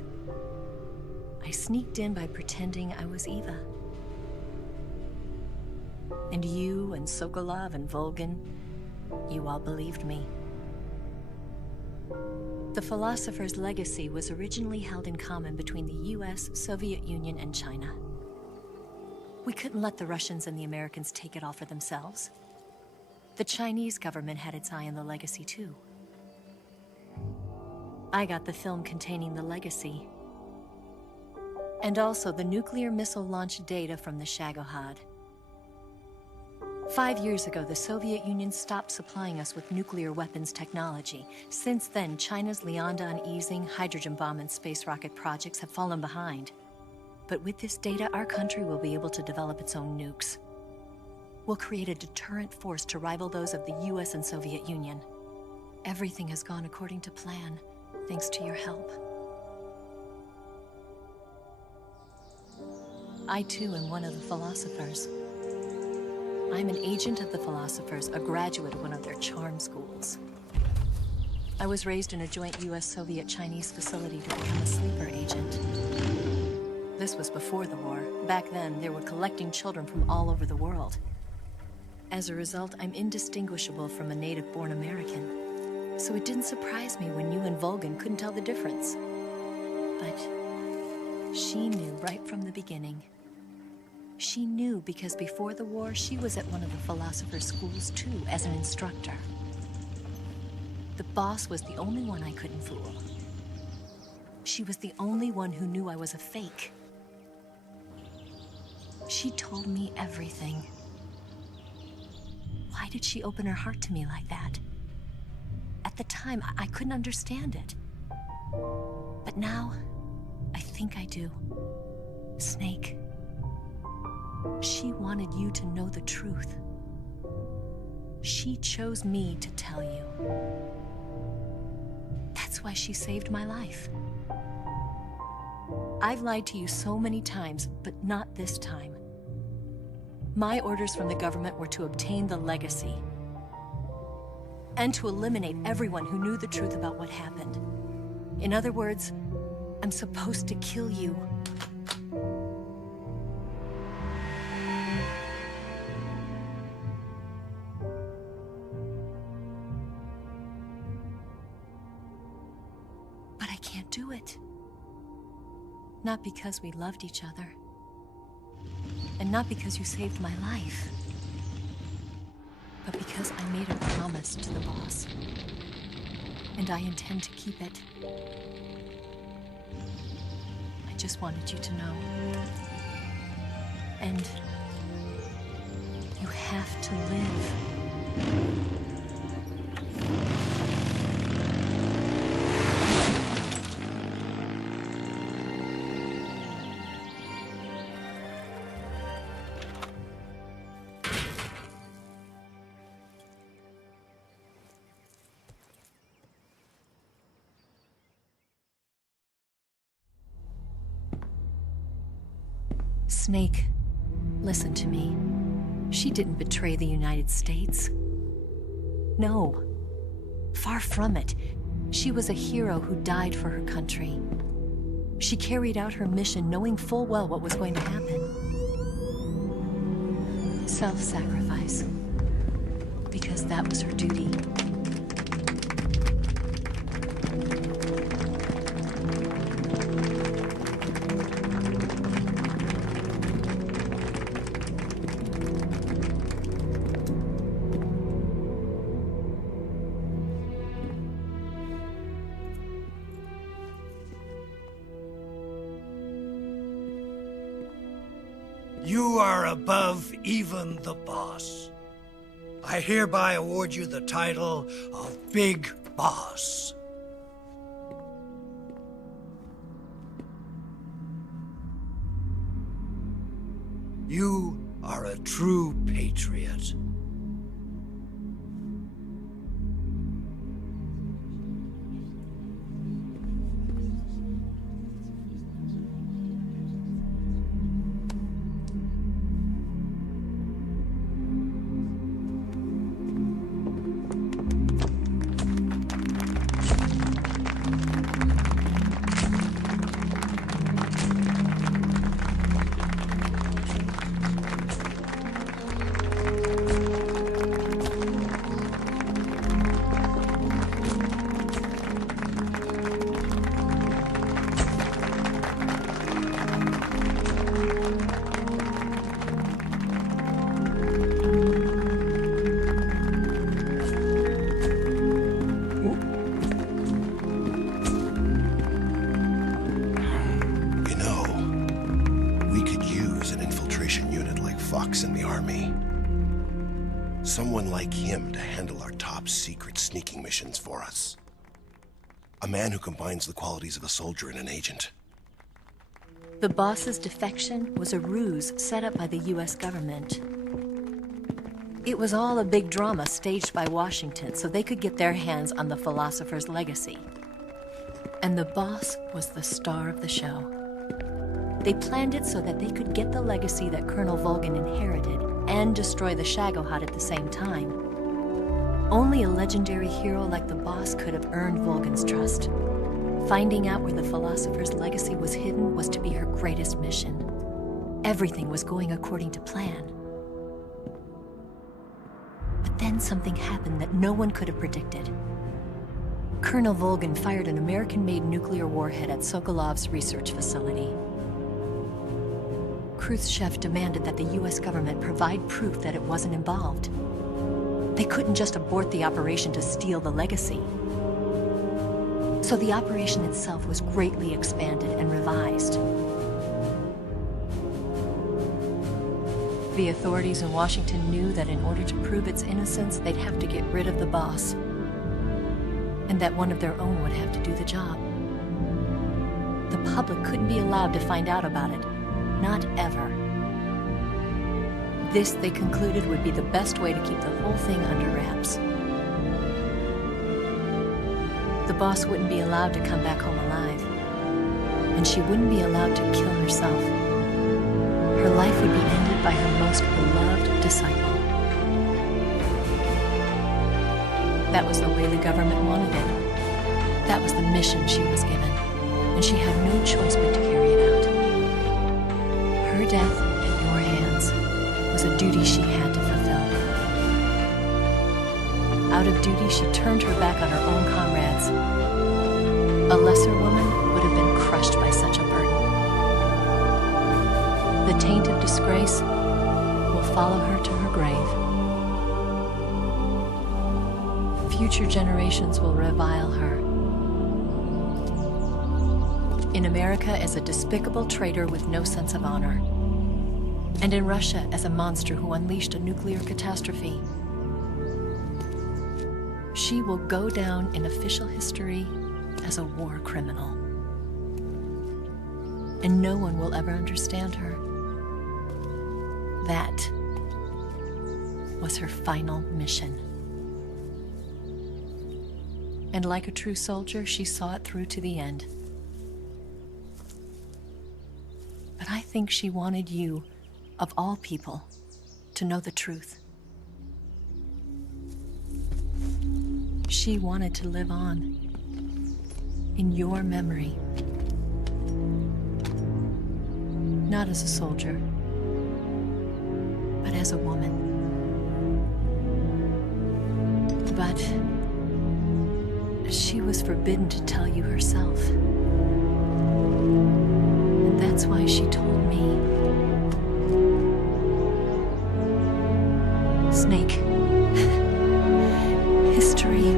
I sneaked in by pretending I was Eva. And you and Sokolov and Volgin, you all believed me. The philosopher's legacy was originally held in common between the US, Soviet Union, and China. We couldn't let the Russians and the Americans take it all for themselves. The Chinese government had its eye on the legacy too. I got the film containing the legacy, and also the nuclear missile launch data from the Shagohod. 5 years ago, the Soviet Union stopped supplying us with nuclear weapons technology. Since then, China's Liaodong easing, hydrogen bomb, and space rocket projects have fallen behind. But with this data, our country will be able to develop its own nukes. We'll create a deterrent force to rival those of the US and Soviet Union. Everything has gone according to plan, thanks to your help. I too am one of the philosophers. I'm an agent of the philosophers, a graduate of one of their charm schools. I was raised in a joint US-Soviet-Chinese facility to become a sleeper agent. This was before the war. Back then, they were collecting children from all over the world. As a result, I'm indistinguishable from a native-born American. So it didn't surprise me when you and Volgin couldn't tell the difference. But she knew right from the beginning. She knew because before the war, she was at one of the philosopher's schools too, as an instructor. The boss was the only one I couldn't fool. She was the only one who knew I was a fake. She told me everything. Why did she open her heart to me like that? At At the time, I couldn't understand it. But now, I think I do. Snake, she wanted you to know the truth. She chose me to tell you. That's why she saved my life. I've lied to you so many times, but not this time. My orders from the government were to obtain the legacy and to eliminate everyone who knew the truth about what happened. In other words, I'm supposed to kill you. But I can't do it. Not because we loved each other. And not because you saved my life. But because I made a promise to the boss. And I intend to keep it. I just wanted you to know. And you have to live. Snake, listen to me. She didn't betray the United States. No. Far from it. She was a hero who died for her country. She carried out her mission knowing full well what was going to happen. Self-sacrifice. Because that was her duty. You are above even the boss. I hereby award you the title of Big Boss. You are a true patriot. Someone like him to handle our top secret sneaking missions for us. A man who combines the qualities of a soldier and an agent. The boss's defection was a ruse set up by the US government. It was all a big drama staged by Washington so they could get their hands on the philosopher's legacy. And the boss was the star of the show. They planned it so that they could get the legacy that Colonel Volgin inherited and destroy the Shagohod at the same time. Only a legendary hero like the boss could have earned Volgin's trust. Finding out where the philosopher's legacy was hidden was to be her greatest mission. Everything was going according to plan. But then something happened that no one could have predicted. Colonel Volgin fired an American-made nuclear warhead at Sokolov's research facility. Khrushchev demanded that the US government provide proof that it wasn't involved. They couldn't just abort the operation to steal the legacy. So the operation itself was greatly expanded and revised. The authorities in Washington knew that in order to prove its innocence, they'd have to get rid of the boss. and that one of their own would have to do the job. The public couldn't be allowed to find out about it. Not ever. This, they concluded, would be the best way to keep the whole thing under wraps. The boss wouldn't be allowed to come back home alive, and she wouldn't be allowed to kill herself. Her life would be ended by her most beloved disciple. That was the way the government wanted it. That was the mission she was given, and she had no choice but to carry it out. Her death at your hands was a duty she had to fulfill. Out of duty, she turned her back on her own comrades. A lesser woman would have been crushed by such a burden. The taint of disgrace will follow her to her grave. Future generations will revile her. In America as a despicable traitor with no sense of honor. And in Russia as a monster who unleashed a nuclear catastrophe. She will go down in official history as a war criminal. And no one will ever understand her. That was her final mission. And like a true soldier, she saw it through to the end. But I think she wanted you, of all people, to know the truth. She wanted to live on in your memory. Not as a soldier, but as a woman. But she was forbidden to tell you herself. And that's why she told me. Snake, history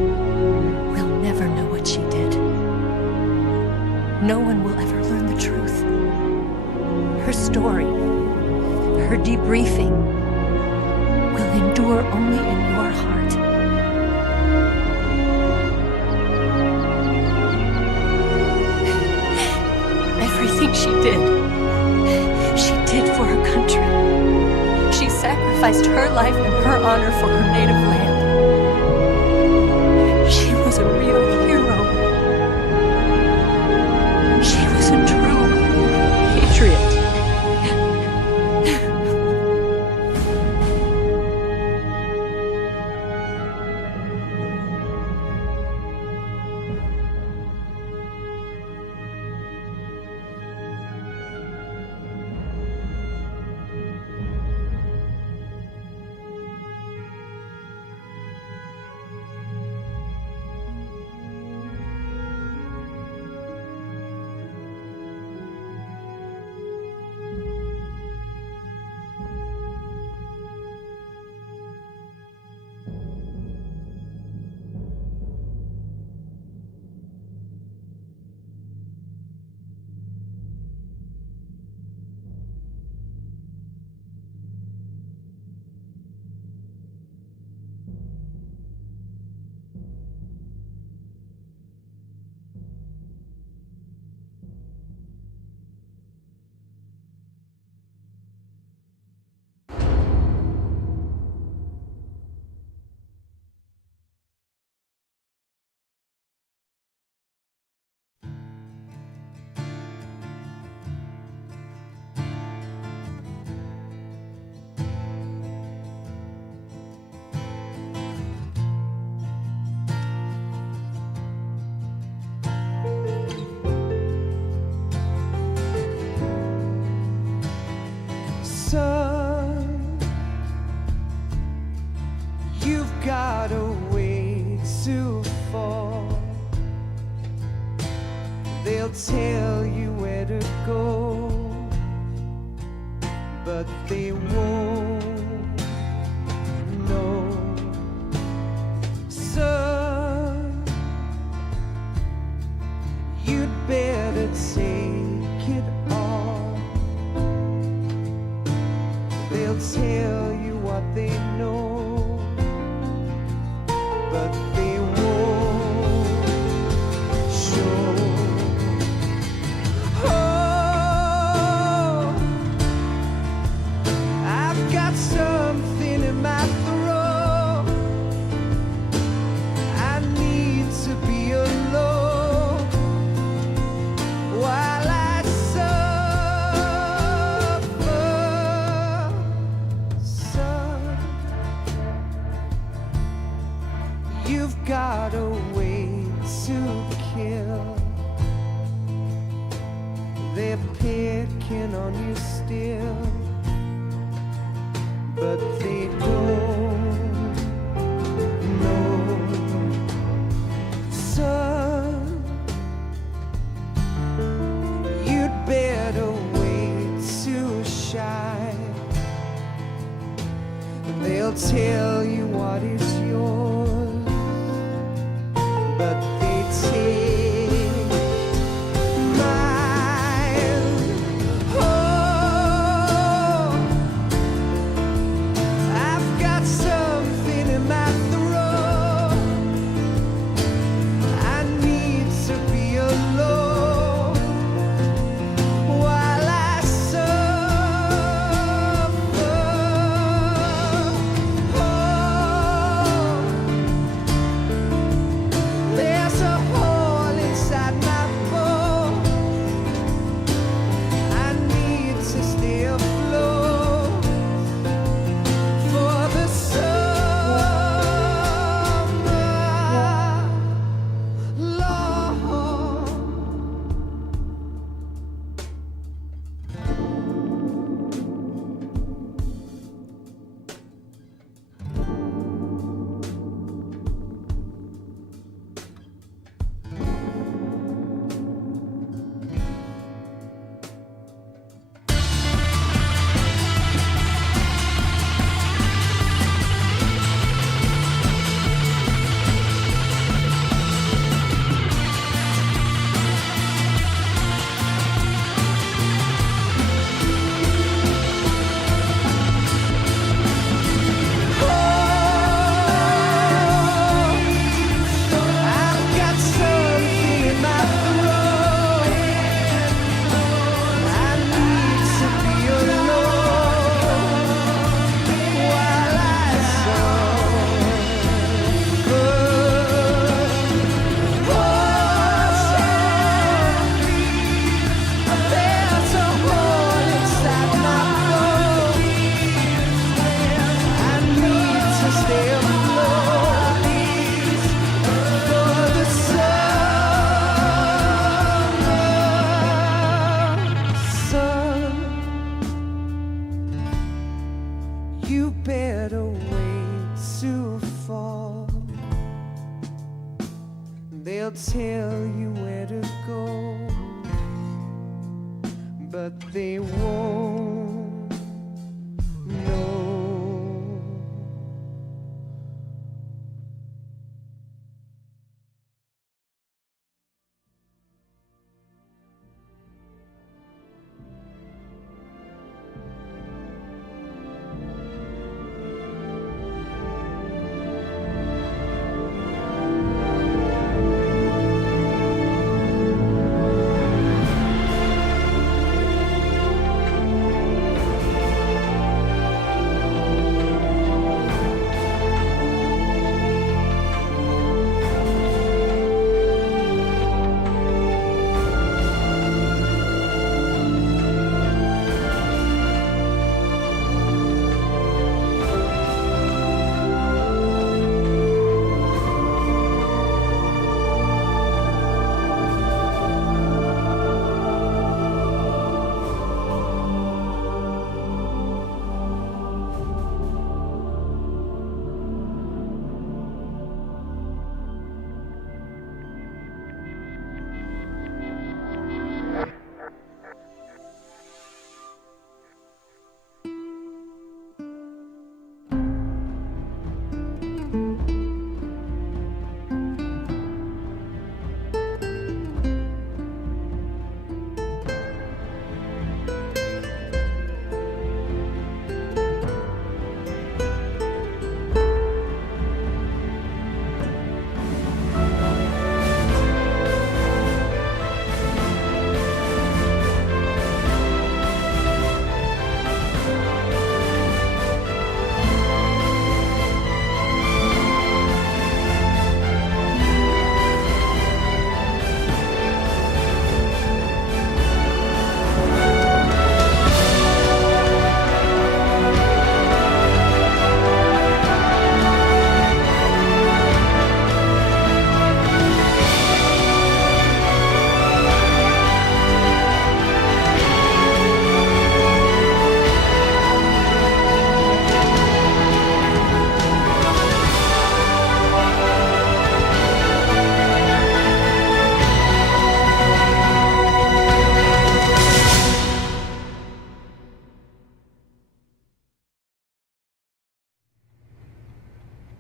will never know what she did. No one will ever learn the truth. Her story, her debriefing, will endure only in your heart. Everything she did for her country. She sacrificed her life and her honor for her native land. She was a real hero. She was a true patriot. got a way to fall. They'll tell you where to go, but they won't know. Son, you'd better take it all. They'll tell you what they know, but they won't still. They're picking on you still, but they don't know. Son, you'd better wait to shine. They'll tell you what is yours, but they take mine. Oh, I've got something in my throat. I need to be alone while I suffer. There's a hole inside my bones. I need to stay afloat for the summer, Lord. I've got something in my throat. I need to be alone while I suffer. There's a hole inside my bones. I need to stay afloat for the summer. Son, you better wait to fall. They'll tell you where to go, but they won't know.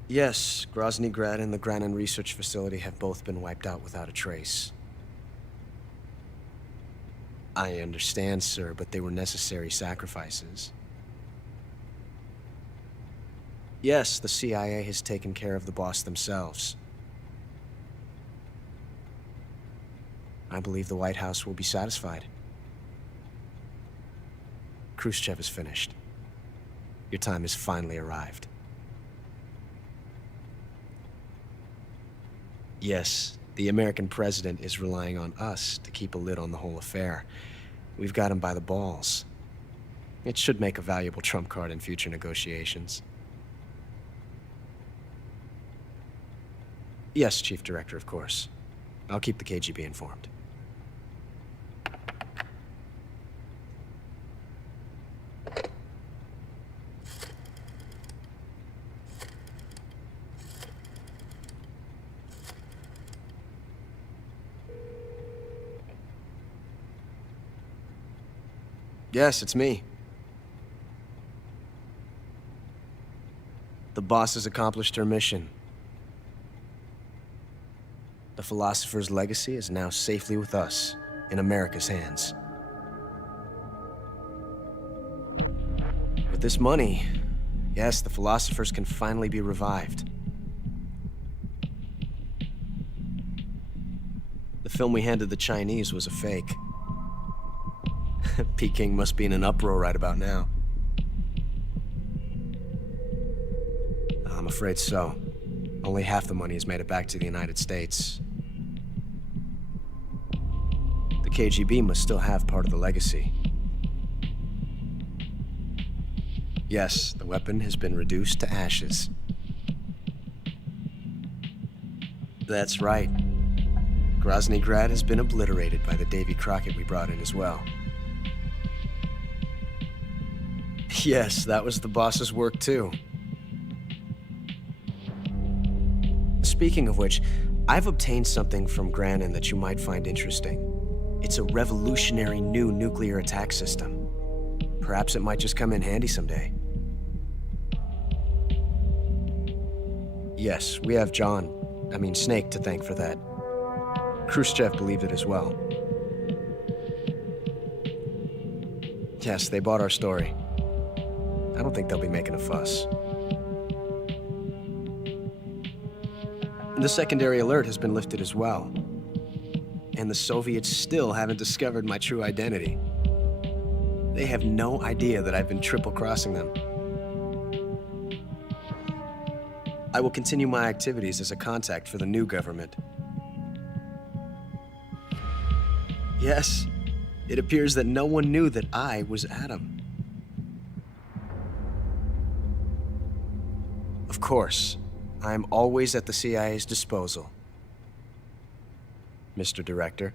Yes, Grozny Grad and the Granin Research Facility have both been wiped out without a trace. I understand, sir, but they were necessary sacrifices. Yes, the CIA has taken care of the boss themselves. I believe the White House will be satisfied. Khrushchev is finished. Your time has finally arrived. Yes, the American president is relying on us to keep a lid on the whole affair. We've got him by the balls. It should make a valuable trump card in future negotiations. Yes, Chief Director, of course. I'll keep the KGB informed. Yes, it's me. The boss has accomplished her mission. The philosopher's legacy is now safely with us, in America's hands. With this money, yes, the philosophers can finally be revived. The film we handed the Chinese was a fake. Peking must be in an uproar right about now. I'm afraid so. Only half the money has made it back to the United States. The KGB must still have part of the legacy. Yes, the weapon has been reduced to ashes. That's right. Grozny Grad has been obliterated by the Davy Crockett we brought in as well. Yes, that was the boss's work too. Speaking of which, I've obtained something from Granin that you might find interesting. It's a revolutionary new nuclear attack system. Perhaps it might just come in handy someday. Yes, we have Snake to thank for that. Khrushchev believed it as well. Yes, they bought our story. I don't think they'll be making a fuss. The secondary alert has been lifted as well. And the Soviets still haven't discovered my true identity. They have no idea that I've been triple-crossing them. I will continue my activities as a contact for the new government. Yes, it appears that no one knew that I was Adam. Of course, I'm always at the CIA's disposal, Mr. Director.